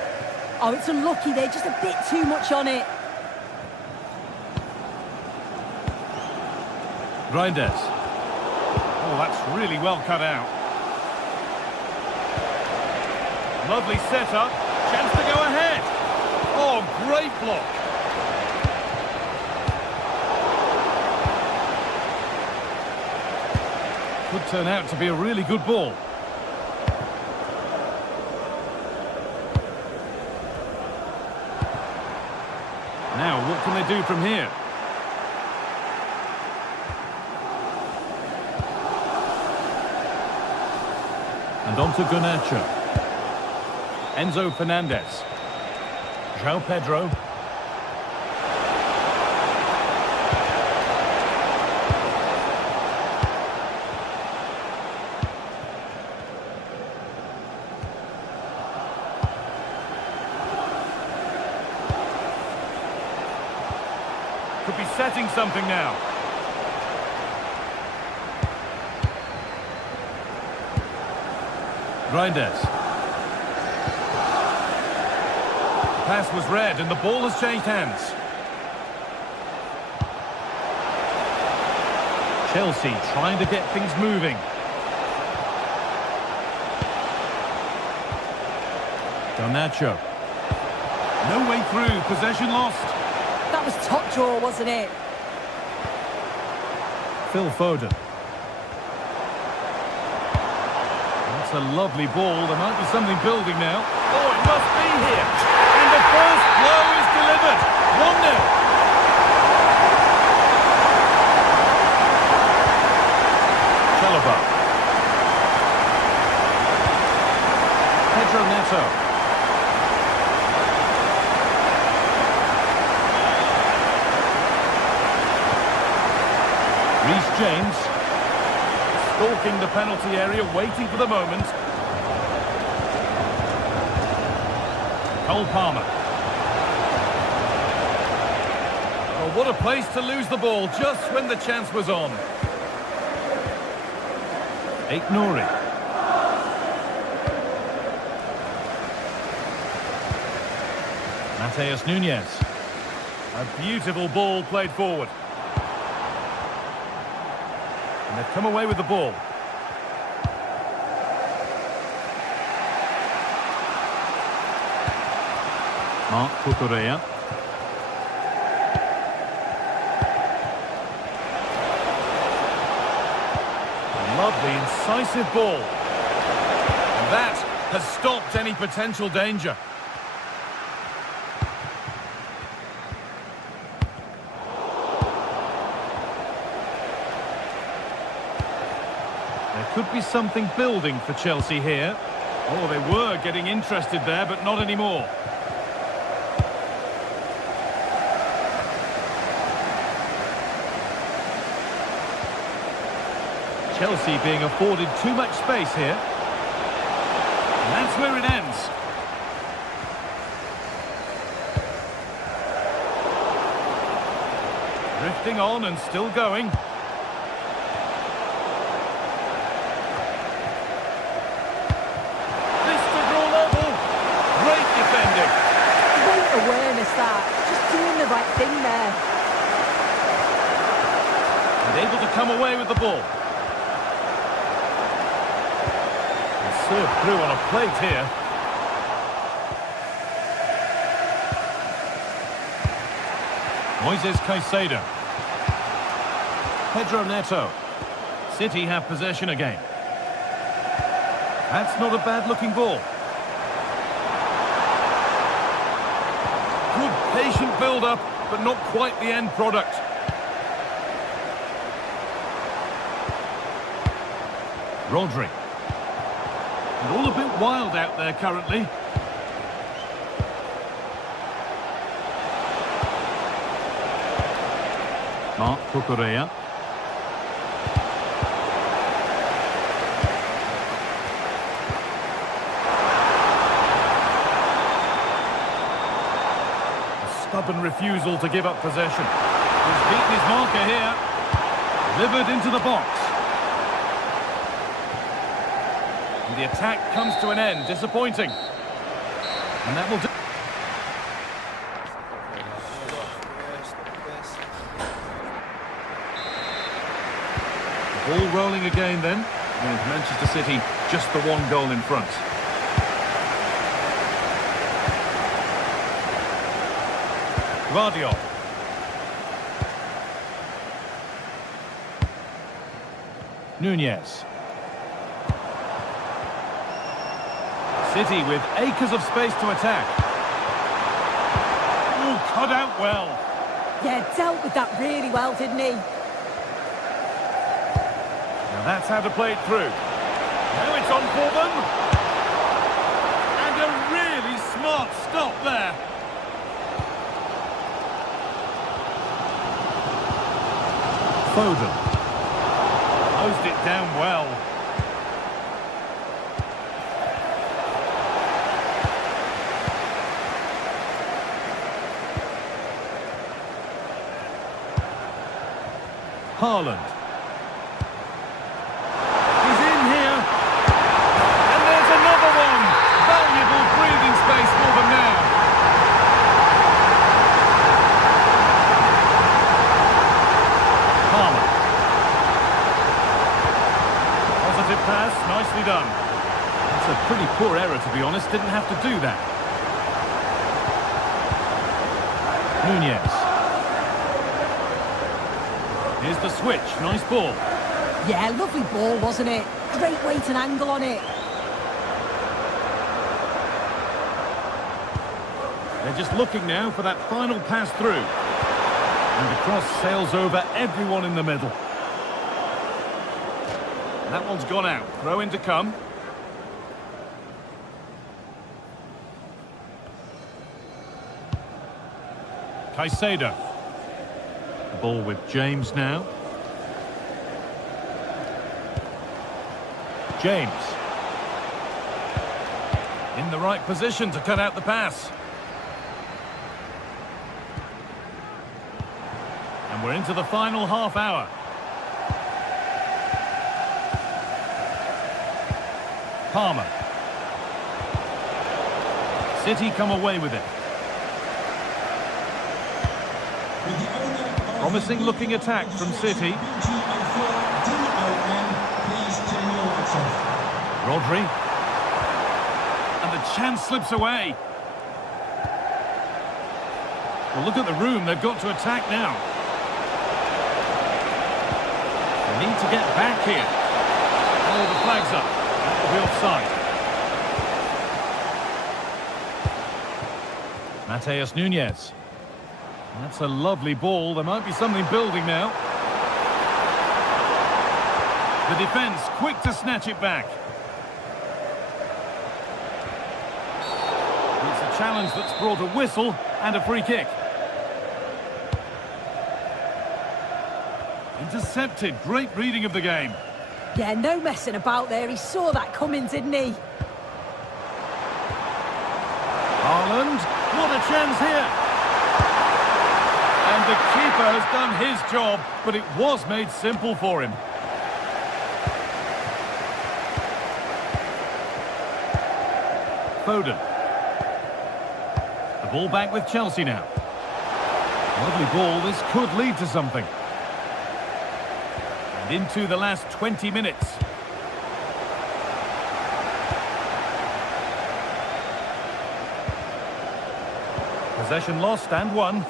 Oh, it's unlucky there, just a bit too much on it. Reinders. Oh, that's really well cut out. Lovely setup. Chance to go ahead. Oh, great block. Could turn out to be a really good ball. Now, what can they do from here? And on to Garnacho. Enzo Fernandez. João Pedro. Could be setting something now. Reinders. Pass was read and the ball has changed hands. Chelsea trying to get things moving. Garnacho. No way through, possession lost. That was top draw, wasn't it? Phil Foden. That's a lovely ball. There might be something building now. Oh, it must be here. And the first blow is delivered. 1-0. Chalobah. Pedro Neto. Reece James, stalking the penalty area, waiting for the moment. Cole Palmer. Oh, what a place to lose the ball just when the chance was on. Nouri. Mateus Nunes. A beautiful ball played forward. And they've come away with the ball. Marc Cucurella. Lovely, incisive ball. And that has stopped any potential danger. could be something building for Chelsea here. Oh, they were getting interested there, but not anymore. Chelsea being afforded too much space here. And that's where it ends. Drifting on and still going. This to draw level. Great defending. Great awareness that. Just doing the right thing there. And able to come away with the ball. Served through on a plate here. Moises Caicedo. Pedro Neto. City have possession again. That's not a bad-looking ball. Good patient build-up, but not quite the end product. Rodri. And all a bit wild out there currently. Marc Cucurella. A stubborn refusal to give up possession. He's beaten his marker here. Delivered into the box. The attack comes to an end. Disappointing. And that will do. Ball rolling again then. And Manchester City just the one goal in front. Guardiola. Nunez. City with acres of space to attack. Oh, cut out well. Yeah, dealt with that really well, didn't he? Now that's how to play it through. Now it's on for them. And a really smart stop there. Foden. Closed it down well. Haaland. He's in here. And there's another one. Valuable breathing space for them now. Haaland. Positive pass, nicely done. That's a pretty poor error, to be honest. Didn't have to do that. Nunez. Here's the switch. Nice ball. Yeah, lovely ball, wasn't it? Great weight and angle on it. They're just looking now for that final pass through. And the cross sails over everyone in the middle. That one's gone out. Throw in to come. Caicedo. Ball with James now. James. In the right position to cut out the pass. And we're into the final half hour. Palmer. City come away with it. Promising looking attack from City. Rodri. And the chance slips away. Well, look at the room they've got to attack now. They need to get back here. Oh, the flag's up. That will be offside. Mateus Nunez. That's a lovely ball. There might be something building now. The defence quick to snatch it back. It's a challenge that's brought a whistle and a free kick. Intercepted. Great reading of the game. Yeah, no messing about there. He saw that coming, didn't he? Haaland, what a chance here. And the keeper has done his job, but it was made simple for him. Foden. The ball back with Chelsea now. Lovely ball, this could lead to something. And into the last 20 minutes. Possession lost and won.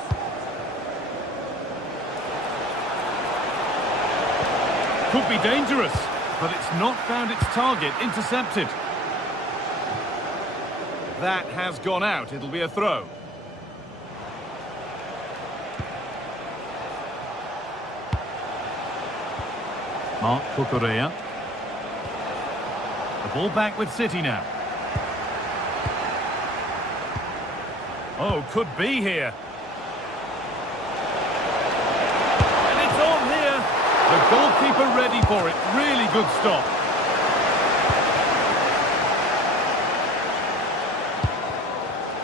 Could be dangerous, but it's not found its target. Intercepted. That has gone out. It'll be a throw. Marc Cucurella. The ball back with City now. Oh, could be here. And it's on here. The goalkeeper ready for it. Really good stop.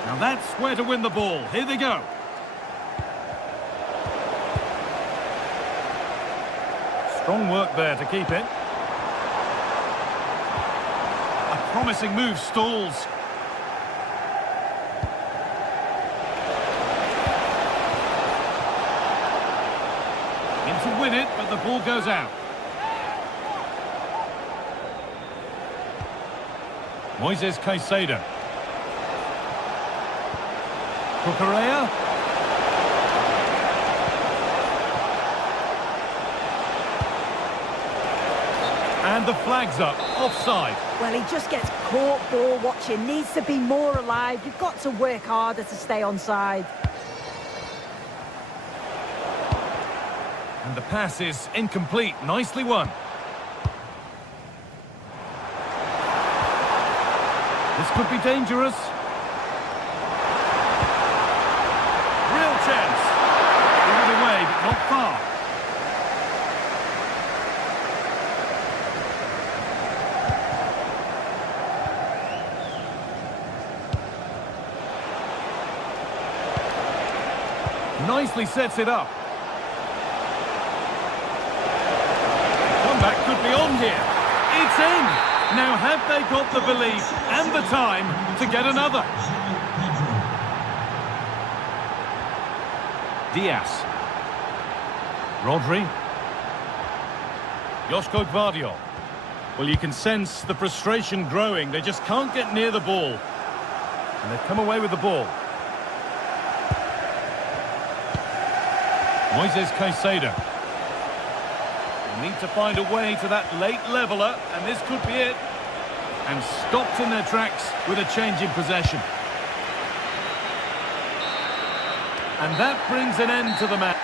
Now that's where to win the ball. Here they go. Strong work there to keep it. A promising move stalls. In to win it, but the ball goes out. Moises Caicedo. Cucurella. And the flag's up. Offside. Well, he just gets caught ball watching. Needs to be more alive. You've got to work harder to stay onside. And the pass is incomplete. Nicely won. This could be dangerous. Real chance. Give it away, but not far. Nicely sets it up. Comeback could be on here. It's in. Now have they got the belief and the time to get another? Diaz. Rodri. Joško Gvardiol. Well, you can sense the frustration growing. They just can't get near the ball. And they've come away with the ball. Moises Caicedo. They need to find a way to that late leveller, and this could be it. And stopped in their tracks with a change in possession. And that brings an end to the match.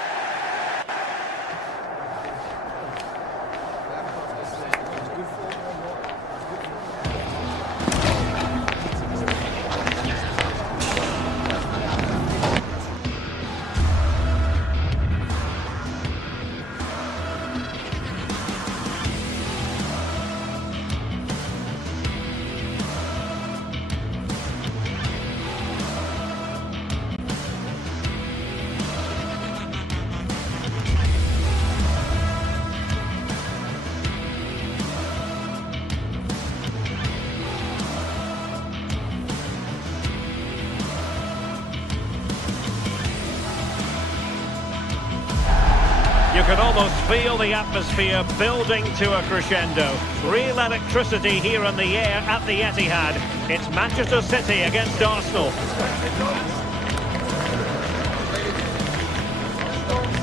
You can almost feel the atmosphere building to a crescendo. Real electricity here in the air at the Etihad. It's Manchester City against Arsenal.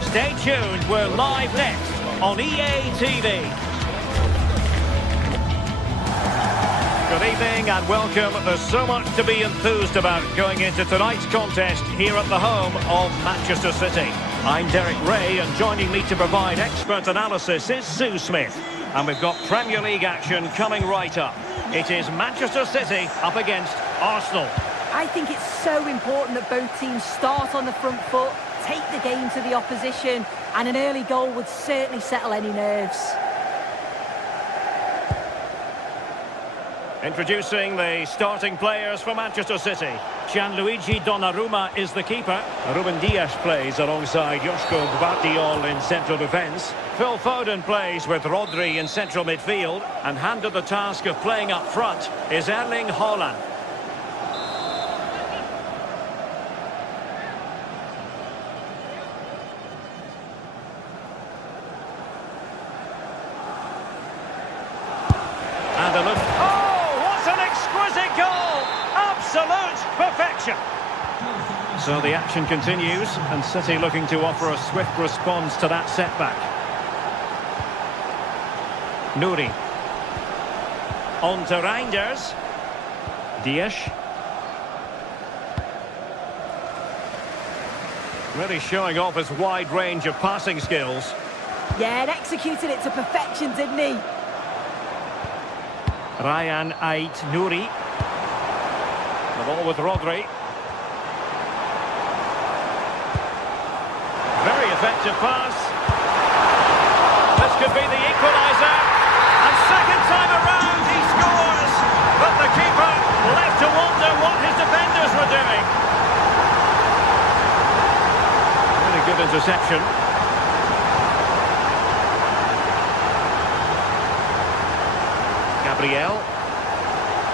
Stay tuned, we're live next on EA TV. Good evening and welcome. There's so much to be enthused about going into tonight's contest here at the home of Manchester City. I'm Derek Ray, and joining me to provide expert analysis is Sue Smith. And we've got Premier League action coming right up. It is Manchester City up against Arsenal. I think it's so important that both teams start on the front foot, take the game to the opposition, and an early goal would certainly settle any nerves. Introducing the starting players for Manchester City. Gianluigi Donnarumma is the keeper. Ruben Dias plays alongside Joško Gvardiol in central defence. Phil Foden plays with Rodri in central midfield. And handed the task of playing up front is Erling Haaland. And a look. Exquisite goal! Absolute perfection! So the action continues, and City looking to offer a swift response to that setback. Nouri. On to Reinders. Dias. Really showing off his wide range of passing skills. Yeah, and executed it to perfection, didn't he? Ryan Ait-Nouri. The ball with Rodri. Very effective pass. This could be the equaliser. And second time around he scores. But the keeper left to wonder what his defenders were doing. Really good interception. Gabriel.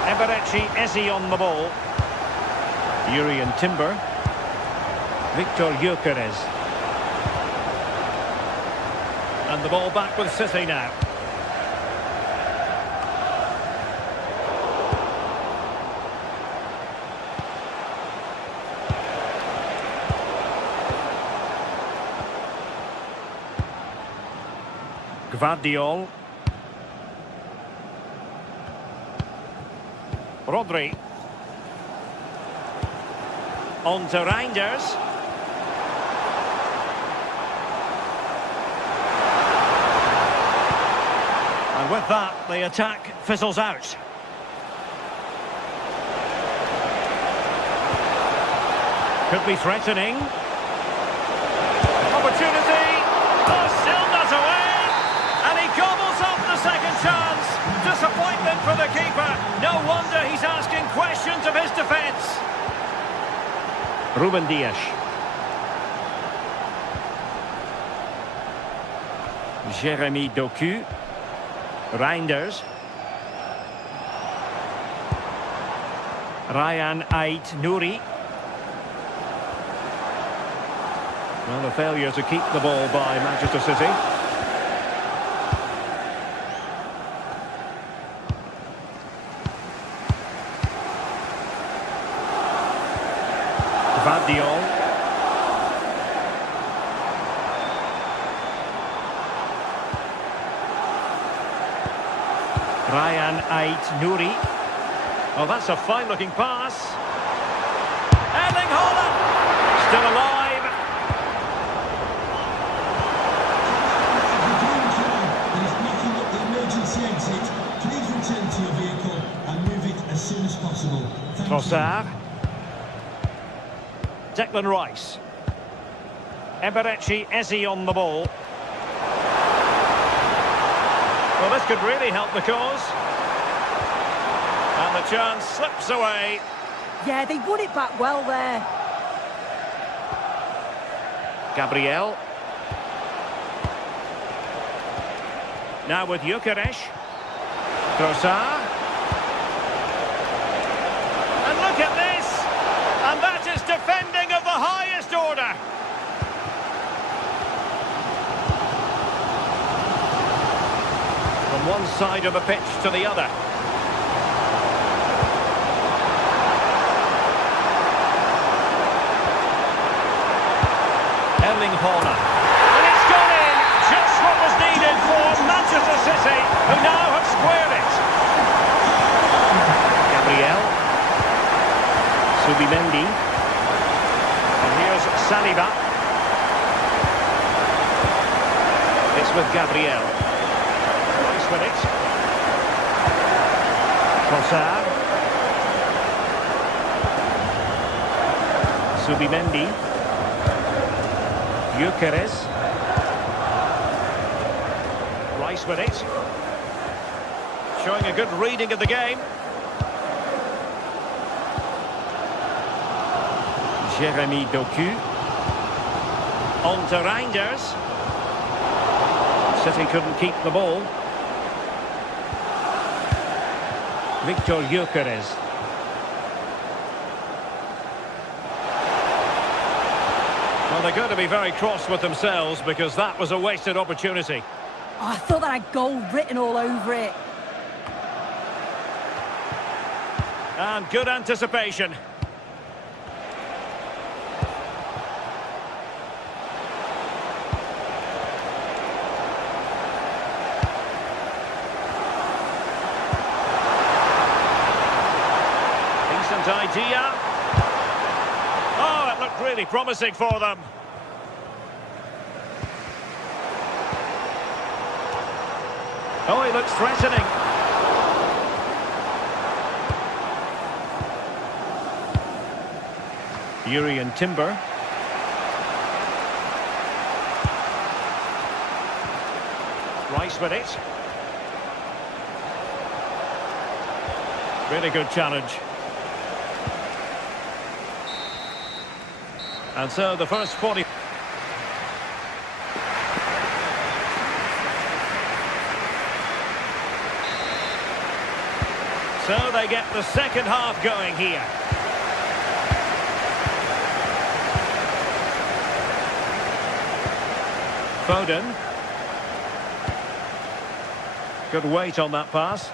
Eberechi Eze on the ball. Jurriën Timber. Victor Gyökeres. And the ball back with City now. Gvardiol. Rodri. On to Reinders. And with that, the attack fizzles out. Could be threatening. Opportunity. Oh, still not away. And he gobbles up the second chance. Disappointment for the keeper. No wonder he's asking questions of his defence. Ruben Dias. Jeremy Doku. Reinders. Ryan Ait-Nouri. Well, a failure to keep the ball by Manchester City. Gvardiol. Ryan Ait-Nouri. Oh, that's a fine-looking pass. Erling Haaland! Still alive. If making up the emergency exit, please return to your vehicle and move it as soon as possible. Thank you. Trossard. Declan Rice. Eberechi Eze on the ball. Well, this could really help the cause. And the chance slips away. Yeah, they won it back well there. Gabriel. Now with Gyökeres. Trossard. And look at this. And that is defending of the highest order. From one side of the pitch to the other. Erling Haaland. And it's gone in. Just what was needed for Manchester City, who now have squared it. Gabriel. Subimendi. And here's Saliba. It's with Gabriel. Nice with it. Trossard. Subimendi. Gyökeres. Rice with it. Showing a good reading of the game. Jeremy Doku. On to Reinders. City couldn't keep the ball. Victor Gyökeres. Well, they're going to be very cross with themselves because that was a wasted opportunity. Oh, I thought that had goal written all over it. And good anticipation. Decent idea. Oh, it looked really promising for them. Oh, he looks threatening. Yuri and Timber. Rice with it. Really good challenge. And so the first 40... So they get the second half going here. Foden. Good weight on that pass.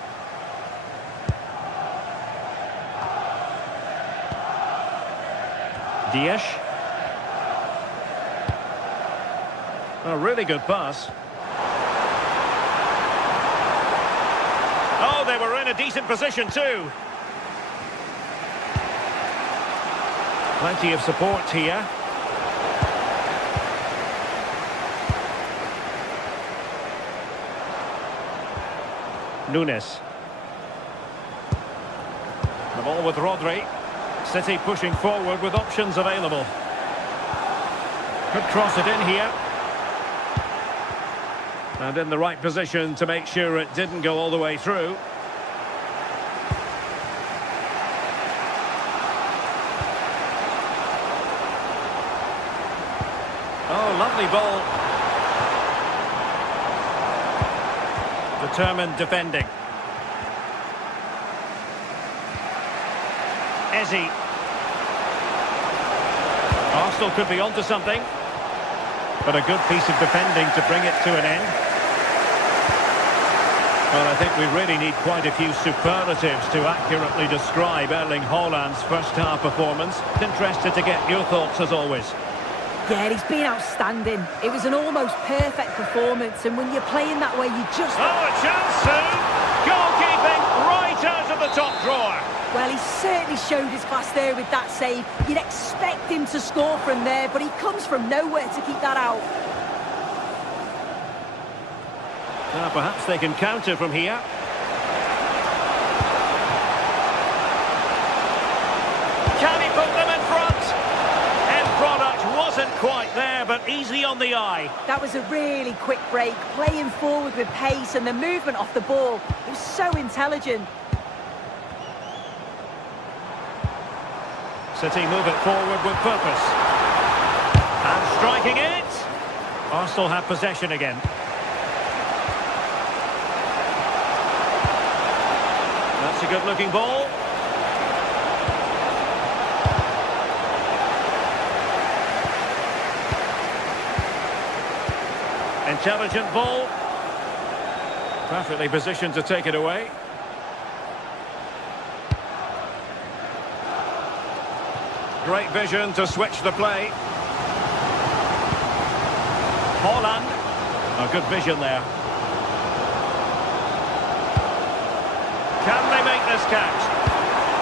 Dias. A really good pass. Oh, they were in a decent position too. Plenty of support here. Nunes. The ball with Rodri. City pushing forward with options available. Could cross it in here. And in the right position to make sure it didn't go all the way through. Oh, lovely ball. Determined defending. Eze. Arsenal could be onto something. But a good piece of defending to bring it to an end. Well, I think we really need quite a few superlatives to accurately describe Erling Haaland's first-half performance. Interested to get your thoughts as always. Yeah, he's been outstanding. It was an almost perfect performance, and when you're playing that way, you just... Oh, a chance soon! Goalkeeping right out of the top drawer. Well, he certainly showed his class there with that save. You'd expect him to score from there, but he comes from nowhere to keep that out. Now, perhaps they can counter from here. Can he put them in front? End product wasn't quite there, but easy on the eye. That was a really quick break, playing forward with pace and the movement off the ball. It was so intelligent. City move it forward with purpose. And striking it. Arsenal have possession again. That's a good-looking ball. Intelligent ball. Perfectly positioned to take it away. Great vision to switch the play. Haaland. A good vision there. Can they make this catch?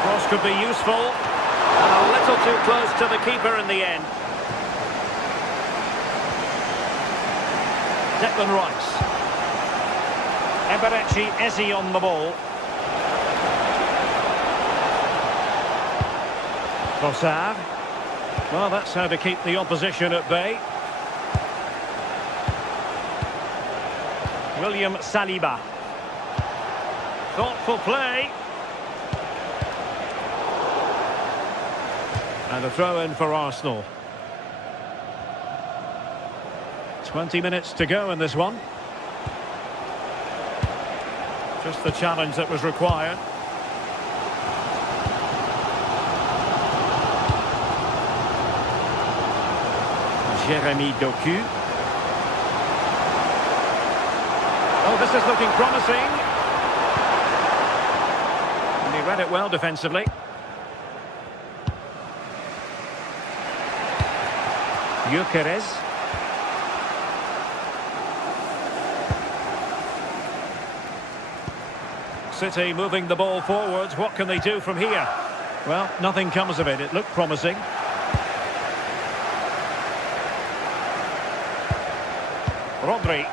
Cross could be useful. And a little too close to the keeper in the end. Declan Rice. Eberechi Eze on the ball. Trossard. Well, that's how to keep the opposition at bay. William Saliba. Thoughtful play. And a throw-in for Arsenal. 20 minutes to go in this one. Just the challenge that was required. Jeremy Doku. Oh, this is looking promising. And he read it well defensively. Gyökeres. City moving the ball forwards. What can they do from here? Well, nothing comes of it. It looked promising. Rodri.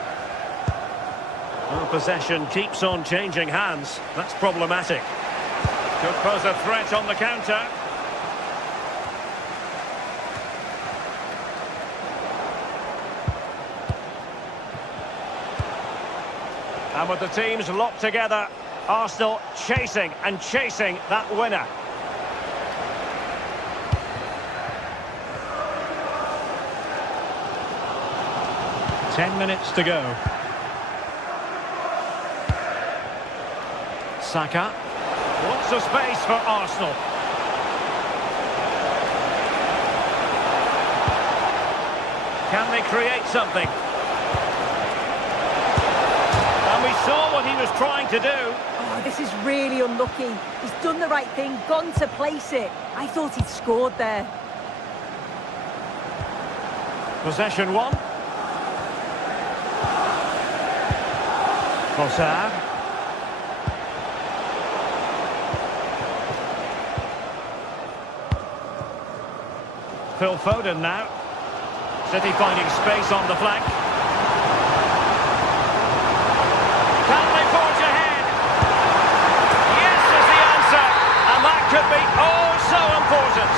Well, possession keeps on changing hands. That's problematic. Could pose a threat on the counter. And with the teams locked together, Arsenal chasing and chasing that winner. Ten minutes to go. Saka. Lots of space for Arsenal. Can they create something? And we saw what he was trying to do. Oh, this is really unlucky. He's done the right thing, gone to place it. I thought he'd scored there. Possession one. Trossard. Phil Foden now. City finding space on the flank. Can they forge ahead? Yes is the answer. And that could be oh so important.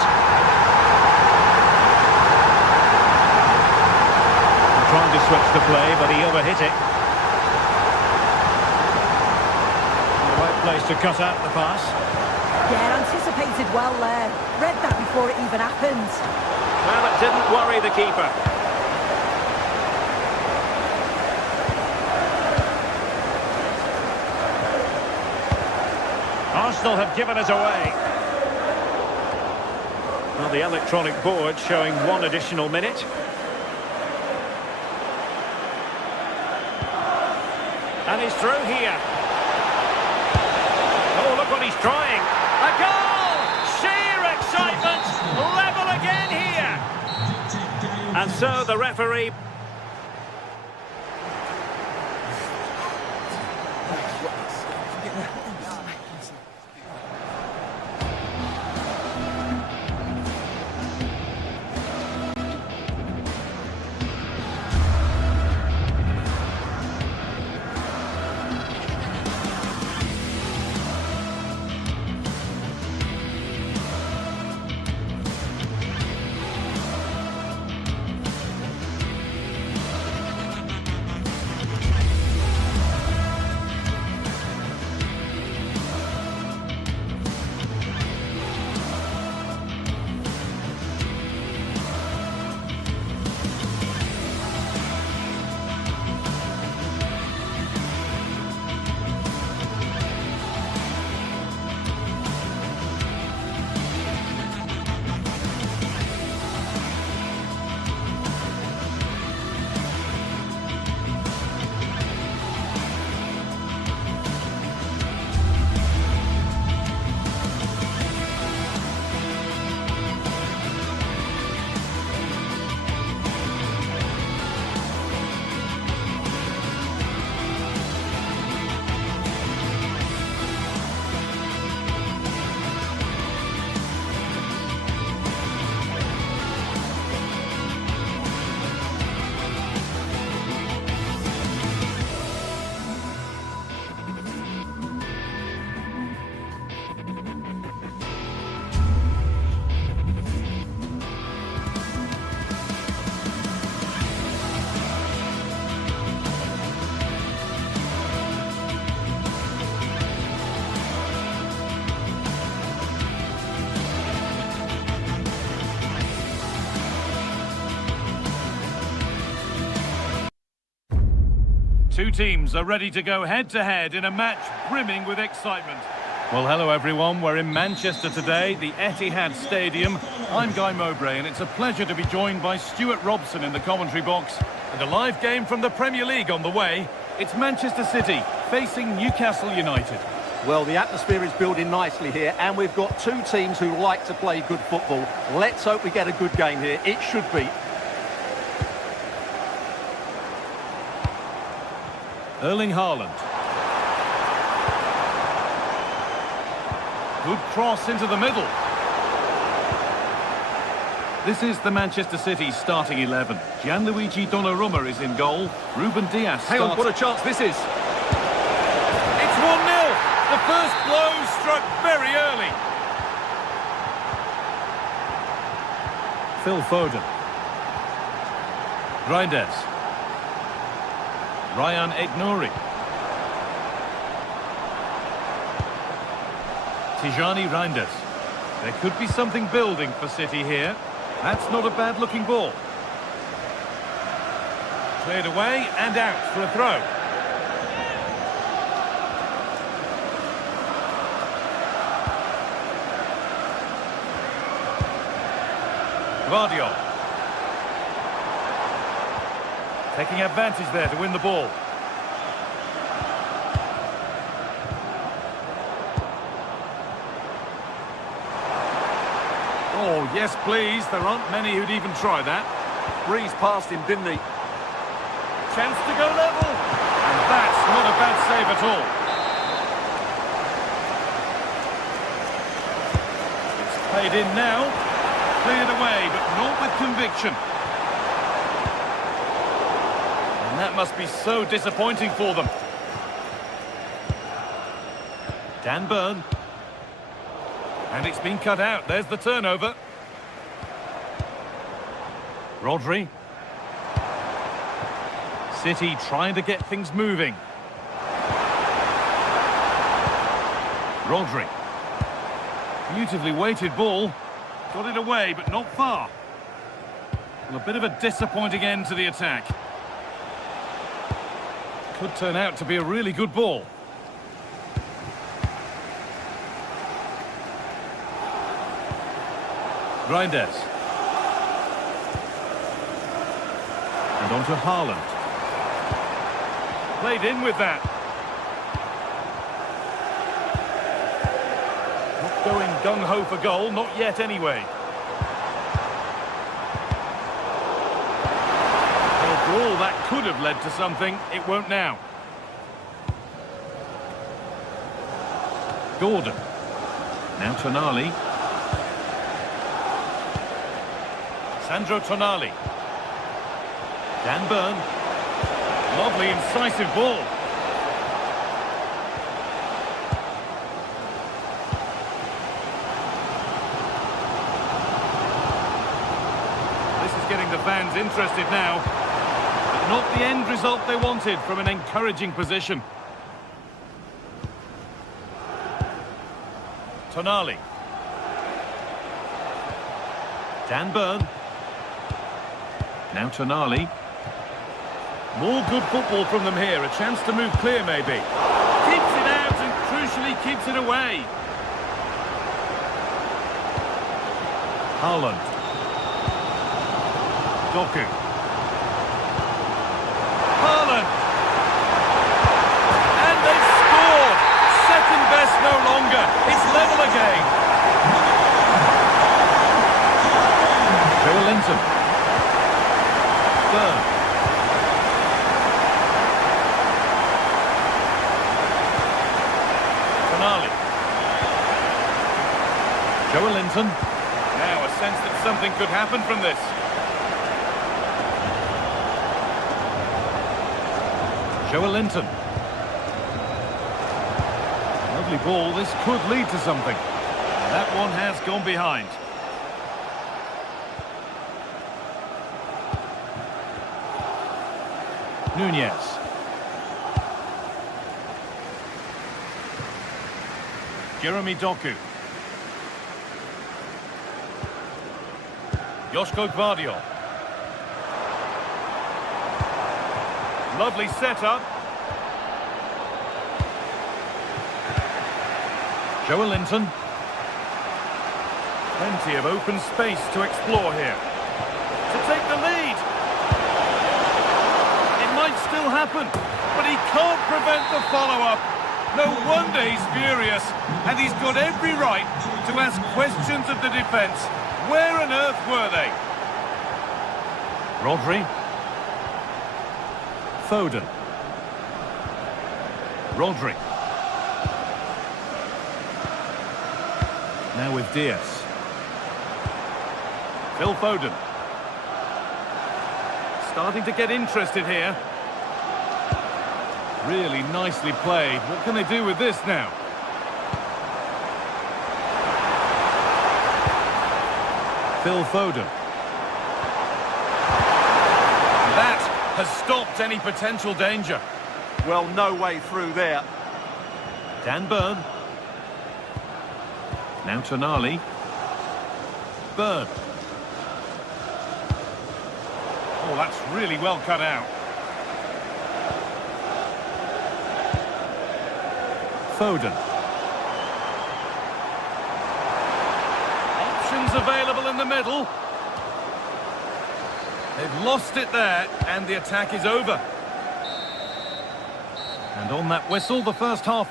Trying to switch the play, but he overhit it. The right place to cut out the pass. Yeah, anticipated well there. Read that before it even happened. Well, it didn't worry the keeper. Arsenal have given it away. Well, the electronic board showing one additional minute. And he's through here. Oh, look what he's trying. A goal! Sheer excitement! Level again here! And so the referee... Two teams are ready to go head-to-head in a match brimming with excitement. Well, hello everyone. We're in Manchester today, the Etihad Stadium. I'm Guy Mowbray, and it's a pleasure to be joined by Stuart Robson in the commentary box. And a live game from the Premier League on the way. It's Manchester City facing Newcastle United. Well, the atmosphere is building nicely here, and we've got two teams who like to play good football. Let's hope we get a good game here. It should be. Erling Haaland. Good cross into the middle. This is the Manchester City starting 11. Gianluigi Donnarumma is in goal. Ruben Dias starts. Hang on, what a chance this is. It's 1-0. The first blow struck very early. Phil Foden. Reinders. Ryan Aït-Nouri. Tijani Reinders. There could be something building for City here. That's not a bad-looking ball. Cleared away and out for a throw. Gvardiol. Taking advantage there to win the ball. Oh, yes, please. There aren't many who'd even try that. Breeze past him, didn't he? Chance to go level. And that's not a bad save at all. It's played in now. Cleared away, but not with conviction. And that must be so disappointing for them. Dan Burn. And it's been cut out. There's the turnover. Rodri. City trying to get things moving. Rodri. Beautifully weighted ball. Got it away, but not far. Well, a bit of a disappointing end to the attack. Could turn out to be a really good ball. Reinders. And on to Haaland. Played in with that. Not going gung-ho for goal, not yet anyway. Well, for all that could have led to something, it won't now. Gordon. Now Tonali. Sandro Tonali. Dan Burn. Lovely, incisive ball. This is getting the fans interested now. But not the end result they wanted from an encouraging position. Tonali. Dan Burn. Now Tonali. More good football from them here. A chance to move clear, maybe. Keeps it out and crucially keeps it away. Haaland. Doku. Haaland. And they've scored. Second best no longer. It's level again. Joelinton. Burn. Tonali. Joelinton. Now a sense that something could happen from this. Joelinton. Lovely ball. This could lead to something. That one has gone behind. Nunez. Jeremy Doku. Joško Gvardiol. Lovely setup. Joelinton. Plenty of open space to explore here. To take the lead. It might still happen, but he can't prevent the follow-up. No wonder he's furious, and he's got every right to ask questions of the defence. Where on earth were they? Rodri. Foden. Rodri. Now with Diaz. Phil Foden. Starting to get interested here. Really nicely played. What can they do with this now? Phil Foden. That has stopped any potential danger. Well, no way through there. Dan Burn. Now Tonali. Burn. Oh, that's really well cut out. Foden. Options available in the middle. They've lost it there, and the attack is over. And on that whistle, the first half.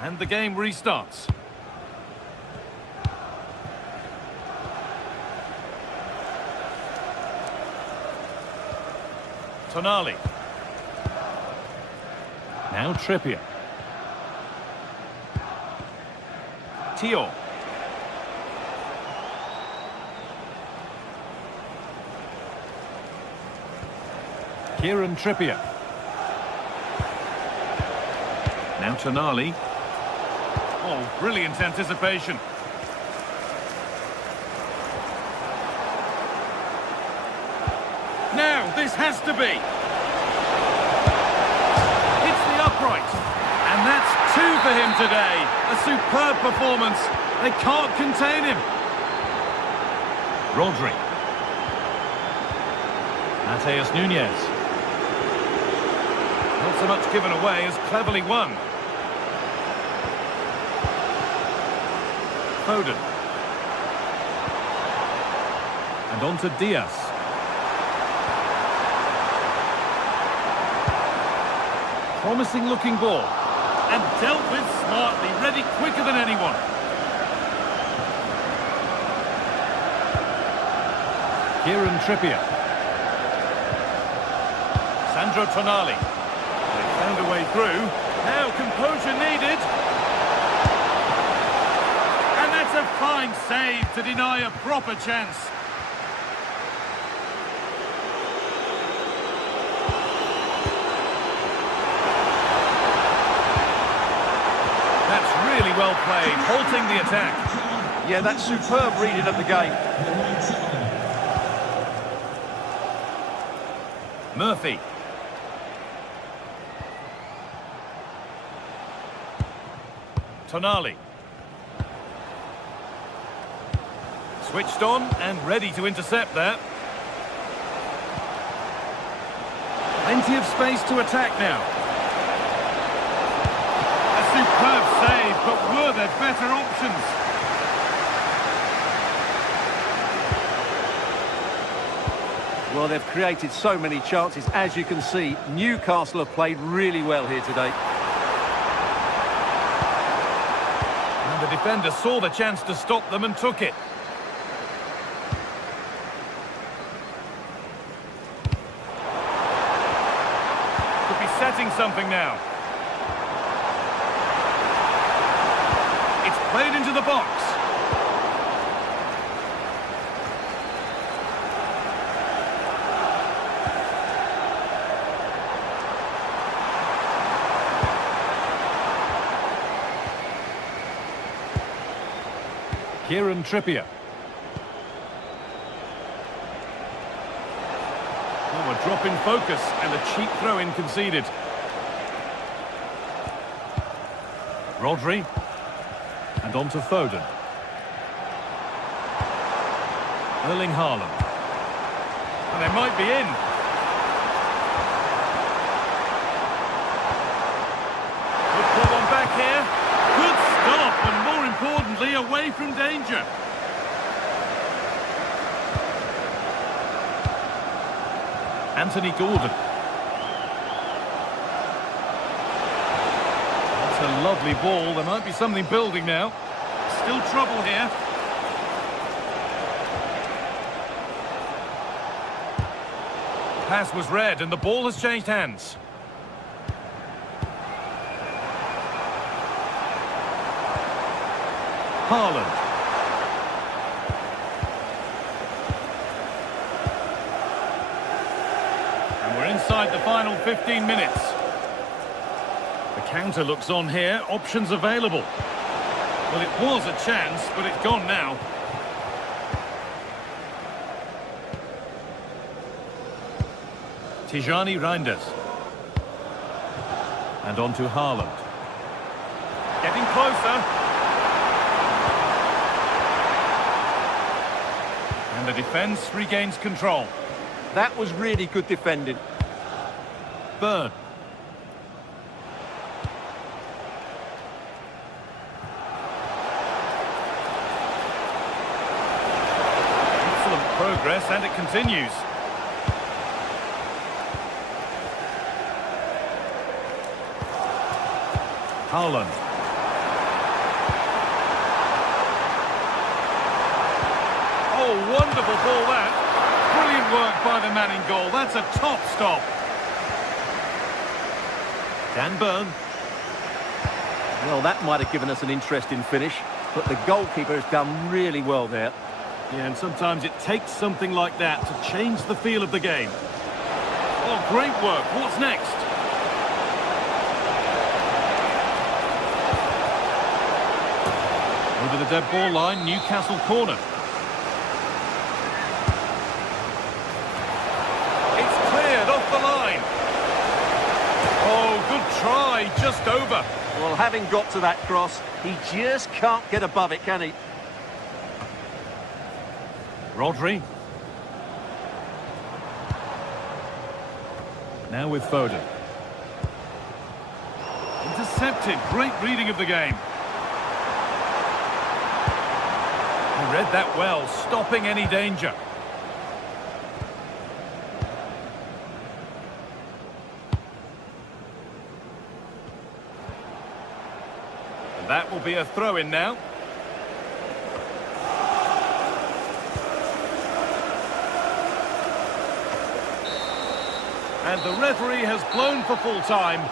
And the game restarts. Tonali. Now Trippier. Tio. Kieran Trippier. Now Tonali. Oh, brilliant anticipation. Now, this has to be. Hits the upright. And that's two for him today. A superb performance. They can't contain him. Rodri. Mateus Nunes. Not so much given away as cleverly won. Foden. And on to Diaz. Promising looking ball. And dealt with smartly, ready quicker than anyone. Kieran Trippier. Sandro Tonali. They found a way through. Now composure needed. And that's a fine save to deny a proper chance. That's really well played, halting the attack. Yeah, that's superb reading of the game. Murphy. Tonali. Switched on and ready to intercept there. Plenty of space to attack now. A superb save, but were there better options? Well, they've created so many chances. As you can see, Newcastle have played really well here today. And the defender saw the chance to stop them and took it. Could be setting something now. It's played into the box. Kieran Trippier. Oh, a drop in focus and a cheap throw-in conceded. Rodri. And on to Foden. Erling Haaland. And they might be in. away from danger. Anthony Gordon. That's a lovely ball. There might be something building now. Still trouble here. Pass was read and the ball has changed hands. Haaland. And we're inside the final 15 minutes. The counter looks on here. Options available. Well, it was a chance, but it's gone now. Tijani Reinders. And on to Haaland. Getting closer. And the defence regains control. That was really good defending. Bird. Excellent progress, and it continues. Haaland. Oh, wonderful ball that. Brilliant work by the man in goal. That's a top stop. Dan Burn. Well, that might have given us an interesting finish, but the goalkeeper has done really well there. Yeah, and sometimes it takes something like that to change the feel of the game. Oh, great work. What's next? Over the dead ball line, Newcastle corner. It's cleared off the line. Oh, good try, just over. Well, having got to that cross, he just can't get above it, can he? Rodri. Now with Foden. Intercepted, great reading of the game. He read that well, stopping any danger. And that will be a throw-in now. And the referee has blown for full time.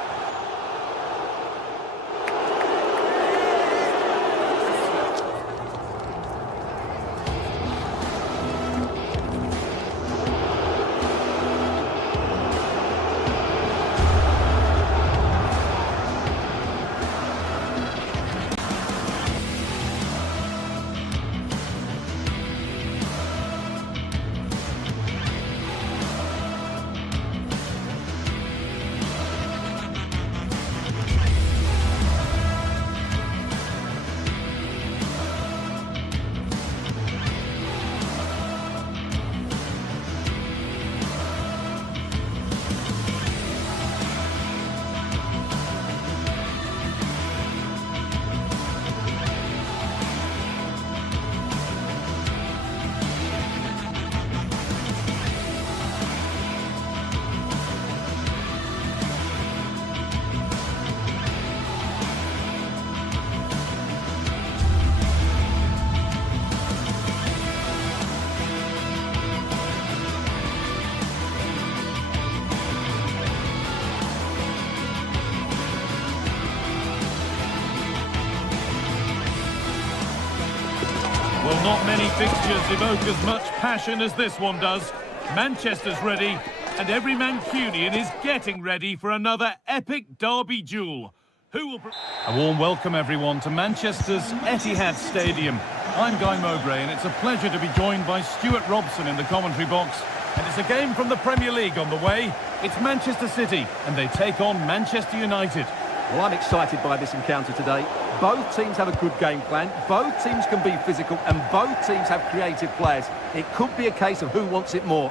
Well, not many fixtures evoke as much passion as this one does. Manchester's ready, and every Mancunian is getting ready for another epic derby duel. A warm welcome, everyone, to Manchester's Etihad Stadium. I'm Guy Mowbray, and it's a pleasure to be joined by Stuart Robson in the commentary box. And it's a game from the Premier League on the way. It's Manchester City, and they take on Manchester United. Well, I'm excited by this encounter today. Both teams have a good game plan, both teams can be physical, and both teams have creative players. It could be a case of who wants it more.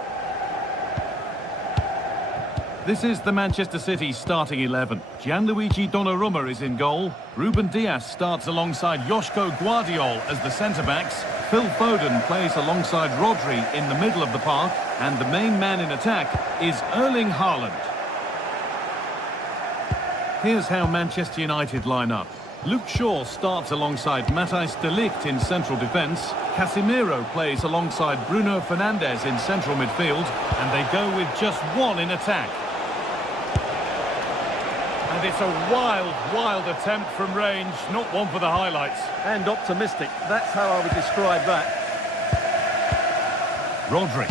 This is the Manchester City starting 11. Gianluigi Donnarumma is in goal. Ruben Dias starts alongside Joško Guardiol as the centre-backs. Phil Foden plays alongside Rodri in the middle of the park. And the main man in attack is Erling Haaland. Here's how Manchester United line up. Luke Shaw starts alongside Matthijs de Ligt in central defence. Casemiro plays alongside Bruno Fernandes in central midfield. And they go with just one in attack. And it's a wild, wild attempt from range, not one for the highlights. And optimistic, that's how I would describe that. Rodri.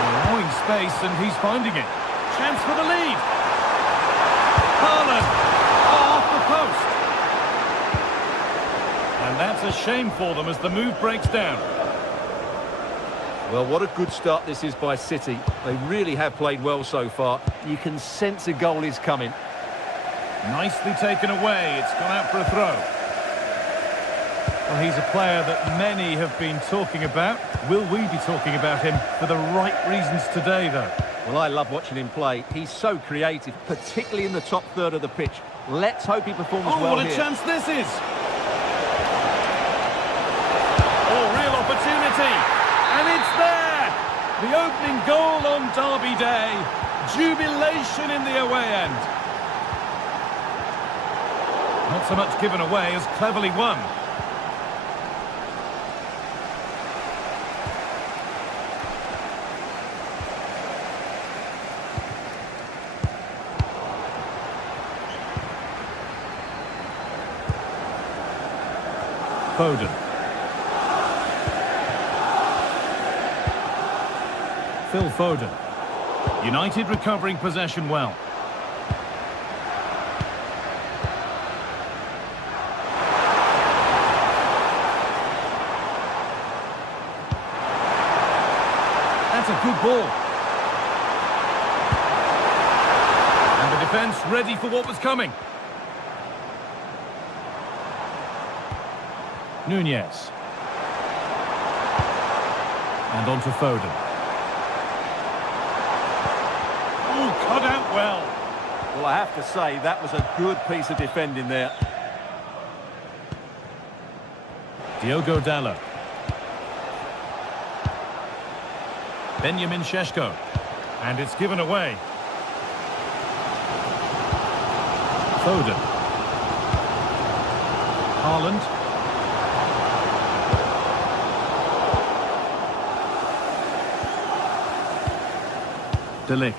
Allowing space, and he's finding it. Chance for the lead. Haaland. Off the post. And that's a shame for them as the move breaks down. Well, what a good start this is by City. They really have played well so far. You can sense a goal is coming. Nicely taken away. It's gone out for a throw. Well, he's a player that many have been talking about. Will we be talking about him for the right reasons today, though? Well, I love watching him play. He's so creative, particularly in the top third of the pitch. Let's hope he performs well here. Oh, what a chance this is! Oh, real opportunity! And it's there! The opening goal on Derby Day. Jubilation in the away end. Not so much given away as cleverly won. Foden. Phil Foden. United recovering possession well. That's a good ball. And the defence ready for what was coming. Nunez. And on to Foden. Oh, cut out well. Well, I have to say, that was a good piece of defending there. Diogo Dalot. Benjamin Šeško. And it's given away. Foden. Haaland. De Ligt.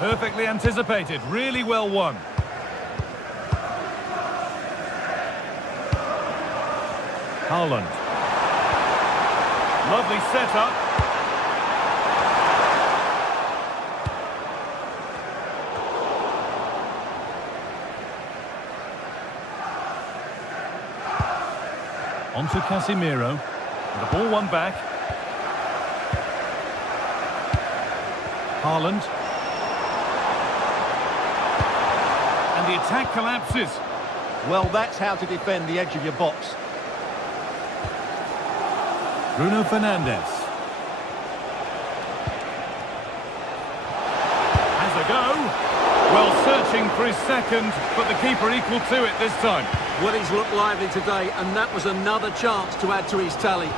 Perfectly anticipated, really well won. Haaland. Lovely setup. On to Casemiro. The ball won back. Haaland. And the attack collapses. Well, that's how to defend the edge of your box. Bruno Fernandes. Has a go. Well, searching for his second, but the keeper equal to it this time. Well, he's looked lively today, and that was another chance to add to his tally.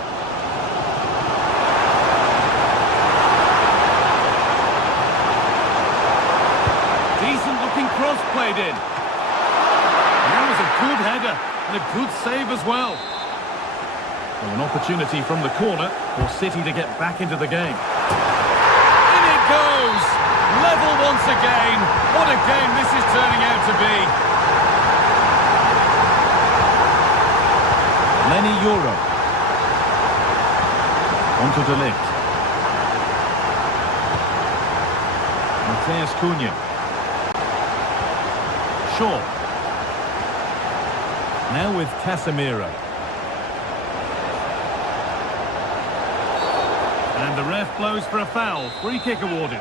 Cross played in. And that was a good header and a good save as well. Well, an opportunity from the corner for City to get back into the game. In it goes! Level once again. What a game this is turning out to be. Lenny Euro. On to De Ligt. Matheus Cunha. Shaw. Now with Casemiro. And the ref blows for a foul. Free kick awarded.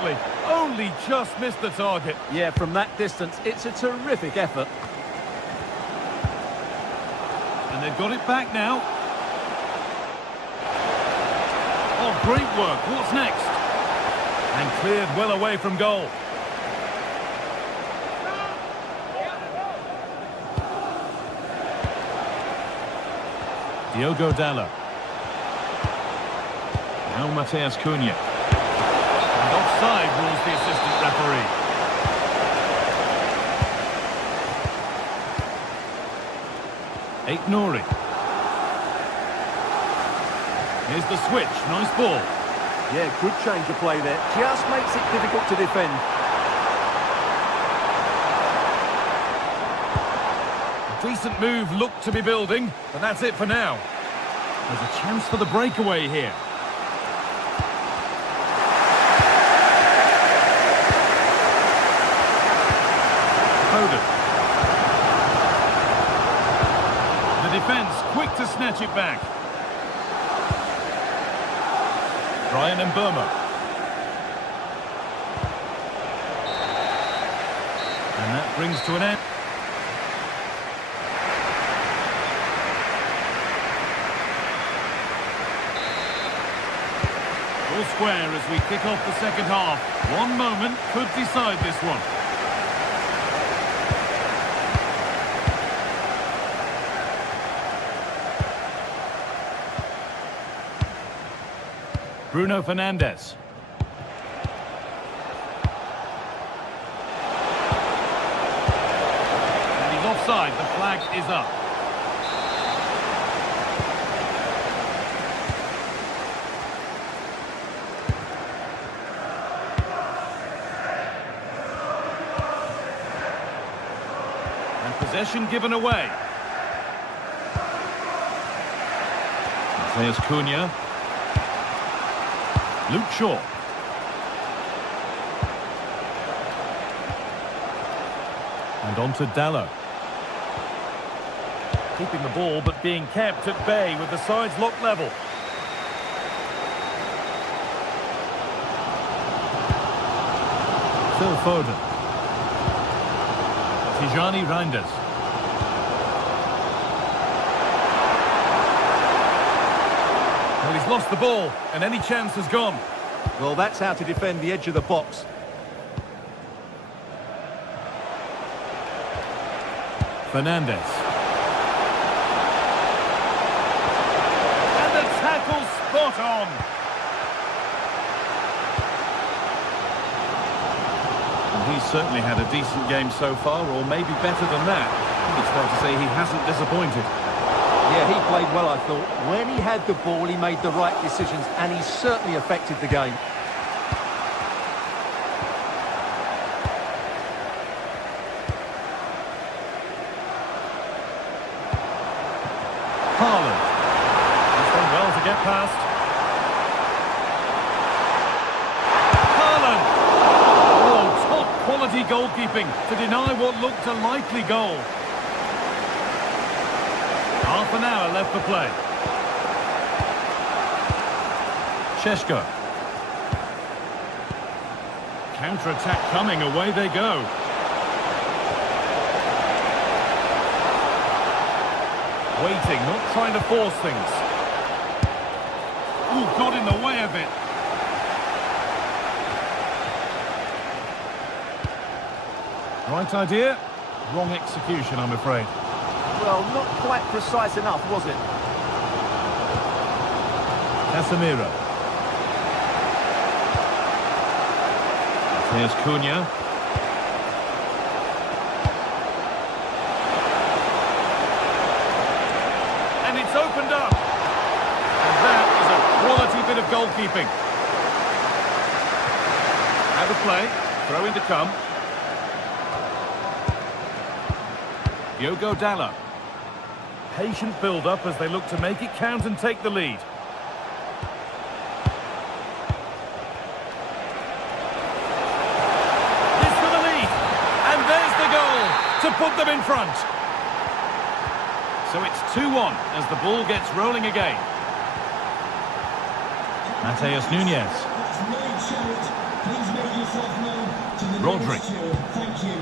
brilliantly. Only just missed the target. Yeah, from that distance, it's a terrific effort. And they've got it back now. Oh, great work. What's next? And cleared well away from goal. Diogo Dalot. Now Mateus Cunha. And offside rules the assistant referee. Aït-Nouri. Here's the switch. Nice ball. Yeah, good change of play there. Just makes it difficult to defend. Decent move looked to be building, but that's it for now. There's a chance for the breakaway here. Foden. The defence quick to snatch it back. Brian Mbeumo. And that brings to an end. All square as we kick off the second half. One moment could decide this one. Bruno Fernandes. And he's offside. The flag is up. And possession given away. Mateus Cunha. Luke Shaw. And on to Dalot. Keeping the ball but being kept at bay with the sides locked level. Phil Foden. Tijani Reinders. Well, he's lost the ball, and any chance has gone. Well, that's how to defend the edge of the box. Fernandes. And the tackle spot on. Well, he's certainly had a decent game so far, or maybe better than that. I think it's fair to say he hasn't disappointed. Yeah, he played well, I thought. When he had the ball, he made the right decisions, and he certainly affected the game. Haaland. He's done well to get past. Haaland! Oh, top-quality goalkeeping to deny what looked a likely goal. Half an hour left for play. Šeško. Counter-attack coming, away they go. Waiting, not trying to force things. Ooh, got in the way of it. Right idea, wrong execution, I'm afraid. Well, not quite precise enough, was it? Casemiro. Mateus Cunha. And it's opened up. And that is a quality bit of goalkeeping. Have a play. Throw in to come. Diogo Dalot. Patient build-up as they look to make it count and take the lead. This for the lead. And there's the goal to put them in front. So it's 2-1 as the ball gets rolling again. Mateus Nunes. Please make Rodri. Thank you.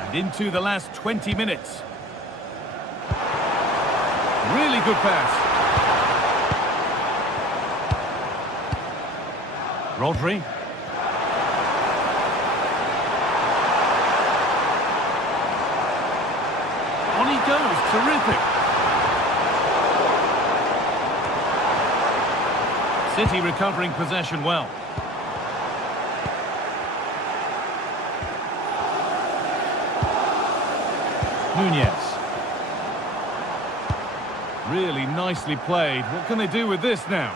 And into the last 20 minutes. Really good pass. Rodri. On he goes, terrific. City recovering possession well. Nunez. Really nicely played. What can they do with this now?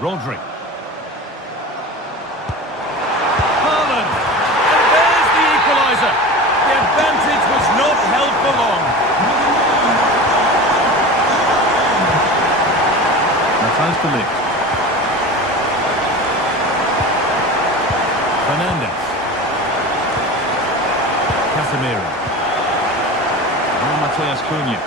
Rodri. Haaland. And there's the equaliser. The advantage was not held for long. Matthijs de Ligt. Fernandes. Casemiro. And Matheus Cunha.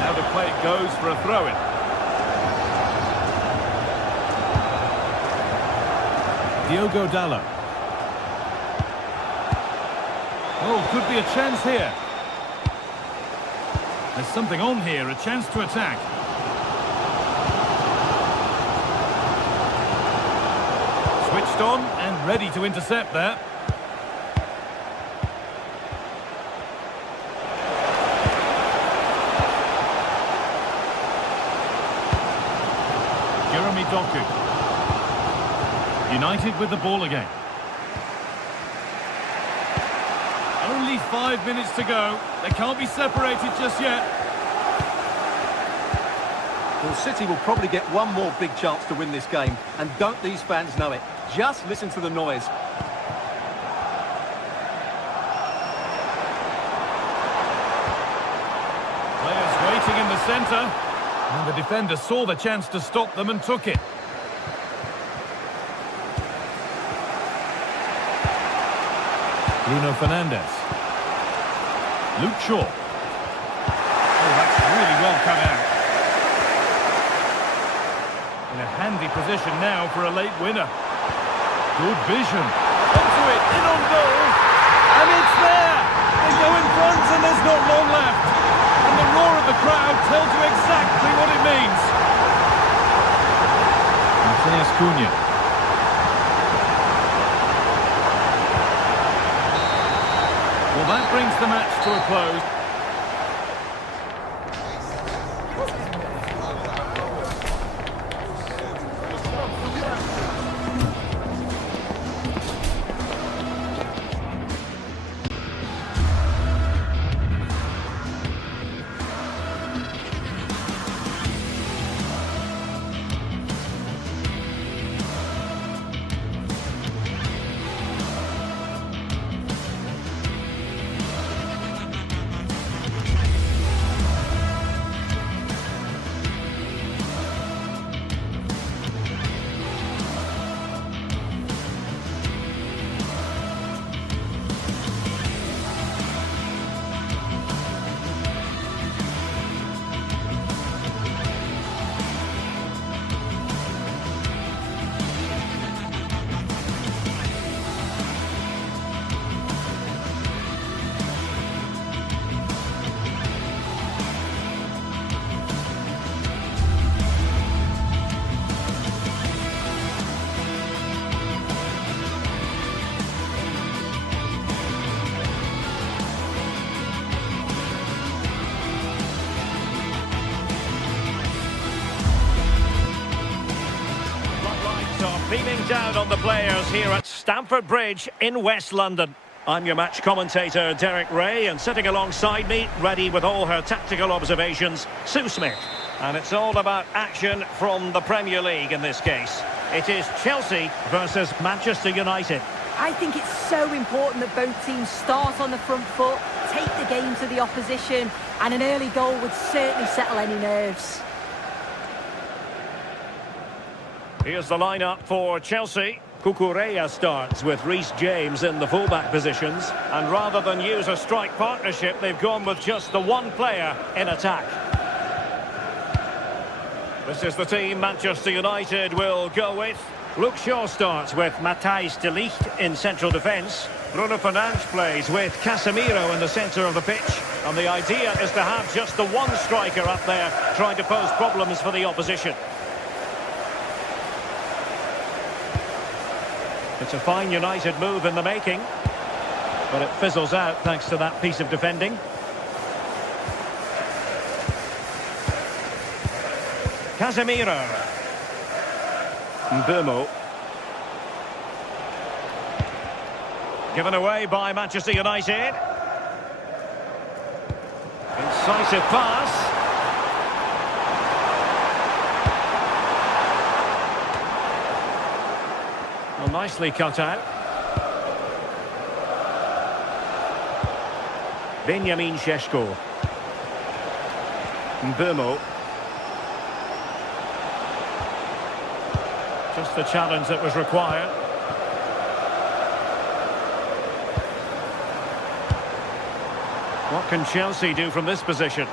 Now the play goes for a throw-in. Diogo Dalot. Oh, could be a chance here. There's something on here, a chance to attack. Switched on and ready to intercept there. Jeremy Doku. United with the ball again. Only 5 minutes to go. They can't be separated just yet. Well, City will probably get one more big chance to win this game. And don't these fans know it? Just listen to the noise. Players waiting in the centre. And the defender saw the chance to stop them and took it. Bruno Fernandes. Luke Shaw. Oh, that's really well cut out. In a handy position now for a late winner. Good vision. Onto it, in on goal. And it's there! They go in front and there's not long left. And the roar of the crowd tells you exactly what it means. Matheus Cunha. Well, that brings the match to a close. Beaming down on the players here at Stamford Bridge in West London. I'm your match commentator, Derek Ray, and sitting alongside me, ready with all her tactical observations, Sue Smith. And it's all about action from the Premier League in this case. It is Chelsea versus Manchester United. I think it's so important that both teams start on the front foot, take the game to the opposition, and an early goal would certainly settle any nerves. Here's the lineup for Chelsea. Cucurella starts with Reece James in the fullback positions. And rather than use a strike partnership, they've gone with just the one player in attack. This is the team Manchester United will go with. Luke Shaw starts with Matthijs de Ligt in central defence. Bruno Fernandes plays with Casemiro in the centre of the pitch. And the idea is to have just the one striker up there trying to pose problems for the opposition. It's a fine United move in the making, but it fizzles out thanks to that piece of defending. Casemiro. Mbeumo. Given away by Manchester United. Incisive pass. Well, nicely cut out. Benjamin Šeško. Mbeumo. Just the challenge that was required. What can Chelsea do from this position?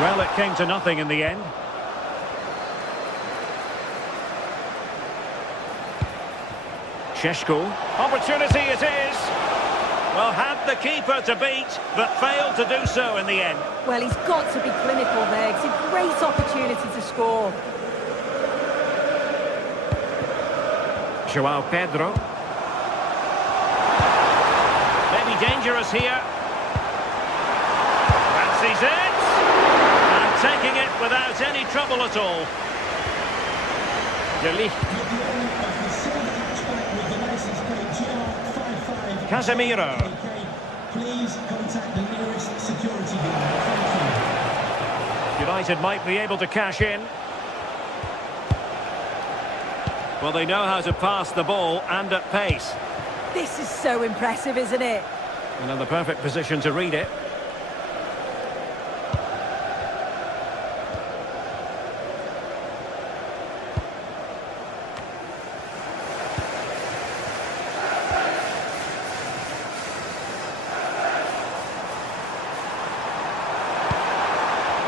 Well, it came to nothing in the end. Šeško. Opportunity it is. Well, had the keeper to beat, but failed to do so in the end. Well, he's got to be clinical there. It's a great opportunity to score. João Pedro. Maybe dangerous here. Fancies it. And taking it without any trouble at all. De Ligt. Casemiro. Please contact the nearest security guard. Thank you. United might be able to cash in. Well, they know how to pass the ball and at pace. This is so impressive, isn't it? And in the perfect position to read it.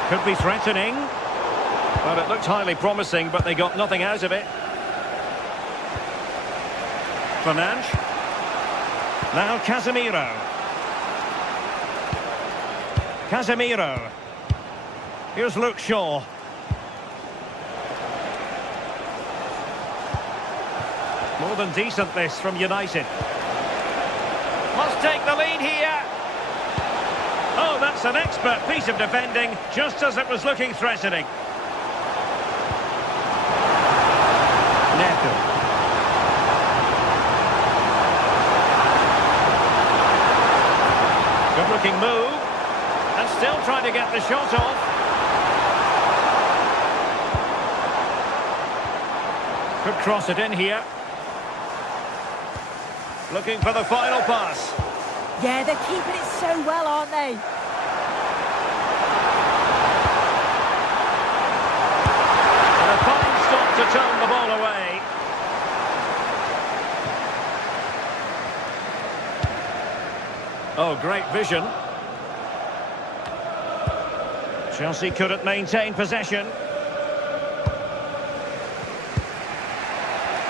Could be threatening. Well, it looked highly promising, but they got nothing out of it. Fernandes. Now Casemiro. Casemiro. Here's Luke Shaw. More than decent this from United. Must take the lead here. Oh, that's an expert piece of defending, just as it was looking threatening. Neto. Good-looking move, and still trying to get the shot off. Could cross it in here. Looking for the final pass. Yeah, they're keeping it so well, aren't they? And a fine stop to turn the ball away. Oh, great vision. Chelsea couldn't maintain possession.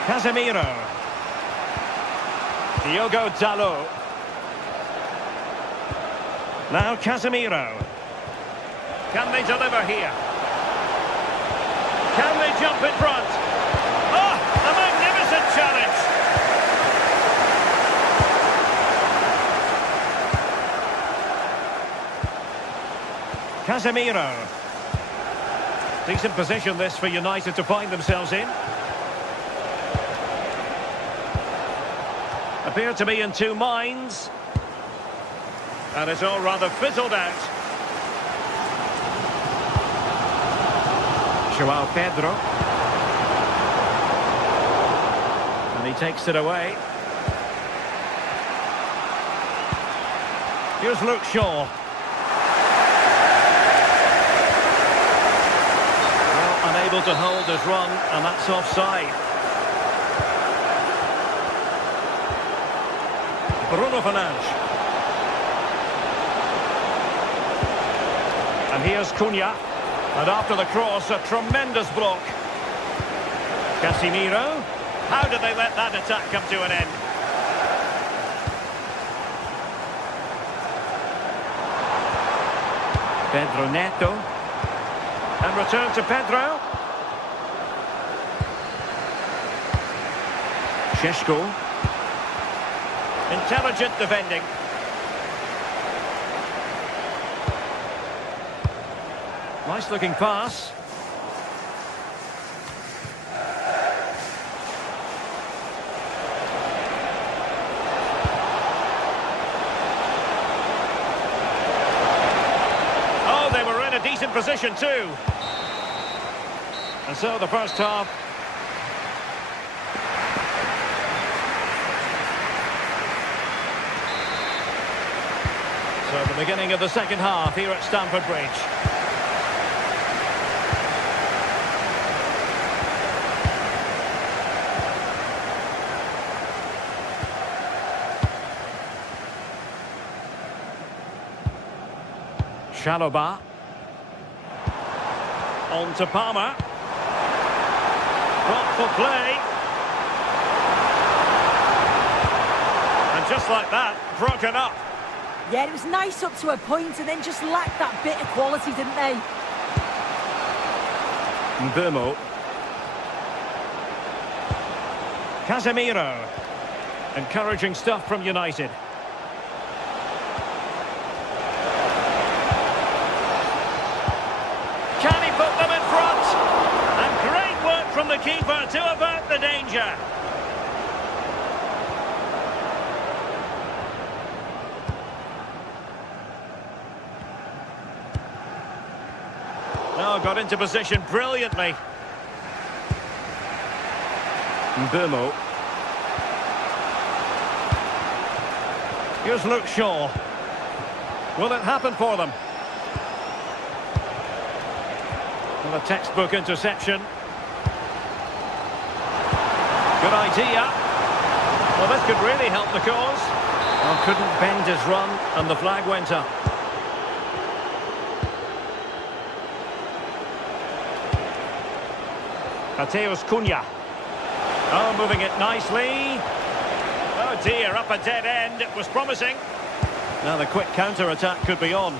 Casemiro. Diogo Dalot. Now Casemiro. Can they deliver here? Can they jump in front? Oh, a magnificent challenge. Casemiro. Decent position this for United to find themselves in. Appear to be in two minds. And it's all rather fizzled out. João Pedro. And he takes it away. Here's Luke Shaw. Well, unable to hold his run, and that's offside. Bruno Fernandes. And here's Cunha. And after the cross, a tremendous block. Casemiro. How did they let that attack come to an end? Pedro Neto. And return to Pedro. Šeško. Intelligent defending. Nice looking pass. Oh, they were in a decent position too. And so the first half. So the beginning of the second half here at Stamford Bridge. Chalobah. On to Palmer. Thoughtful play. And just like that, broken up. Yeah, it was nice up to a point and then just lacked that bit of quality, didn't they? Mbeumo. Casemiro. Encouraging stuff from United. Can he put them in front? And great work from the keeper to avert the danger. Oh, got into position brilliantly. Mbeumo. Here's Luke Shaw. Will it happen for them? Well, a textbook interception. Good idea. Well, this could really help the cause. Well, couldn't bend his run, and the flag went up. Mateus Cunha. Oh, moving it nicely. Oh dear, up a dead end. It was promising. Now the quick counter-attack could be on.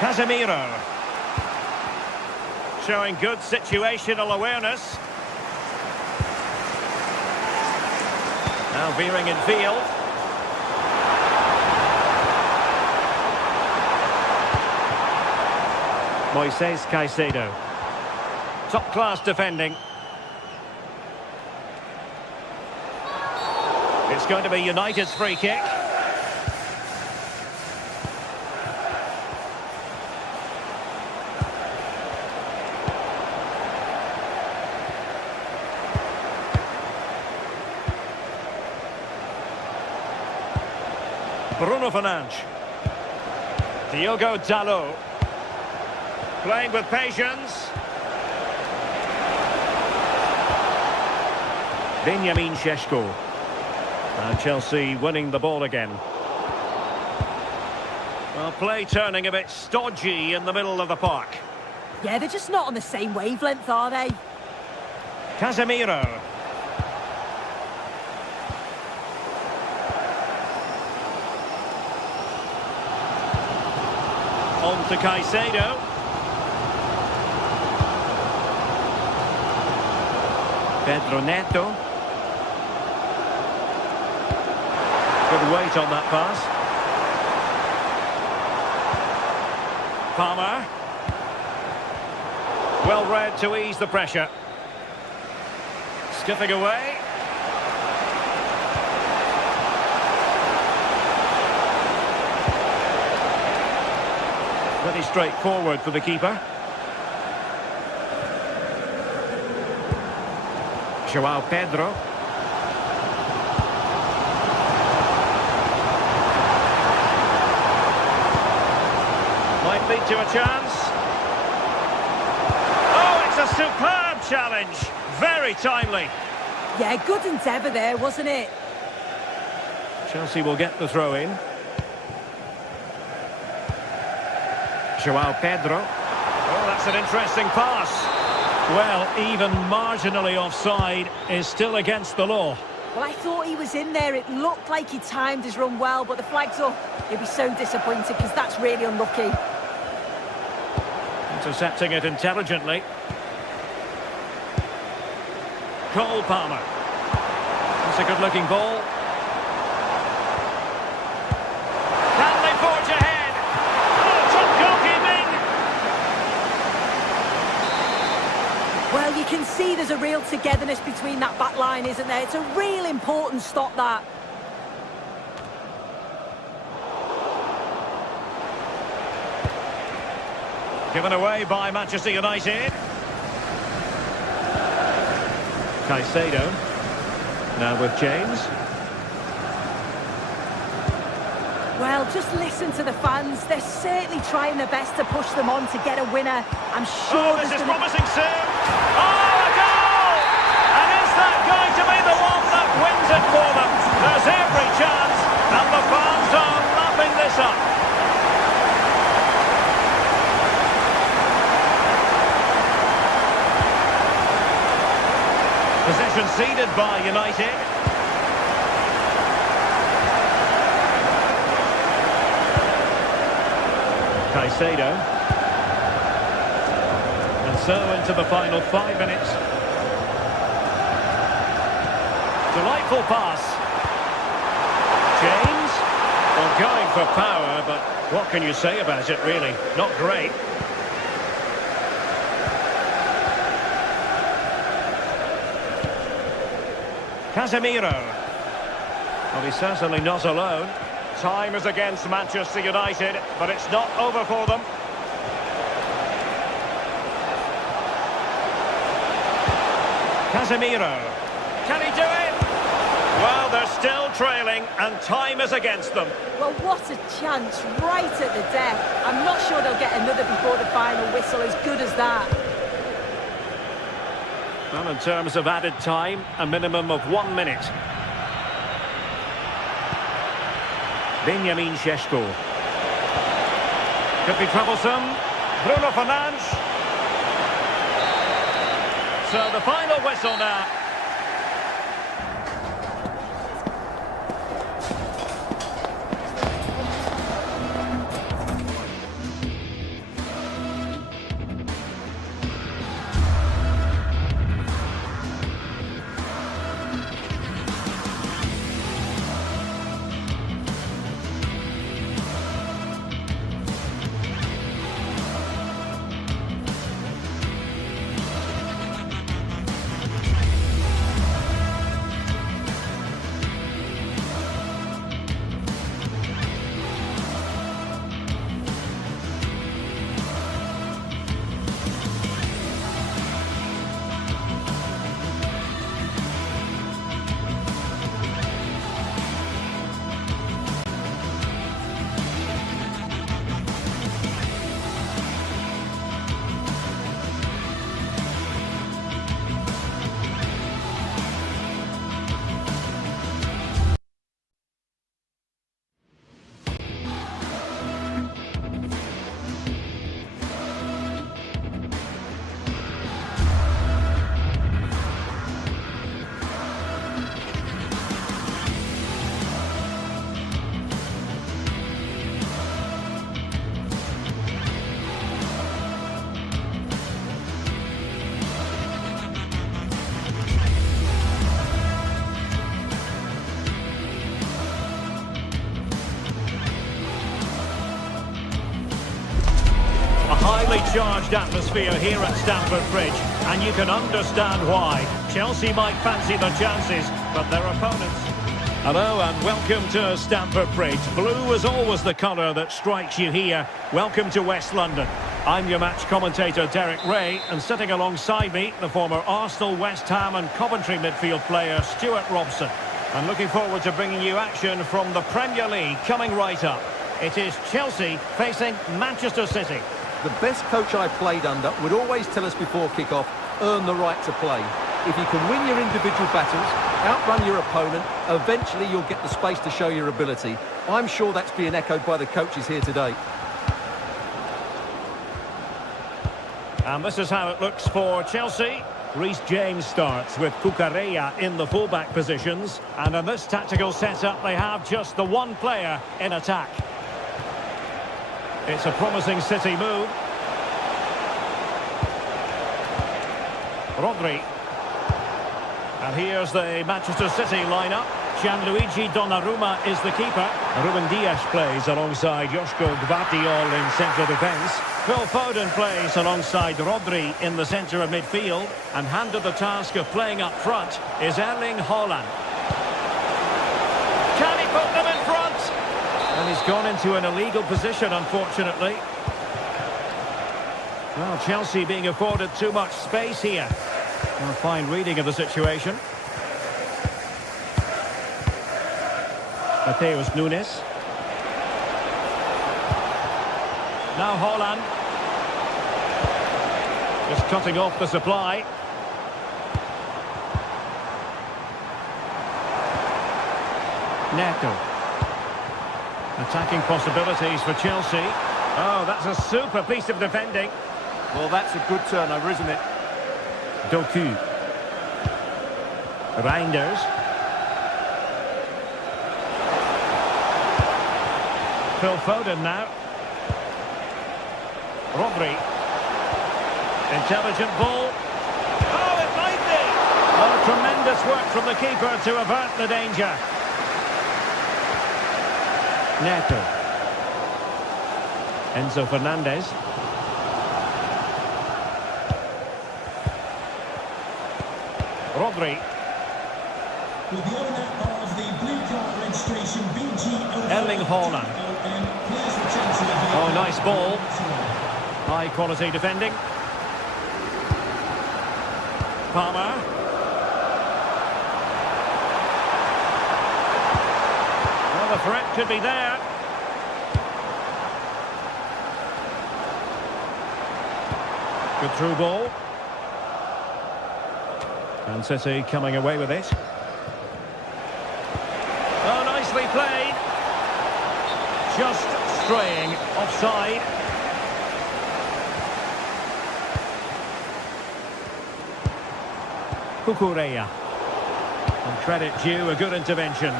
Casemiro. Showing good situational awareness. Now veering in field. Moises Caicedo. Top-class defending. It's going to be United's free kick. Bruno Fernandes. Diogo Dalot. Playing with patience. Benjamin Šeško. And Chelsea winning the ball again. Well, play turning a bit stodgy in the middle of the park. Yeah, they're just not on the same wavelength, are they? Casemiro. On to Caicedo. Pedro Neto. Good weight on that pass. Palmer. Well read to ease the pressure. Skipping away. Pretty straightforward for the keeper. João Pedro. Might lead to a chance. Oh, it's a superb challenge. Very timely. Yeah, good endeavour there, wasn't it? Chelsea will get the throw in. Joao Pedro. Oh, that's an interesting pass. Well, even marginally offside is still against the law. Well, I thought he was in there. It looked like he timed his run well, but the flag's up. He'll be so disappointed because that's really unlucky. Intercepting it intelligently. Cole Palmer. It's a good-looking ball. Can they forge ahead? Oh, top goalkeeping! Well, you can see there's a real togetherness between that back line, isn't there? It's a real important stop, that. Given away by Manchester United. Caicedo. Now with James. Well, just listen to the fans. They're certainly trying their best to push them on to get a winner. I'm sure this is promising soon. Oh, a goal! And is that going to be the one that wins it for them? There's every chance, and the fans are lapping this up. Possession ceded by United. Caicedo. And so into the final 5 minutes. Delightful pass. James. Well, going for power, but what can you say about it, really? Not great. Casemiro. Well, he's certainly not alone. Time is against Manchester United, but it's not over for them. Casemiro. Can he do it? Well, they're still trailing, and time is against them. Well, what a chance right at the death. I'm not sure they'll get another before the final whistle, as good as that. Well, in terms of added time, a minimum of 1 minute. Benjamin Šeško. Could be troublesome. Bruno Fernandes. So the final whistle now. Highly charged atmosphere here at Stamford Bridge, and you can understand why. Chelsea might fancy the chances, but their opponents... Hello and welcome to Stamford Bridge. Blue is always the colour that strikes you here. Welcome to West London. I'm your match commentator Derek Ray, and sitting alongside me, the former Arsenal, West Ham and Coventry midfield player Stuart Robson. I'm looking forward to bringing you action from the Premier League coming right up. It is Chelsea facing Manchester City. The best coach I played under would always tell us before kick-off, earn the right to play. If you can win your individual battles, outrun your opponent, eventually you'll get the space to show your ability. I'm sure that's being echoed by the coaches here today. And this is how it looks for Chelsea. Reece James starts with Cucurella in the fullback positions. And in this tactical setup, they have just the one player in attack. It's a promising City move. Rodri. And here's the Manchester City lineup. Gianluigi Donnarumma is the keeper. Ruben Dias plays alongside Joško Gvardiol in central defence. Phil Foden plays alongside Rodri in the centre of midfield. And handed the task of playing up front is Erling Haaland. Can he put them in front? And he's gone into an illegal position, unfortunately. Well, Chelsea being afforded too much space here. A fine reading of the situation. Mateus Nunes. Now Haaland. Just cutting off the supply. Neto. Attacking possibilities for Chelsea. Oh, that's a super piece of defending. Well, that's a good turnover, isn't it? Doku. Reinders. Phil Foden now. Rodri. Intelligent ball. Oh, it might be! Oh, tremendous work from the keeper to avert the danger. Neto. Enzo Fernandez. Rodri. With the owner of the blue card registration, BG Erling Haaland. Oh, nice ball. High quality defending. Palmer. Well, the threat could be there. Good through ball. And City coming away with it. Oh, nicely played. Just straying offside. Cucurella. And credit due, a good intervention.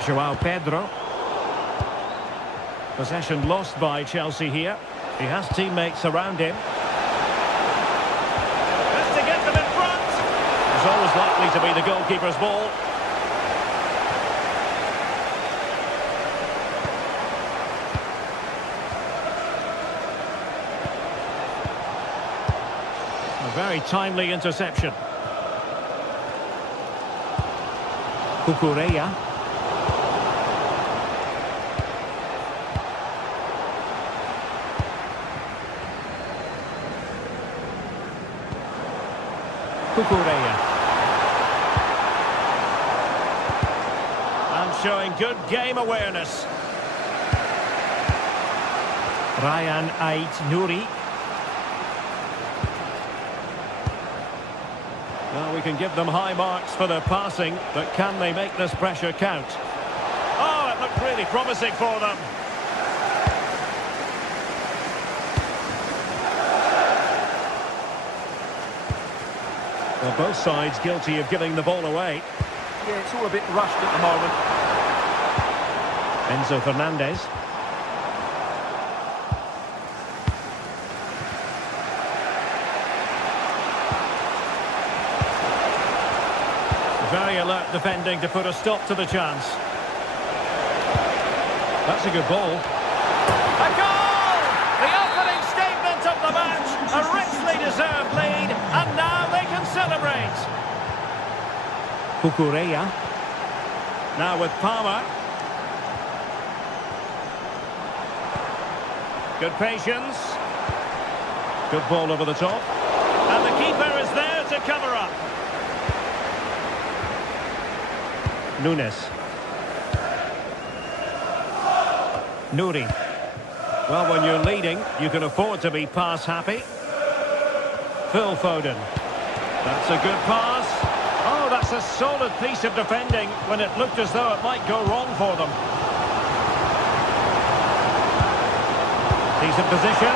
João Pedro. Possession lost by Chelsea here. He has teammates around him. Has to get them in front. It's always likely to be the goalkeeper's ball. A very timely interception. Cucurella. Cucurella. And showing good game awareness. Ryan Ait-Nouri. Well, we can give them high marks for their passing, but can they make this pressure count? Oh, it looked really promising for them. Well, both sides guilty of giving the ball away. Yeah, it's all a bit rushed at the moment. Enzo Fernandez. Very alert defending to put a stop to the chance. That's a good ball. A goal! The opening statement of the match. A richly deserved lead. And now they can celebrate. Cucurella. Now with Palmer. Good patience. Good ball over the top. And the keeper is there to cover up. Nunes. Nouri. Well, when you're leading, you can afford to be pass happy. Phil Foden. That's a good pass. Oh, that's a solid piece of defending when it looked as though it might go wrong for them. Decent position.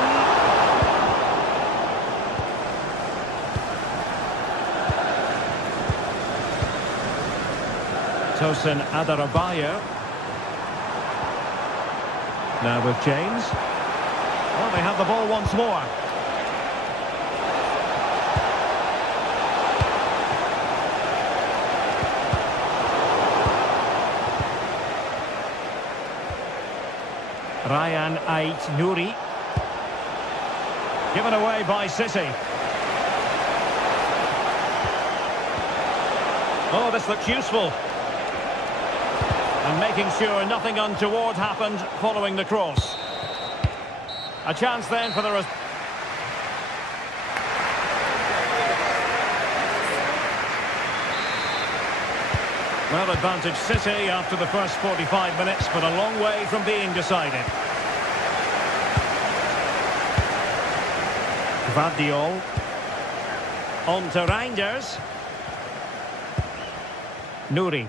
Tosin Adarabioyo. Now with James. Well, they have the ball once more. Ryan Ait-Nouri. Given away by City. Oh, this looks useful. And making sure nothing untoward happened following the cross. A chance then for the... Well, advantage City after the first 45 minutes, but a long way from being decided. Gvardiol. On to Reinders. Nouri.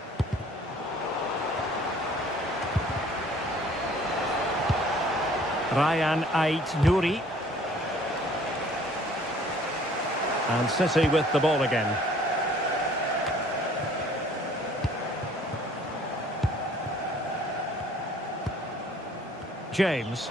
Ryan Ait-Nouri. And City with the ball again. James.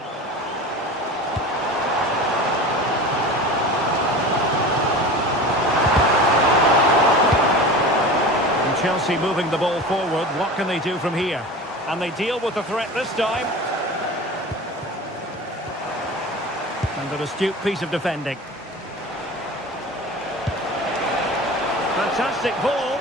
And Chelsea moving the ball forward. What can they do from here? And they deal with the threat this time. And an astute piece of defending. Fantastic ball.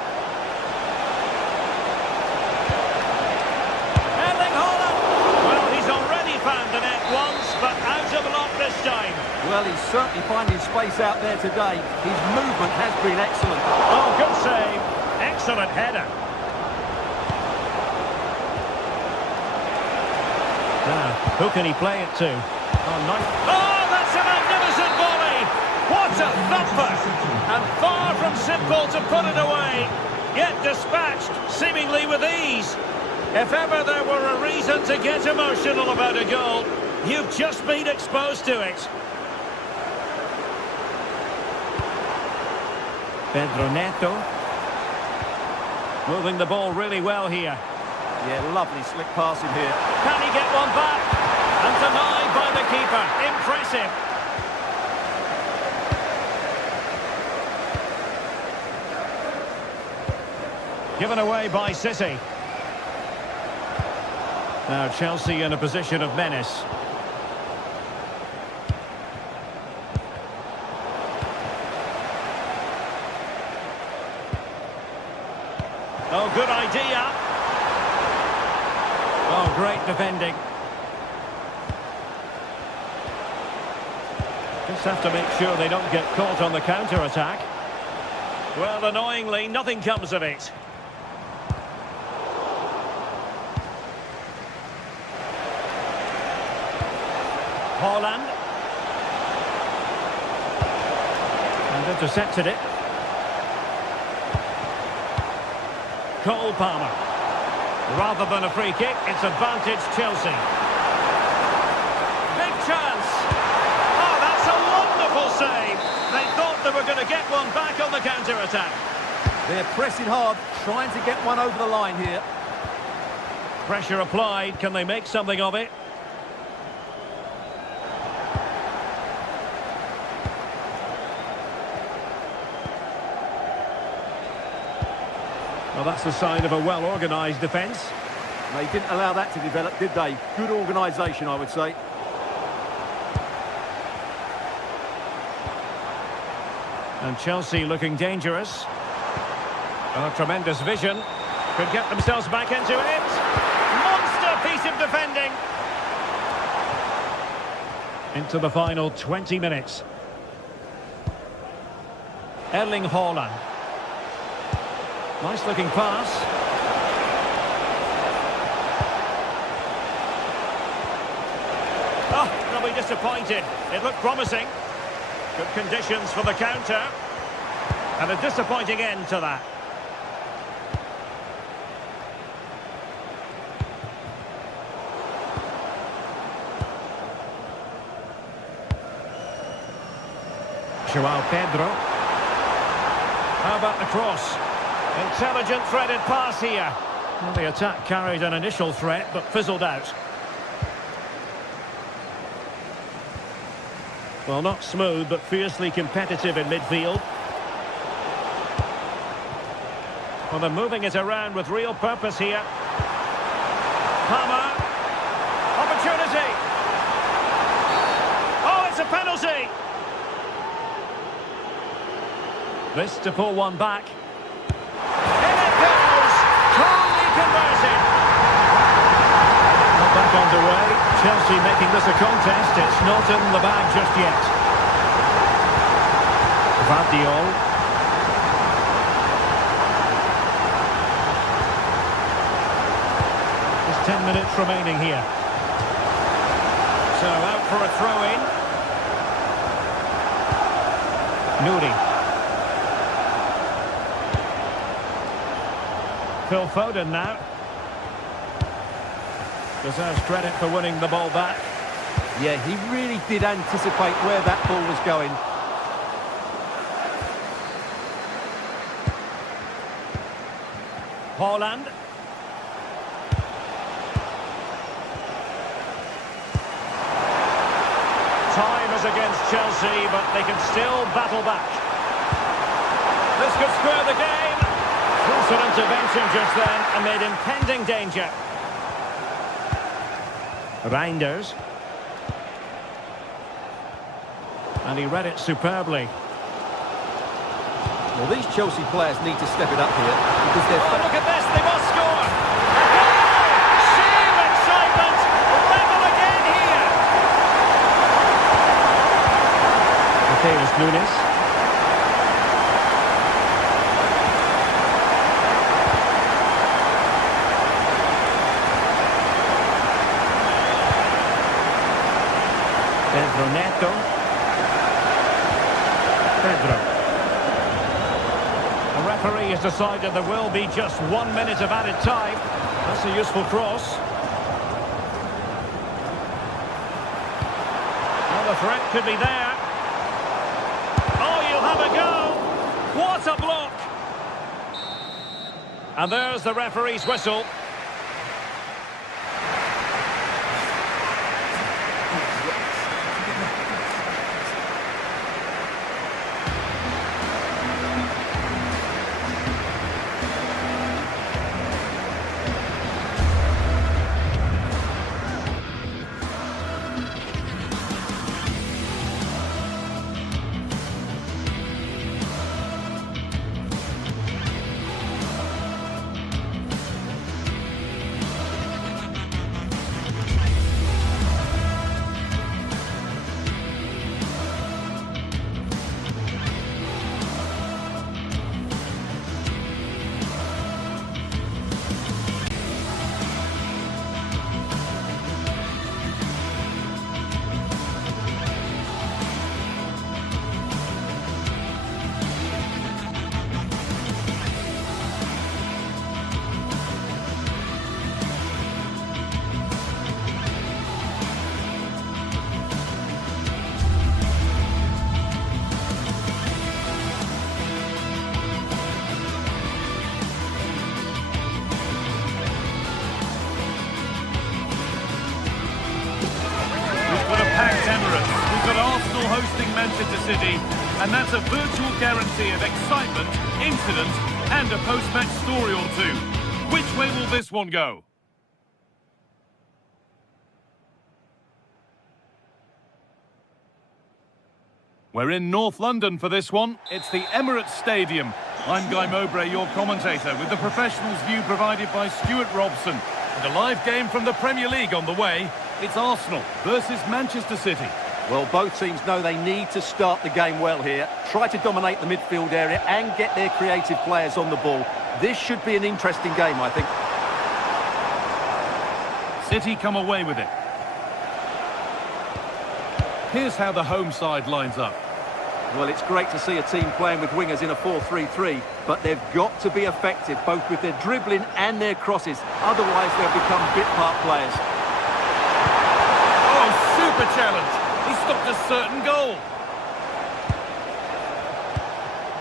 Erling Haaland. Well, he's already found the net once, but out of luck this time. Well, he's certainly finding space out there today. His movement has been excellent. Oh, good save. Excellent header. Now, who can he play it to? Oh, nice. Oh, that's a magnificent volley! What a thumper! And far from simple to put it away. Yet dispatched, seemingly with ease. If ever there were a reason to get emotional about a goal, you've just been exposed to it. Pedro Neto. Moving the ball really well here. Yeah, lovely slick passing here. Can he get one back? And denied by the keeper. Impressive. Given away by City. Now Chelsea in a position of menace. Oh, good idea. Oh, great defending. Just have to make sure they don't get caught on the counter-attack. Well, annoyingly, nothing comes of it. Haaland. And intercepted it. Cole Palmer. Rather than a free kick, it's advantage Chelsea. Big chance. Oh, that's a wonderful save. They thought they were going to get one back on the counter-attack. They're pressing hard, trying to get one over the line here. Pressure applied. Can they make something of it? Well, that's a sign of a well-organised defence. They didn't allow that to develop, did they? Good organisation, I would say. And Chelsea looking dangerous. Oh, tremendous vision. Could get themselves back into it. Monster piece of defending. Into the final 20 minutes. Erling Haaland. Nice looking pass. they'll be disappointed. It looked promising. Good conditions for the counter. And a disappointing end to that. João Pedro. How about the cross? Intelligent threaded pass here. Well, the attack carried an initial threat, but fizzled out. Well, not smooth, but fiercely competitive in midfield. Well, they're moving it around with real purpose here. Palmer. Opportunity. Oh, it's a penalty. This to pull one back. In it goes! Totally converted! Not back underway. Chelsea making this a contest. It's not in the bag just yet. Vardiol. There's 10 minutes remaining here. So out for a throw-in. Nouri. Phil Foden now. Deserves credit for winning the ball back. Yeah, he really did anticipate where that ball was going. Haaland. Time is against Chelsea, but they can still battle back. This could square the game. Crucial intervention just then amid impending danger. Reinders. And he read it superbly. Well, these Chelsea players need to step it up here because they're... Oh, look at this, they must score! A goal! Sheer excitement! Level again here! Mateus Nunes. Pedro Neto. Pedro. The referee has decided there will be just 1 minute of added time. That's a useful cross. Well, the threat could be there. Oh, you'll have a go. What a block. And there's the referee's whistle. We've got Arsenal hosting Manchester City, and that's a virtual guarantee of excitement, incident, and a post-match story or two. Which way will this one go? We're in North London for this one. It's the Emirates Stadium. I'm Guy Mowbray, your commentator, with the professionals' view provided by Stuart Robson. And a live game from the Premier League on the way. It's Arsenal versus Manchester City. Well, both teams know they need to start the game well here. Try to dominate the midfield area and get their creative players on the ball. This should be an interesting game, I think. City come away with it. Here's how the home side lines up. Well, it's great to see a team playing with wingers in a 4-3-3, but they've got to be effective, both with their dribbling and their crosses. Otherwise, they'll become bit-part players. Oh, super challenge. He stopped a certain goal.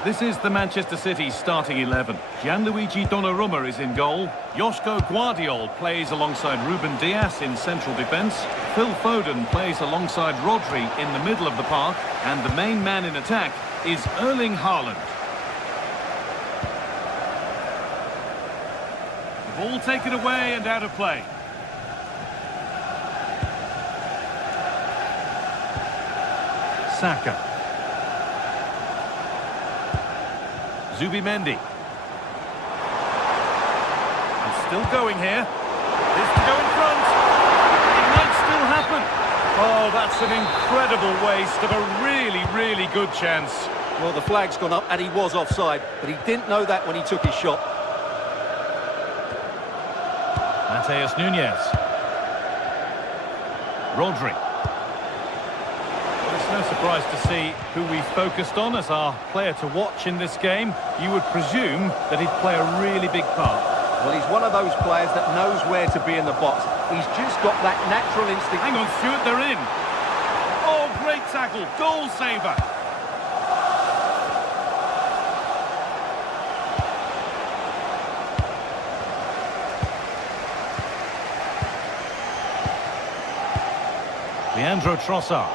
This is the Manchester City starting 11. Gianluigi Donnarumma is in goal. Joško Guardiol plays alongside Ruben Dias in central defence. Phil Foden plays alongside Rodri in the middle of the park. And the main man in attack is Erling Haaland. The ball taken away and out of play. Saka. Zubimendi. And still going here. This to go in front. It might still happen. Oh, that's an incredible waste of a really, really good chance. Well, the flag's gone up and he was offside, but he didn't know that when he took his shot. Mateus Nunes. Rodri. Well, it's no surprise to see who we focused on as our player to watch in this game. You would presume that he'd play a really big part. Well, he's one of those players that knows where to be in the box. He's just got that natural instinct. Hang on, Stuart, they're in. Oh, great tackle. Goal saver. Leandro Trossard.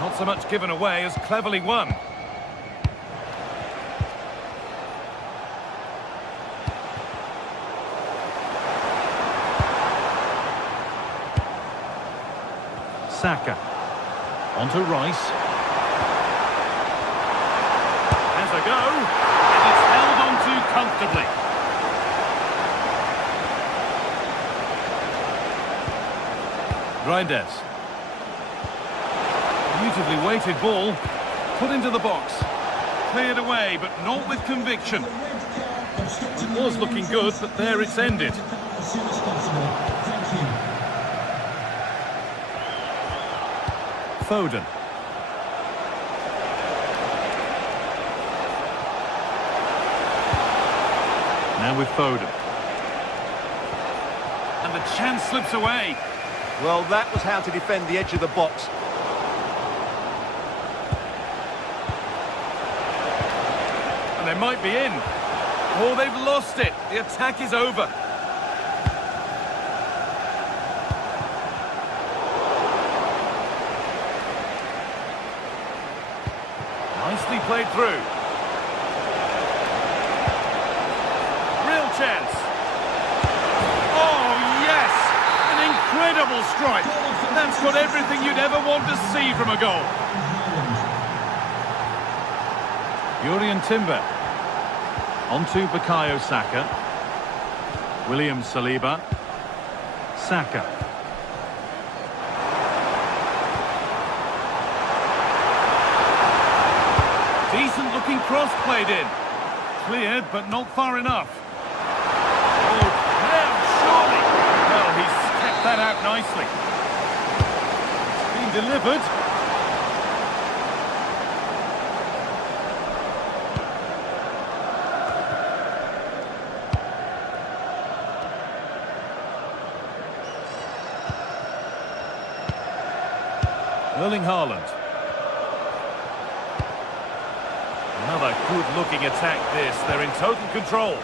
Not so much given away as cleverly won. Saka. Onto Rice. Has a go. And it's held onto comfortably. Reinders. Beautifully weighted ball. Put into the box. Cleared away, but not with conviction. It was looking good, but there it's ended. As soon as possible. Thank you. Foden. Now with Foden. And the chance slips away. Well, that was how to defend the edge of the box. And they might be in. Oh, they've lost it. The attack is over. Nicely played through. Real chance. Oh, yes! An incredible strike. That's got everything you'd ever want to see from a goal. Jurrien Timber. Onto Bukayo Saka. William Saliba. Saka. Decent looking cross played in. Cleared, but not far enough. Oh, now surely. Well, he's kept that out nicely. It's been delivered. Erling Haaland. Another good-looking attack this. They're in total control.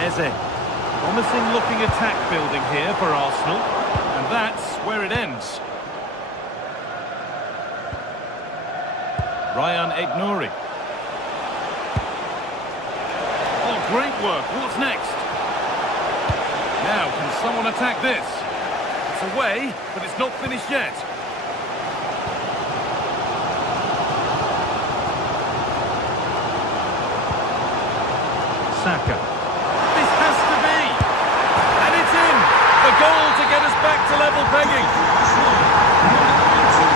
Eze. Promising-looking attack building here for Arsenal. And that's where it ends. Ryan Aït-Nouri. Oh, great work. What's next? Now, can someone attack this? It's away, but it's not finished yet. Saka. This has to be! And it's in! The goal to get us back to level pegging.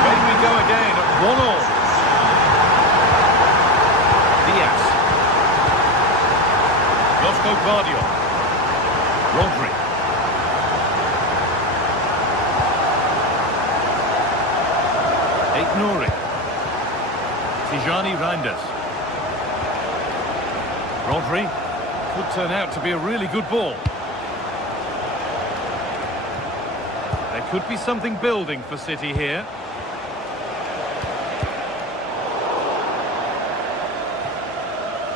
Away we go again at 1-1. Diaz. Joško Guardiol. Tijani Reinders. Rodri. Could turn out to be a really good ball. There could be something building for City here.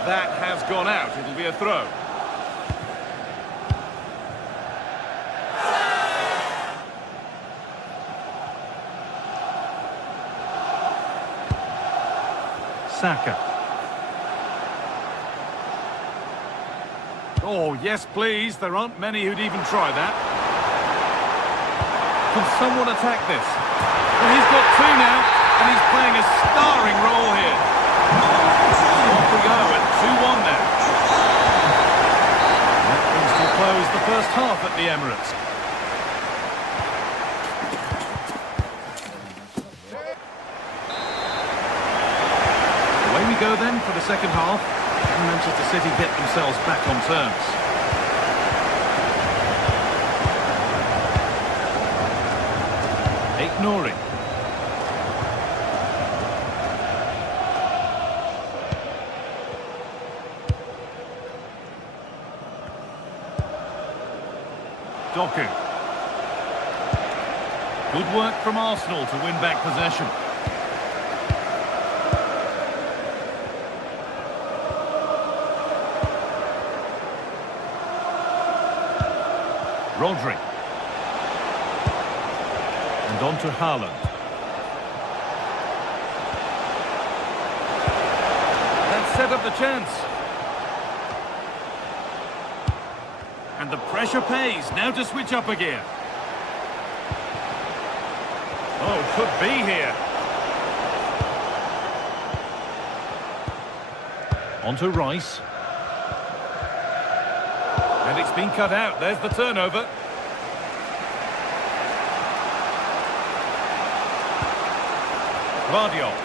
That has gone out. It'll be a throw. Saka. Oh, yes, please. There aren't many who'd even try that. Can someone attack this? Well, he's got two now, and he's playing a starring role here. Off we go at 2-1 now. That brings to a close the first half at the Emirates. Away we go then for the second half. Can Manchester City get themselves back on terms? Nori. Doku. Good work from Arsenal to win back possession. Rodri. And on to Haaland. That set up the chance. And the pressure pays. Now to switch up a gear. Oh, could be here. On to Rice. And it's been cut out. There's the turnover. Guardiola.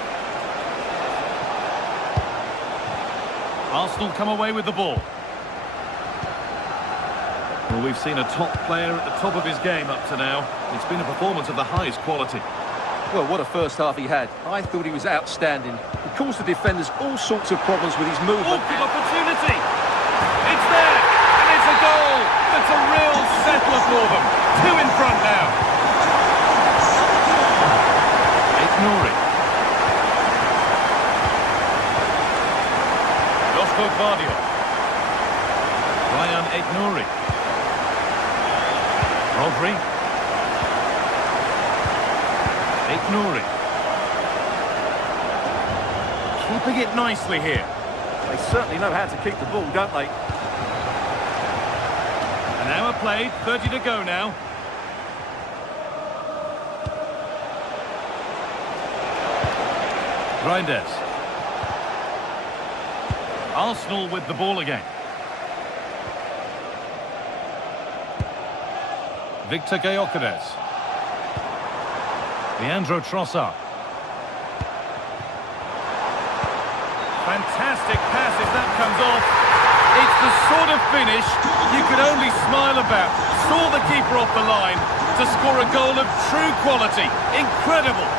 Arsenal come away with the ball. Well, we've seen a top player at the top of his game up to now. It's been a performance of the highest quality. Well, what a first half he had. I thought he was outstanding. He caused the defenders all sorts of problems with his movement. Oh, good opportunity! It's there! And it's a goal! That's a real settler for them. Two in front now. Nori. Guardiola. Ryan Aït-Nouri. Rodri. Aït-Nouri. Keeping it nicely here. They certainly know how to keep the ball, don't they? An hour played, 30 to go now. Reinders. Arsenal with the ball again. Victor Gyökeres. Leandro Trossard. Fantastic pass if that comes off. It's the sort of finish you could only smile about. Saw the keeper off the line to score a goal of true quality. Incredible.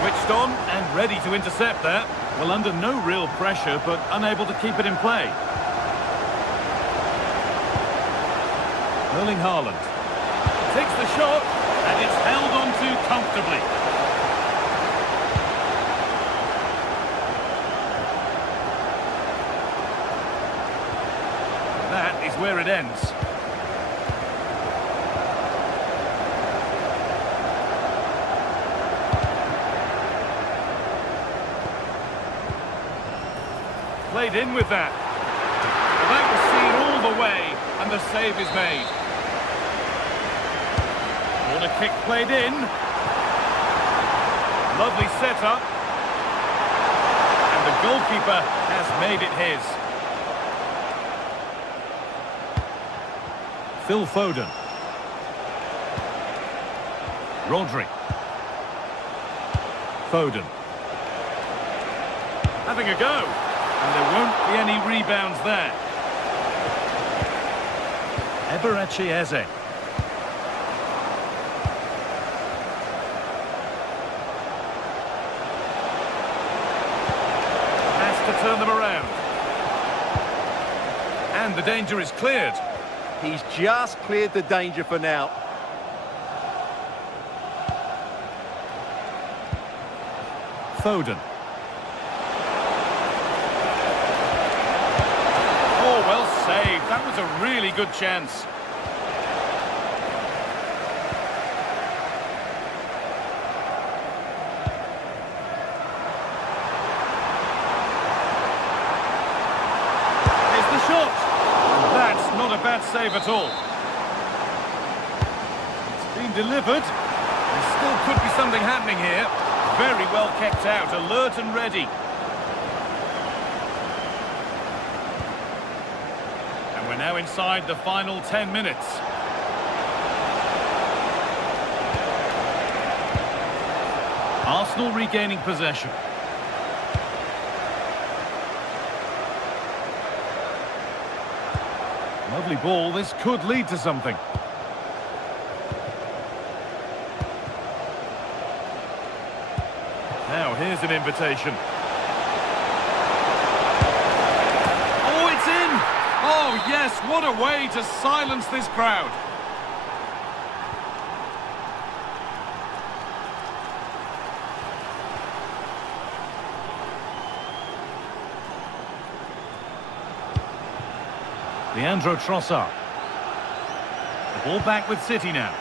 Switched on and ready to intercept that. Well, under no real pressure, but unable to keep it in play. Erling Haaland takes the shot, and it's held on to comfortably. That is where it ends. Played in with that. Well, that was seen all the way, and the save is made. Corner kick played in. Lovely setup. And the goalkeeper has made it his. Phil Foden. Rodri. Foden. Having a go. And there won't be any rebounds there. Eberechi Eze. And the danger is cleared. He's just cleared the danger for now. Foden. Oh, well saved. That was a really good chance. Here's the shot. That's not a bad save at all. It's been delivered. There still could be something happening here. Very well kept out, alert and ready. And we're now inside the final 10 minutes. Arsenal regaining possession. Lovely ball, this could lead to something. Now, here's an invitation. Oh, it's in! Oh, yes, what a way to silence this crowd. Leandro Trossard. The ball back with City now.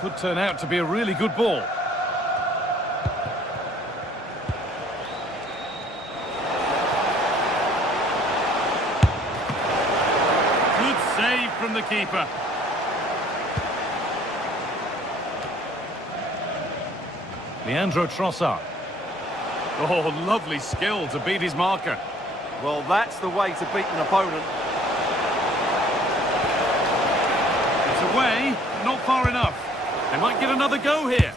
Could turn out to be a really good ball. Good save from the keeper. Leandro Trossard. Oh, lovely skill to beat his marker. Well, that's the way to beat an opponent. It's away, not far enough. They might get another go here.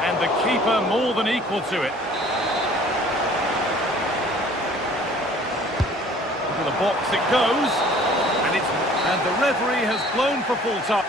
And the keeper more than equal to it. Into the box it goes. And the referee has blown for full time.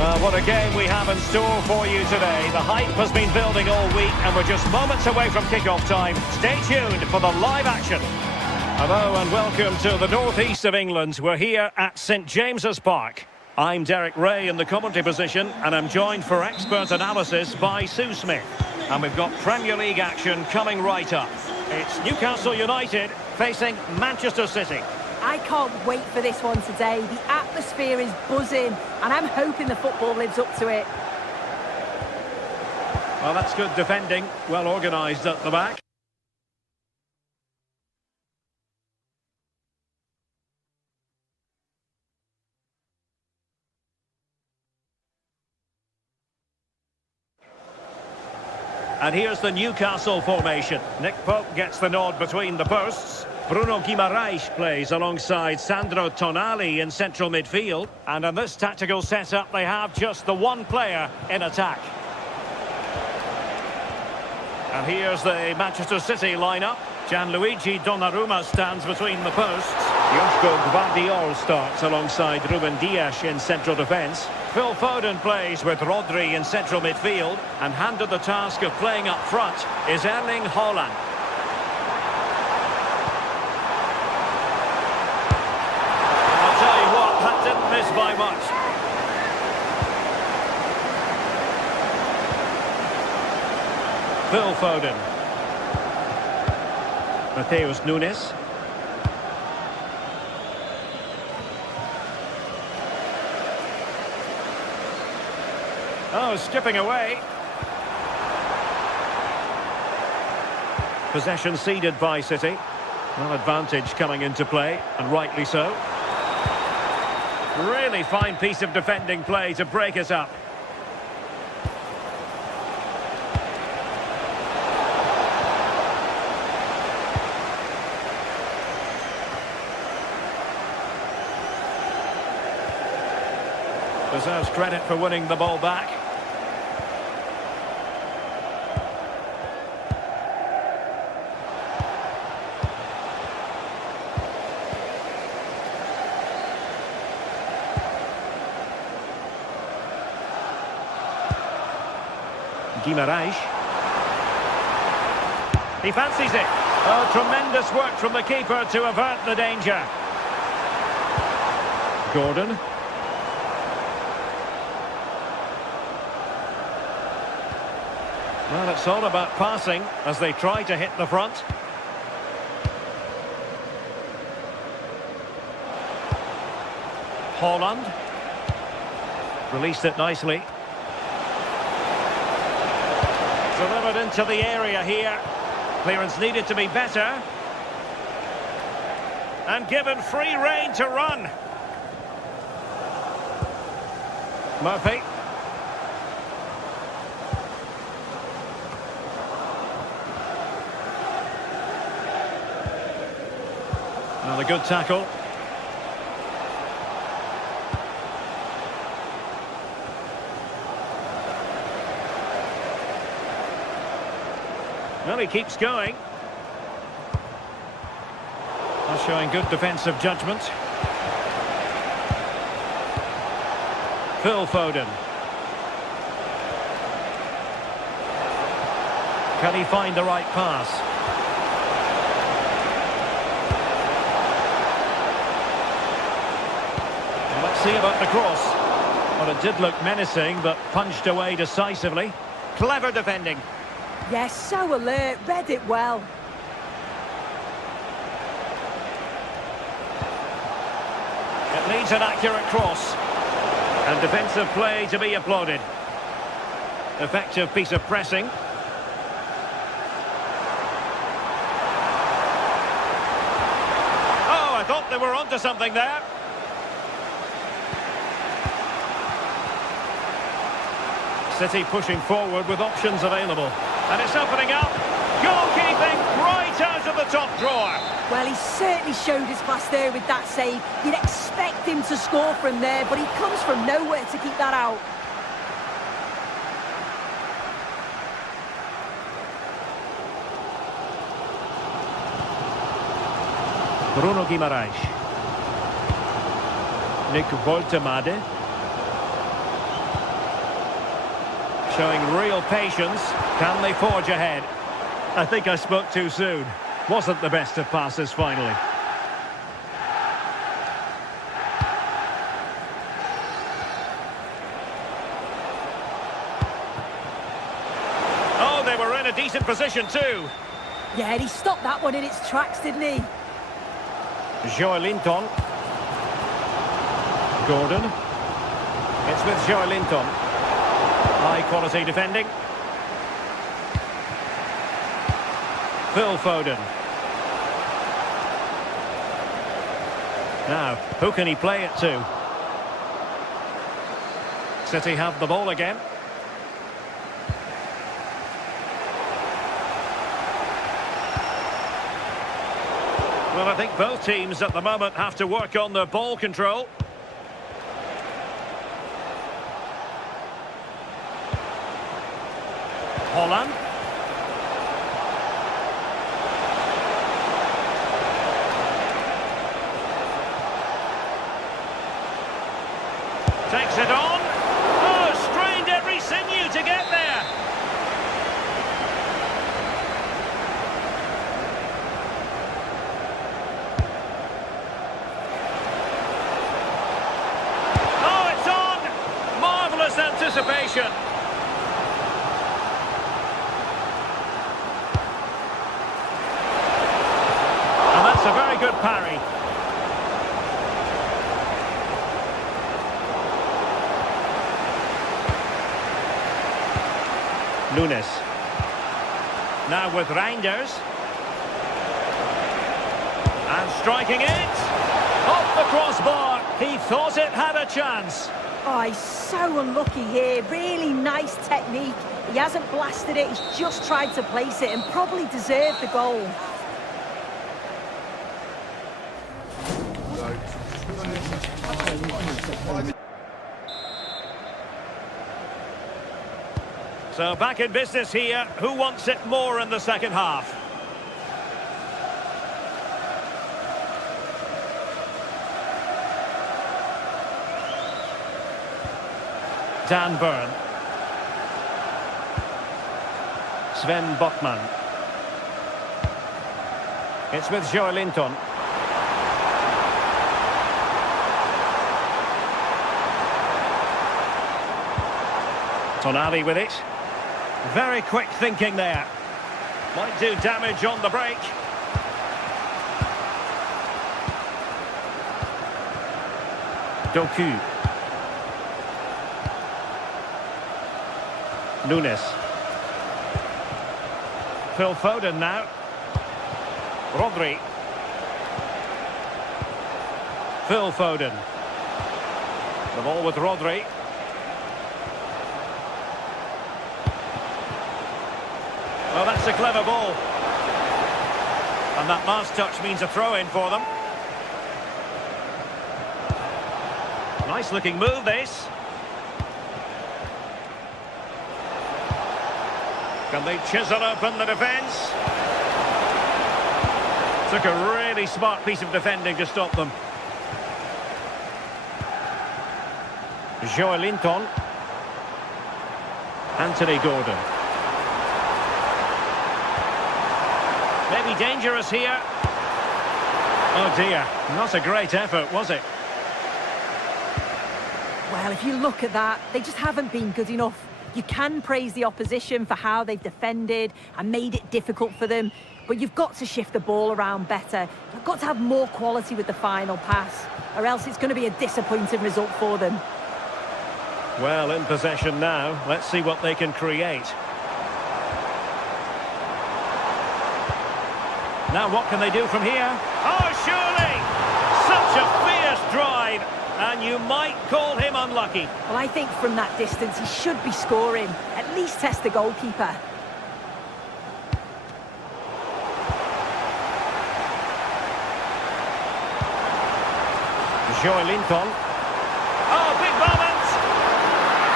Well, what a game we have in store for you today. The hype has been building all week and we're just moments away from kick-off time. Stay tuned for the live action. Hello and welcome to the northeast of England. We're here at St James's Park. I'm Derek Ray in the commentary position and I'm joined for expert analysis by Sue Smith. And we've got Premier League action coming right up. It's Newcastle United facing Manchester City. I can't wait for this one today. The atmosphere is buzzing, and I'm hoping the football lives up to it. Well, that's good defending. Well organised at the back. And here's the Newcastle formation. Nick Pope gets the nod between the posts. Bruno Guimaraes plays alongside Sandro Tonali in central midfield. And in this tactical setup, they have just the one player in attack. And here's the Manchester City lineup. Gianluigi Donnarumma stands between the posts. Joško Gvardiol starts alongside Ruben Dias in central defence. Phil Foden plays with Rodri in central midfield, and handed the task of playing up front is Erling Haaland. I'll tell you what, that didn't miss by much. Phil Foden. Mateus Nunes. Oh, skipping away. Possession ceded by City. Well, advantage coming into play, and rightly so. Really fine piece of defending play to break us up. Deserves credit for winning the ball back. Guimarães. He fancies it. Oh, tremendous work from the keeper to avert the danger. Gordon. Well, it's all about passing as they try to hit the front. Haaland. Released it nicely. Delivered into the area here. Clearance needed to be better. And given free rein to run. Murphy. Another good tackle. Well, he keeps going. Well, showing good defensive judgment. Phil Foden. Can he find the right pass? Well, let's see about the cross. Well, it did look menacing, but punched away decisively. Clever defending. Yes, so alert, read it well. It needs an accurate cross. And defensive play to be applauded. Effective piece of pressing. Oh, I thought they were onto something there. City pushing forward with options available. And it's opening up. Goalkeeping right out of the top drawer. Well, he certainly showed his class there with that save. You'd expect him to score from there, but he comes from nowhere to keep that out. Bruno Guimarães. Nick Woltemade. Showing real patience. Can they forge ahead? I think I spoke too soon. Wasn't the best of passes finally. Oh, they were in a decent position too. Yeah, he stopped that one in its tracks, didn't he? Joelinton. Gordon. It's with Joelinton. High quality defending. Phil Foden. Now, who can he play it to? City have the ball again. Well, I think both teams at the moment have to work on their ball control. Haaland. Takes it on. Oh, strained every sinew to get there. Oh, it's on. Marvellous anticipation. And that's a very good parry. Nunes. Now with Reinders. And striking it. Off the crossbar. He thought it had a chance. Oh, he's so unlucky here. Really nice technique. He hasn't blasted it. He's just tried to place it and probably deserved the goal. So back in business here. Who wants it more in the second half? Dan Burn. Sven Botman. It's with Joelinton. Tonali with it. Very quick thinking there. Might do damage on the break. Doku. Nunes. Phil Foden now. Rodri. Phil Foden. The ball with Rodri. Well, that's a clever ball. And that last touch means a throw-in for them. Nice looking move, this. Can they chisel open the defence? Took a really smart piece of defending to stop them. Joelinton. Anthony Gordon. Maybe dangerous here. Oh dear, not a great effort, was it? Well, if you look at that, they just haven't been good enough. You can praise the opposition for how they've defended and made it difficult for them, but you've got to shift the ball around better. You've got to have more quality with the final pass, or else it's going to be a disappointing result for them. Well, in possession now. Let's see what they can create. Now what can they do from here? Oh, surely! Such a fierce drive, and you might call him unlucky. Well, I think from that distance he should be scoring. At least test the goalkeeper. Joelinton. Oh, big moment!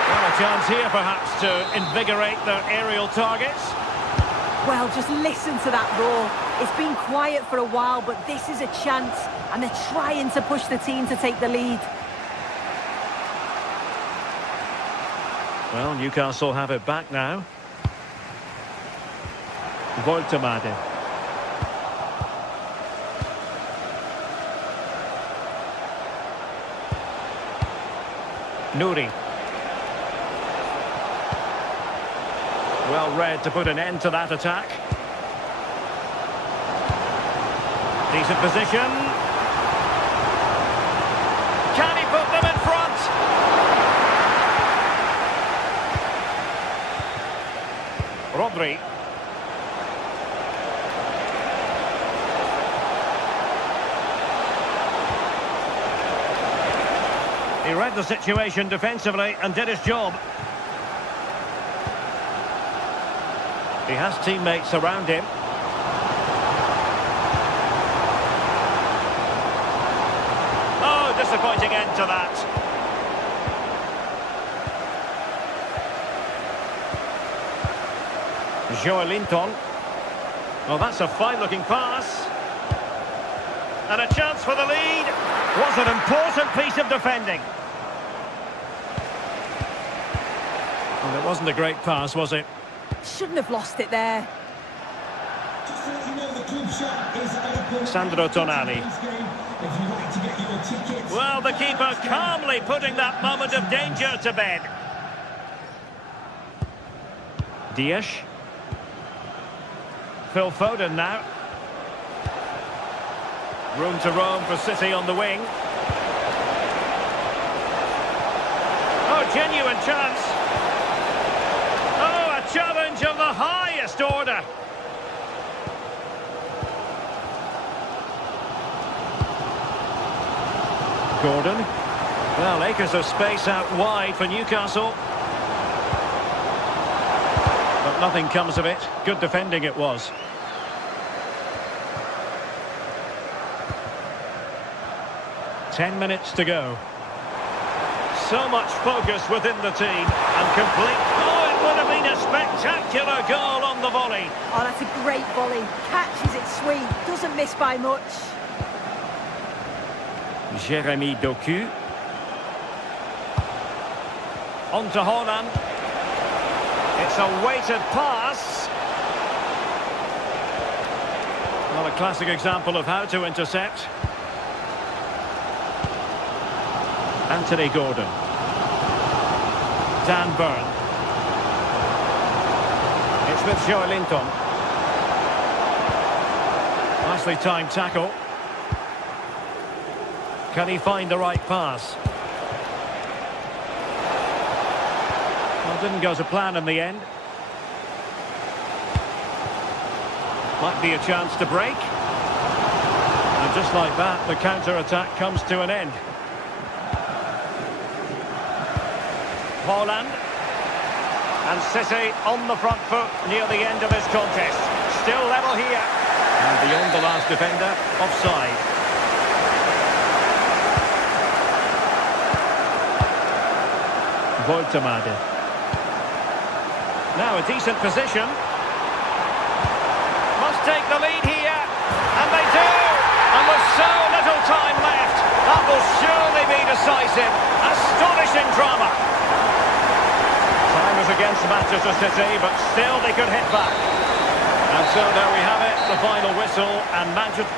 Well, a chance here perhaps to invigorate their aerial targets. Well, just listen to that roar. It's been quiet for a while, but this is a chance, and they're trying to push the team to take the lead. Well, Newcastle have it back now. Voltemade. Nouri. Well read to put an end to that attack. Decent position. Can he put them in front? Rodri. He read the situation defensively and did his job. He has teammates around him. Oh, disappointing end to that. Joelinton. Oh, that's a fine-looking pass. And a chance for the lead. Was an important piece of defending. And it wasn't a great pass, was it? Shouldn't have lost it there. Just to let you know, the club shop is open. Sandro Tonali. If you'd like to get your tickets. Well, the keeper calmly putting that moment of danger to bed. Dias. Phil Foden now. Room to roam for City on the wing. Oh, genuine chance. Oh, a challenge of the highest order. Gordon. Well, acres of space out wide for Newcastle. But nothing comes of it. Good defending it was. Ten minutes to go. So much focus within the team. And complete. Oh, it would have been a spectacular goal on the volley. Oh, that's a great volley. Catches it sweet. Doesn't miss by much. Jeremy Doku. On to Haaland. It's a weighted pass. Well, a classic example of how to intercept. Anthony Gordon. Dan Burn. It's with Joelinton. Nicely timed tackle. Can he find the right pass? Well, didn't go to plan in the end. Might be a chance to break. And just like that, the counter-attack comes to an end. Haaland. And City on the front foot near the end of this contest. Still level here. And beyond the last defender, offside. Voltemade. Now a decent position. Must take the lead here. And they do. And with so little time left, that will surely be decisive. Astonishing drama. Time was against Manchester City, but still they could hit back. And so there we have it, the final whistle, and Manchester...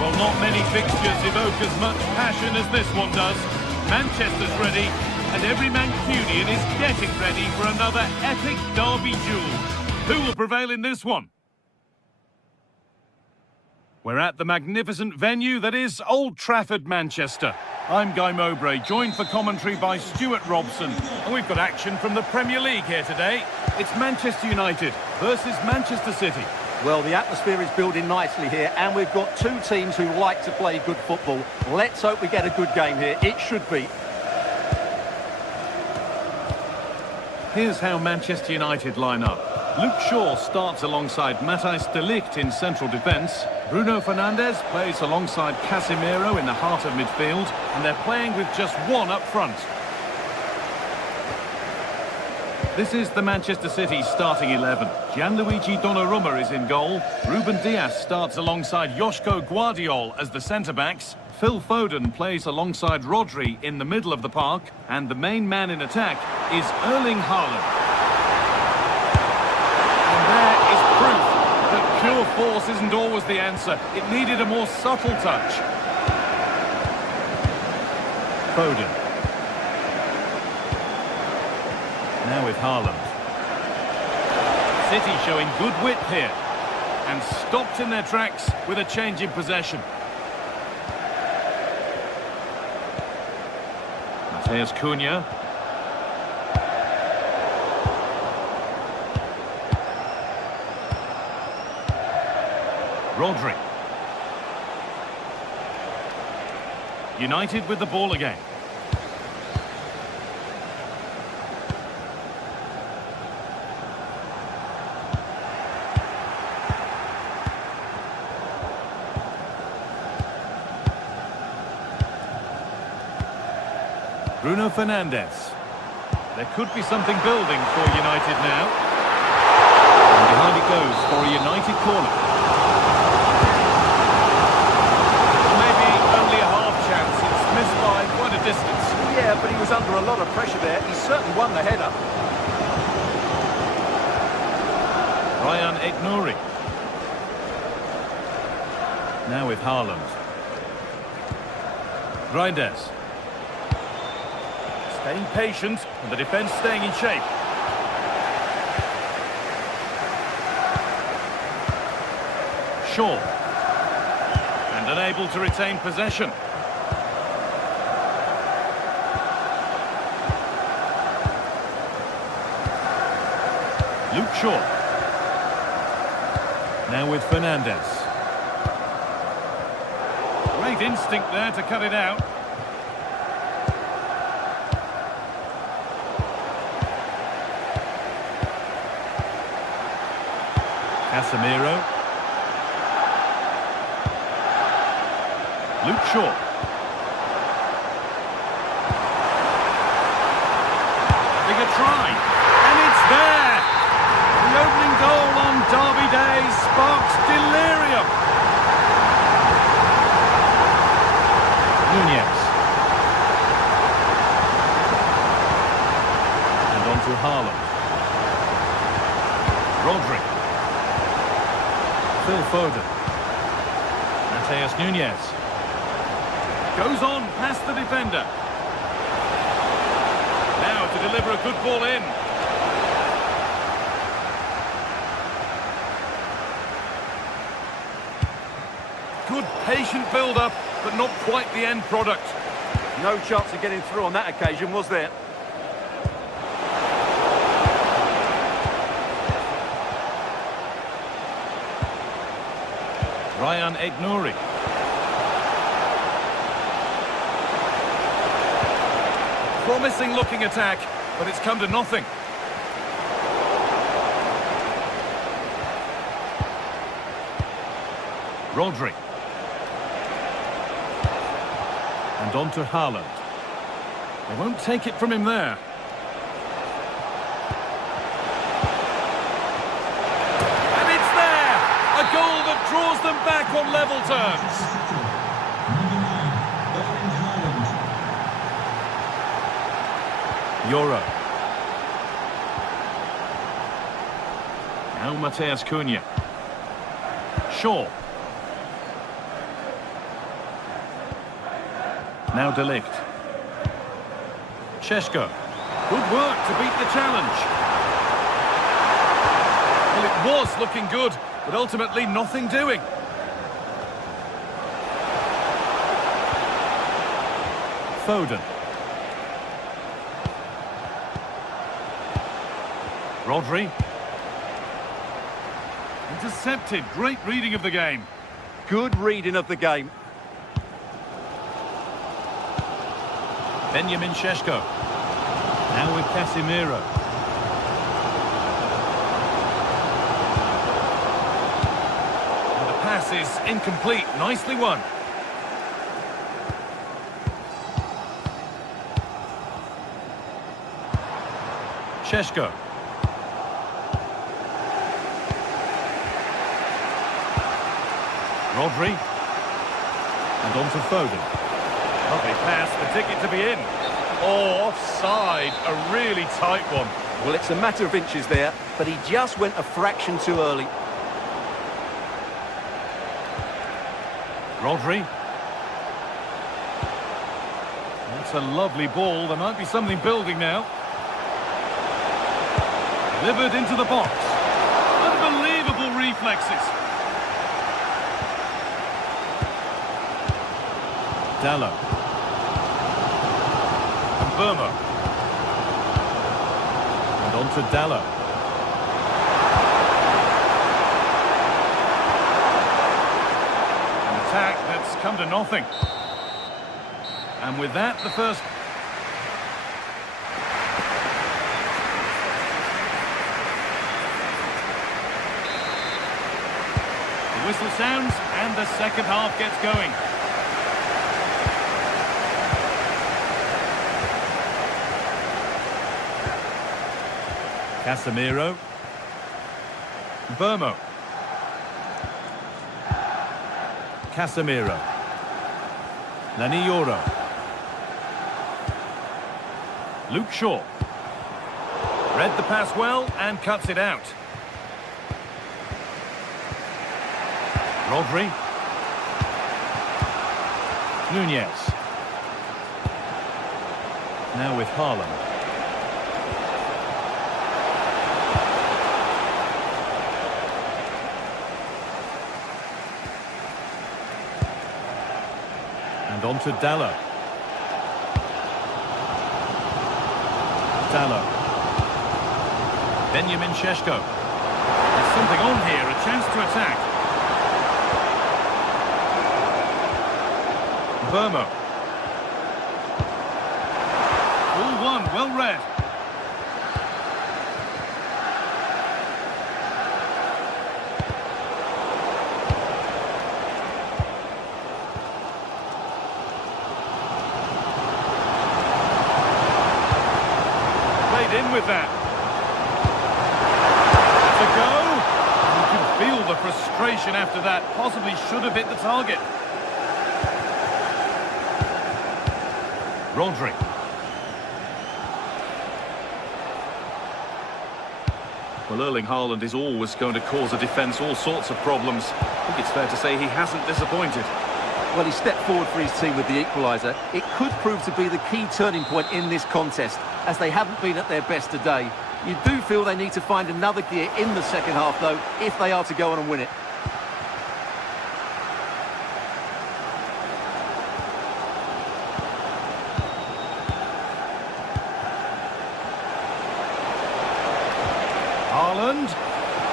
Well, not many fixtures evoke as much passion as this one does. Manchester's ready, and every Mancunian is getting ready for another epic derby duel. Who will prevail in this one? We're at the magnificent venue that is Old Trafford, Manchester. I'm Guy Mowbray, joined for commentary by Stuart Robson. And we've got action from the Premier League here today. It's Manchester United versus Manchester City. Well, the atmosphere is building nicely here, and we've got two teams who like to play good football. Let's hope we get a good game here. It should be. Here's how Manchester United line up. Luke Shaw starts alongside Matthijs de Ligt in central defence. Bruno Fernandes plays alongside Casemiro in the heart of midfield, and they're playing with just one up front. This is the Manchester City starting 11. Gianluigi Donnarumma is in goal. Ruben Dias starts alongside Joško Guardiol as the centre-backs. Phil Foden plays alongside Rodri in the middle of the park. And the main man in attack is Erling Haaland. And there is proof that Pure force isn't always the answer. It needed a more subtle touch. Foden. Now with Haaland. City showing good width here. And stopped in their tracks with a change in possession. Mateus Cunha. Rodri. United with the ball again. Bruno Fernandes. There could be something building for United now. And behind it goes for a United corner. Maybe only a half chance. It's missed by quite a distance. Yeah, but he was under a lot of pressure there. He certainly won the header. Ryan Aït-Nouri. Now with Haaland. Reinders. Staying patient, and the defence staying in shape. Shaw. And unable to retain possession. Luke Shaw. Now with Fernandes. Great instinct there to cut it out. Casemiro. Luke Shaw. Big a try. And it's there. The opening goal on Derby Day sparks delirium. Nunez. And on to Haaland. Rodri. Phil Foden. Mateus Nunez. Goes on past the defender. Now to deliver a good ball in. Good patient build-up, but not quite the end product. No chance of getting through on that occasion, was there? Ryan Aït-Nouri. Promising looking attack, but it's come to nothing. Rodri. And on to Haaland. They won't take it from him there. And it's there! A goal that draws them back on level terms. Euro. Now Mateus Cunha. Shaw. Now De Ligt. Šeško. Good work to beat the challenge. Well, it was looking good, but ultimately nothing doing. Foden. Rodri. Intercepted. Great reading of the game. Good reading of the game. Benjamin Šeško. Now with Casemiro. And the pass is incomplete. Nicely won. Šeško. Rodri. And on to Foden. Lovely pass, the ticket to be in. Oh, offside, a really tight one. Well, it's a matter of inches there, but he just went a fraction too early. Rodri. That's a lovely ball. There might be something building now. Delivered into the box. Unbelievable reflexes. Dallo. And Burma. And on to Dallo. An attack that's come to nothing. And with that, the first... The whistle sounds, and the second half gets going. Casemiro. Burmo. Casemiro. Lanioro. Luke Shaw. Read the pass well and cuts it out. Rodri. Nunez. Now with Haaland. And on to Dallo. Dallo. Benjamin Šeško. There's something on here, a chance to attack. Burmo. All one, well read. In with that. To go. You can feel the frustration after that. Possibly should have hit the target. Rodri. Well, Erling Haaland is always going to cause a defence all sorts of problems. I think it's fair to say he hasn't disappointed. Well, he stepped forward for his team with the equaliser. It could prove to be the key turning point in this contest, as they haven't been at their best today. You do feel they need to find another gear in the second half, though, if they are to go on and win it. Haaland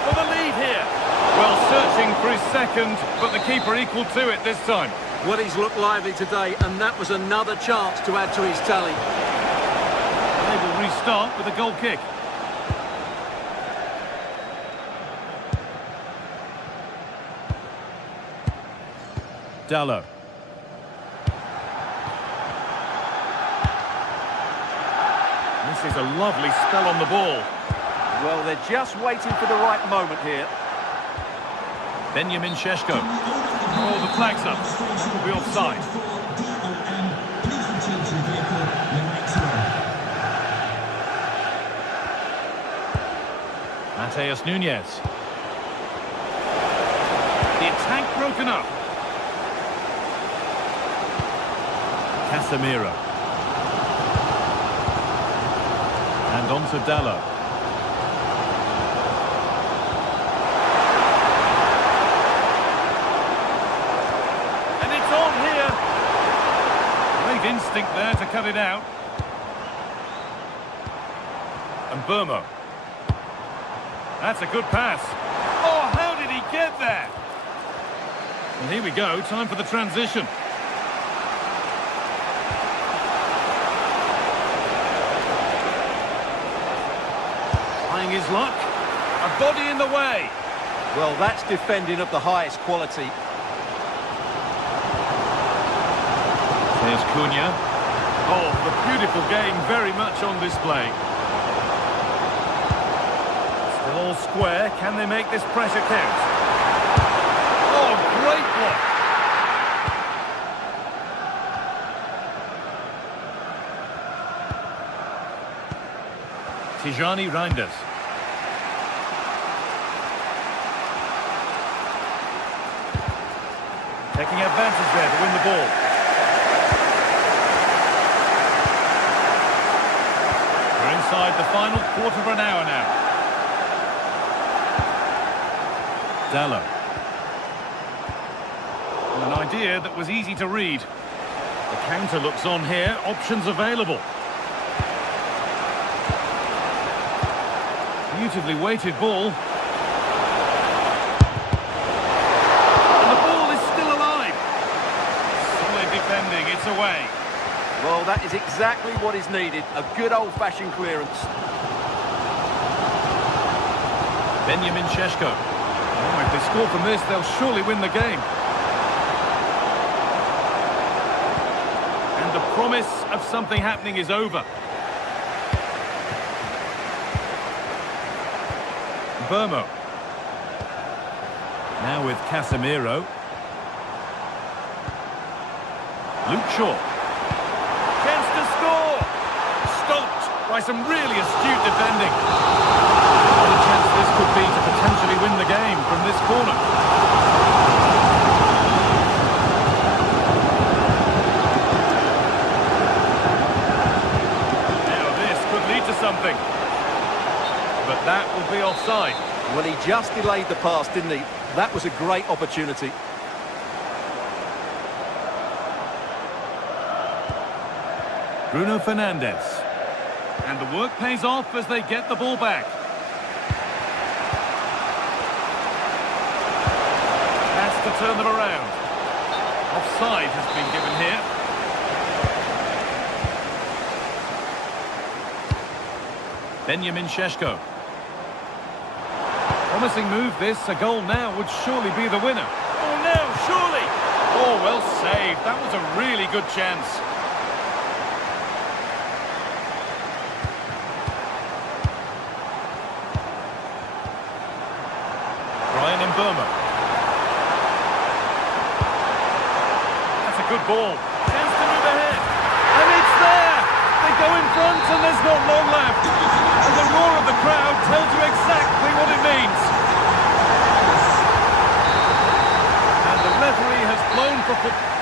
for the lead here. Well, searching for his second, but the keeper equal to it this time. Well, he's looked lively today, and that was another chance to add to his tally. They will restart with a goal kick. Dallo. This is a lovely spell on the ball. Well, they're just waiting for the right moment here. Benjamin Šeško. Oh, the flag's up. That will be offside. Please return to the vehicle when next run. Matheus Nunez. The attack broken up. Casemiro. And on to Dallo. Instinct there to cut it out. And Burmo. That's a good pass. Oh, how did he get there? And here we go, time for the transition. Trying his luck. A body in the way. Well, that's defending of the highest quality. There's Cunha. Oh, the beautiful game very much on display. Still all square. Can they make this pressure count? Oh, great block. Tijani Reinders. Taking advantage there to win the ball. We're inside the final quarter of an hour now. Dallo. An idea that was easy to read. The counter looks on here. Options available. Beautifully weighted ball. And the ball is still alive. Solid defending. It's away. Well, that is exactly what is needed. A good old-fashioned clearance. Benjamin Šeško. Oh, if they score from this, they'll surely win the game. And the promise of something happening is over. Burmo. Now with Casemiro. Luke Shaw. Chance to score! Stopped by some really astute defending. What a chance this could be to potentially win the game from this corner. Now this could lead to something. But that will be offside. Well, he just delayed the pass, didn't he? That was a great opportunity. Bruno Fernandes. And the work pays off as they get the ball back. Has to turn them around. Offside has been given here. Benjamin Šeško. Promising move this. A goal now would surely be the winner. Oh no, surely! Oh, well saved. That was a really good chance. Ryan and Burma. That's a good ball. Chance to move ahead. And it's there! They go in front and there's not long left. And the roar of the crowd tells you exactly what it means. And the referee has blown for football.